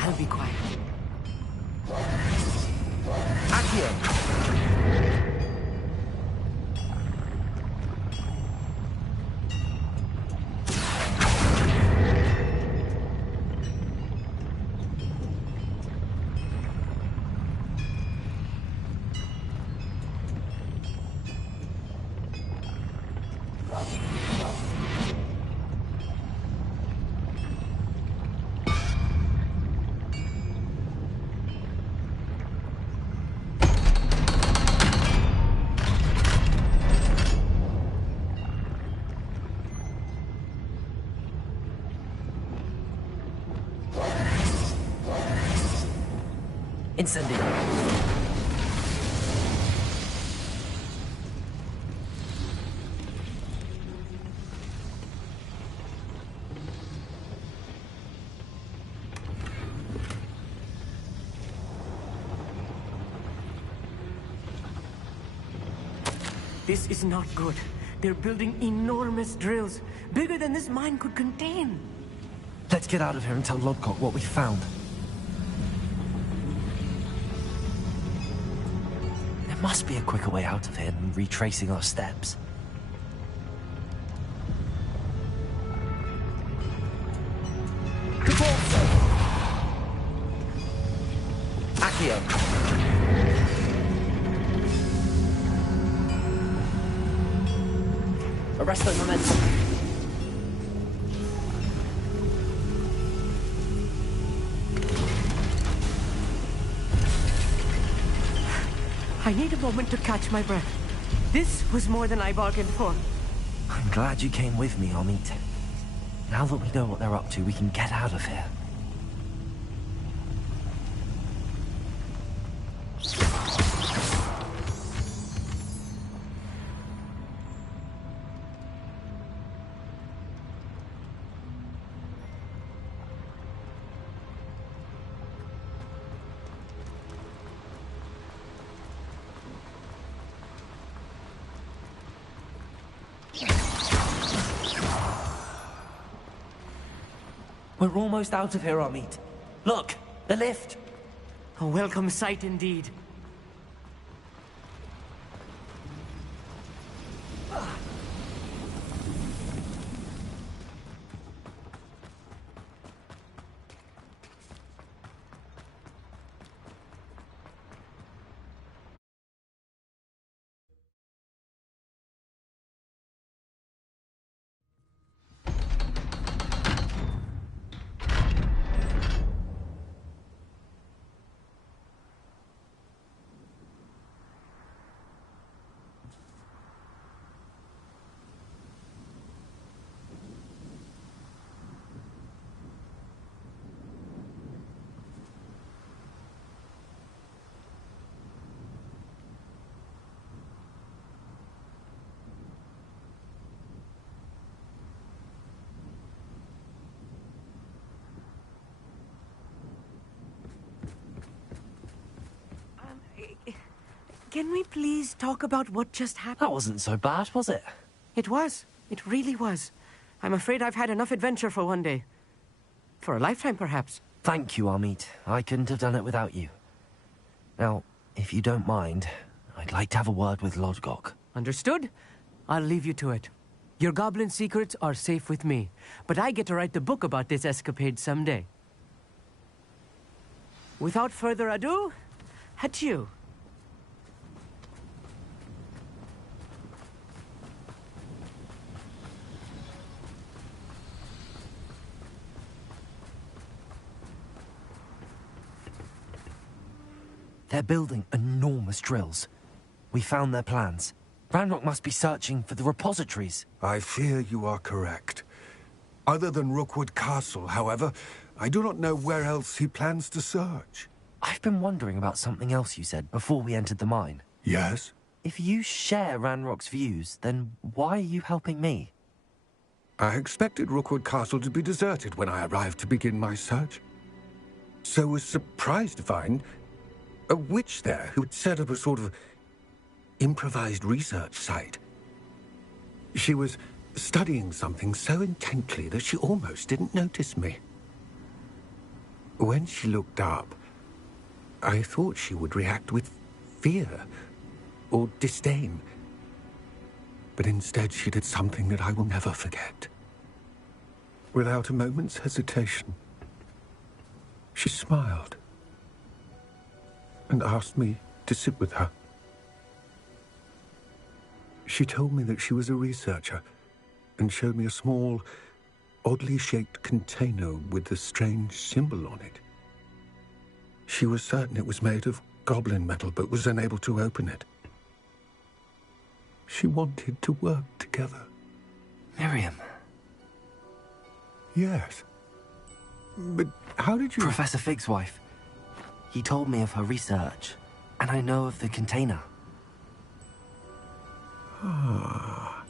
I'll be quiet. Incendio. This is not good. They're building enormous drills, bigger than this mine could contain. Let's get out of here and tell Lodcock what we found. There must be a quicker way out of here than retracing our steps. Accio! Arrest the momentum. I need a moment to catch my breath. This was more than I bargained for. I'm glad you came with me, Amit. Now that we know what they're up to, we can get out of here. We're almost out of here, Amit. Look, the lift. A welcome sight indeed. Can we please talk about what just happened? That wasn't so bad, was it? It was. It really was. I'm afraid I've had enough adventure for one day. For a lifetime, perhaps. Thank you, Amit. I couldn't have done it without you. Now, if you don't mind, I'd like to have a word with Lodgok. Understood? I'll leave you to it. Your goblin secrets are safe with me, but I get to write the book about this escapade someday. Without further ado, adieu. They're building enormous drills. We found their plans. Ranrock must be searching for the repositories. I fear you are correct. Other than Rookwood Castle, however, I do not know where else he plans to search. I've been wondering about something else you said before we entered the mine. Yes? If you share Ranrock's views, then why are you helping me? I expected Rookwood Castle to be deserted when I arrived to begin my search. So was surprised to find a witch there who had set up a sort of improvised research site. She was studying something so intently that she almost didn't notice me. When she looked up, I thought she would react with fear or disdain. But instead she did something that I will never forget. Without a moment's hesitation, she smiled and asked me to sit with her. She told me that she was a researcher and showed me a small, oddly shaped container with a strange symbol on it. She was certain it was made of goblin metal, but was unable to open it. She wanted to work together. Miriam. Yes. But how did you... Professor Fig's wife. He told me of her research, and I know of the container. Ah.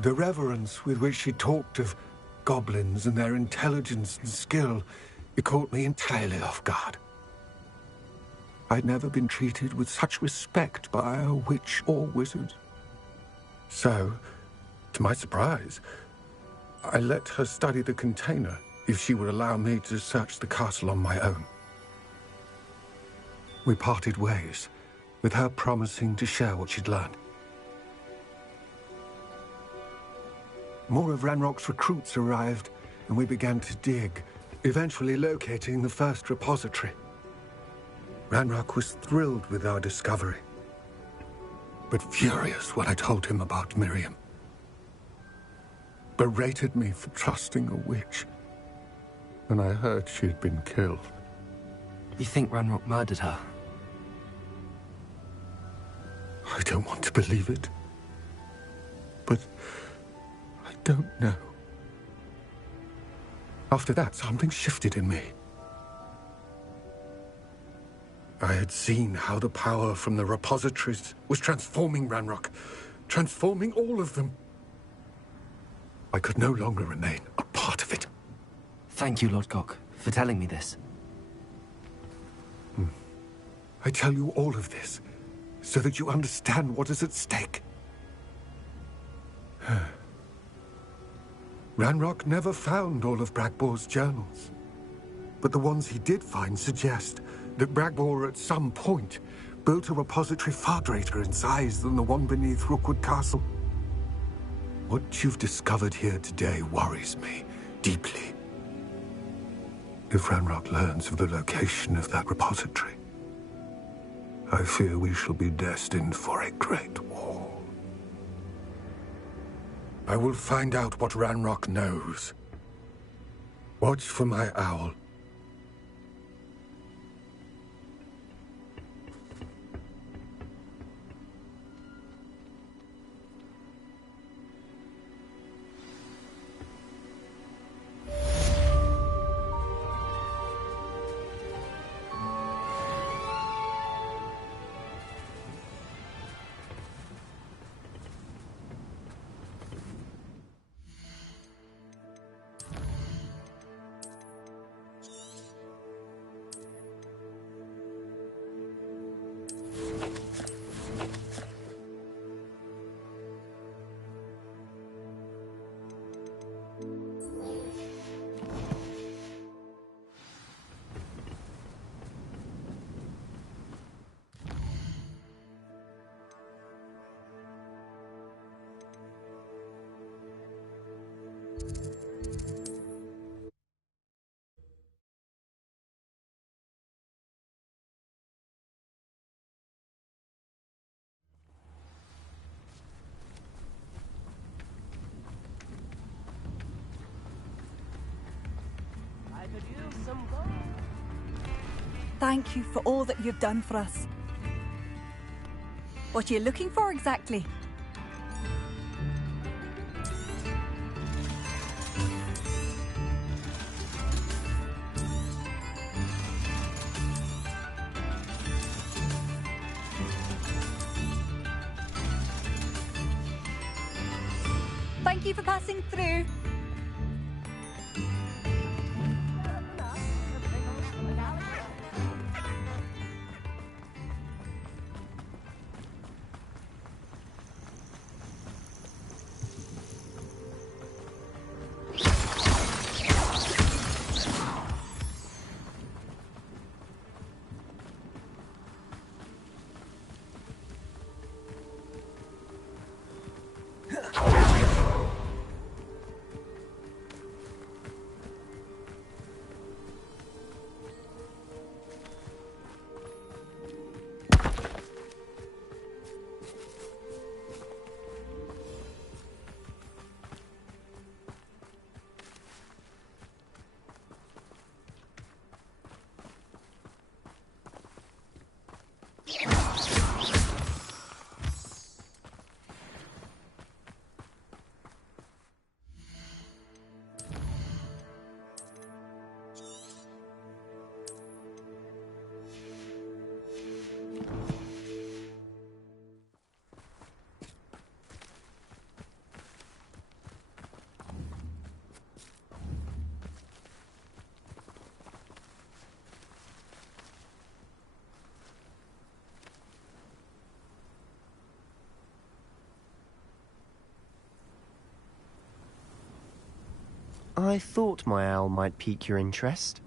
The reverence with which she talked of goblins and their intelligence and skill, it caught me entirely off guard. I'd never been treated with such respect by a witch or wizard. So, to my surprise, I let her study the container if she would allow me to search the castle on my own. We parted ways, with her promising to share what she'd learned. More of Ranrock's recruits arrived, and we began to dig, eventually locating the first repository. Ranrock was thrilled with our discovery, but furious when I told him about Miriam. Berated me for trusting a witch, and I heard she had been killed. You think Ranrock murdered her? I don't want to believe it, but I don't know. After that, something shifted in me. I had seen how the power from the repositories was transforming Ranrock, transforming all of them. I could no longer remain a part of it. Thank you, Lord Cock, for telling me this. I tell you all of this so that you understand what is at stake. Ranrock never found all of Bragbor's journals, but the ones he did find suggest that Bragbor at some point built a repository far greater in size than the one beneath Rookwood Castle. What you've discovered here today worries me deeply. If Ranrock learns of the location of that repository, I fear we shall be destined for a great war. I will find out what Ranrock knows. Watch for my owl. Thank you for all that you've done for us. What are you looking for exactly? Thank you for passing through. I thought my owl might pique your interest.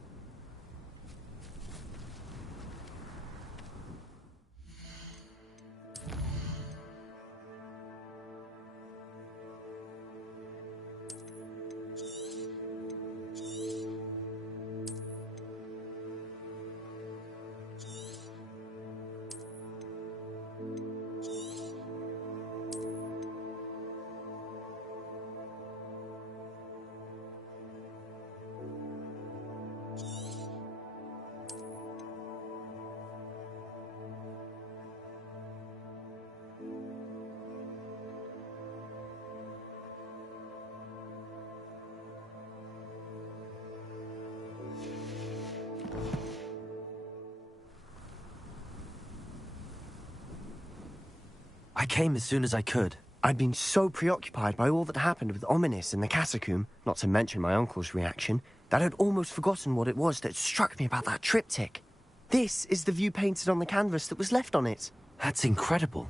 I came as soon as I could. I'd been so preoccupied by all that happened with Ominis in the catacomb, not to mention my uncle's reaction, that I'd almost forgotten what it was that struck me about that triptych. This is the view painted on the canvas that was left on it. That's incredible.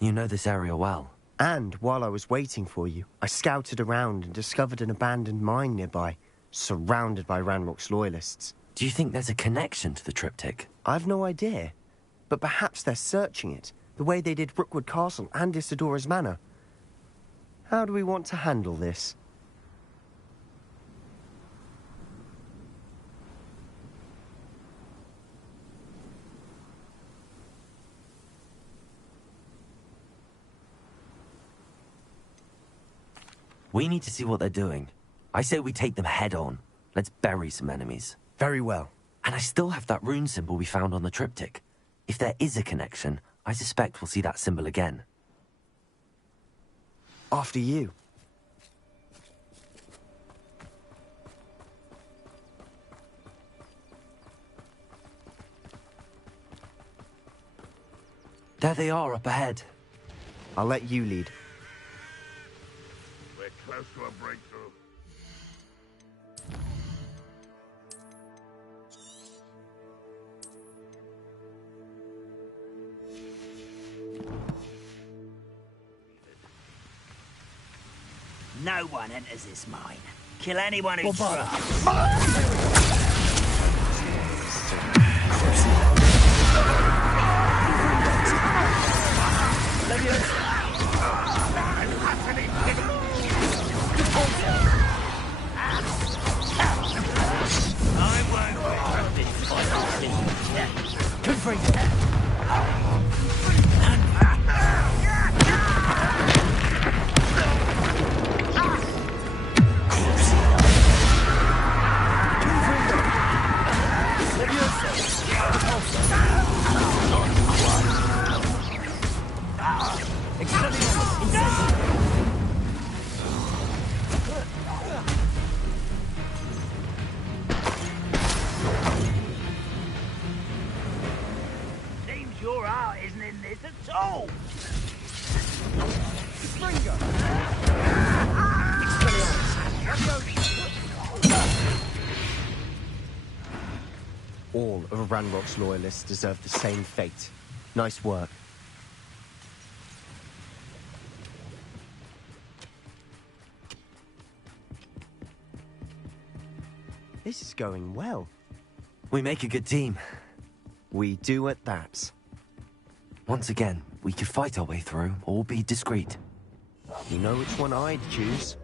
You know this area well. And while I was waiting for you, I scouted around and discovered an abandoned mine nearby, surrounded by Ranrock's loyalists. Do you think there's a connection to the triptych? I've no idea, but perhaps they're searching it, the way they did Rookwood Castle and Isidora's Manor. How do we want to handle this? We need to see what they're doing. I say we take them head on. Let's bury some enemies. Very well. And I still have that rune symbol we found on the triptych. If there is a connection, I suspect we'll see that symbol again. After you. There they are, up ahead. I'll let you lead. We're close to a breakthrough. No one enters this mine. Kill anyone who tries. Seems your heart isn't in this at all. All of Ranrock's loyalists deserve the same fate. Nice work. This is going well. We make a good team. We do at that. Once again, we could fight our way through, or be discreet. You know which one I'd choose.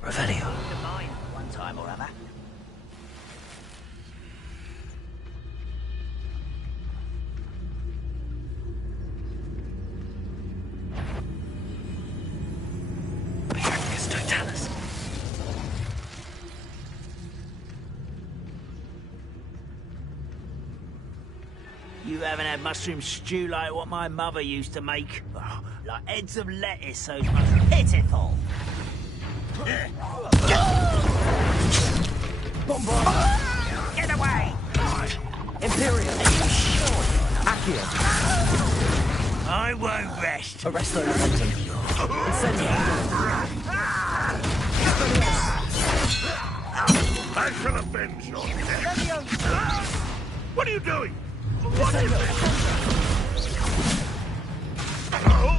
Revelio. One time or other. You haven't had mushroom stew like what my mother used to make. Oh, like heads of lettuce, so much pitiful. Get away! Imperial! Are you sure? Accio! I won't rest. Arresto Phantom. Incendio! I shall avenge your death. What are you doing? What is this? Oh!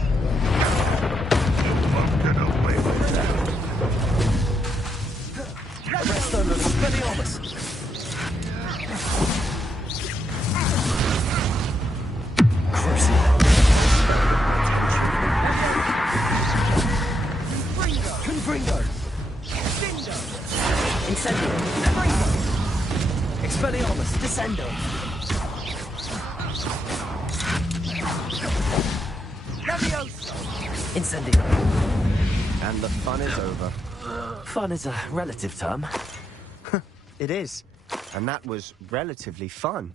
You won't get away with that. Expelliarmus! Confringo! Incendio! Expelliarmus! Descendo! Levioso! Incendio! And the fun is over. Fun is a relative term. It is. And that was relatively fun.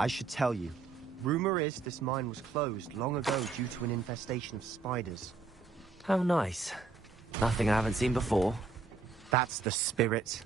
I should tell you. Rumor is this mine was closed long ago due to an infestation of spiders. How nice. Nothing I haven't seen before. That's the spirit.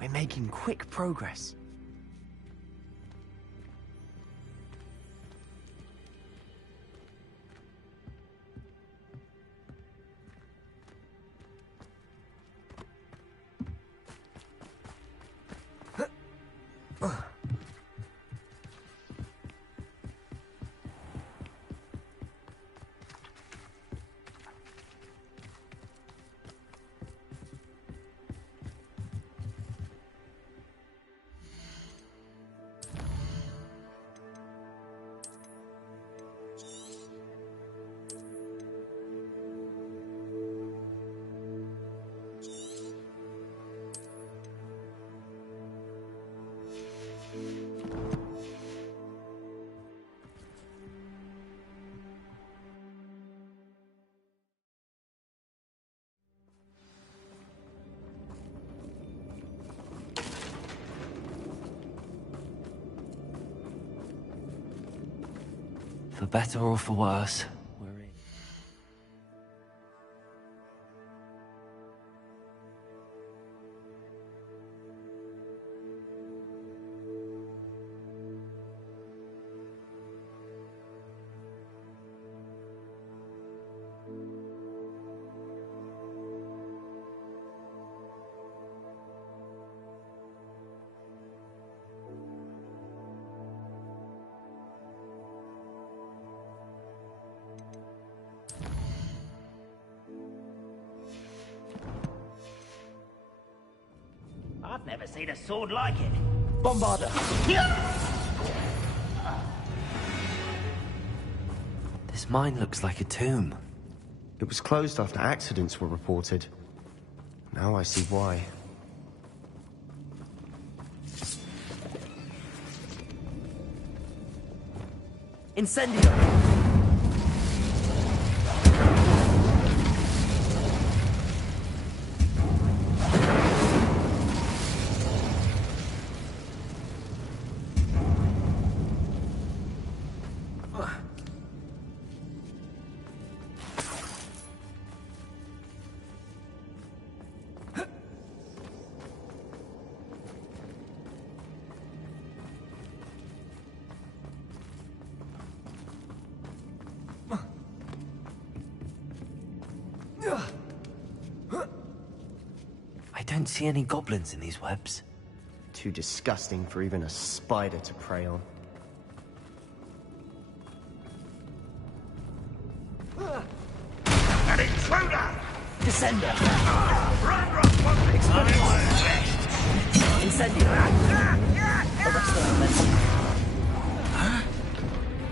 We're making quick progress. For better or for worse, we're in. I've never seen a sword like it. Bombarder! This mine looks like a tomb. It was closed after accidents were reported. Now I see why. Incendio! don't see any goblins in these webs. Too disgusting for even a spider to prey on. An intruder! Descender! Ranrock wants to explode! Incendio! Arrest the momentum.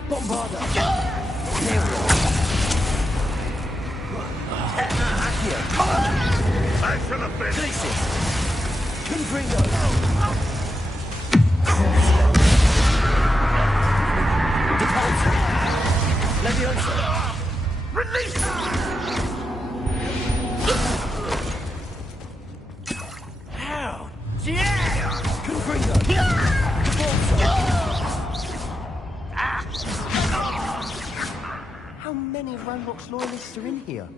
Bombarda! Nero! Accio! I shall have been! Glacius! Confringo! Depulso! Leviosa! Release! How dare! Confringo! Depulso! How many Ranrock's loyalists are in here?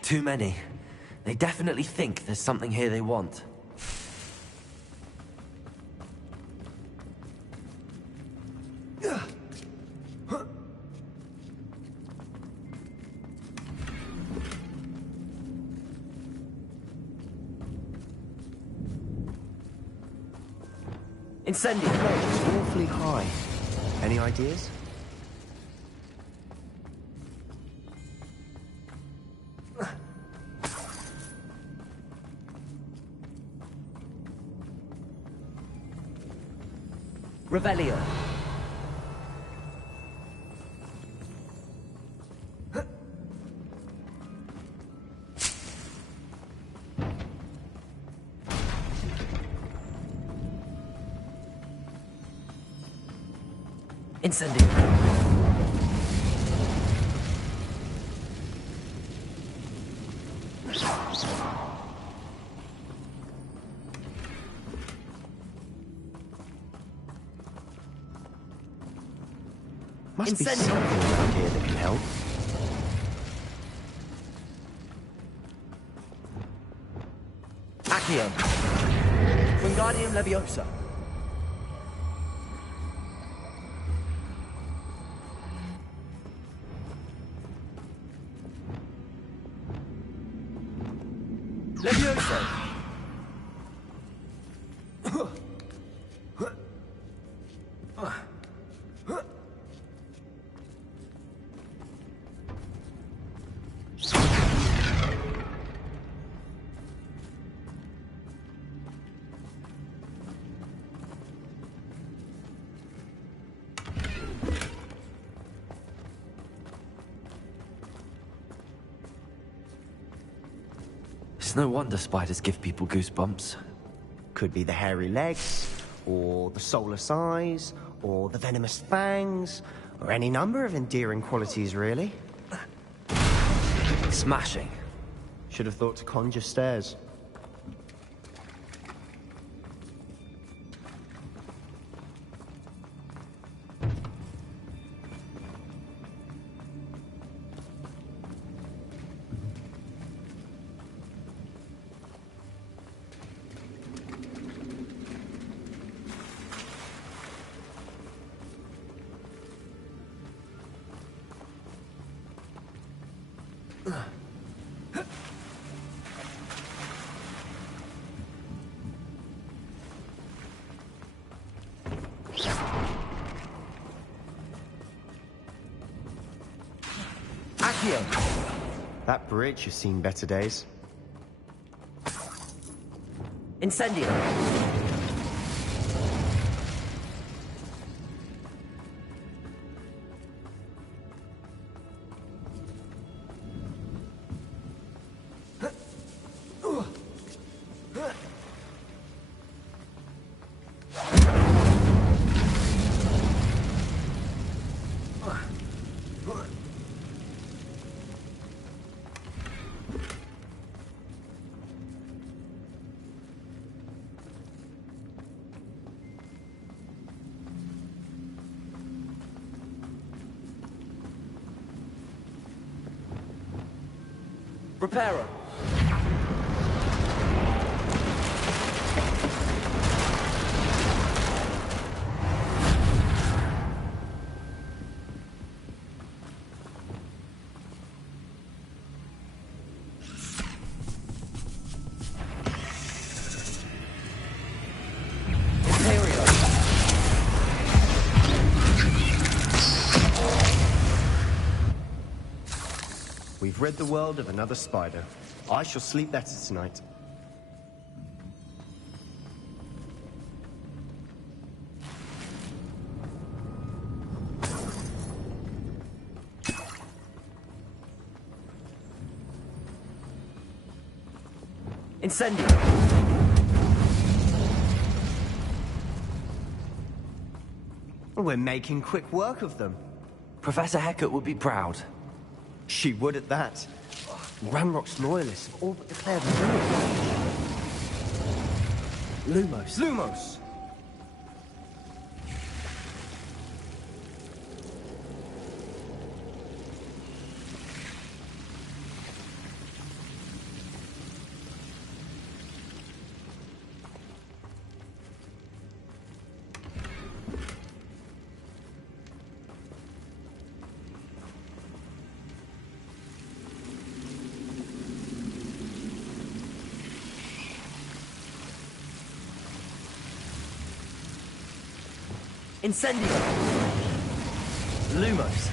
Too many. They definitely think there's something here they want. Incendio! It's awfully high. Any ideas? Revelio! Incendio! Must be something around here that can help. Accio! Wingardium Leviosa! Leviosa! It's no wonder spiders give people goosebumps. Could be the hairy legs, or the soulless eyes, or the venomous fangs, or any number of endearing qualities, really. Smashing. Should have thought to conjure stairs. That bridge has seen better days. Incendio! Reparo! rid the world of another spider. I shall sleep better tonight. Incendio! We're making quick work of them. Professor Hecat would be proud. She would at that. Ranrock's loyalists have all but declared war. Lumos. Lumos! Incendio! Lumos.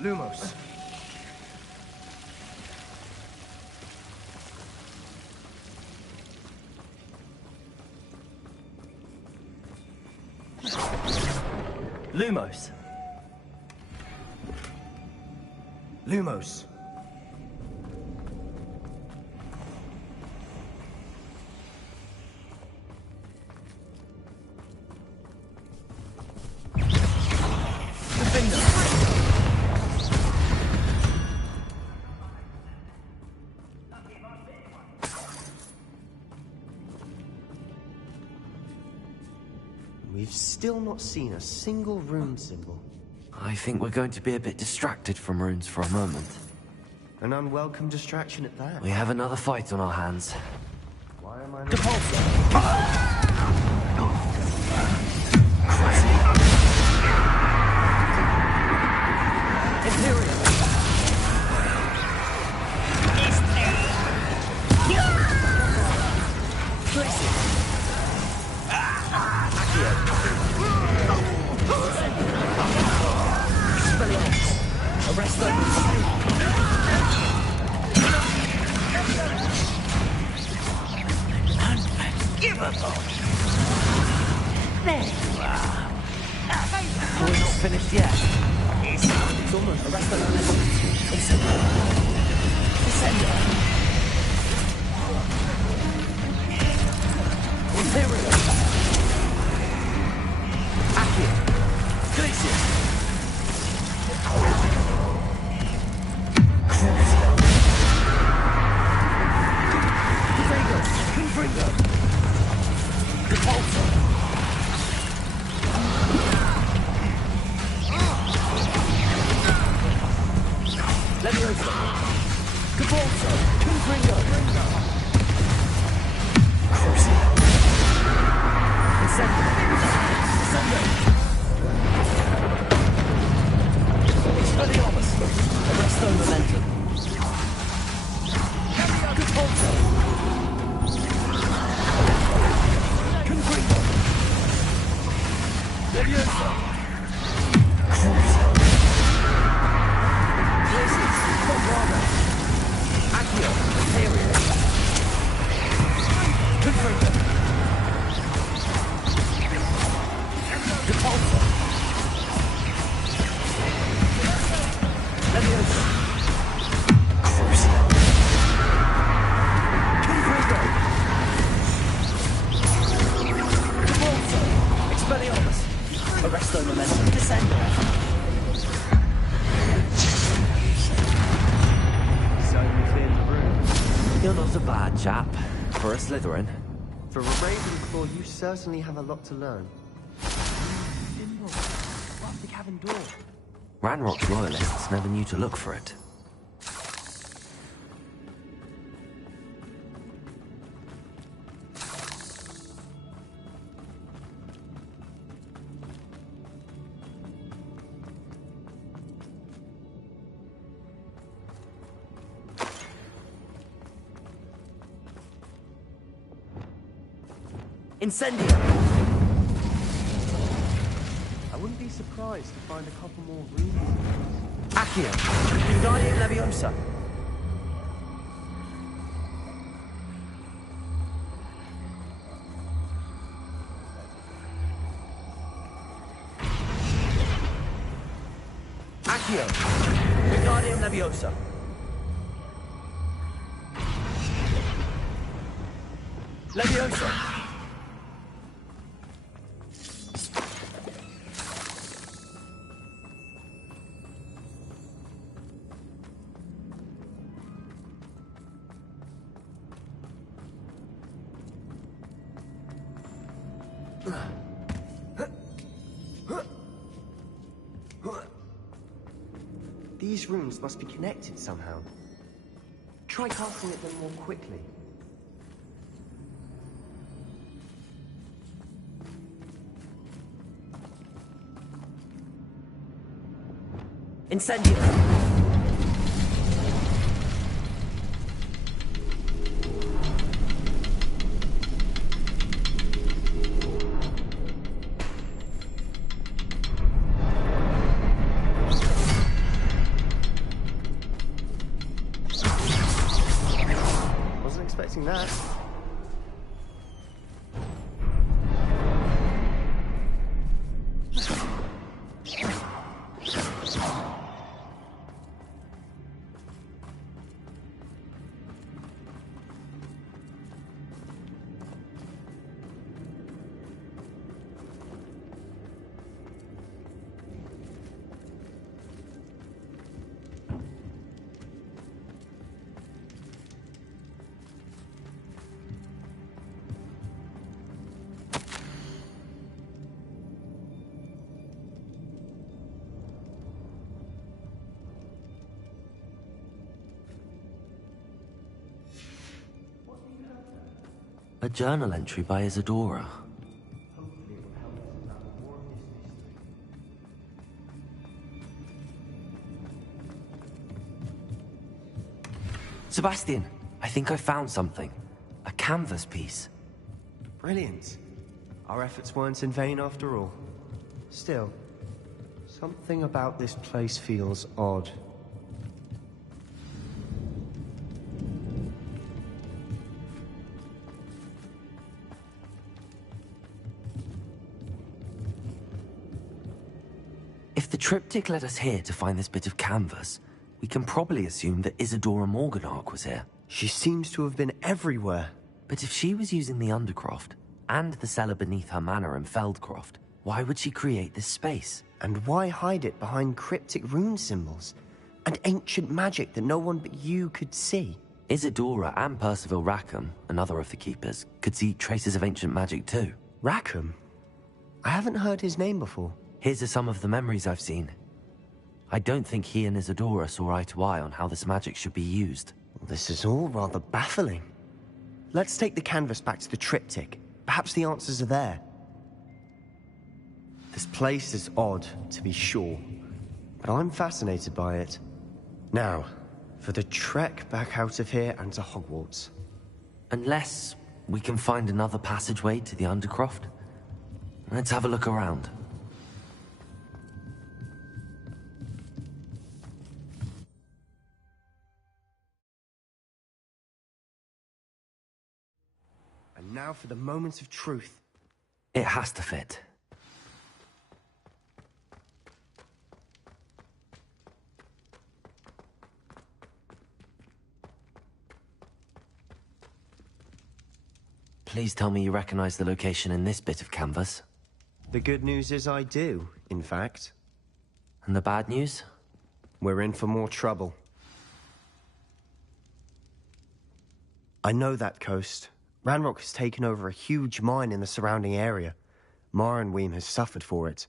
Lumos. Lumos. Lumos. We've still not seen a single rune symbol. I think we're going to be a bit distracted from runes for a moment. An unwelcome distraction at that. We have another fight on our hands. Why am I not... Arrest them! Unforgivable! There you are. We're not finished yet. It's almost. Arrest them! Descender! Imperial! Accio! Glacier! Chap, for a Slytherin. For a Ravenclaw, you certainly have a lot to learn. Symbol. Above the cabin door. Ranrock's loyalists never knew to look for it. Incendio! I wouldn't be surprised to find a couple more rooms. Accio! Wingardium Leviosa! Accio! Wingardium Leviosa! Leviosa! These rooms must be connected somehow. Try casting at them more quickly. Incendio! Wasn't expecting that. A journal entry by Isadora. Sebastian, I think I found something. A canvas piece. Brilliant. Our efforts weren't in vain after all. Still, something about this place feels odd. If the triptych led us here to find this bit of canvas, we can probably assume that Isadora Morganach was here. She seems to have been everywhere. But if she was using the Undercroft, and the cellar beneath her manor in Feldcroft, why would she create this space? And why hide it behind cryptic rune symbols? And ancient magic that no one but you could see? Isadora and Percival Rackham, another of the Keepers, could see traces of ancient magic too. Rackham? I haven't heard his name before. Here's are some of the memories I've seen. I don't think he and Isadora saw eye to eye on how this magic should be used. This is all rather baffling. Let's take the canvas back to the triptych. Perhaps the answers are there. This place is odd, to be sure, but I'm fascinated by it. Now, for the trek back out of here and to Hogwarts. Unless we can find another passageway to the Undercroft. Let's have a look around. And now for the moment of truth. It has to fit. Please tell me you recognize the location in this bit of canvas. The good news is I do, in fact. And the bad news? We're in for more trouble. I know that coast. Ranrock has taken over a huge mine in the surrounding area. Marrenweem has suffered for it.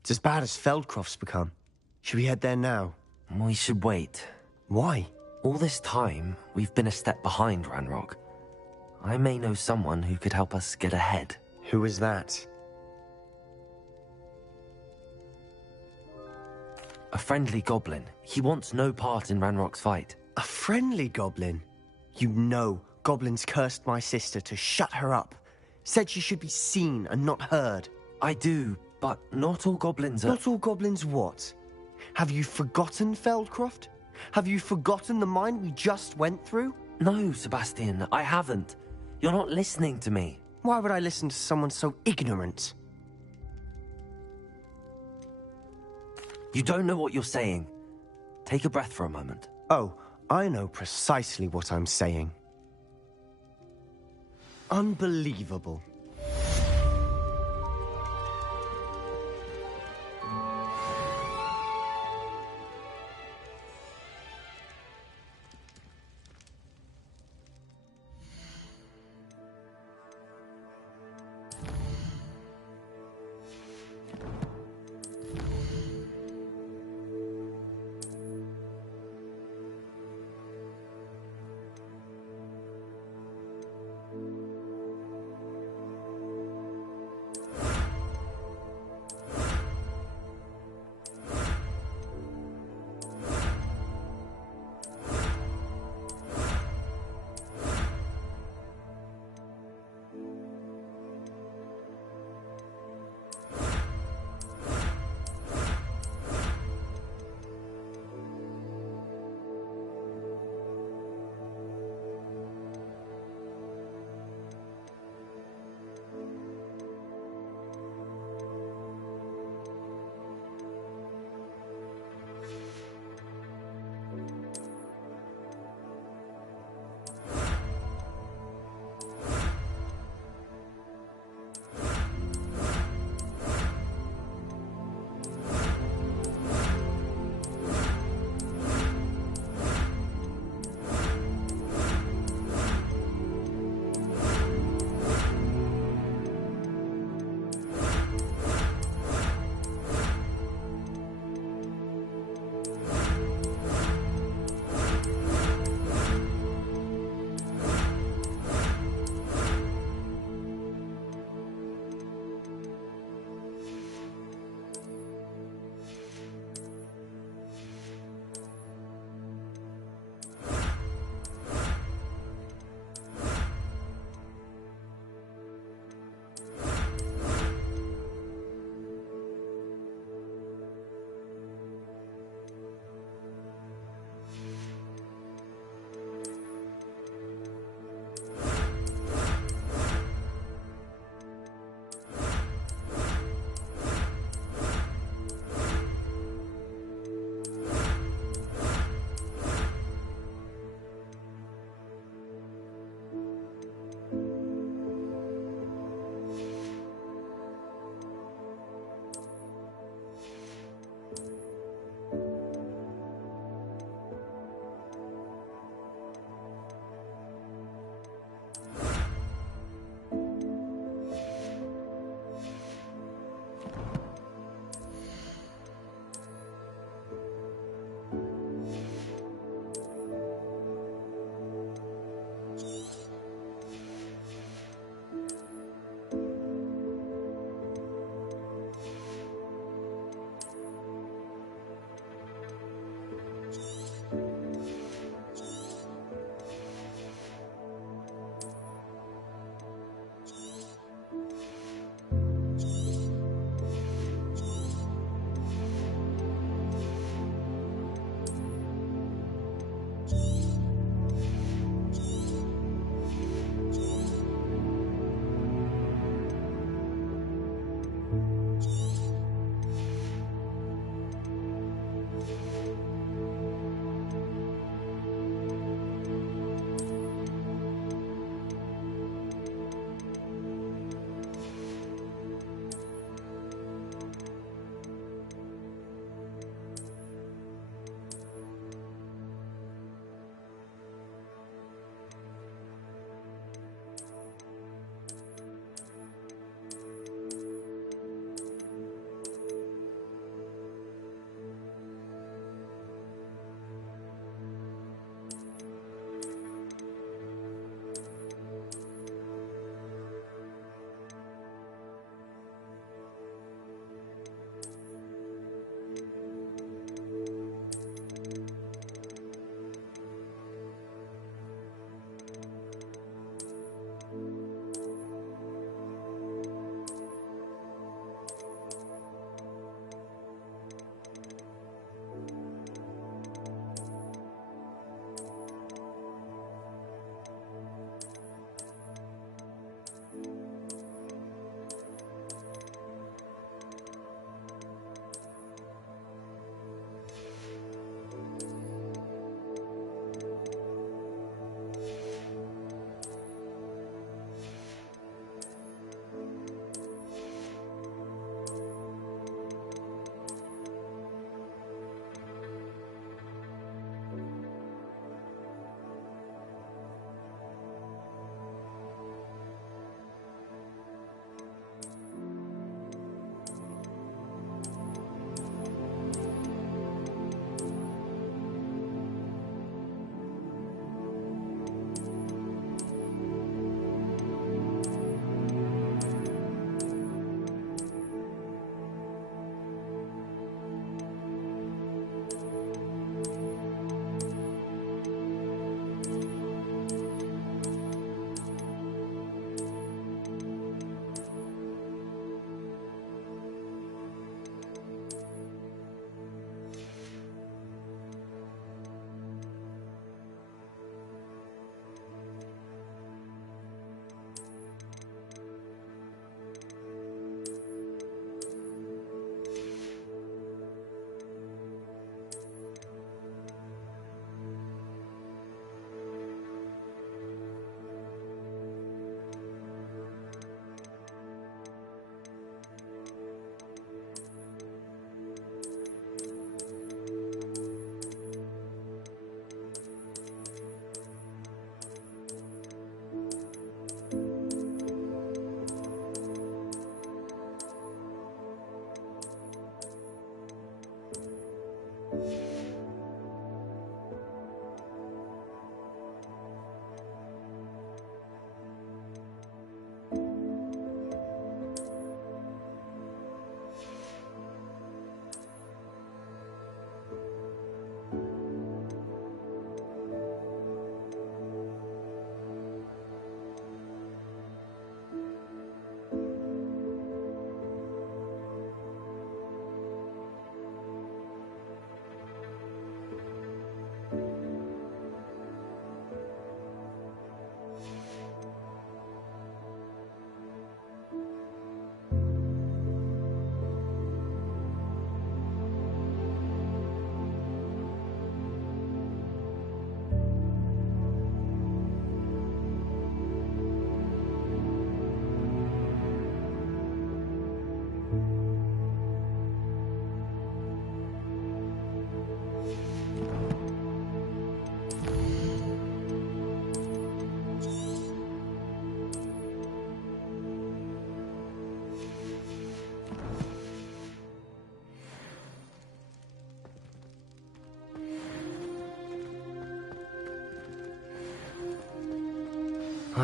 It's as bad as Feldcroft's become. Should we head there now? We should wait. Why? All this time, we've been a step behind Ranrock. I may know someone who could help us get ahead. Who is that? A friendly goblin. He wants no part in Ranrock's fight. A friendly goblin? You know goblins cursed my sister to shut her up. Said she should be seen and not heard. I do, but not all goblins are... Not all goblins what? Have you forgotten Feldcroft? Have you forgotten the mine we just went through? No, Sebastian, I haven't. You're not listening to me. Why would I listen to someone so ignorant? You don't know what you're saying. Take a breath for a moment. Oh, I know precisely what I'm saying. Unbelievable.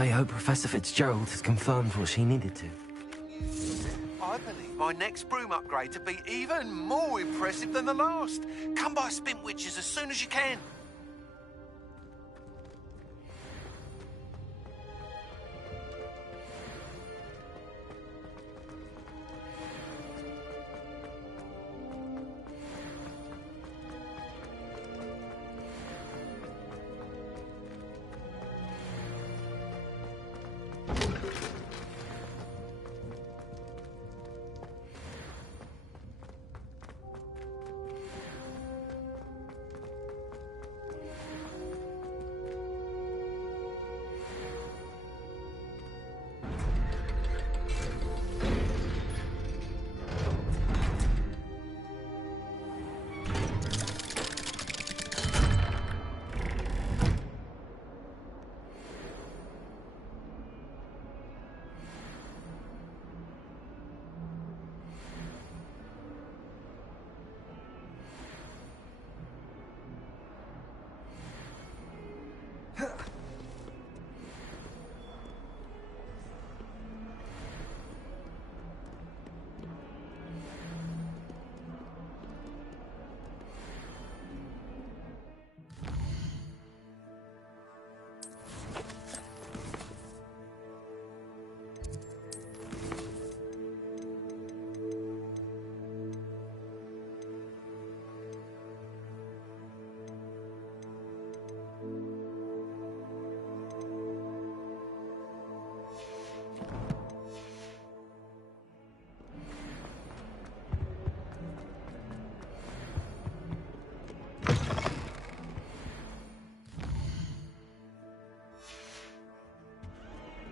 I hope Professor Fitzgerald has confirmed what she needed to. I believe my next broom upgrade to be even more impressive than the last. Come by Spintwitches as soon as you can.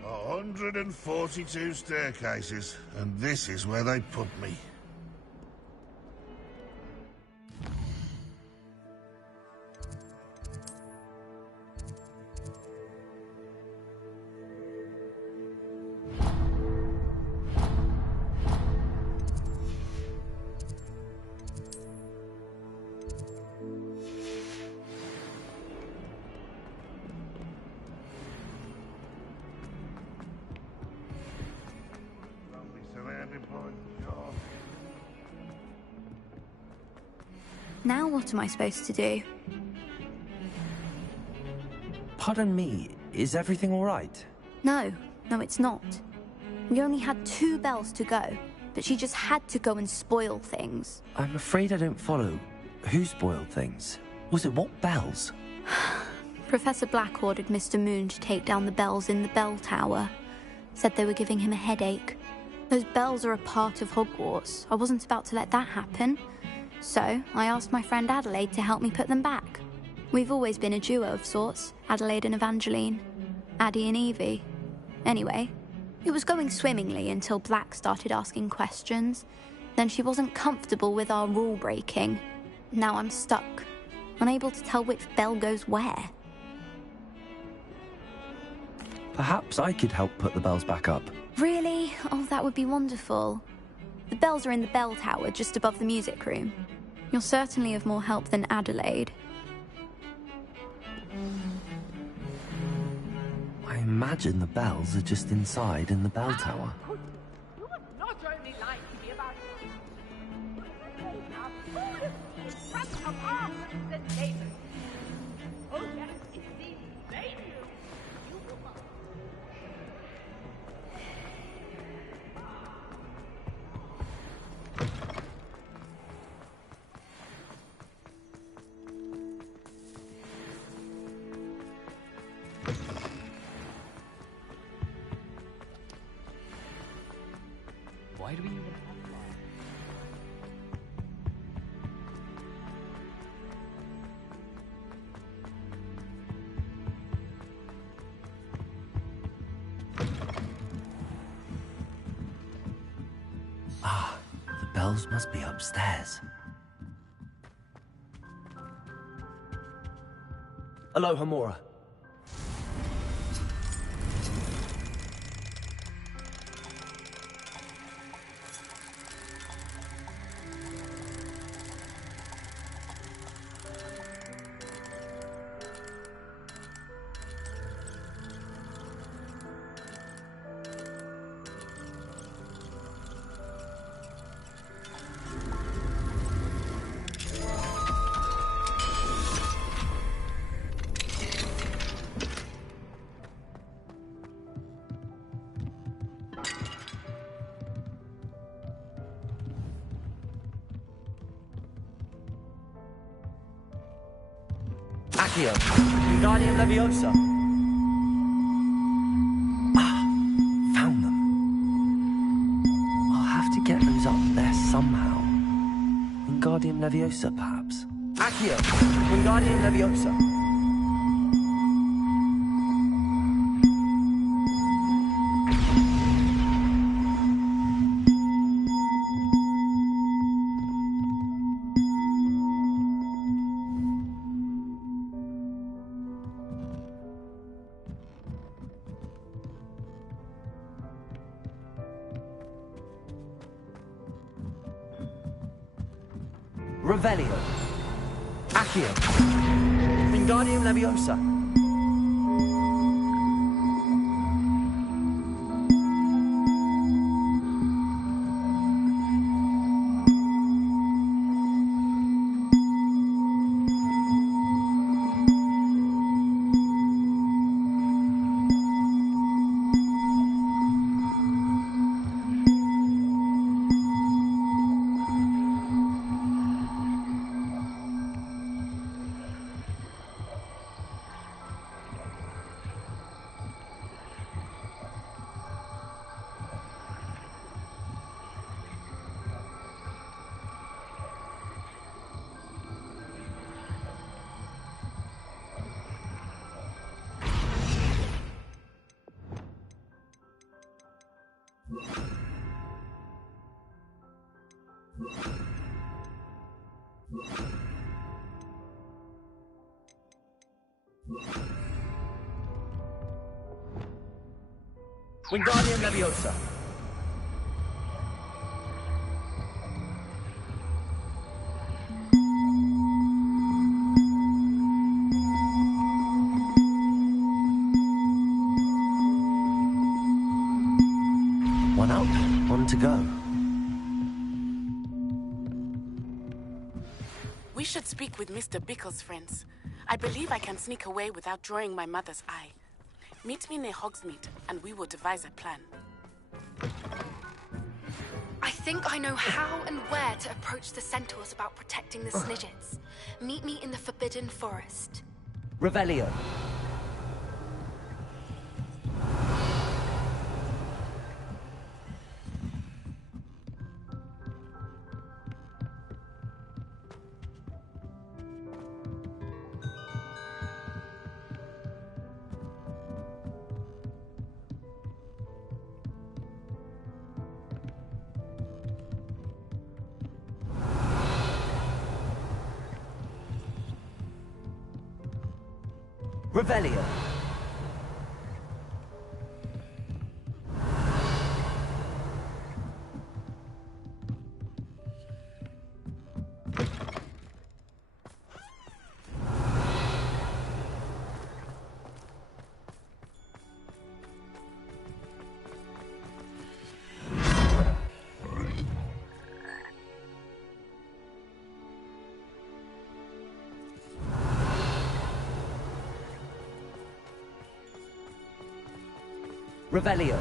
A 142 staircases, and this is where they put me. Now what am I supposed to do? Pardon me, is everything all right? No, it's not. We only had 2 bells to go, but she just had to go and spoil things. I'm afraid I don't follow. Who spoiled things? Was it what bells? Professor Black ordered Mr. Moon to take down the bells in the bell tower. Said they were giving him a headache. Those bells are a part of Hogwarts. I wasn't about to let that happen. So, I asked my friend Adelaide to help me put them back. We've always been a duo of sorts, Adelaide and Evangeline. Addie and Evie. Anyway, it was going swimmingly until Black started asking questions. Then she wasn't comfortable with our rule breaking. Now I'm stuck, unable to tell which bell goes where. Perhaps I could help put the bells back up. Really? Oh, that would be wonderful. The bells are in the bell tower just above the music room. You're certainly of more help than Adelaide. I imagine the bells are just inside in the bell tower. You would not only lie to me about it, but are full of such of arms and neighbors. Oh yes, indeed, they knew. You will Why do we even Ah, the bells must be upstairs. Aloha, Mora. Accio! Wingardium Leviosa! Ah, found them. I'll have to get those up there somehow. Wingardium Leviosa, perhaps? Accio! Wingardium Leviosa! Revelio. Accio. Wingardium Leviosa. Wingardium Leviosa. One up, one to go. We should speak with Mr. Bickle's friends. I believe I can sneak away without drawing my mother's eye. Meet me near Hogsmeade, and we will devise a plan. I think I know how and where to approach the centaurs about protecting the Snidgets. Meet me in the Forbidden Forest. Revelio. Revelio. Revelio.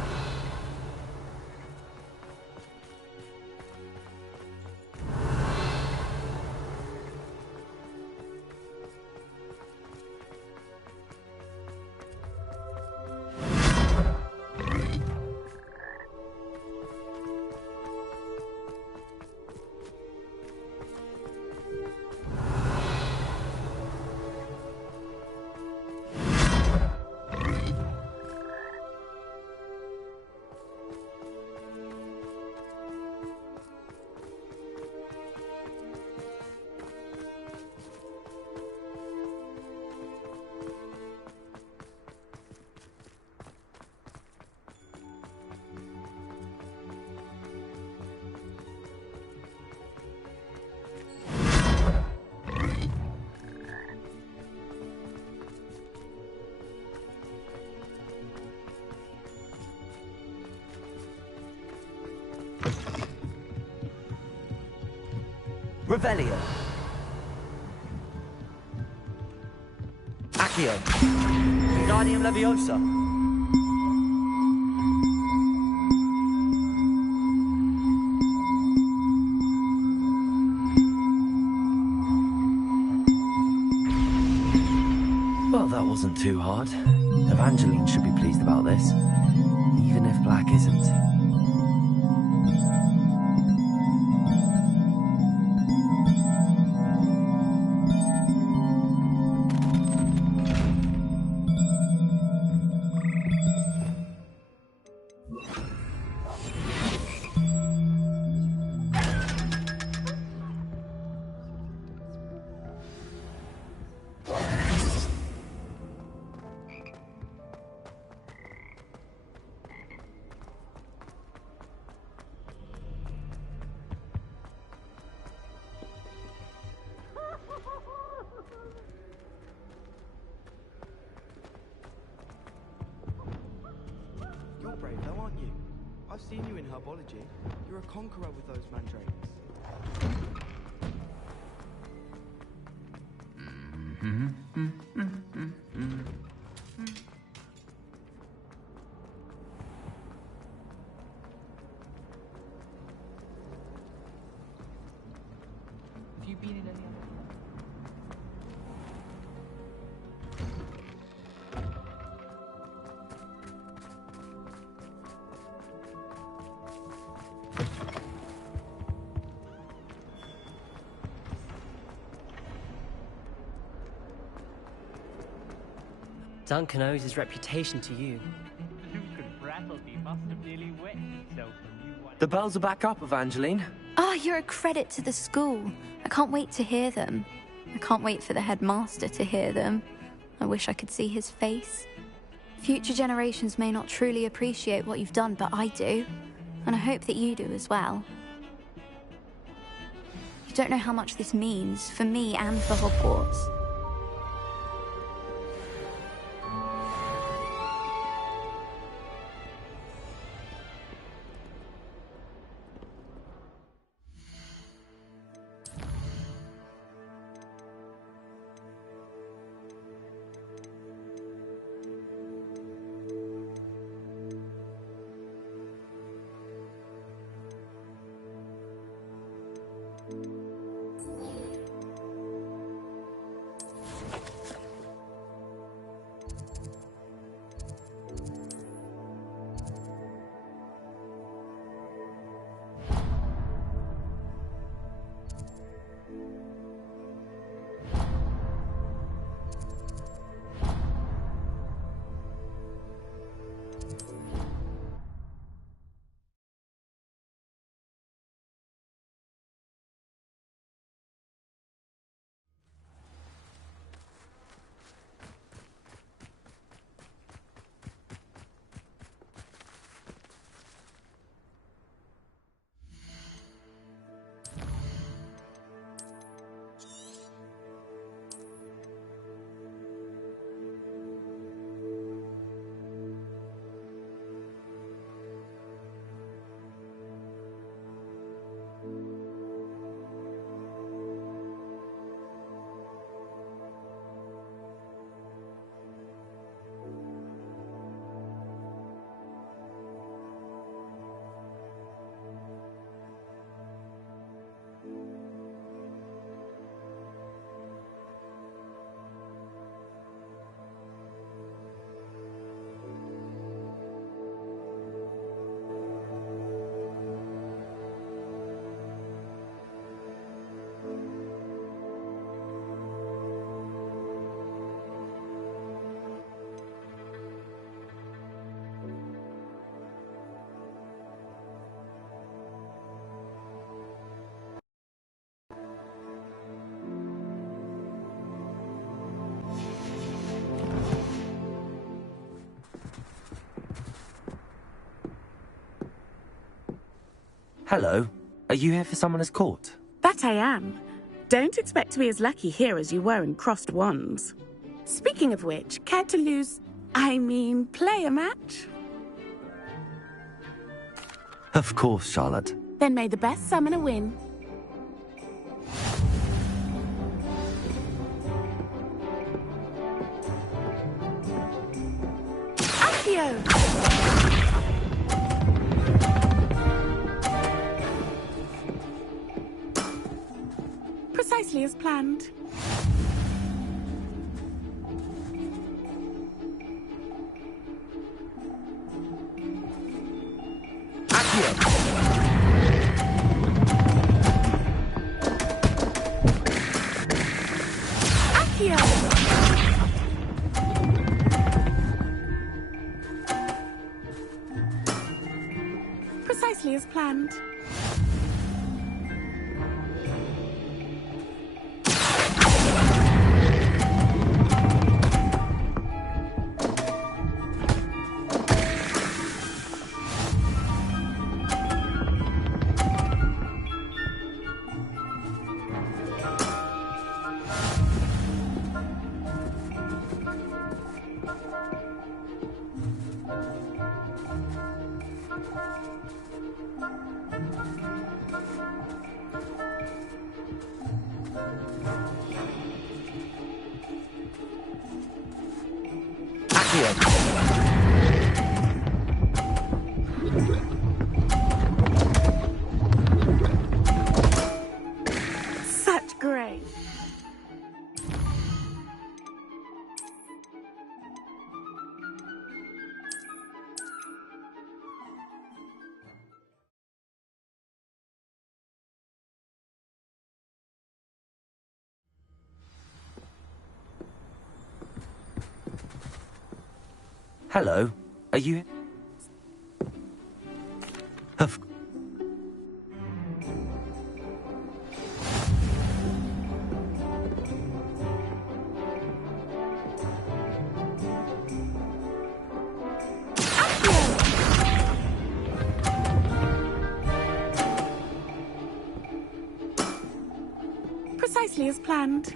Revelio. Accio. Wingardium Leviosa. wasn't too hard. Evangeline should be pleased about this, even if Black isn't. You're brave though, aren't you? I've seen you in herbology. You're a conqueror with those mandrakes. Have you been in any other? Duncan owes his reputation to you. The bells are back up, Evangeline. Oh, you're a credit to the school. I can't wait to hear them. I can't wait for the headmaster to hear them. I wish I could see his face. Future generations may not truly appreciate what you've done, but I do. And I hope that you do as well. You don't know how much this means for me and for Hogwarts. Hello. Are you here for Summoner's Court? That I am. Don't expect to be as lucky here as you were in Crossed Wands. Speaking of which, care to play a match? Of course, Charlotte. Then may the best summoner win. Accio! Precisely as planned. planned. Such grace. Hello. Are you... Of... Precisely as planned.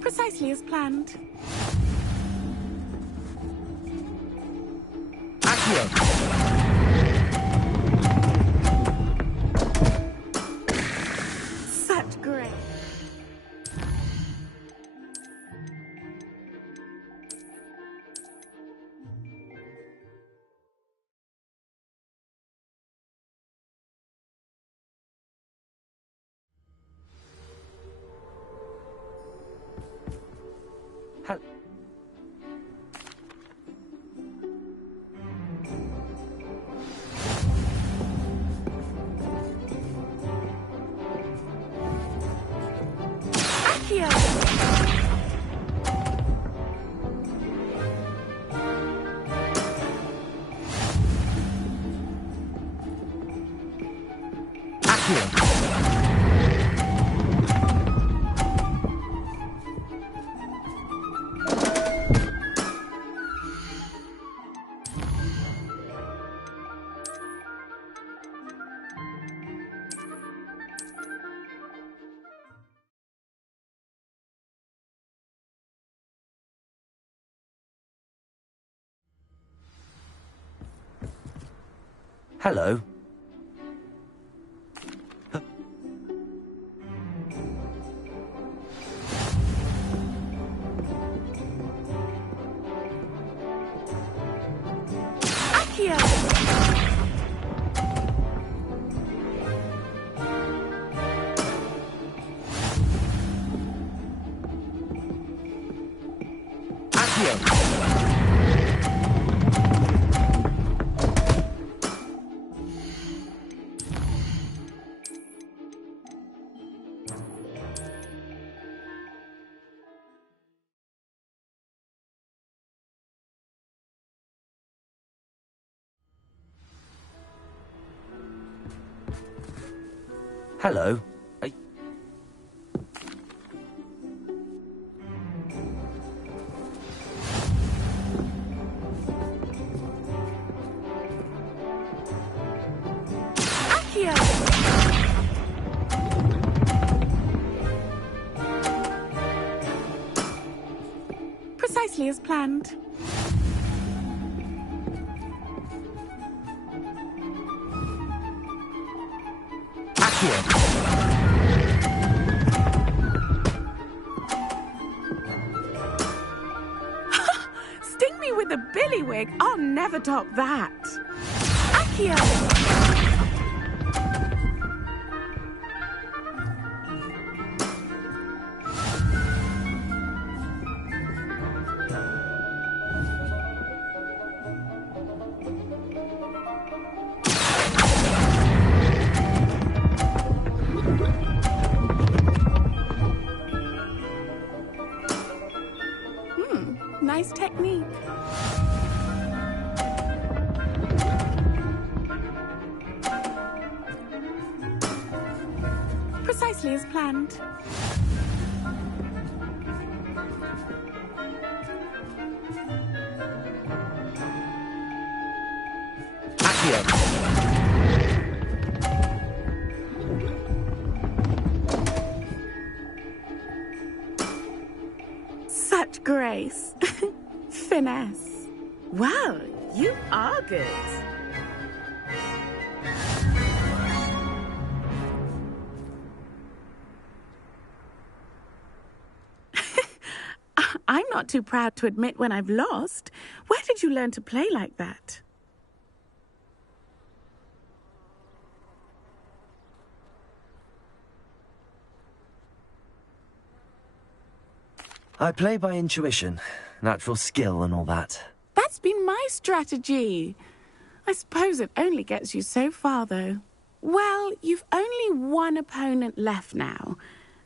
Precisely as planned. Such grace. Hello. Hello. Precisely as planned. Sting me with a billywig. I'll never top that. Accio! Nice technique. Precisely as planned. Such grace. Finesse. Well, you are good. I'm not too proud to admit when I've lost. Where did you learn to play like that? I play by intuition, natural skill and all that. That's been my strategy. I suppose it only gets you so far, though. Well, you've only one opponent left now.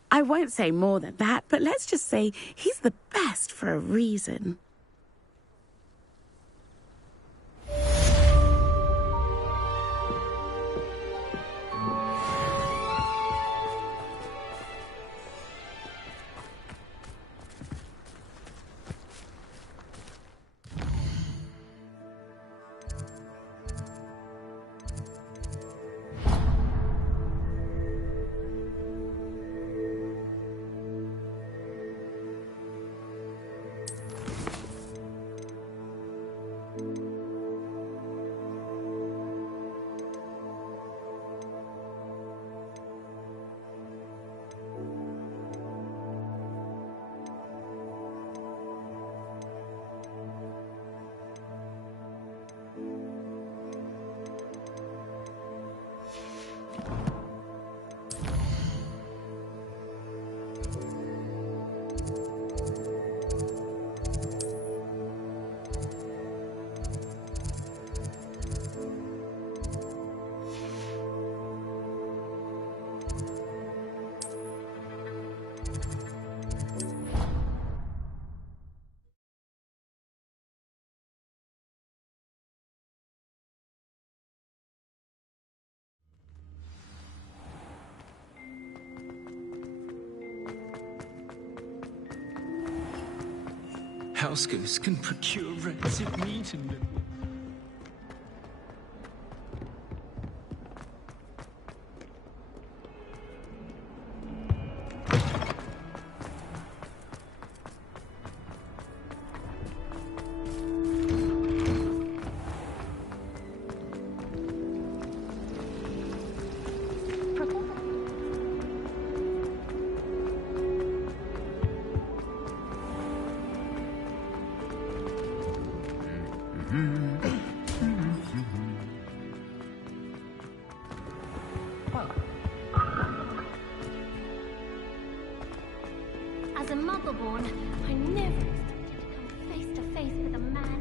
I won't say more than that, but let's just say he's the best for a reason. House ghosts can procure rancid meat and... As a motherborn, I never expected to come face to face with a man.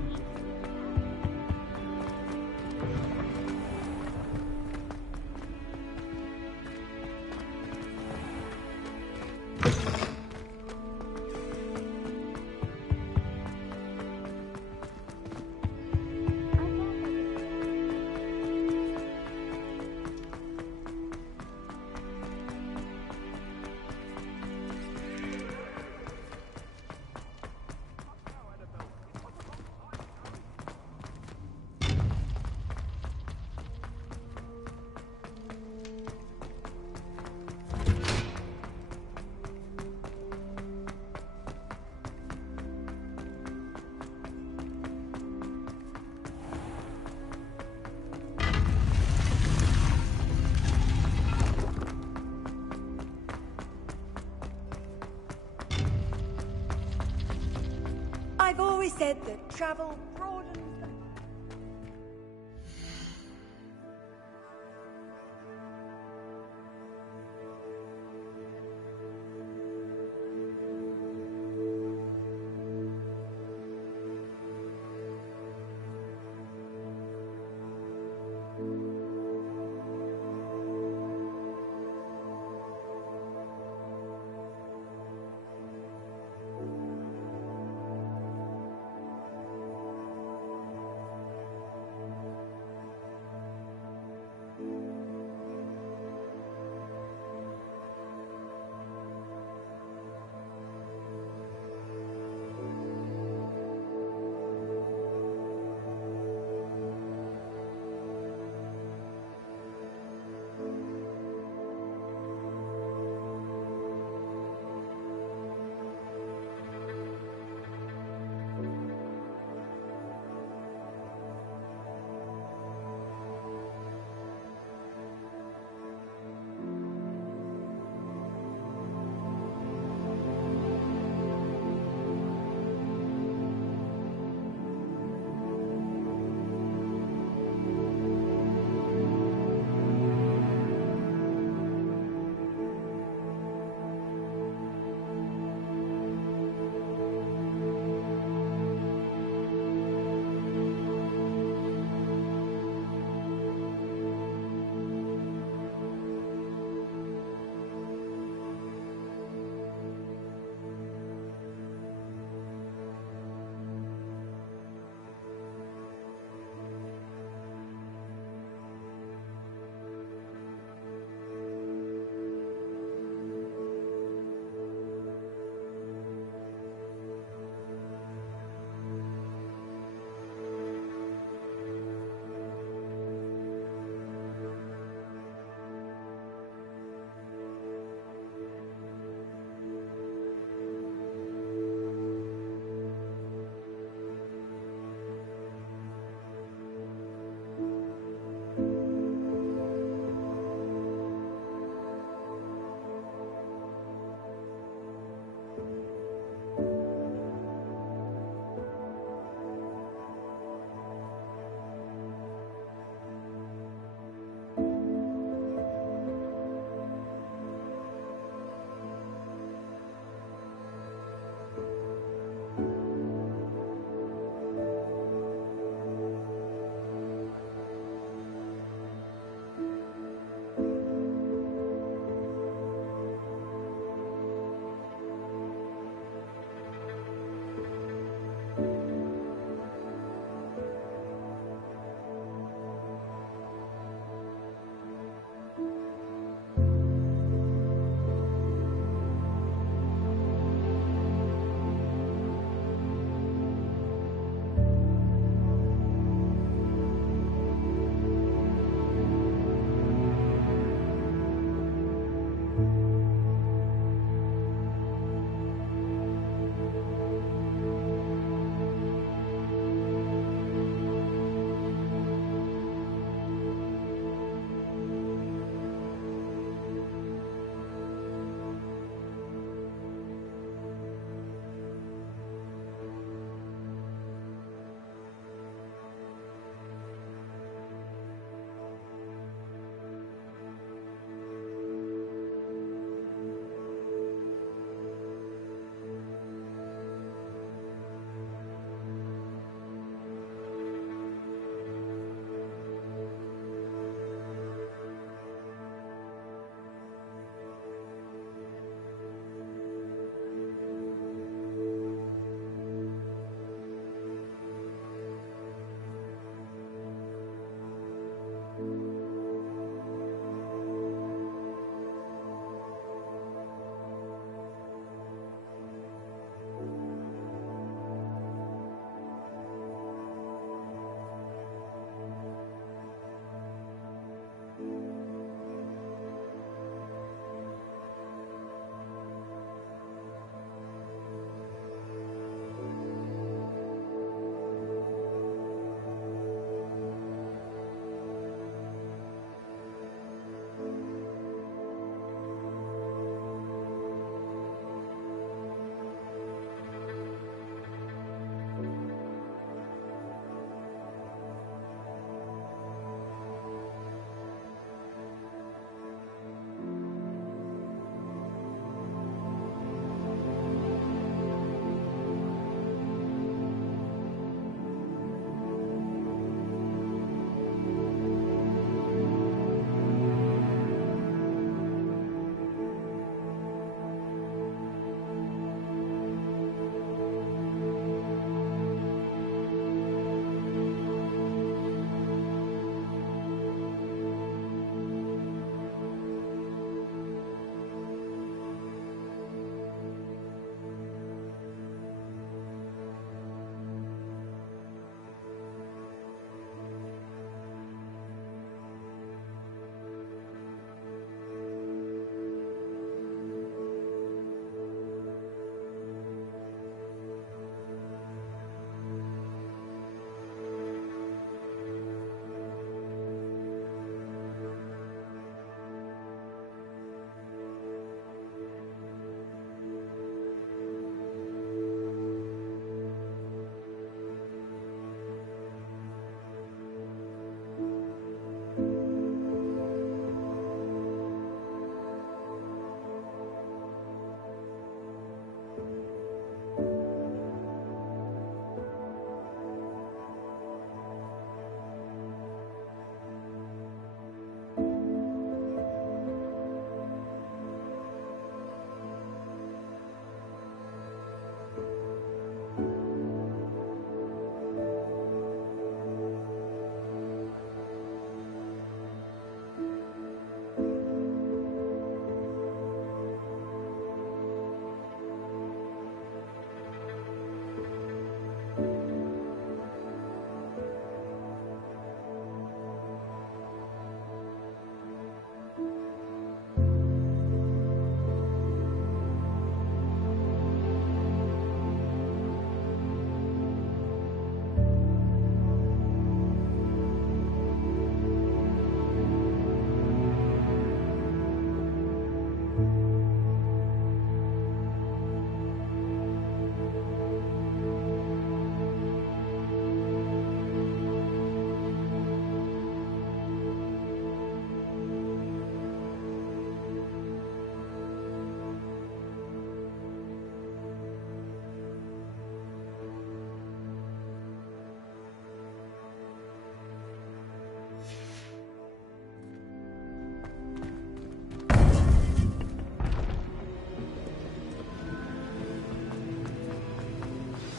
I've always said that travel broadens the...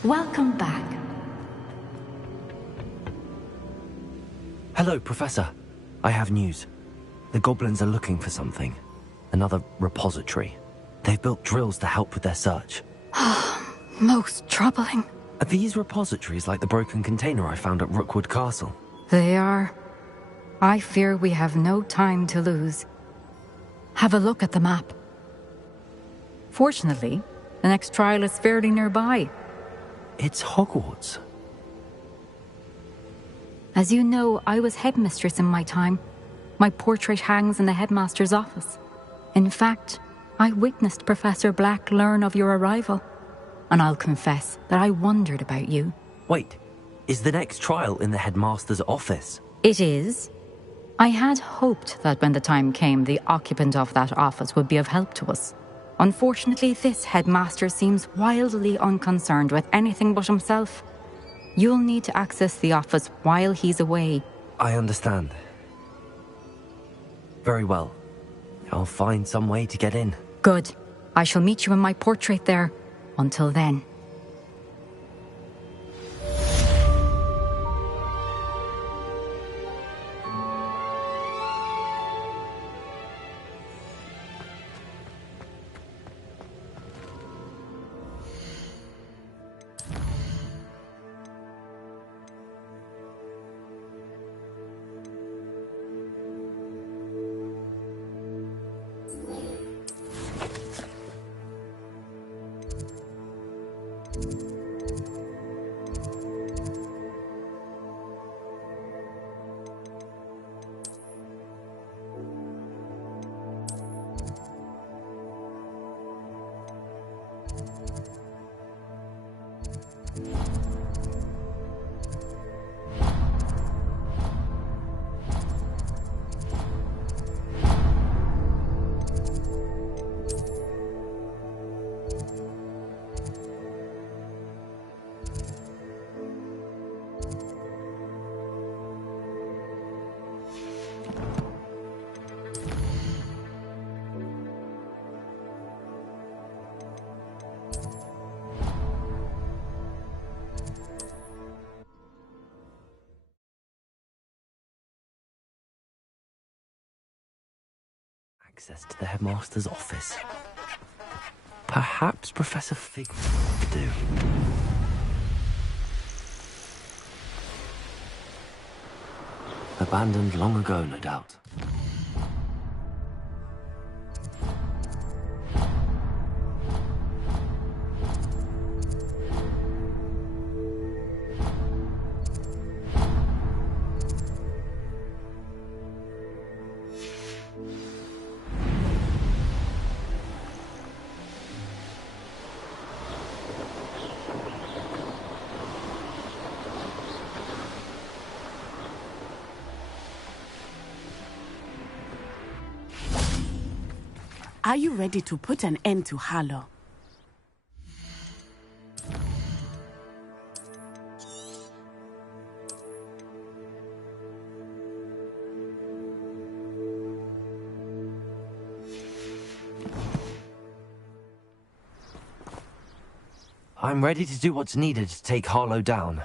Welcome back. Hello, Professor. I have news. The goblins are looking for something. Another repository. They've built drills to help with their search. Most troubling. Are these repositories like the broken container I found at Rookwood Castle? They are. I fear we have no time to lose. Have a look at the map. Fortunately, the next trial is fairly nearby. It's Hogwarts. As you know, I was headmistress in my time. My portrait hangs in the headmaster's office. In fact, I witnessed Professor Black learn of your arrival. And I'll confess that I wondered about you. Wait, is the next trial in the headmaster's office? It is. I had hoped that when the time came, the occupant of that office would be of help to us. Unfortunately, this headmaster seems wildly unconcerned with anything but himself. You'll need to access the office while he's away. I understand. Very well. I'll find some way to get in. Good. I shall meet you in my portrait there. Until then. Access to the headmaster's office. Perhaps Professor Fig would do. Abandoned long ago, no doubt. Are you ready to put an end to Harlow? I'm ready to do what's needed to take Harlow down.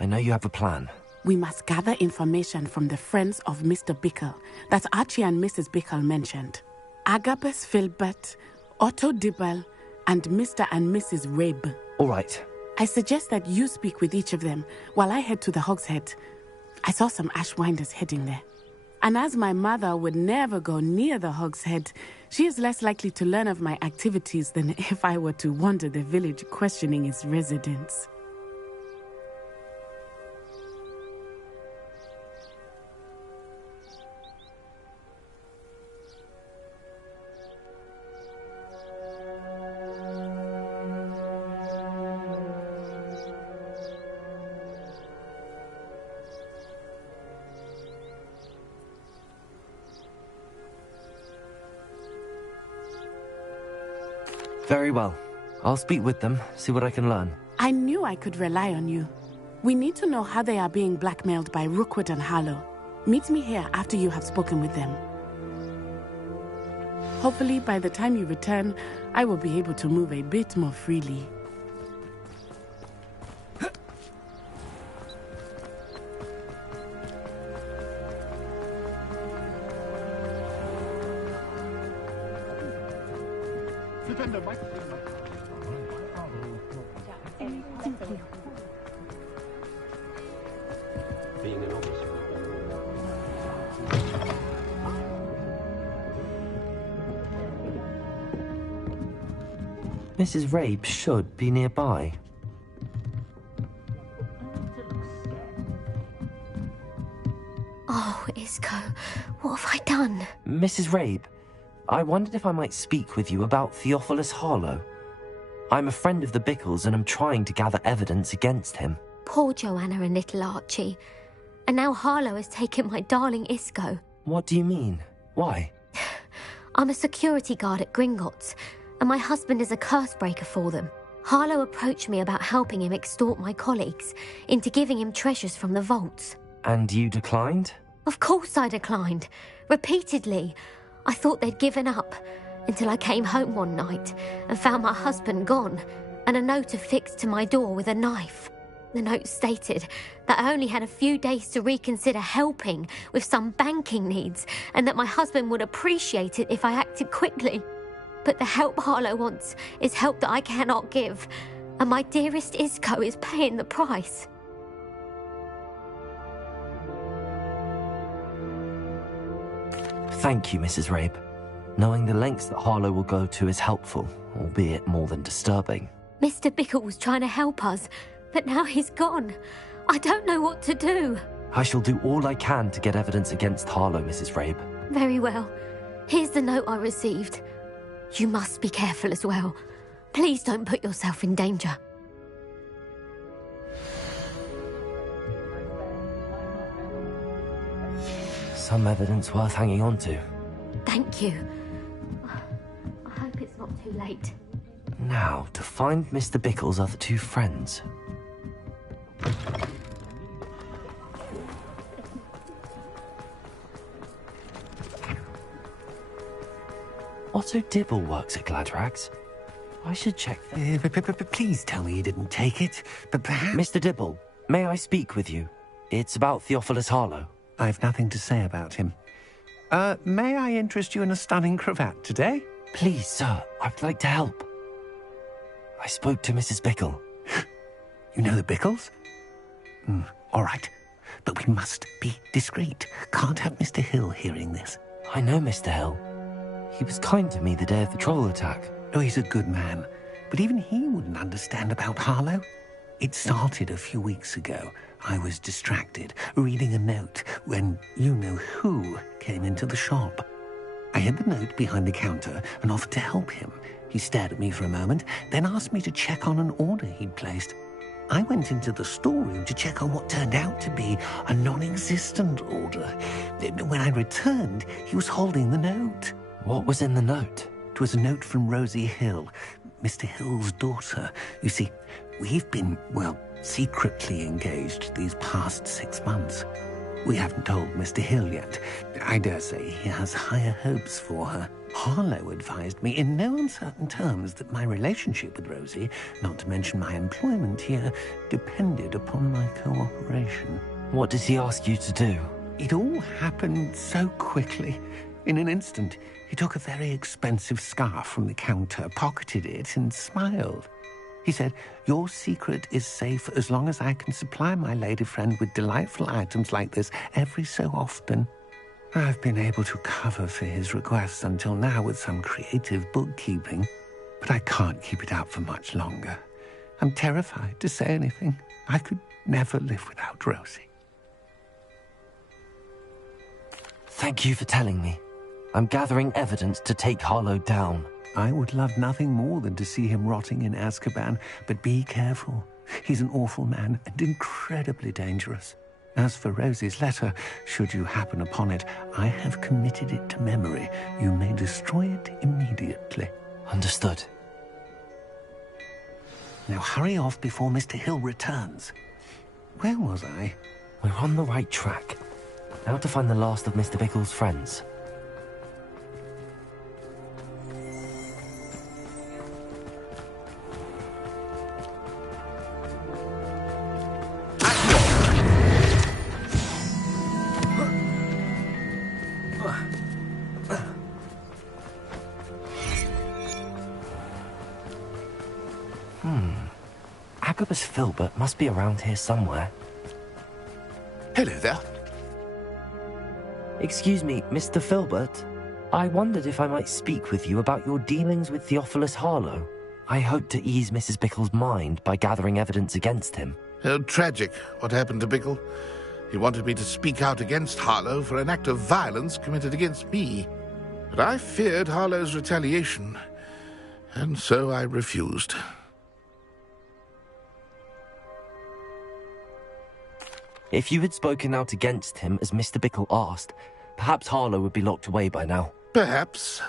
I know you have a plan. We must gather information from the friends of Mr. Bickle that Archie and Mrs. Bickle mentioned. Agabus Filbert, Otto Dibble, and Mr. and Mrs. Rabe. All right. I suggest that you speak with each of them while I head to the Hog's Head. I saw some Ashwinders heading there. And as my mother would never go near the Hog's Head, she is less likely to learn of my activities than if I were to wander the village questioning its residents. Very well. I'll speak with them, see what I can learn. I knew I could rely on you. We need to know how they are being blackmailed by Rookwood and Harlow. Meet me here after you have spoken with them. Hopefully, by the time you return, I will be able to move a bit more freely. being an officer. Mrs. Rabe should be nearby. Oh, Isco, what have I done? Mrs. Rabe, I wondered if I might speak with you about Theophilus Harlow. I'm a friend of the Bickles and I'm trying to gather evidence against him. Poor Joanna and little Archie. And now Harlow has taken my darling Isco. What do you mean? Why? I'm a security guard at Gringotts, and my husband is a curse breaker for them. Harlow approached me about helping him extort my colleagues into giving him treasures from the vaults. And you declined? Of course I declined. Repeatedly. I thought they'd given up, until I came home one night and found my husband gone, and a note affixed to my door with a knife. The note stated that I only had a few days to reconsider helping with some banking needs, and that my husband would appreciate it if I acted quickly. But the help Harlow wants is help that I cannot give, and my dearest Isco is paying the price. Thank you, Mrs. Rabe. Knowing the lengths that Harlow will go to is helpful, albeit more than disturbing. Mr. Bickle was trying to help us, but now he's gone. I don't know what to do. I shall do all I can to get evidence against Harlow, Mrs. Rabe. Very well. Here's the note I received. You must be careful as well. Please don't put yourself in danger. Some evidence worth hanging on to. Thank you. I hope it's not too late. Now, to find Mr. Bickle's other two friends. Otto Dibble works at Gladrags. I should check that. Please tell me you didn't take it, but perhaps... Mr. Dibble, may I speak with you? It's about Theophilus Harlow. I've nothing to say about him. May I interest you in a stunning cravat today? Please, sir, I'd like to help. I spoke to Mrs. Bickle. You know the Bickles? All right, but we must be discreet. Can't have Mr. Hill hearing this. I know Mr. Hill. He was kind to me the day of the troll attack. Oh, he's a good man, but even he wouldn't understand about Harlow. It started a few weeks ago. I was distracted, reading a note, when you-know-who came into the shop. I hid the note behind the counter and offered to help him. He stared at me for a moment, then asked me to check on an order he'd placed. I went into the storeroom to check on what turned out to be a non-existent order. When I returned, he was holding the note. What was in the note? It was a note from Rosie Hill, Mr. Hill's daughter. You see, we've been, secretly engaged these past 6 months. We haven't told Mr. Hill yet. I dare say he has higher hopes for her. Harlow advised me in no uncertain terms that my relationship with Rosie, not to mention my employment here, depended upon my cooperation. What does he ask you to do? It all happened so quickly. In an instant, he took a very expensive scarf from the counter, pocketed it, and smiled. He said, "Your secret is safe as long as I can supply my lady friend with delightful items like this every so often." I've been able to cover for his requests until now with some creative bookkeeping, but I can't keep it up for much longer. I'm terrified to say anything. I could never live without Rosie. Thank you for telling me. I'm gathering evidence to take Harlow down. I would love nothing more than to see him rotting in Azkaban, but be careful. He's an awful man and incredibly dangerous. As for Rosie's letter, should you happen upon it, I have committed it to memory. You may destroy it immediately. Understood. Now hurry off before Mr. Hill returns. Where was I? We're on the right track. Now to find the last of Mr. Bickle's friends. Agabus Filbert must be around here somewhere. Hello there. Excuse me, Mr. Filbert. I wondered if I might speak with you about your dealings with Theophilus Harlow. I hope to ease Mrs. Bickle's mind by gathering evidence against him. Oh, tragic, what happened to Bickle. He wanted me to speak out against Harlow for an act of violence committed against me. But I feared Harlow's retaliation, and so I refused. If you had spoken out against him as Mr. Bickle asked, perhaps Harlow would be locked away by now. Perhaps.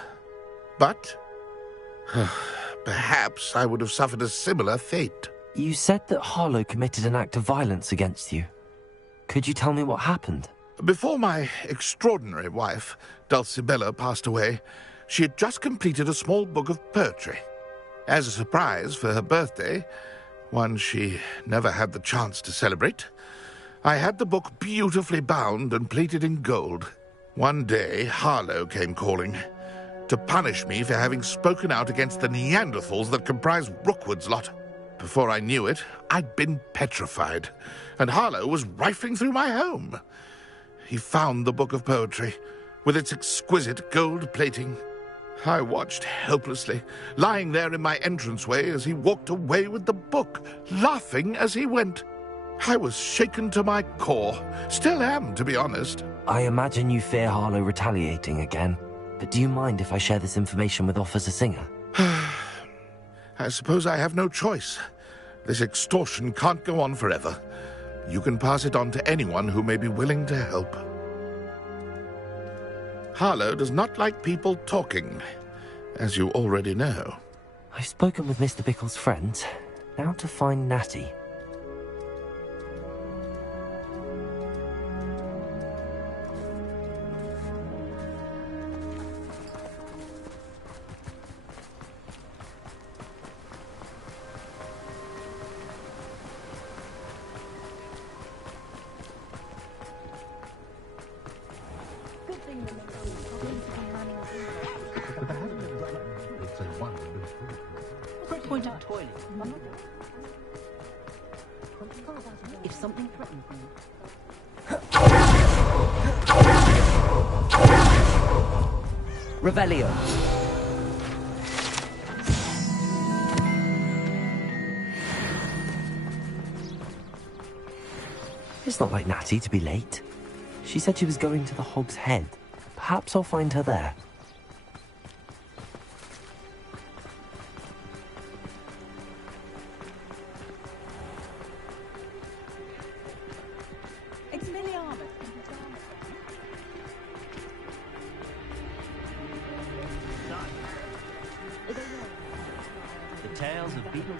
But perhaps I would have suffered a similar fate. You said that Harlow committed an act of violence against you. Could you tell me what happened? Before my extraordinary wife, Dulcibella, passed away, she had just completed a small book of poetry. As a surprise for her birthday, one she never had the chance to celebrate, I had the book beautifully bound and plated in gold. One day, Harlow came calling to punish me for having spoken out against the Neanderthals that comprise Rookwood's lot. Before I knew it, I'd been petrified, and Harlow was rifling through my home. He found the book of poetry, with its exquisite gold plating. I watched helplessly, lying there in my entranceway as he walked away with the book, laughing as he went. I was shaken to my core. Still am, to be honest. I imagine you fear Harlow retaliating again, but do you mind if I share this information with Officer Singer? I suppose I have no choice. This extortion can't go on forever. You can pass it on to anyone who may be willing to help. Harlow does not like people talking, as you already know. I've spoken with Mr. Bickle's friends. Now to find Natty. Point at toilet. If something threatens me. Revelio. It's not like Natty to be late. She said she was going to the Hog's Head. Perhaps I'll find her there. The tales of beetles.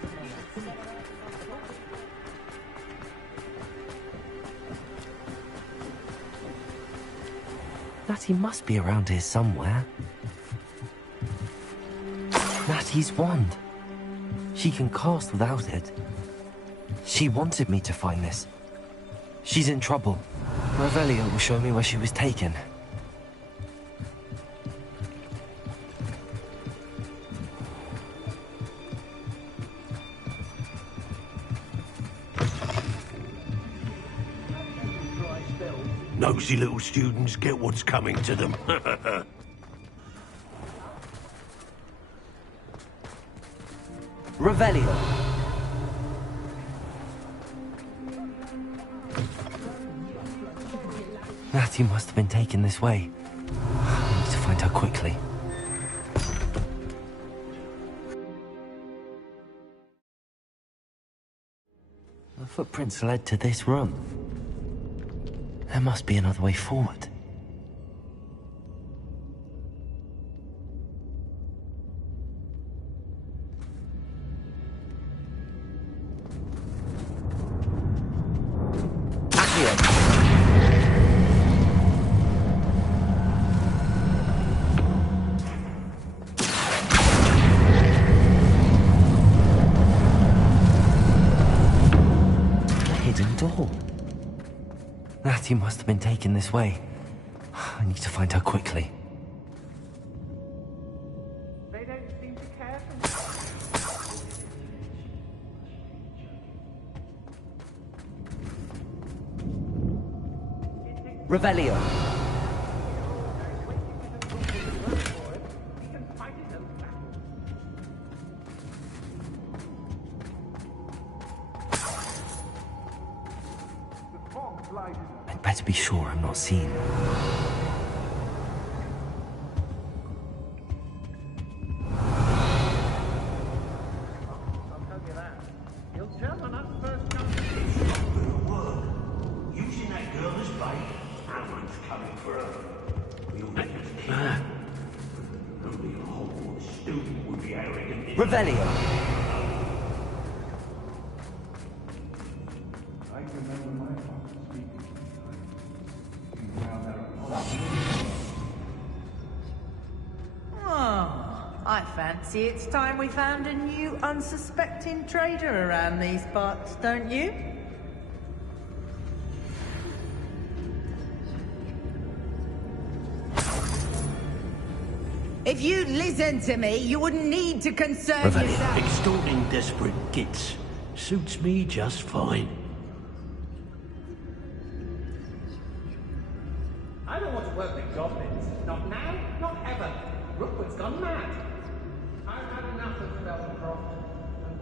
Natty must be around here somewhere. Natty's wand. She can cast without it. She wanted me to find this. She's in trouble. Revelio will show me where she was taken. Nosy little students get what's coming to them. Revelio. Natty must have been taken this way. I need to find her quickly. The footprints led to this room. There must be another way forward. Natty must have been taken this way. I need to find her quickly. They don't seem to care for me. Revelio. I'd better be sure I'm not seen. Using that girl as bait, someone's coming for her. We all need to kill her. Only a Hogwarts student would be arrogant enough. Revelio. I remember my father speaking. Oh, I fancy it's time we found a new unsuspecting trader around these parts, don't you? If you'd listen to me, you wouldn't need to concern yourself. Extorting desperate gits suits me just fine. I don't want to work with goblins. Not now, not ever. Rookwood's gone mad. I've had enough of Belcroft. And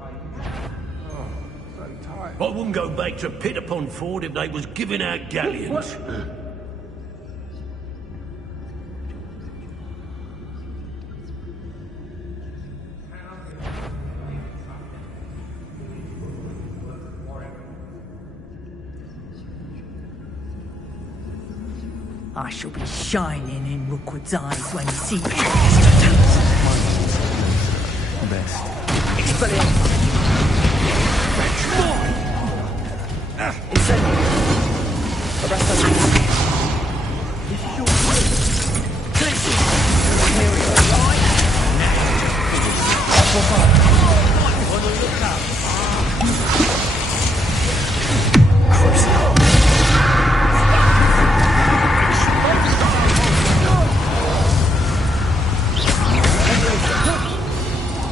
Oh, so tired. I wouldn't go back to Pit upon Ford if they was giving out galleons. I shall be shining in Rookwood's eyes when he sees Best.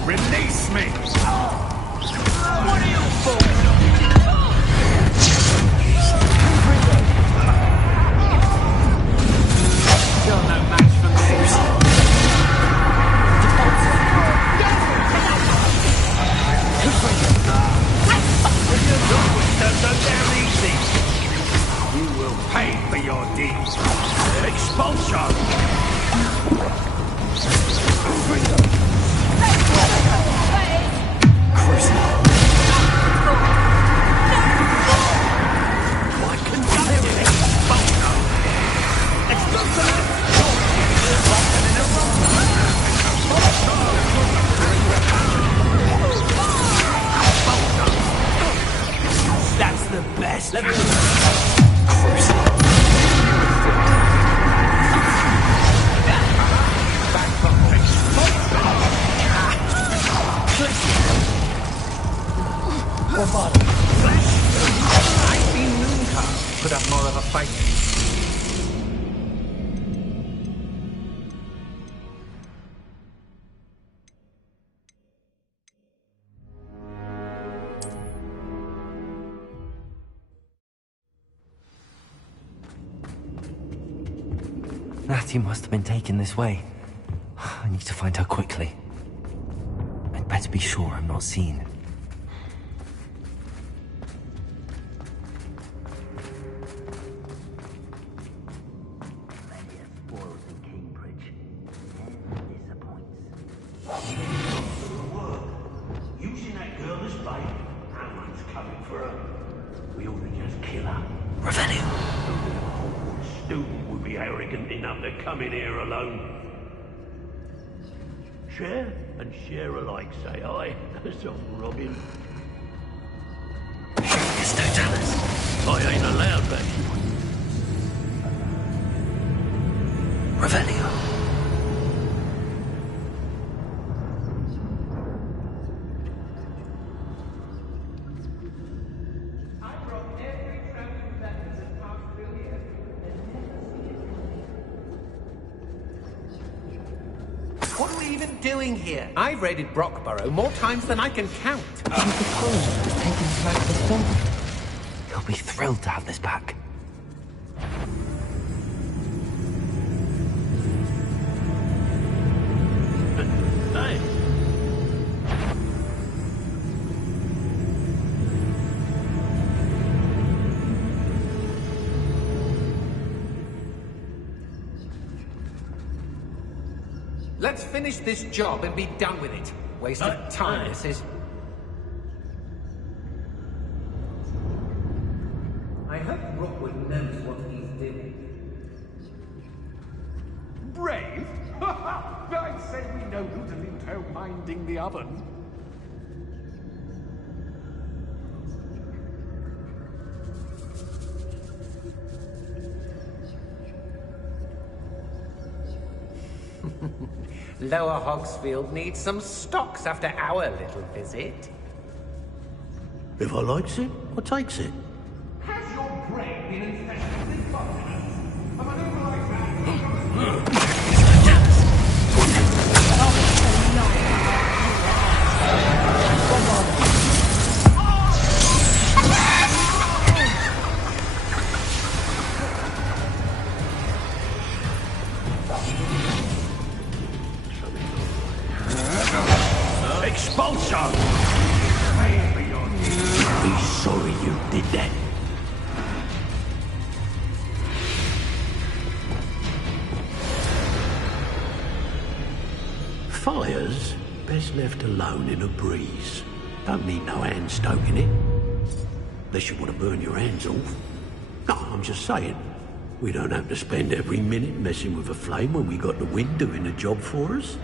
Release me! What are you for? You're no match for me. Don't go down easy. You will pay for your deeds. Expulsion! That's the best. I've seen Mooncast put up more of a fight. Natty must have been taken this way. I need to find her quickly. I'd better be sure I'm not seen. Using that girl as bait, someone's coming for her. We ought to just kill her. Revelio. A student would be arrogant enough to come in here alone. Share and share alike, say I. That's all, Robin. Yes, no, tell us. I ain't allowed that. Revelio. What are we even doing here? I've raided Brockborough more times than I can count. He'll be thrilled to have this back. Let's finish this job and be done with it. Waste of time, this is. I hope Rookwood knows what he's doing. Brave? I'd say we know who to leave home minding the oven. Lower Hogsfield needs some stocks after our little visit. If I likes it, I takes it. Has your brain been infested with confidence? Am I never like that? Expulsion! Be sorry you did that. Fires best left alone in a breeze. Don't need no hand stoking it. Unless you want to burn your hands off. No, I'm just saying. We don't have to spend every minute messing with a flame when we got the wind doing the job for us.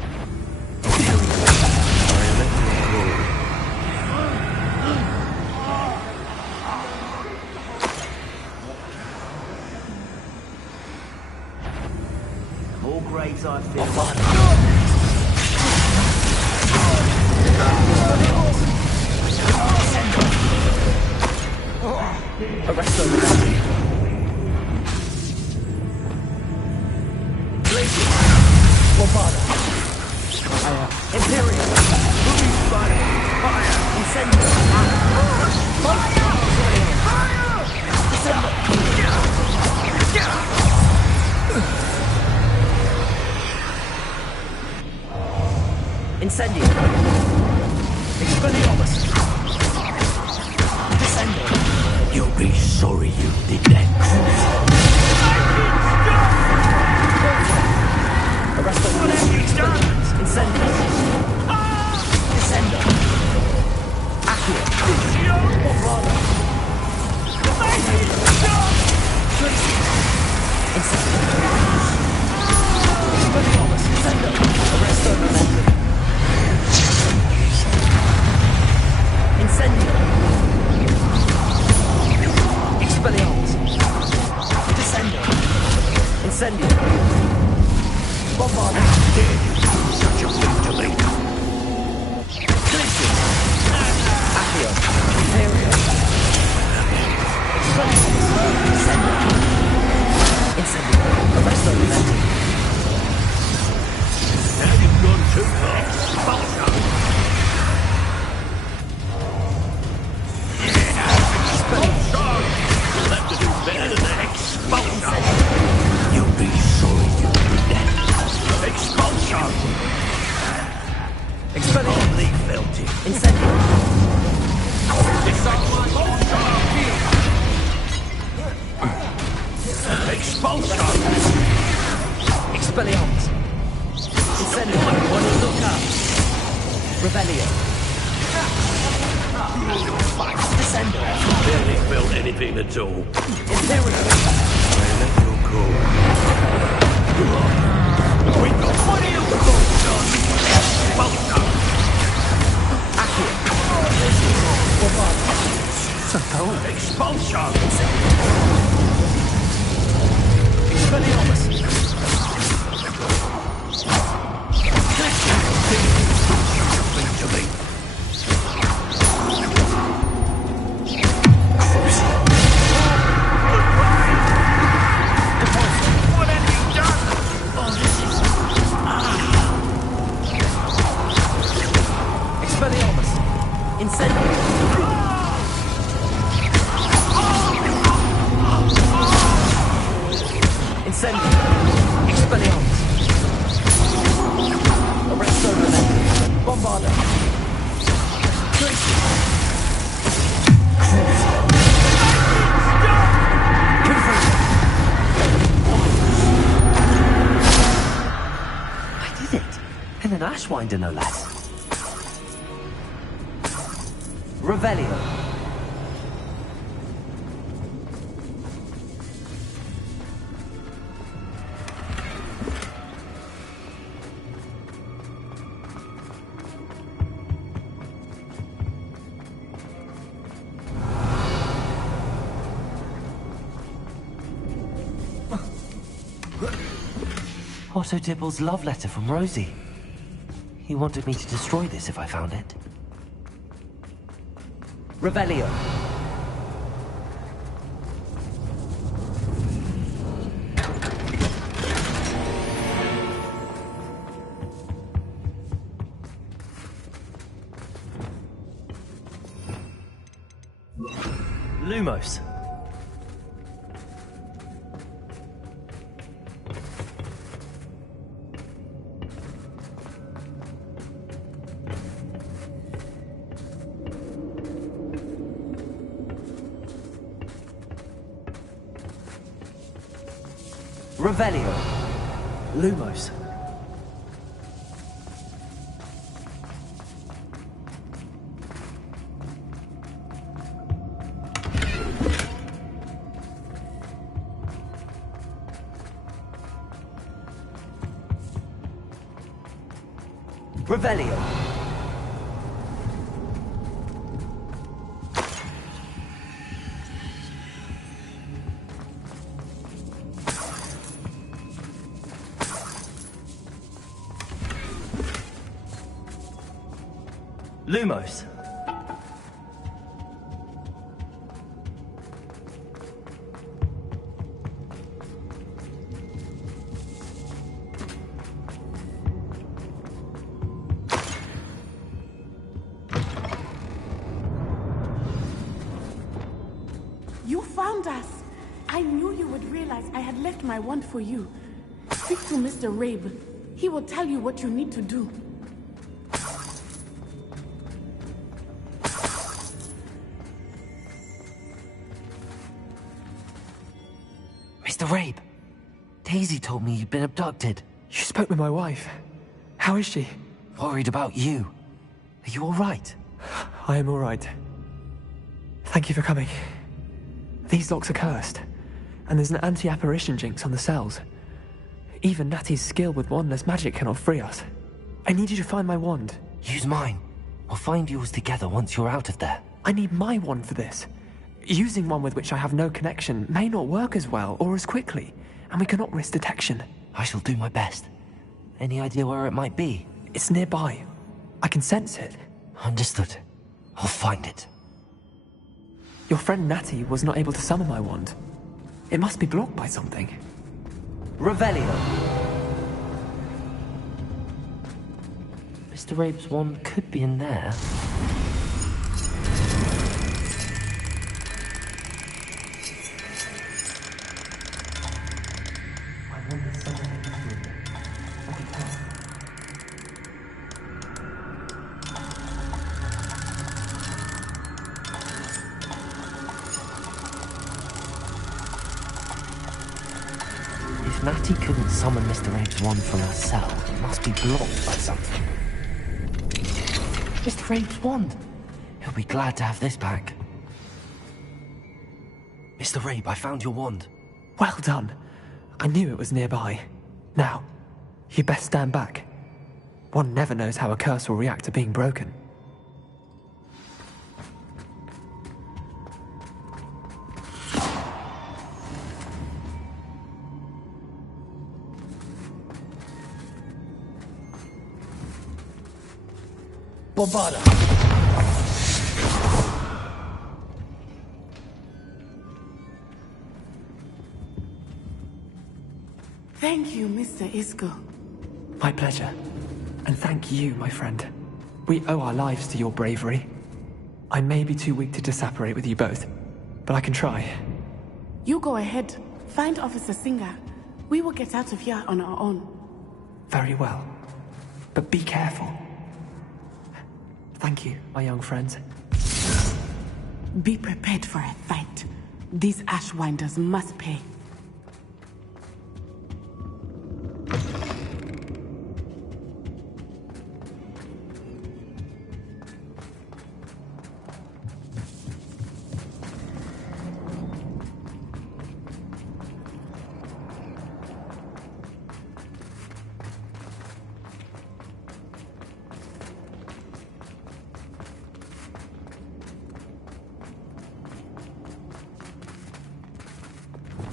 More graves I feel. Arrest them. Imperial! Moving fire! Fire! Incendio! Incendio! Expelliarmus! Descendo! You'll be sorry you did that. Arrest them! What have you done? Incendio! Descendo! Accio! What rather? Incendio! Expelliarmus! Descendo! Arrest them! Incendio! Expelliarmus! Descendo! Incendio! Bombard! Such a thing to me. Collision! Accio! Imperio! Expelliarmus! Descendo! Incendio! Arresto Vivendi! Now you've gone too far. Expulsion! You'll have to do better than that. Expulsion! You'll be sorry you did that. Expulsion! Hardly felt it. Incendio! Disarm my Expulsion! Expelliarmus! Incendio! One look up! Rebellion! Descendo! Barely felt anything at all. Imperial! I let you go. We got what are you Expulsion! Accio! Bombard! Expulsion! Expelliarmus! To me. What have you done? Oh, this is... Expelliarmus! Incendio! Ashwinder no less. Revelio. Otto Dibble's love letter from Rosie. He wanted me to destroy this if I found it. Revelio. Lumos. Revelio. Lumos. Revelio. Lumos. You found us! I knew you would realize I had left my wand for you. Speak to Mr. Rabe. He will tell you what you need to do. Mr. Rabe, Daisy told me you'd been abducted. You spoke with my wife. How is she? Worried about you. Are you all right? I am all right. Thank you for coming. These locks are cursed, and there's an anti-apparition jinx on the cells. Even Natty's skill with wandless magic cannot free us. I need you to find my wand. Use mine. We'll find yours together once you're out of there. I need my wand for this. Using one with which I have no connection may not work as well or as quickly, and we cannot risk detection. I shall do my best. Any idea where it might be? It's nearby. I can sense it. Understood. I'll find it. Your friend Natty was not able to summon my wand. It must be blocked by something. Revelio. Mr. Rabe's wand could be in there. If Natty couldn't summon Mr. Rabe's wand from her cell, it must be blocked by something. Mr. Rabe's wand! He'll be glad to have this back. Mr. Rabe, I found your wand. Well done. I knew it was nearby. Now, you best stand back. One never knows how a curse will react to being broken. Bombarda! Thank you, Mr. Isco. My pleasure. And thank you, my friend. We owe our lives to your bravery. I may be too weak to disapparate with you both, but I can try. You go ahead. Find Officer Singer. We will get out of here on our own. Very well. But be careful. Thank you, my young friends. Be prepared for a fight. These Ashwinders must pay.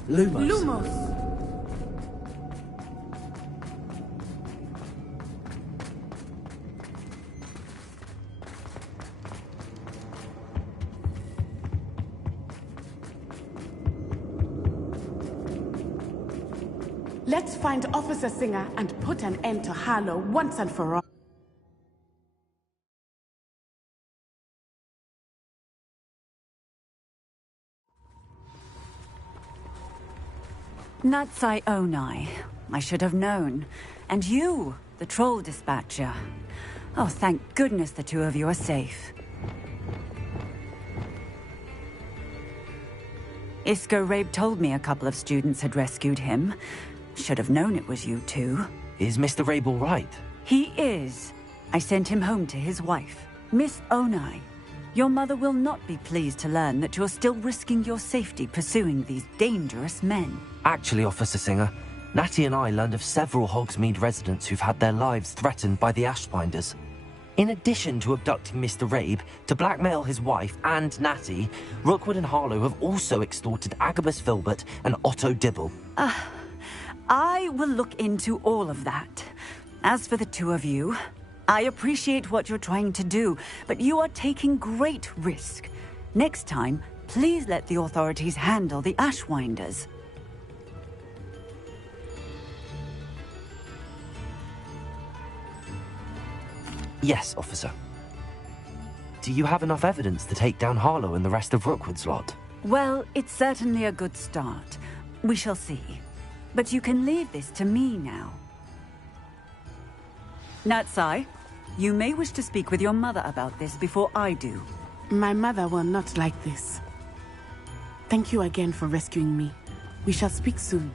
Lumos. Lumos! Let's find Officer Singer and put an end to Harlow once and for all. Natsai Onai. I should have known. And you, the troll dispatcher. Oh, thank goodness the two of you are safe. Isco Rabe told me a couple of students had rescued him. Should have known it was you two. Is Mr. Rabe all right? He is. I sent him home to his wife, Miss Onai. Your mother will not be pleased to learn that you're still risking your safety pursuing these dangerous men. Actually, Officer Singer, Natty and I learned of several Hogsmeade residents who've had their lives threatened by the Ashbinders. In addition to abducting Mr. Rabe, to blackmail his wife and Natty, Rookwood and Harlow have also extorted Agabus Filbert and Otto Dibble. I will look into all of that. As for the two of you, I appreciate what you're trying to do, but you are taking great risk. Next time, please let the authorities handle the Ashwinders. Yes, officer. Do you have enough evidence to take down Harlow and the rest of Rookwood's lot? Well, it's certainly a good start. We shall see. But you can leave this to me now. Natsai, you may wish to speak with your mother about this before I do. My mother will not like this. Thank you again for rescuing me. We shall speak soon.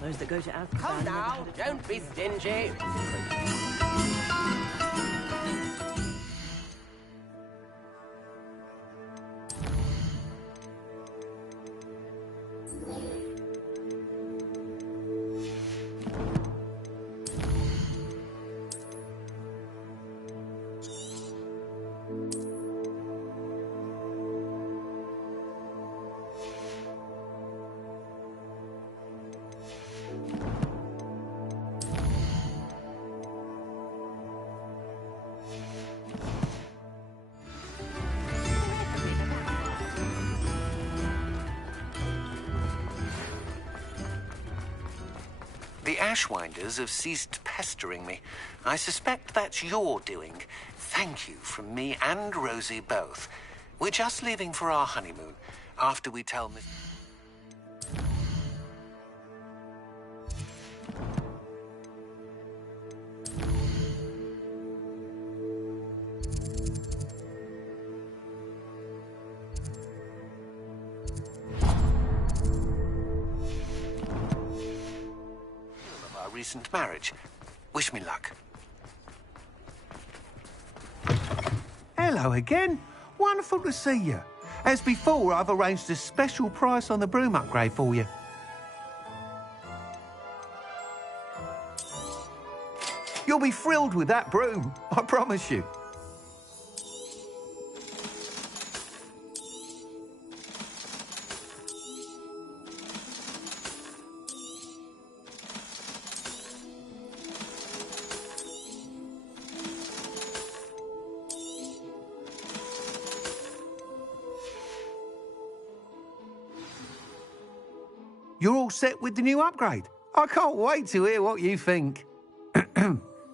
Those that go to Azkaban. Come now, don't be stingy. The Ashwinders have ceased pestering me. I suspect that's your doing. Thank you from me and Rosie both. We're just leaving for our honeymoon. After we tell Miss... recent marriage. Wish me luck. Hello again. Wonderful to see you. As before, I've arranged a special price on the broom upgrade for you. You'll be thrilled with that broom, I promise you. You're all set with the new upgrade. I can't wait to hear what you think.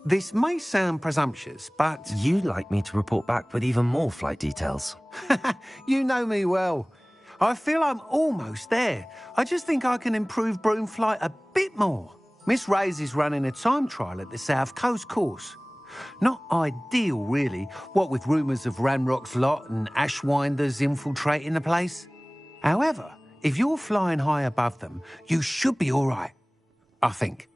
This may sound presumptuous, but... You'd like me to report back with even more flight details. You know me well. I feel I'm almost there. I just think I can improve broom flight a bit more. Miss Ray's is running a time trial at the South Coast course. Not ideal, really, what with rumours of Ranrock's lot and Ashwinders infiltrating the place. However, if you're flying high above them, you should be all right, I think.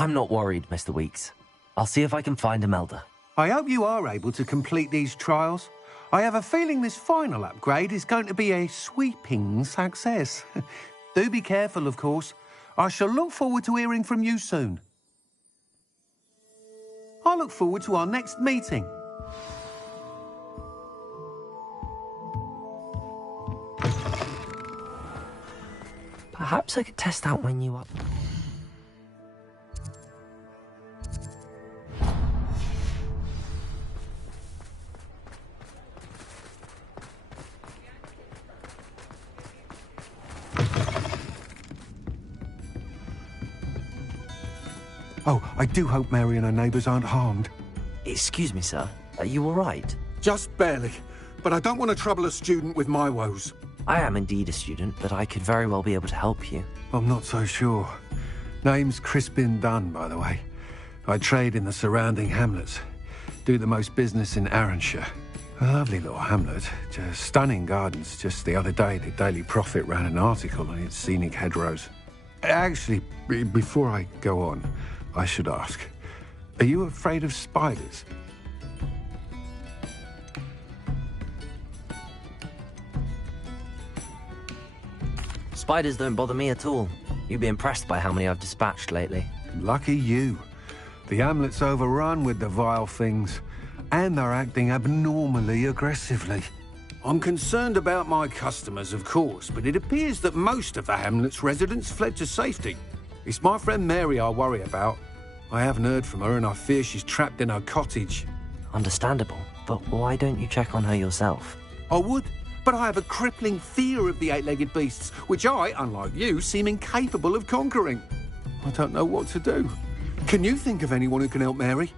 I'm not worried, Mr. Weeks. I'll see if I can find Imelda. I hope you are able to complete these trials. I have a feeling this final upgrade is going to be a sweeping success. Do be careful, of course. I shall look forward to hearing from you soon. I look forward to our next meeting. Perhaps I could test out my new up. Oh, I do hope Mary and her neighbours aren't harmed. Excuse me, sir. Are you all right? Just barely. But I don't want to trouble a student with my woes. I am indeed a student, but I could very well be able to help you. I'm not so sure. Name's Crispin Dunn, by the way. I trade in the surrounding hamlets. Do the most business in Arranshire. A lovely little hamlet. Just stunning gardens. Just the other day, the Daily Prophet ran an article on its scenic hedgerows. Actually, before I go on, I should ask, are you afraid of spiders? Spiders don't bother me at all. You'd be impressed by how many I've dispatched lately. Lucky you. The hamlet's overrun with the vile things, and they're acting abnormally aggressively. I'm concerned about my customers, of course, but it appears that most of the hamlet's residents fled to safety. It's my friend Mary I worry about. I haven't heard from her, and I fear she's trapped in her cottage. Understandable, but why don't you check on her yourself? I would, but I have a crippling fear of the eight-legged beasts, which I, unlike you, seem incapable of conquering. I don't know what to do. Can you think of anyone who can help Mary?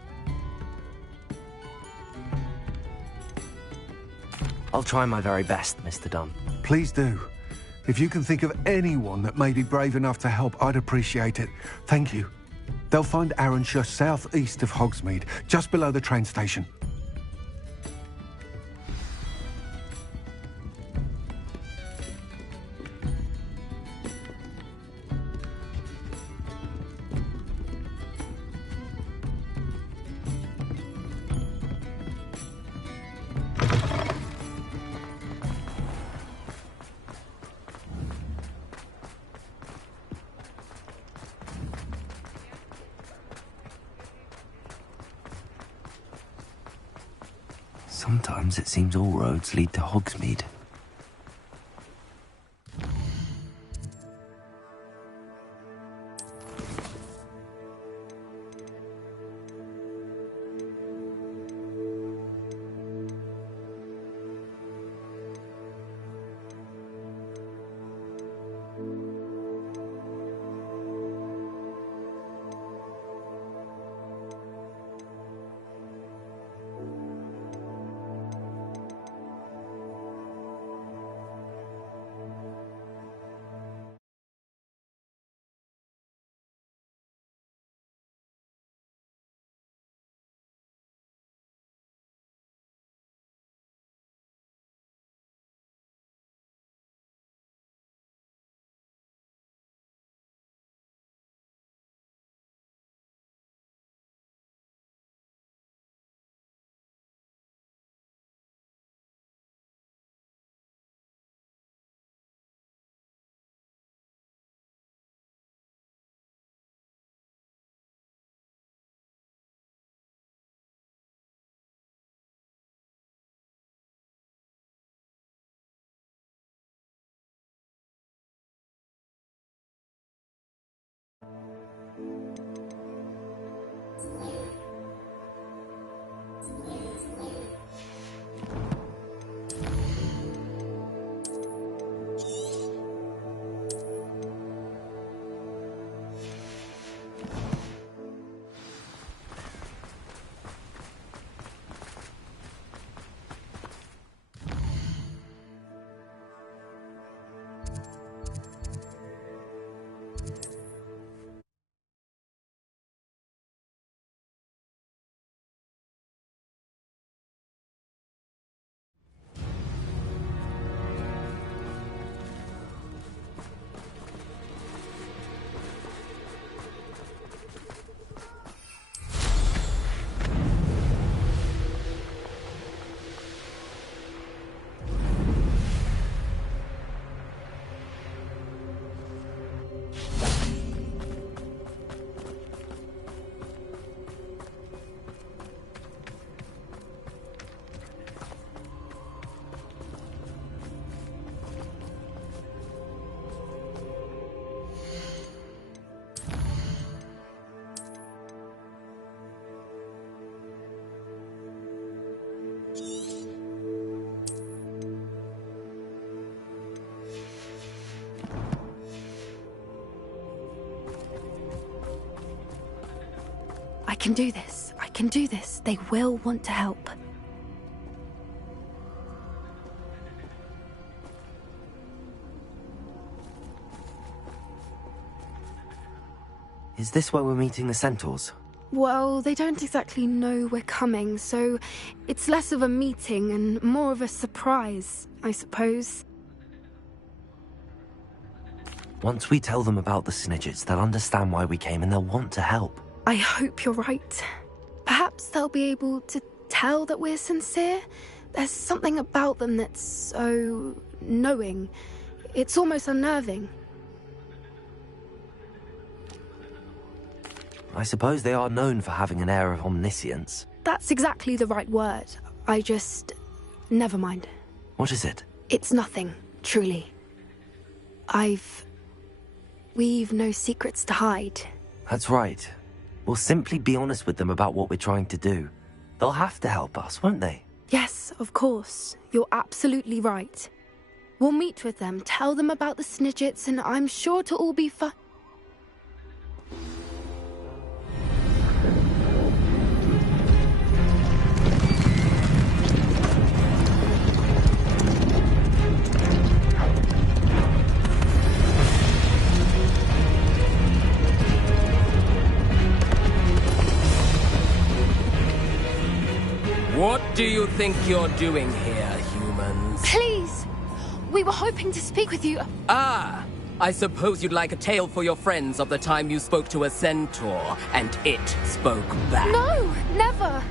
I'll try my very best, Mr. Dunn. Please do. If you can think of anyone that may be brave enough to help, I'd appreciate it. Thank you. They'll find Arranshire southeast of Hogsmeade, just below the train station. Sometimes it seems all roads lead to Hogsmeade. I can do this. I can do this. They will want to help. Is this where we're meeting the centaurs? Well, they don't exactly know we're coming, so it's less of a meeting and more of a surprise, I suppose. Once we tell them about the Snidgets, they'll understand why we came and they'll want to help. I hope you're right. Perhaps they'll be able to tell that we're sincere. There's something about them that's so knowing. It's almost unnerving. I suppose they are known for having an air of omniscience. That's exactly the right word. Never mind. What is it? It's nothing, truly. We've no secrets to hide. That's right. We'll simply be honest with them about what we're trying to do. They'll have to help us, won't they? Yes, of course. You're absolutely right. We'll meet with them, tell them about the Snidgets, and I'm sure it'll all be fun. What do you think you're doing here, humans? Please! We were hoping to speak with you. Ah! I suppose you'd like a tale for your friends of the time you spoke to a centaur, and it spoke back. No! Never!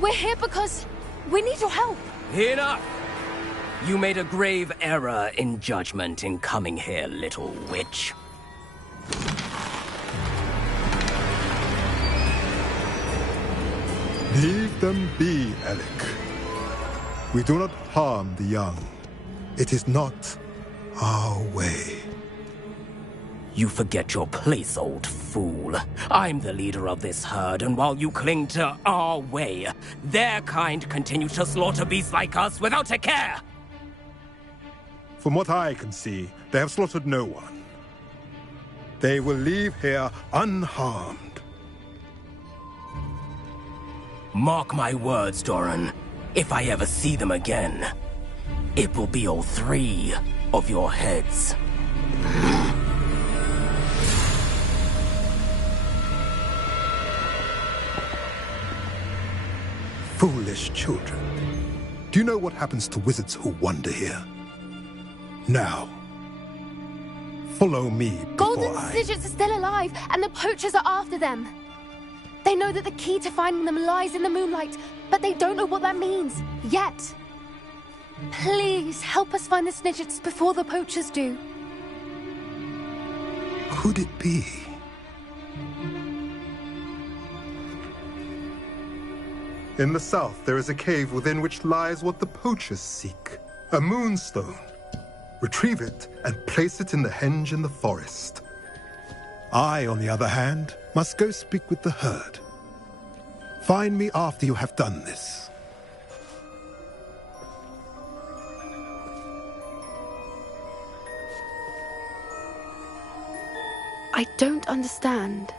We're here because we need your help. Enough! You made a grave error in judgment in coming here, little witch. Leave them be, Alec. We do not harm the young. It is not our way. You forget your place, old fool. I'm the leader of this herd, and while you cling to our way, their kind continue to slaughter beasts like us without a care! From what I can see, they have slaughtered no one. They will leave here unharmed. Mark my words, Doran. If I ever see them again, it will be all 3 of your heads. Foolish children. Do you know what happens to wizards who wander here? Now, follow me Golden before Snidgets are still alive, and the poachers are after them. They know that the key to finding them lies in the moonlight, but they don't know what that means, yet. Please, help us find the Snidgets before the poachers do. Could it be? In the south, there is a cave within which lies what the poachers seek. A moonstone. Retrieve it and place it in the henge in the forest. I, on the other hand, must go speak with the herd. Find me after you have done this. I don't understand.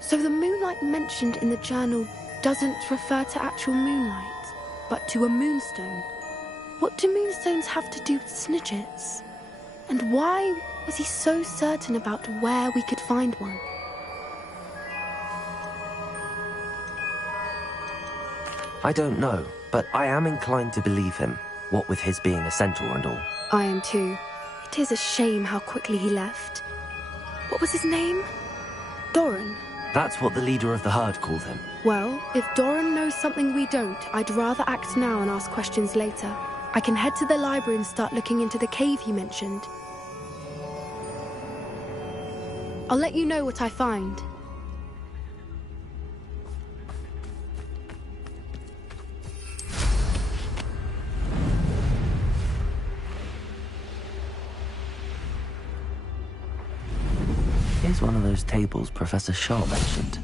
So the moonlight mentioned in the journal doesn't refer to actual moonlight, but to a moonstone. What do moonstones have to do with Snidgets? And why was he so certain about where we could find one? I don't know, but I am inclined to believe him, what with his being a centaur and all. I am too. It is a shame how quickly he left. What was his name? Doran. That's what the leader of the herd called him. Well, if Doran knows something we don't, I'd rather act now and ask questions later. I can head to the library and start looking into the cave he mentioned. I'll let you know what I find. Here's one of those tables Professor Shaw mentioned.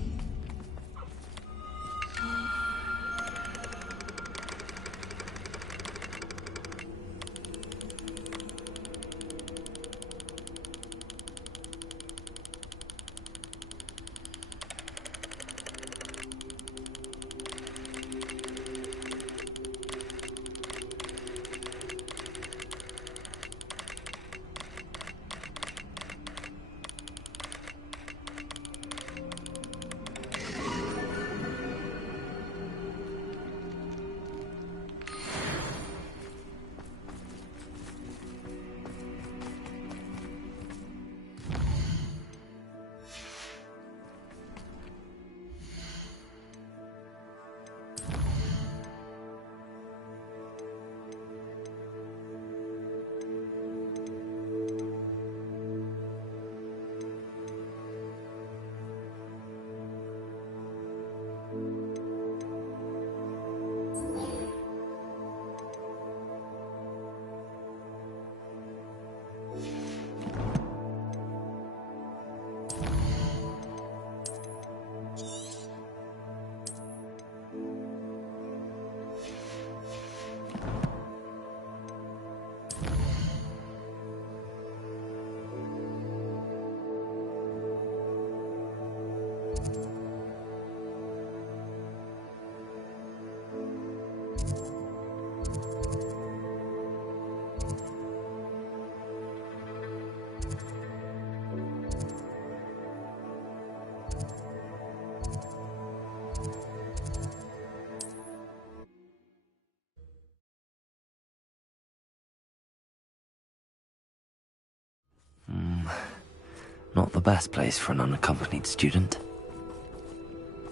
Not the best place for an unaccompanied student.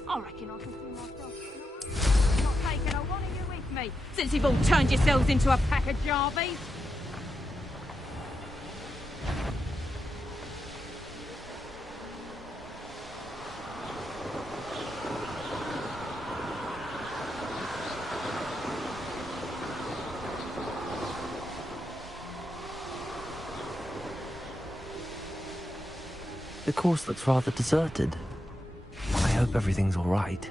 I reckon I can see myself. I'm not taking a one of you with me, since you've all turned yourselves into a pack of Jarvies. The course looks rather deserted. I hope everything's all right.